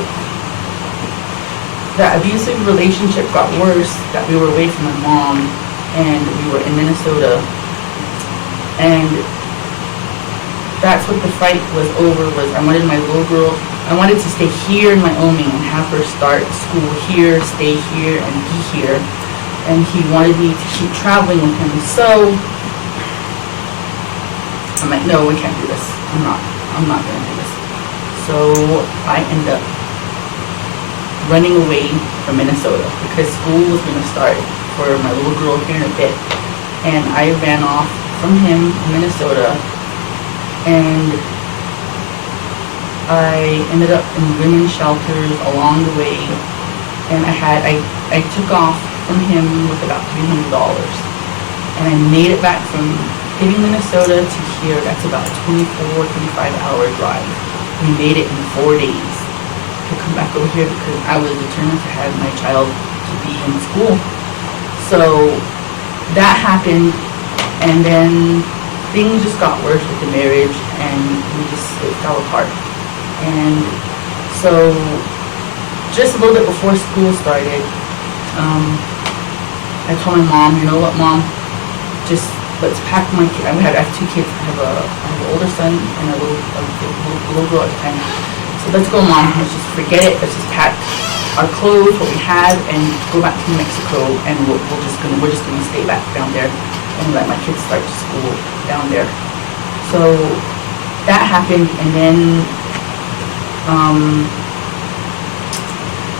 that abusive relationship got worse, that we were away from my mom, and we were in Minnesota. And that's what the fight was over, was I wanted my little girl, I wanted to stay here in Wyoming and have her start school here, stay here, and be here. And he wanted me to keep traveling with him. So I'm like, no, we can't do this. I'm not gonna do this. So I ended up running away from Minnesota because school was gonna start for my little girl here in a bit. And I ran off from him in Minnesota, and I ended up in women's shelters along the way, and I took off from him with about $300, and I made it back from hitting Minnesota to here. That's about a 24, 25-hour drive. We made it in 4 days to come back over here because I was determined to have my child to be in school. So that happened, and then things just got worse with the marriage, and it fell apart. And so just a little bit before school started, I told my mom, you know what, Mom, just let's pack my kids. I have 2 kids. I have an older son and a little girl at the time. So let's go, Mom. Let's just forget it. Let's just pack our clothes, what we have, and go back to New Mexico. And we're just gonna stay back down there and let my kids start school down there. So that happened, and then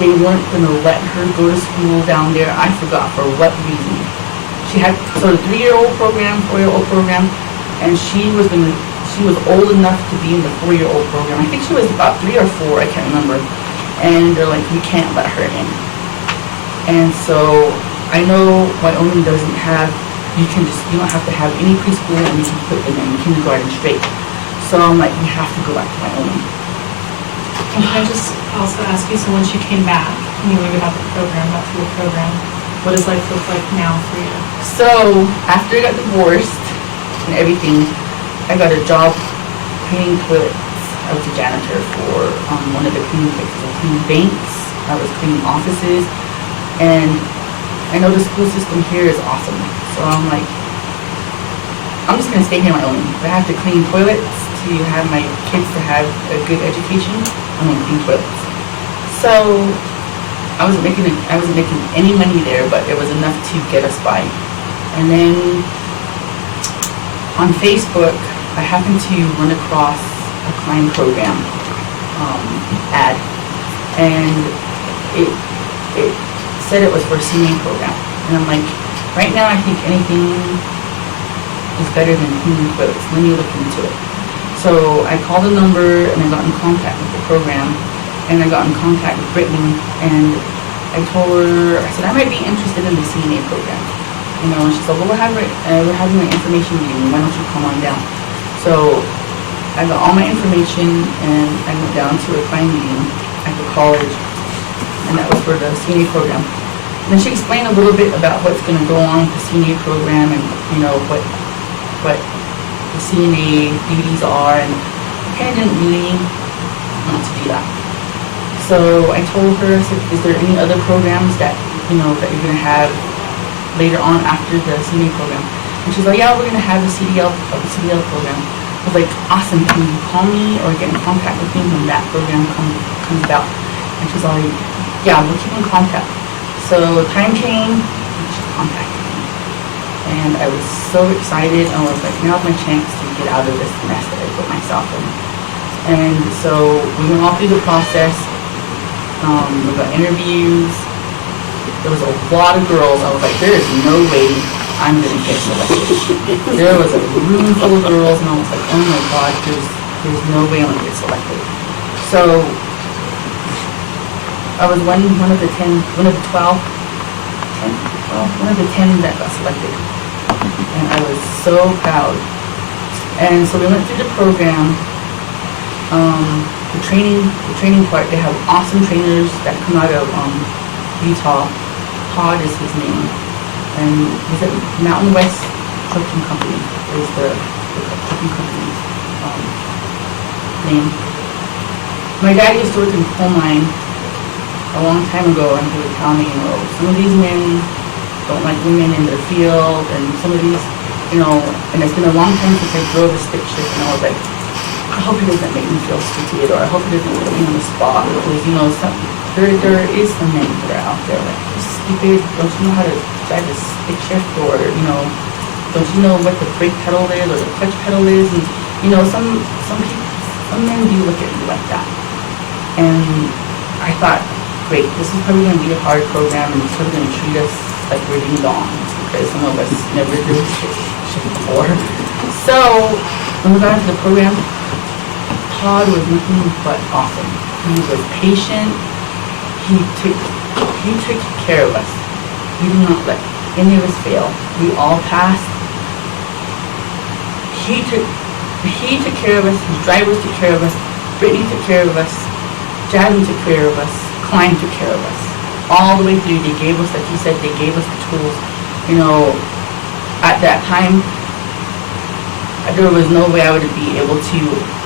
they weren't gonna let her go to school down there. I forgot for what reason. She had the 3-year-old program, 4-year-old program, and she was old enough to be in the 4-year-old program. I think she was about 3 or 4, I can't remember. And they're like, we can't let her in. And so I know Wyoming doesn't have, you don't have to have any preschool, and you can put them in kindergarten straight. So I'm like, we have to go back to Wyoming. And can I just also ask you, so once you came back, and you learned about the program, about through the program, what does life look like now for you? So after I got divorced and everything, I got a job cleaning toilets. I was a janitor for one of the cleaning places. I cleaned banks, I was cleaning offices, and I know the school system here is awesome. So I'm like, I'm just gonna stay here in Wyoming. If I have to clean toilets to have my kids to have a good education, I'm gonna clean toilets. So I wasn't making any money there, but it was enough to get us by. And then on Facebook, I happened to run across a Klein program ad, and it said it was for a CNA program. And I'm like, right now I think anything is better than cleaning toilets. Let me look into it. So I called the number, and I got in contact with the program. And I got in contact with Brittany, and I told her, I said, I might be interested in the CNA program. You know, and she said, well, we're having an information meeting. Why don't you come on down? So I got all my information, and I went down to a Klein meeting at the college, and that was for the CNA program. And then she explained a little bit about what's going to go on with the CNA program, and you know what the CNA duties are, and I kind of didn't really want to do that. So I told her, I said, is there any other programs that, you know, that you're going to have later on after the CNA program? And she's like, yeah, we're going to have the CDL program. I was like, awesome, can you call me or get in contact with me when that program comes about? And she's like, yeah, we'll keep in contact. So time came, and she contacted me. And I was so excited, and I was like, now's my chance to get out of this mess that I put myself in. And so we went all through the process. We got interviews. There was a lot of girls. I was like, there is no way I'm going to get selected. There was a room full of girls, and I was like, oh my God, there's no way I'm going to get selected. So I was one of the 10 that got selected. And I was so proud. And so we went through the program. The training part, they have awesome trainers that come out of Utah. Todd is his name, and he's at Mountain West Trucking Company is the trucking company's name. My dad used to work in coal mine a long time ago, and he would tell me, you know, some of these men don't like women in their field, and some of these, you know, and it's been a long time since I drove a stick shift, and I was like, I hope he doesn't make me feel stupid, or I hope he doesn't put me on the spot, because, you know, there is some men that are out there like, stupid, don't you know how to drive a stick shift, or, you know, don't you know what the brake pedal is, or the clutch pedal is, and, you know, some men do look at me like that. And I thought, great, this is probably going to be a hard program, and it's probably going to treat us like we're ding-dongs, because some of us never do just before. So, in regards to the program, Todd was nothing but awesome. He was patient. He took care of us. He did not let any of us fail. We all passed. He took care of us. His drivers took care of us. Brittany took care of us. Jasmine took care of us. Klein took care of us. All the way through, they gave us, like you said, they gave us the tools. You know, at that time, there was no way I would be able to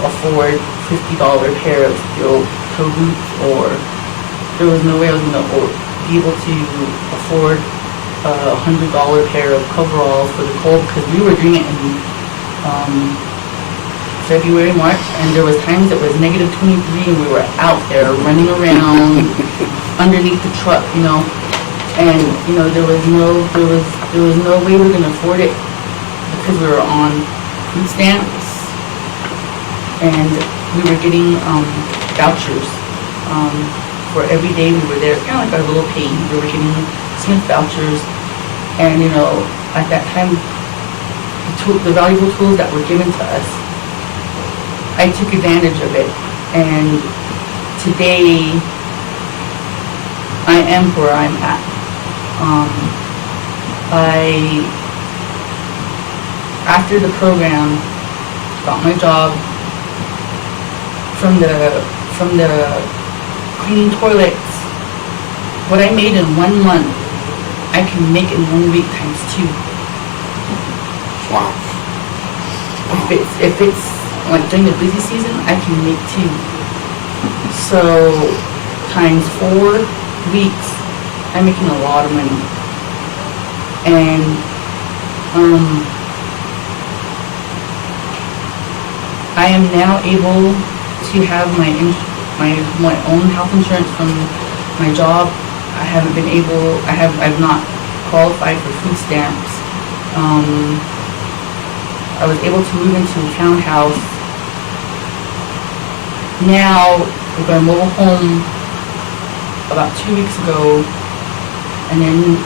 afford $50 pair of steel toe boots, or there was no way I was going to be able to afford a $100 pair of coveralls for the cold, because we were doing it in February, March, and there was times it was negative 23 and we were out there running around underneath the truck, you know, and you know there was no way we were going to afford it because we were on food stamps, and we were getting vouchers for every day we were there. It's kind of like our little pay. We were getting Smith vouchers, and you know at that time the valuable tools that were given to us, I took advantage of it, and today I am where I'm at. After the program, got my job from the cleaning toilets. What I made in 1 month, I can make in 1 week times 2. Wow. If it's like during the busy season, I can make 2. So times 4 weeks, I'm making a lot of money. And I am now able to have my own health insurance from my job. I've not qualified for food stamps. I was able to move into a townhouse. Now, we're going to mobile home about 2 weeks ago, and then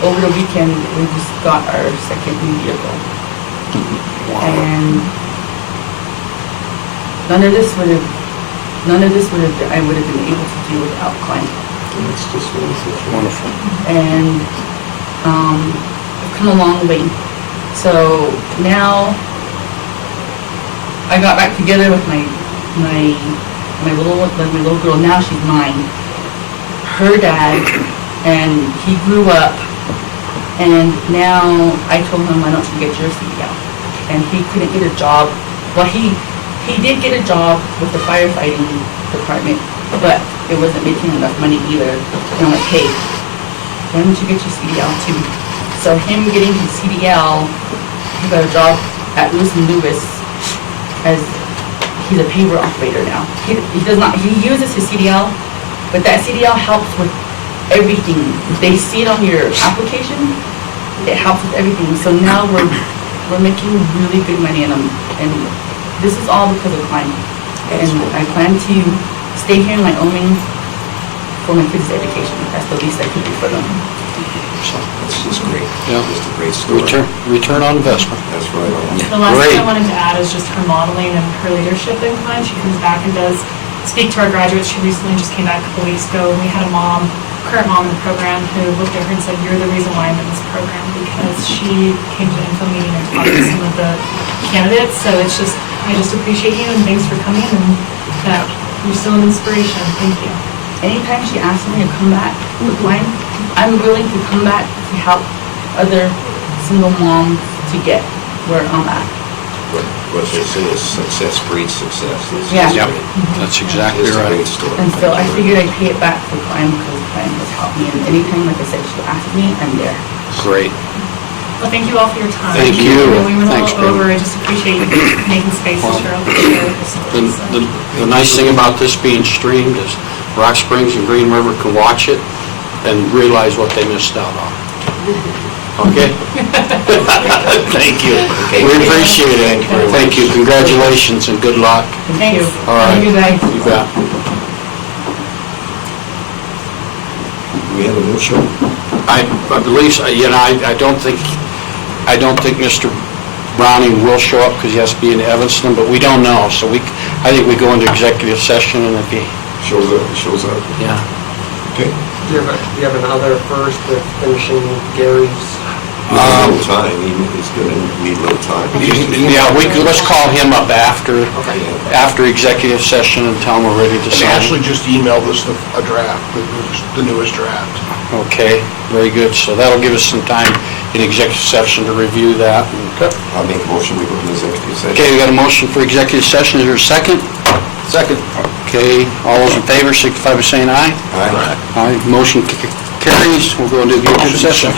over the weekend, we just got our second new vehicle. Wow. And none of this would have I would have been able to do without Klein. It's just wonderful. And I've come a long way. So now I got back together with my little girl. Now she's 9. Her dad, and he grew up, and now I told him, why don't you get your CDL? And he couldn't get a job. Well, he did get a job with the firefighting department, but it wasn't making enough money either. And I'm like, hey, why don't you get your CDL too? So him getting his CDL, he got a job at Lewis & Lewis as he's a paper operator now. He uses his CDL, but that CDL helps with everything. If they see it on your application, it helps with everything. So now we're making really good money, and this is all because of Klein. And I plan to stay here in Wyoming for my kids' education. That's the least I can do for them. It's just great. Yeah. Just a great story. Return on investment. That's right. The last thing I wanted to add is just her modeling and her leadership in Klein. She comes back and does speak to our graduates. She recently just came back a couple weeks ago, and we had a current mom in the program who looked at her and said, you're the reason why I'm in this program, because she came to an info meeting and talked to some of the candidates. So I just appreciate you, and thanks for coming, and that you're still an inspiration. Thank you. Anytime she asks me to come back with Klein, I'm willing to come back to help other single moms to get where I'm at. What they say is success breeds success. Yeah. Yep, that's exactly It's a right. great story. And so I figured I'd pay it back for Klein, because Klein has helped me. And anytime, like I said, she asks me, I'm there. Great. Well, thank you all for your time. Thank you. We went Thanks, a little over. I just appreciate you making space to share this. The nice thing about this being streamed is Rock Springs and Green River can watch it and realize what they missed out on. Okay? Thank you. We appreciate it. Thank you. Congratulations and good luck. Thanks. All right. Thank you, guys. You bet. We have a new show. I believe, so. You know, I don't think, I don't think Mr. Browning will show up because he has to be in Evanston, but we don't know. So I think we go into executive session and if he... Shows up. Yeah. Okay. Do you have another first with finishing Gary's? Little time, he's gonna need a little time. Yeah, let's call him up after executive session and tell him we're ready to And sign. Ashley just emailed us a draft, the newest draft. Okay, very good. So that'll give us some time in executive session to review that. I'll make a motion, we go into executive session. Okay, we got a motion for executive session. Is there a second? Second. Okay, all those in favor, signify by saying aye. Aye. Aye, motion carries. We'll go into executive session.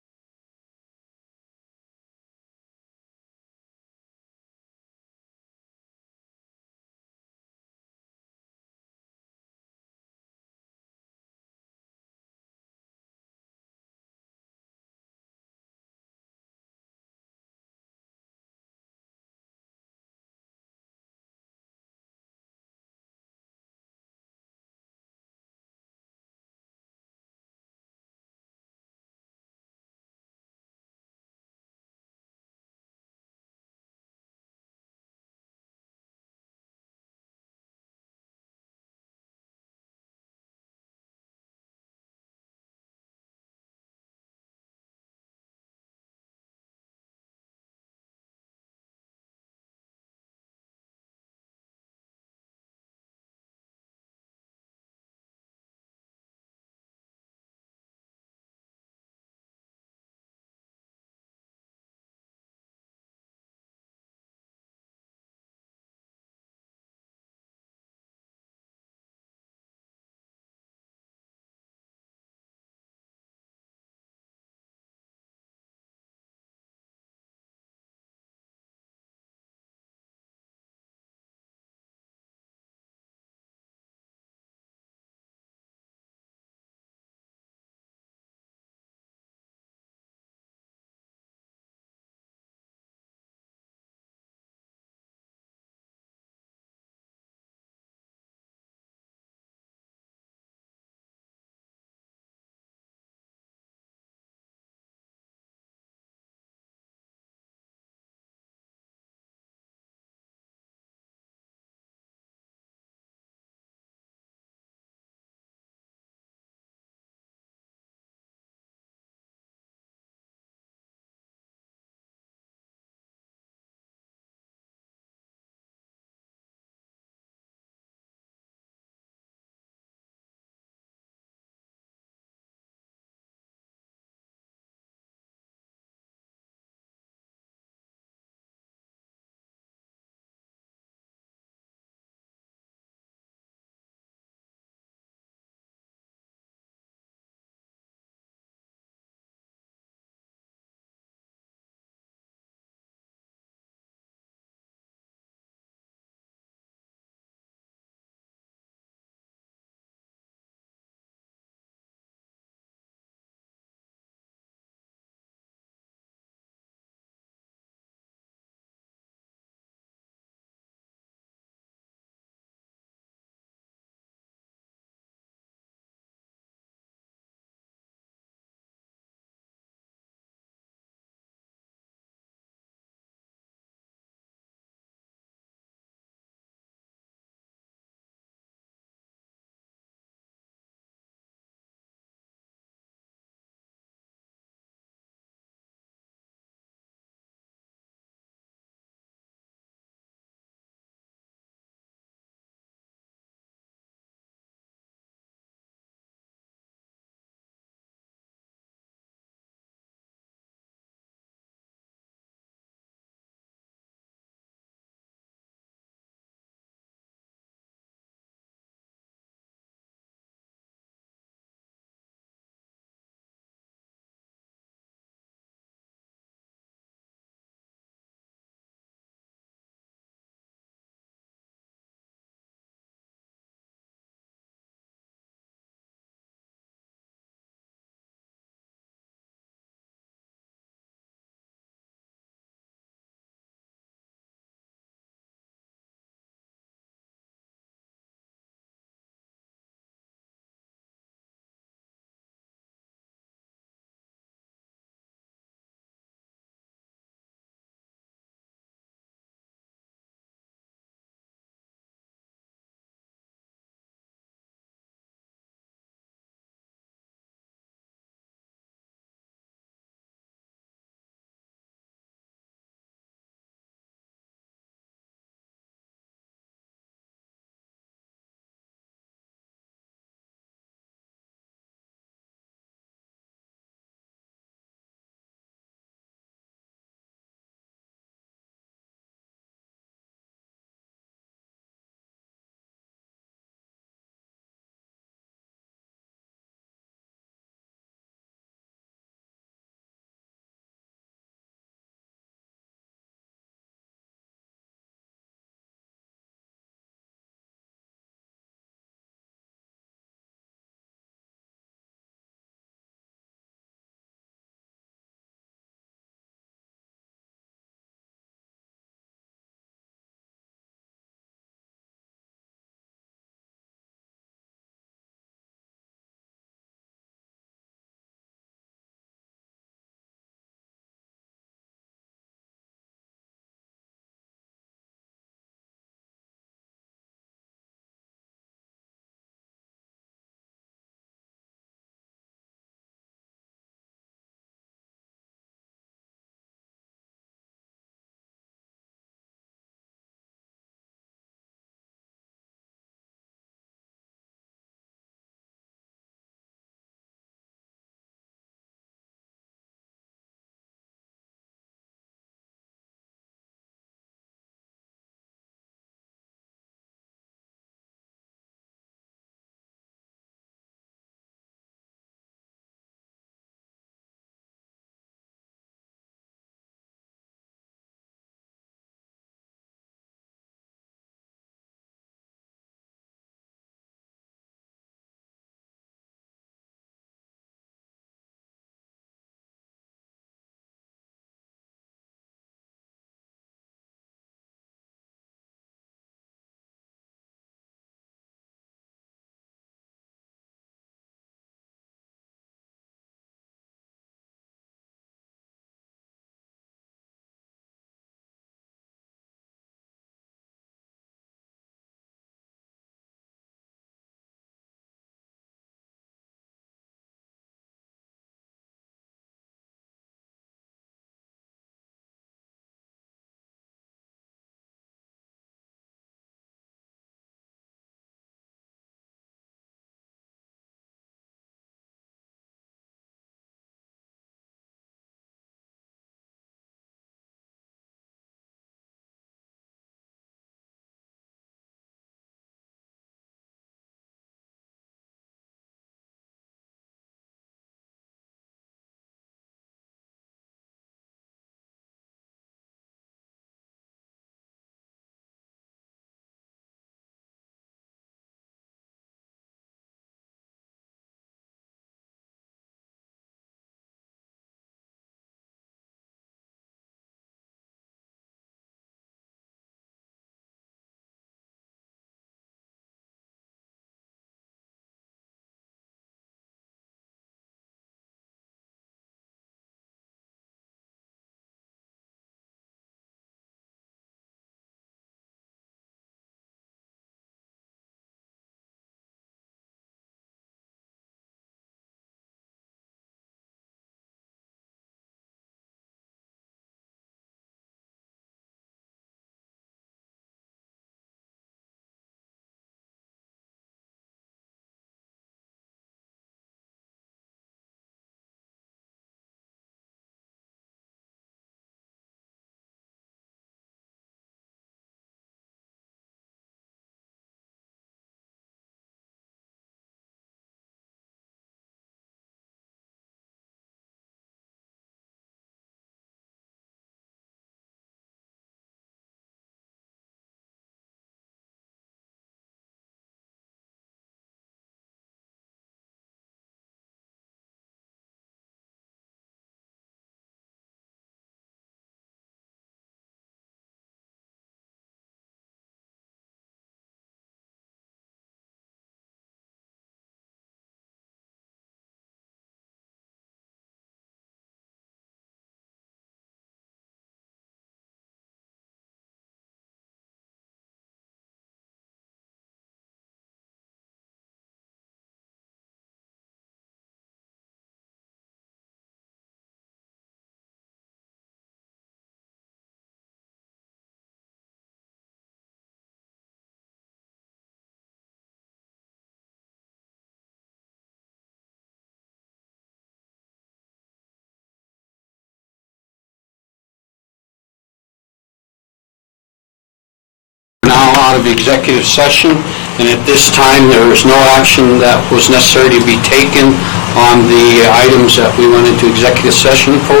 the executive session, and at this time, there is no action that was necessary to be taken on the items that we went into executive session for,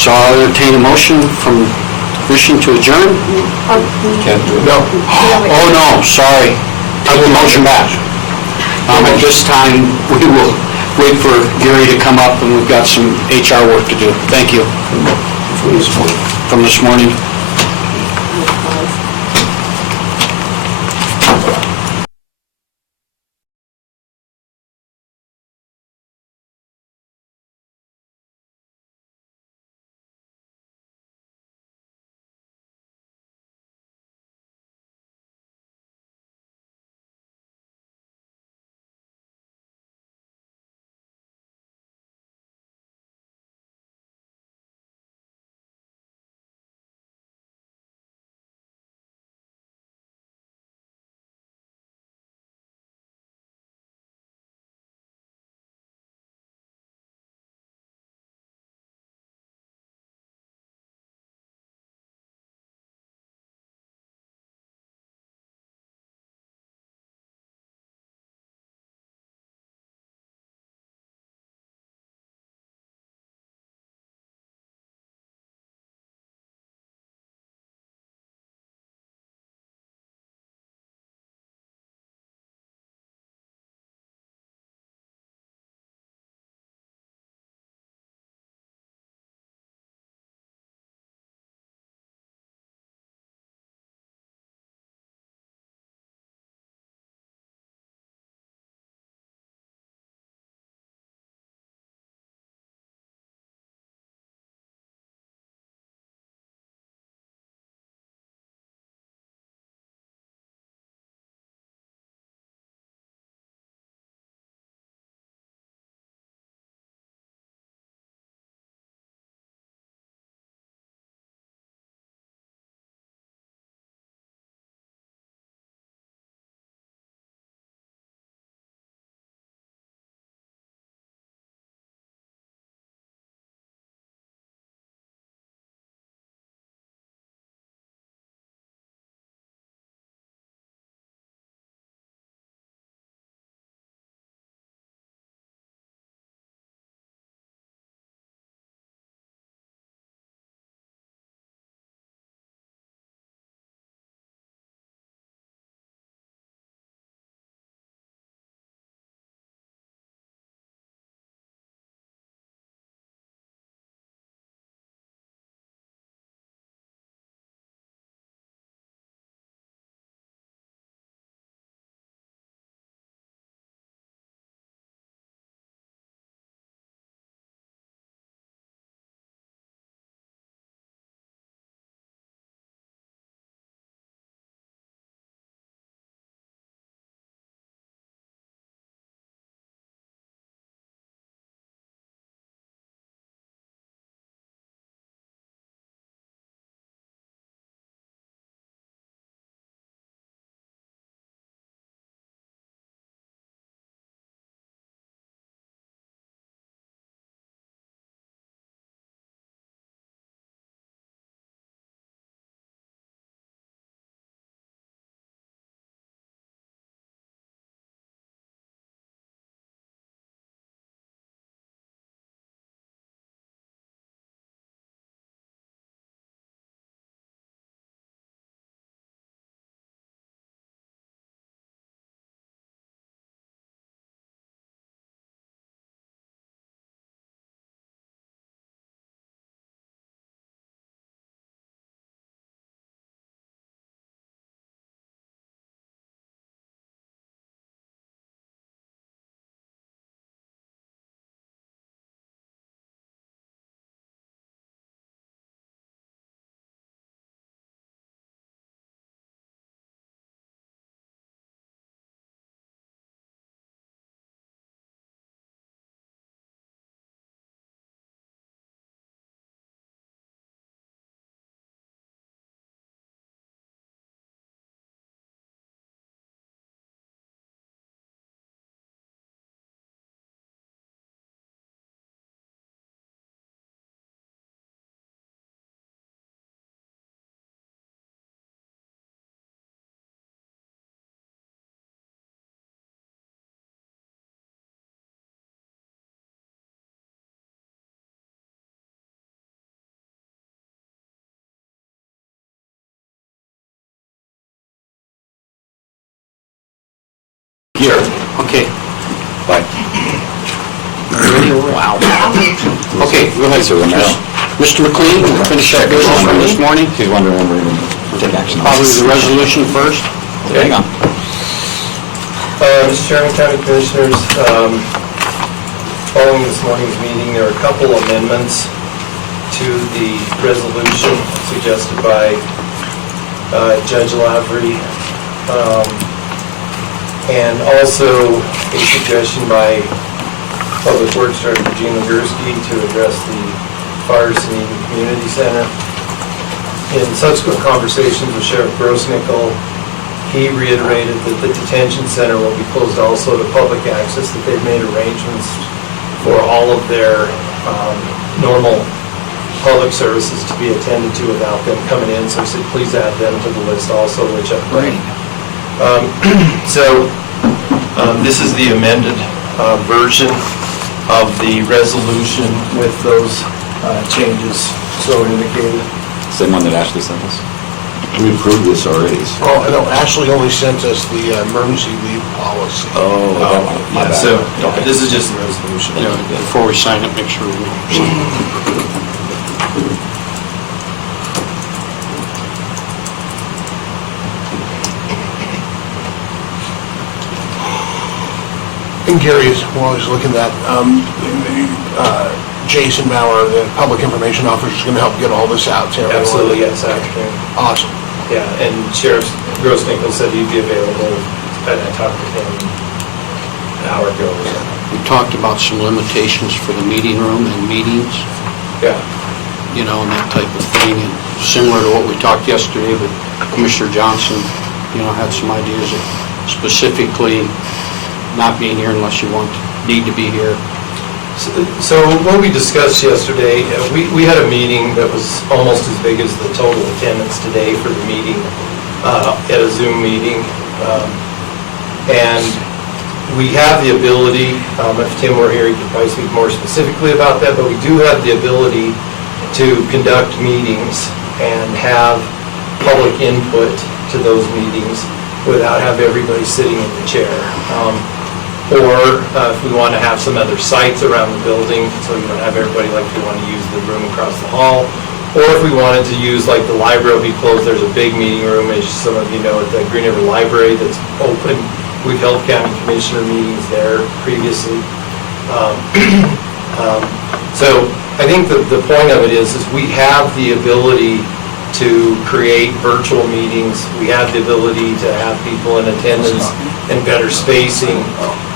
so I'll entertain a motion from commission to adjourn. Can't do it. No. Oh, no, sorry. Take the motion back. At this time, we will wait for Gary to come up, and we've got some HR work to do. Thank you. From this morning. Sure. Okay. Bye. Wow. Okay, go ahead. Sir, Mr. McLean, we'll finish up business from this morning. He's wondering when we're going to take action on Probably this. the resolution first. Hang on. Mr. Chairman, County Commissioners, following this morning's meeting, there are a couple amendments to the resolution suggested by Judge Lavery, and also a suggestion by Public Works Director Gene Legursky to address the Fire Scene Community Center. In subsequent conversations with Sheriff Grossnickel, he reiterated that the detention center will be closed also to public access, that they've made arrangements for all of their normal public services to be attended to without them coming in. So I said, please add them to the list also, which I've done. This is the amended version of the resolution with those changes so indicated. Same one that Ashley sent us. We approved this already. So. Oh, no, Ashley only sent us the emergency leave policy. Oh, that one. My bad. So, this is just the resolution. Yeah, before we sign it, make sure we sign it. And Gary, while he's looking at that, Jason Mauer, the Public Information Officer, is going to help get all this out to everyone. Absolutely, yes, afternoon. Awesome. Yeah, and Sheriff Grossnickel said he'd be available, and I talked to him an hour ago. We talked about some limitations for the meeting room and meetings, Yeah. you know, and that type of thing. And similar to what we talked yesterday, but Commissioner Johnson, you know, had some ideas of specifically not being here unless you need to be here. So what we discussed yesterday, we had a meeting that was almost as big as the total attendance today for the meeting, at a Zoom meeting. And we have the ability, if Tim were here, he could probably speak more specifically about that, but we do have the ability to conduct meetings and have public input to those meetings without having everybody sitting in the chair. Or if we want to have some other sites around the building, so we don't have everybody, like if we want to use the room across the hall, or if we wanted to use, like the library will be closed, there's a big meeting room, as some of you know, at the Green River Library that's open. We've held county commissioner meetings there previously. So I think the point of it is we have the ability to create virtual meetings. We have the ability to have people in attendance and better spacing.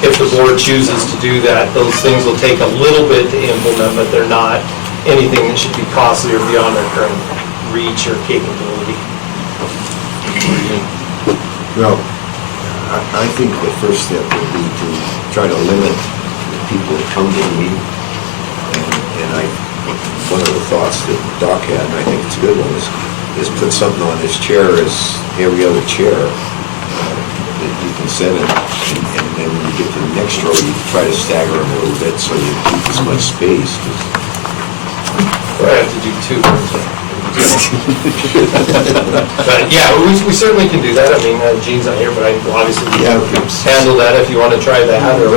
If the board chooses to do that, those things will take a little bit to implement, but they're not anything that should be costly or beyond our current reach or capability. Well, I think the first step would be to try to limit the people that come to the meeting. And one of the thoughts that Doc had, and I think it's a good one, is put something on his chair as every other chair that you can sit in. And then when you get to the next row, you try to stagger them a little bit so you keep as much space. I have to do two. But yeah, we certainly can do that. I mean, Gene's not here, but I obviously we can handle that if you want to try that. Or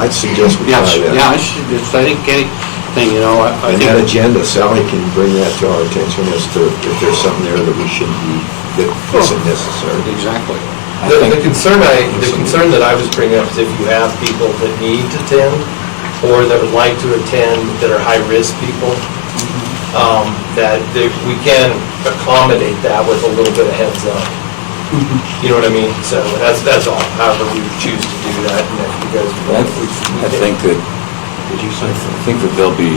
I'd suggest we try that. Yeah, I think anything, you know, I And think that agenda, Sally can bring that to our attention as to if there's something there that we shouldn't be, that isn't necessary. Exactly. The concern that I was bringing up is if you have people that need to attend or that would like to attend that are high-risk people, that we can accommodate that with a little bit of heads up. You know what I mean? So that's all. However, we choose to do that, and if you guys would like, I think that there'll be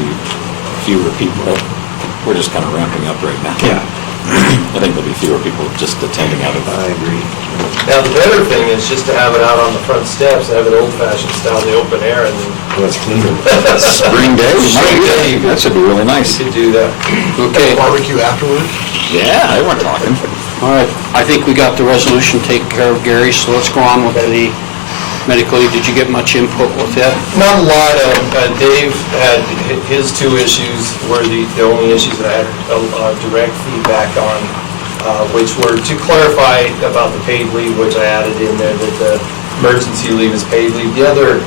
fewer people. We're just kind of ramping up right now. Yeah. I think there'll be fewer people just attending out of that. I agree. Now, the better thing is just to have it out on the front steps, have it old-fashioned style, the open air, and then... Well, it's cleaner. Spring day? Spring day. That should be really nice. You could do that. Okay. Barbecue afterwards? Yeah, they weren't talking. All right, I think we got the resolution taken care of, Gary, so let's go on with the medical leave. Did you get much input with that? Not a lot. Dave had his two issues were the only issues that I had direct feedback on, which were to clarify about the paid leave, which I added in there, that the emergency leave as paid leave. The other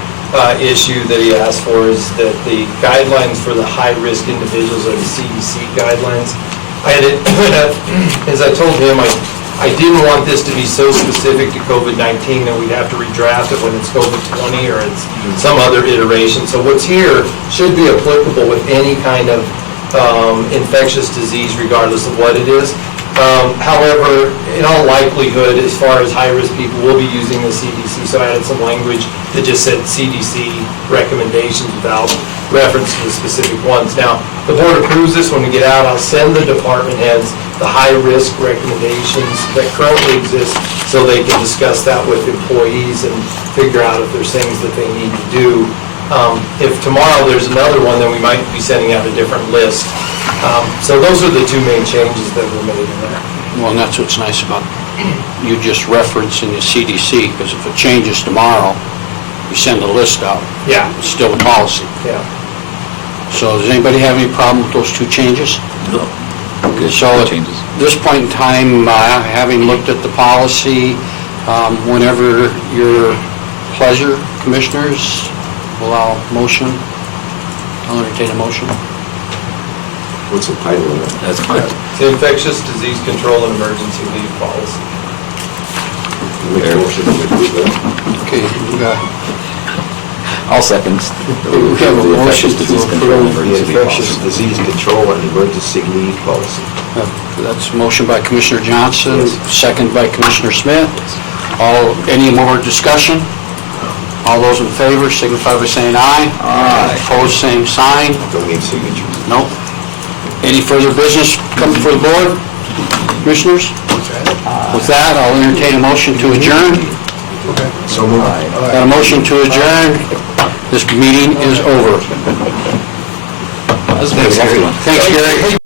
issue that he asked for is that the guidelines for the high-risk individuals are the CDC guidelines. I had it, as I told him, I didn't want this to be so specific to COVID-19 that we'd have to redraft it when it's COVID-20 or it's some other iteration. So what's here should be applicable with any kind of infectious disease, regardless of what it is. However, in all likelihood, as far as high-risk people, we'll be using the CDC, so I added some language that just said CDC recommendations without reference to the specific ones. Now, the board approves this when we get out. I'll send the department heads the high-risk recommendations that currently exist so they can discuss that with employees and figure out if there's things that they need to do. If tomorrow there's another one, then we might be sending out a different list. So those are the two main changes that were made in there. Well, and that's what's nice about you just referencing the CDC, because if it changes tomorrow, you send the list out. Yeah. It's still a policy. Yeah. So does anybody have any problem with those two changes? No. Okay, so at this point in time, having looked at the policy, whenever your pleasure, commissioners, allow motion, I'll entertain a motion. What's the title of it? That's fine. It's the Infectious Disease Control and Emergency Leave Policy. Make a motion to approve that. Okay, we got, I'll second. we have a motion to approve. The infectious disease control and emergency leave policy. That's a motion by Commissioner Johnson, second by Commissioner Smith. Any more discussion? All those in favor signify by saying aye. Aye. Opposed, same sign. Don't need signatures. Nope. Any further business come before the board, commissioners? With that, I'll entertain a motion to adjourn. So moved. Got a motion to adjourn. This meeting is over. Thanks, everyone. Thanks, Gary.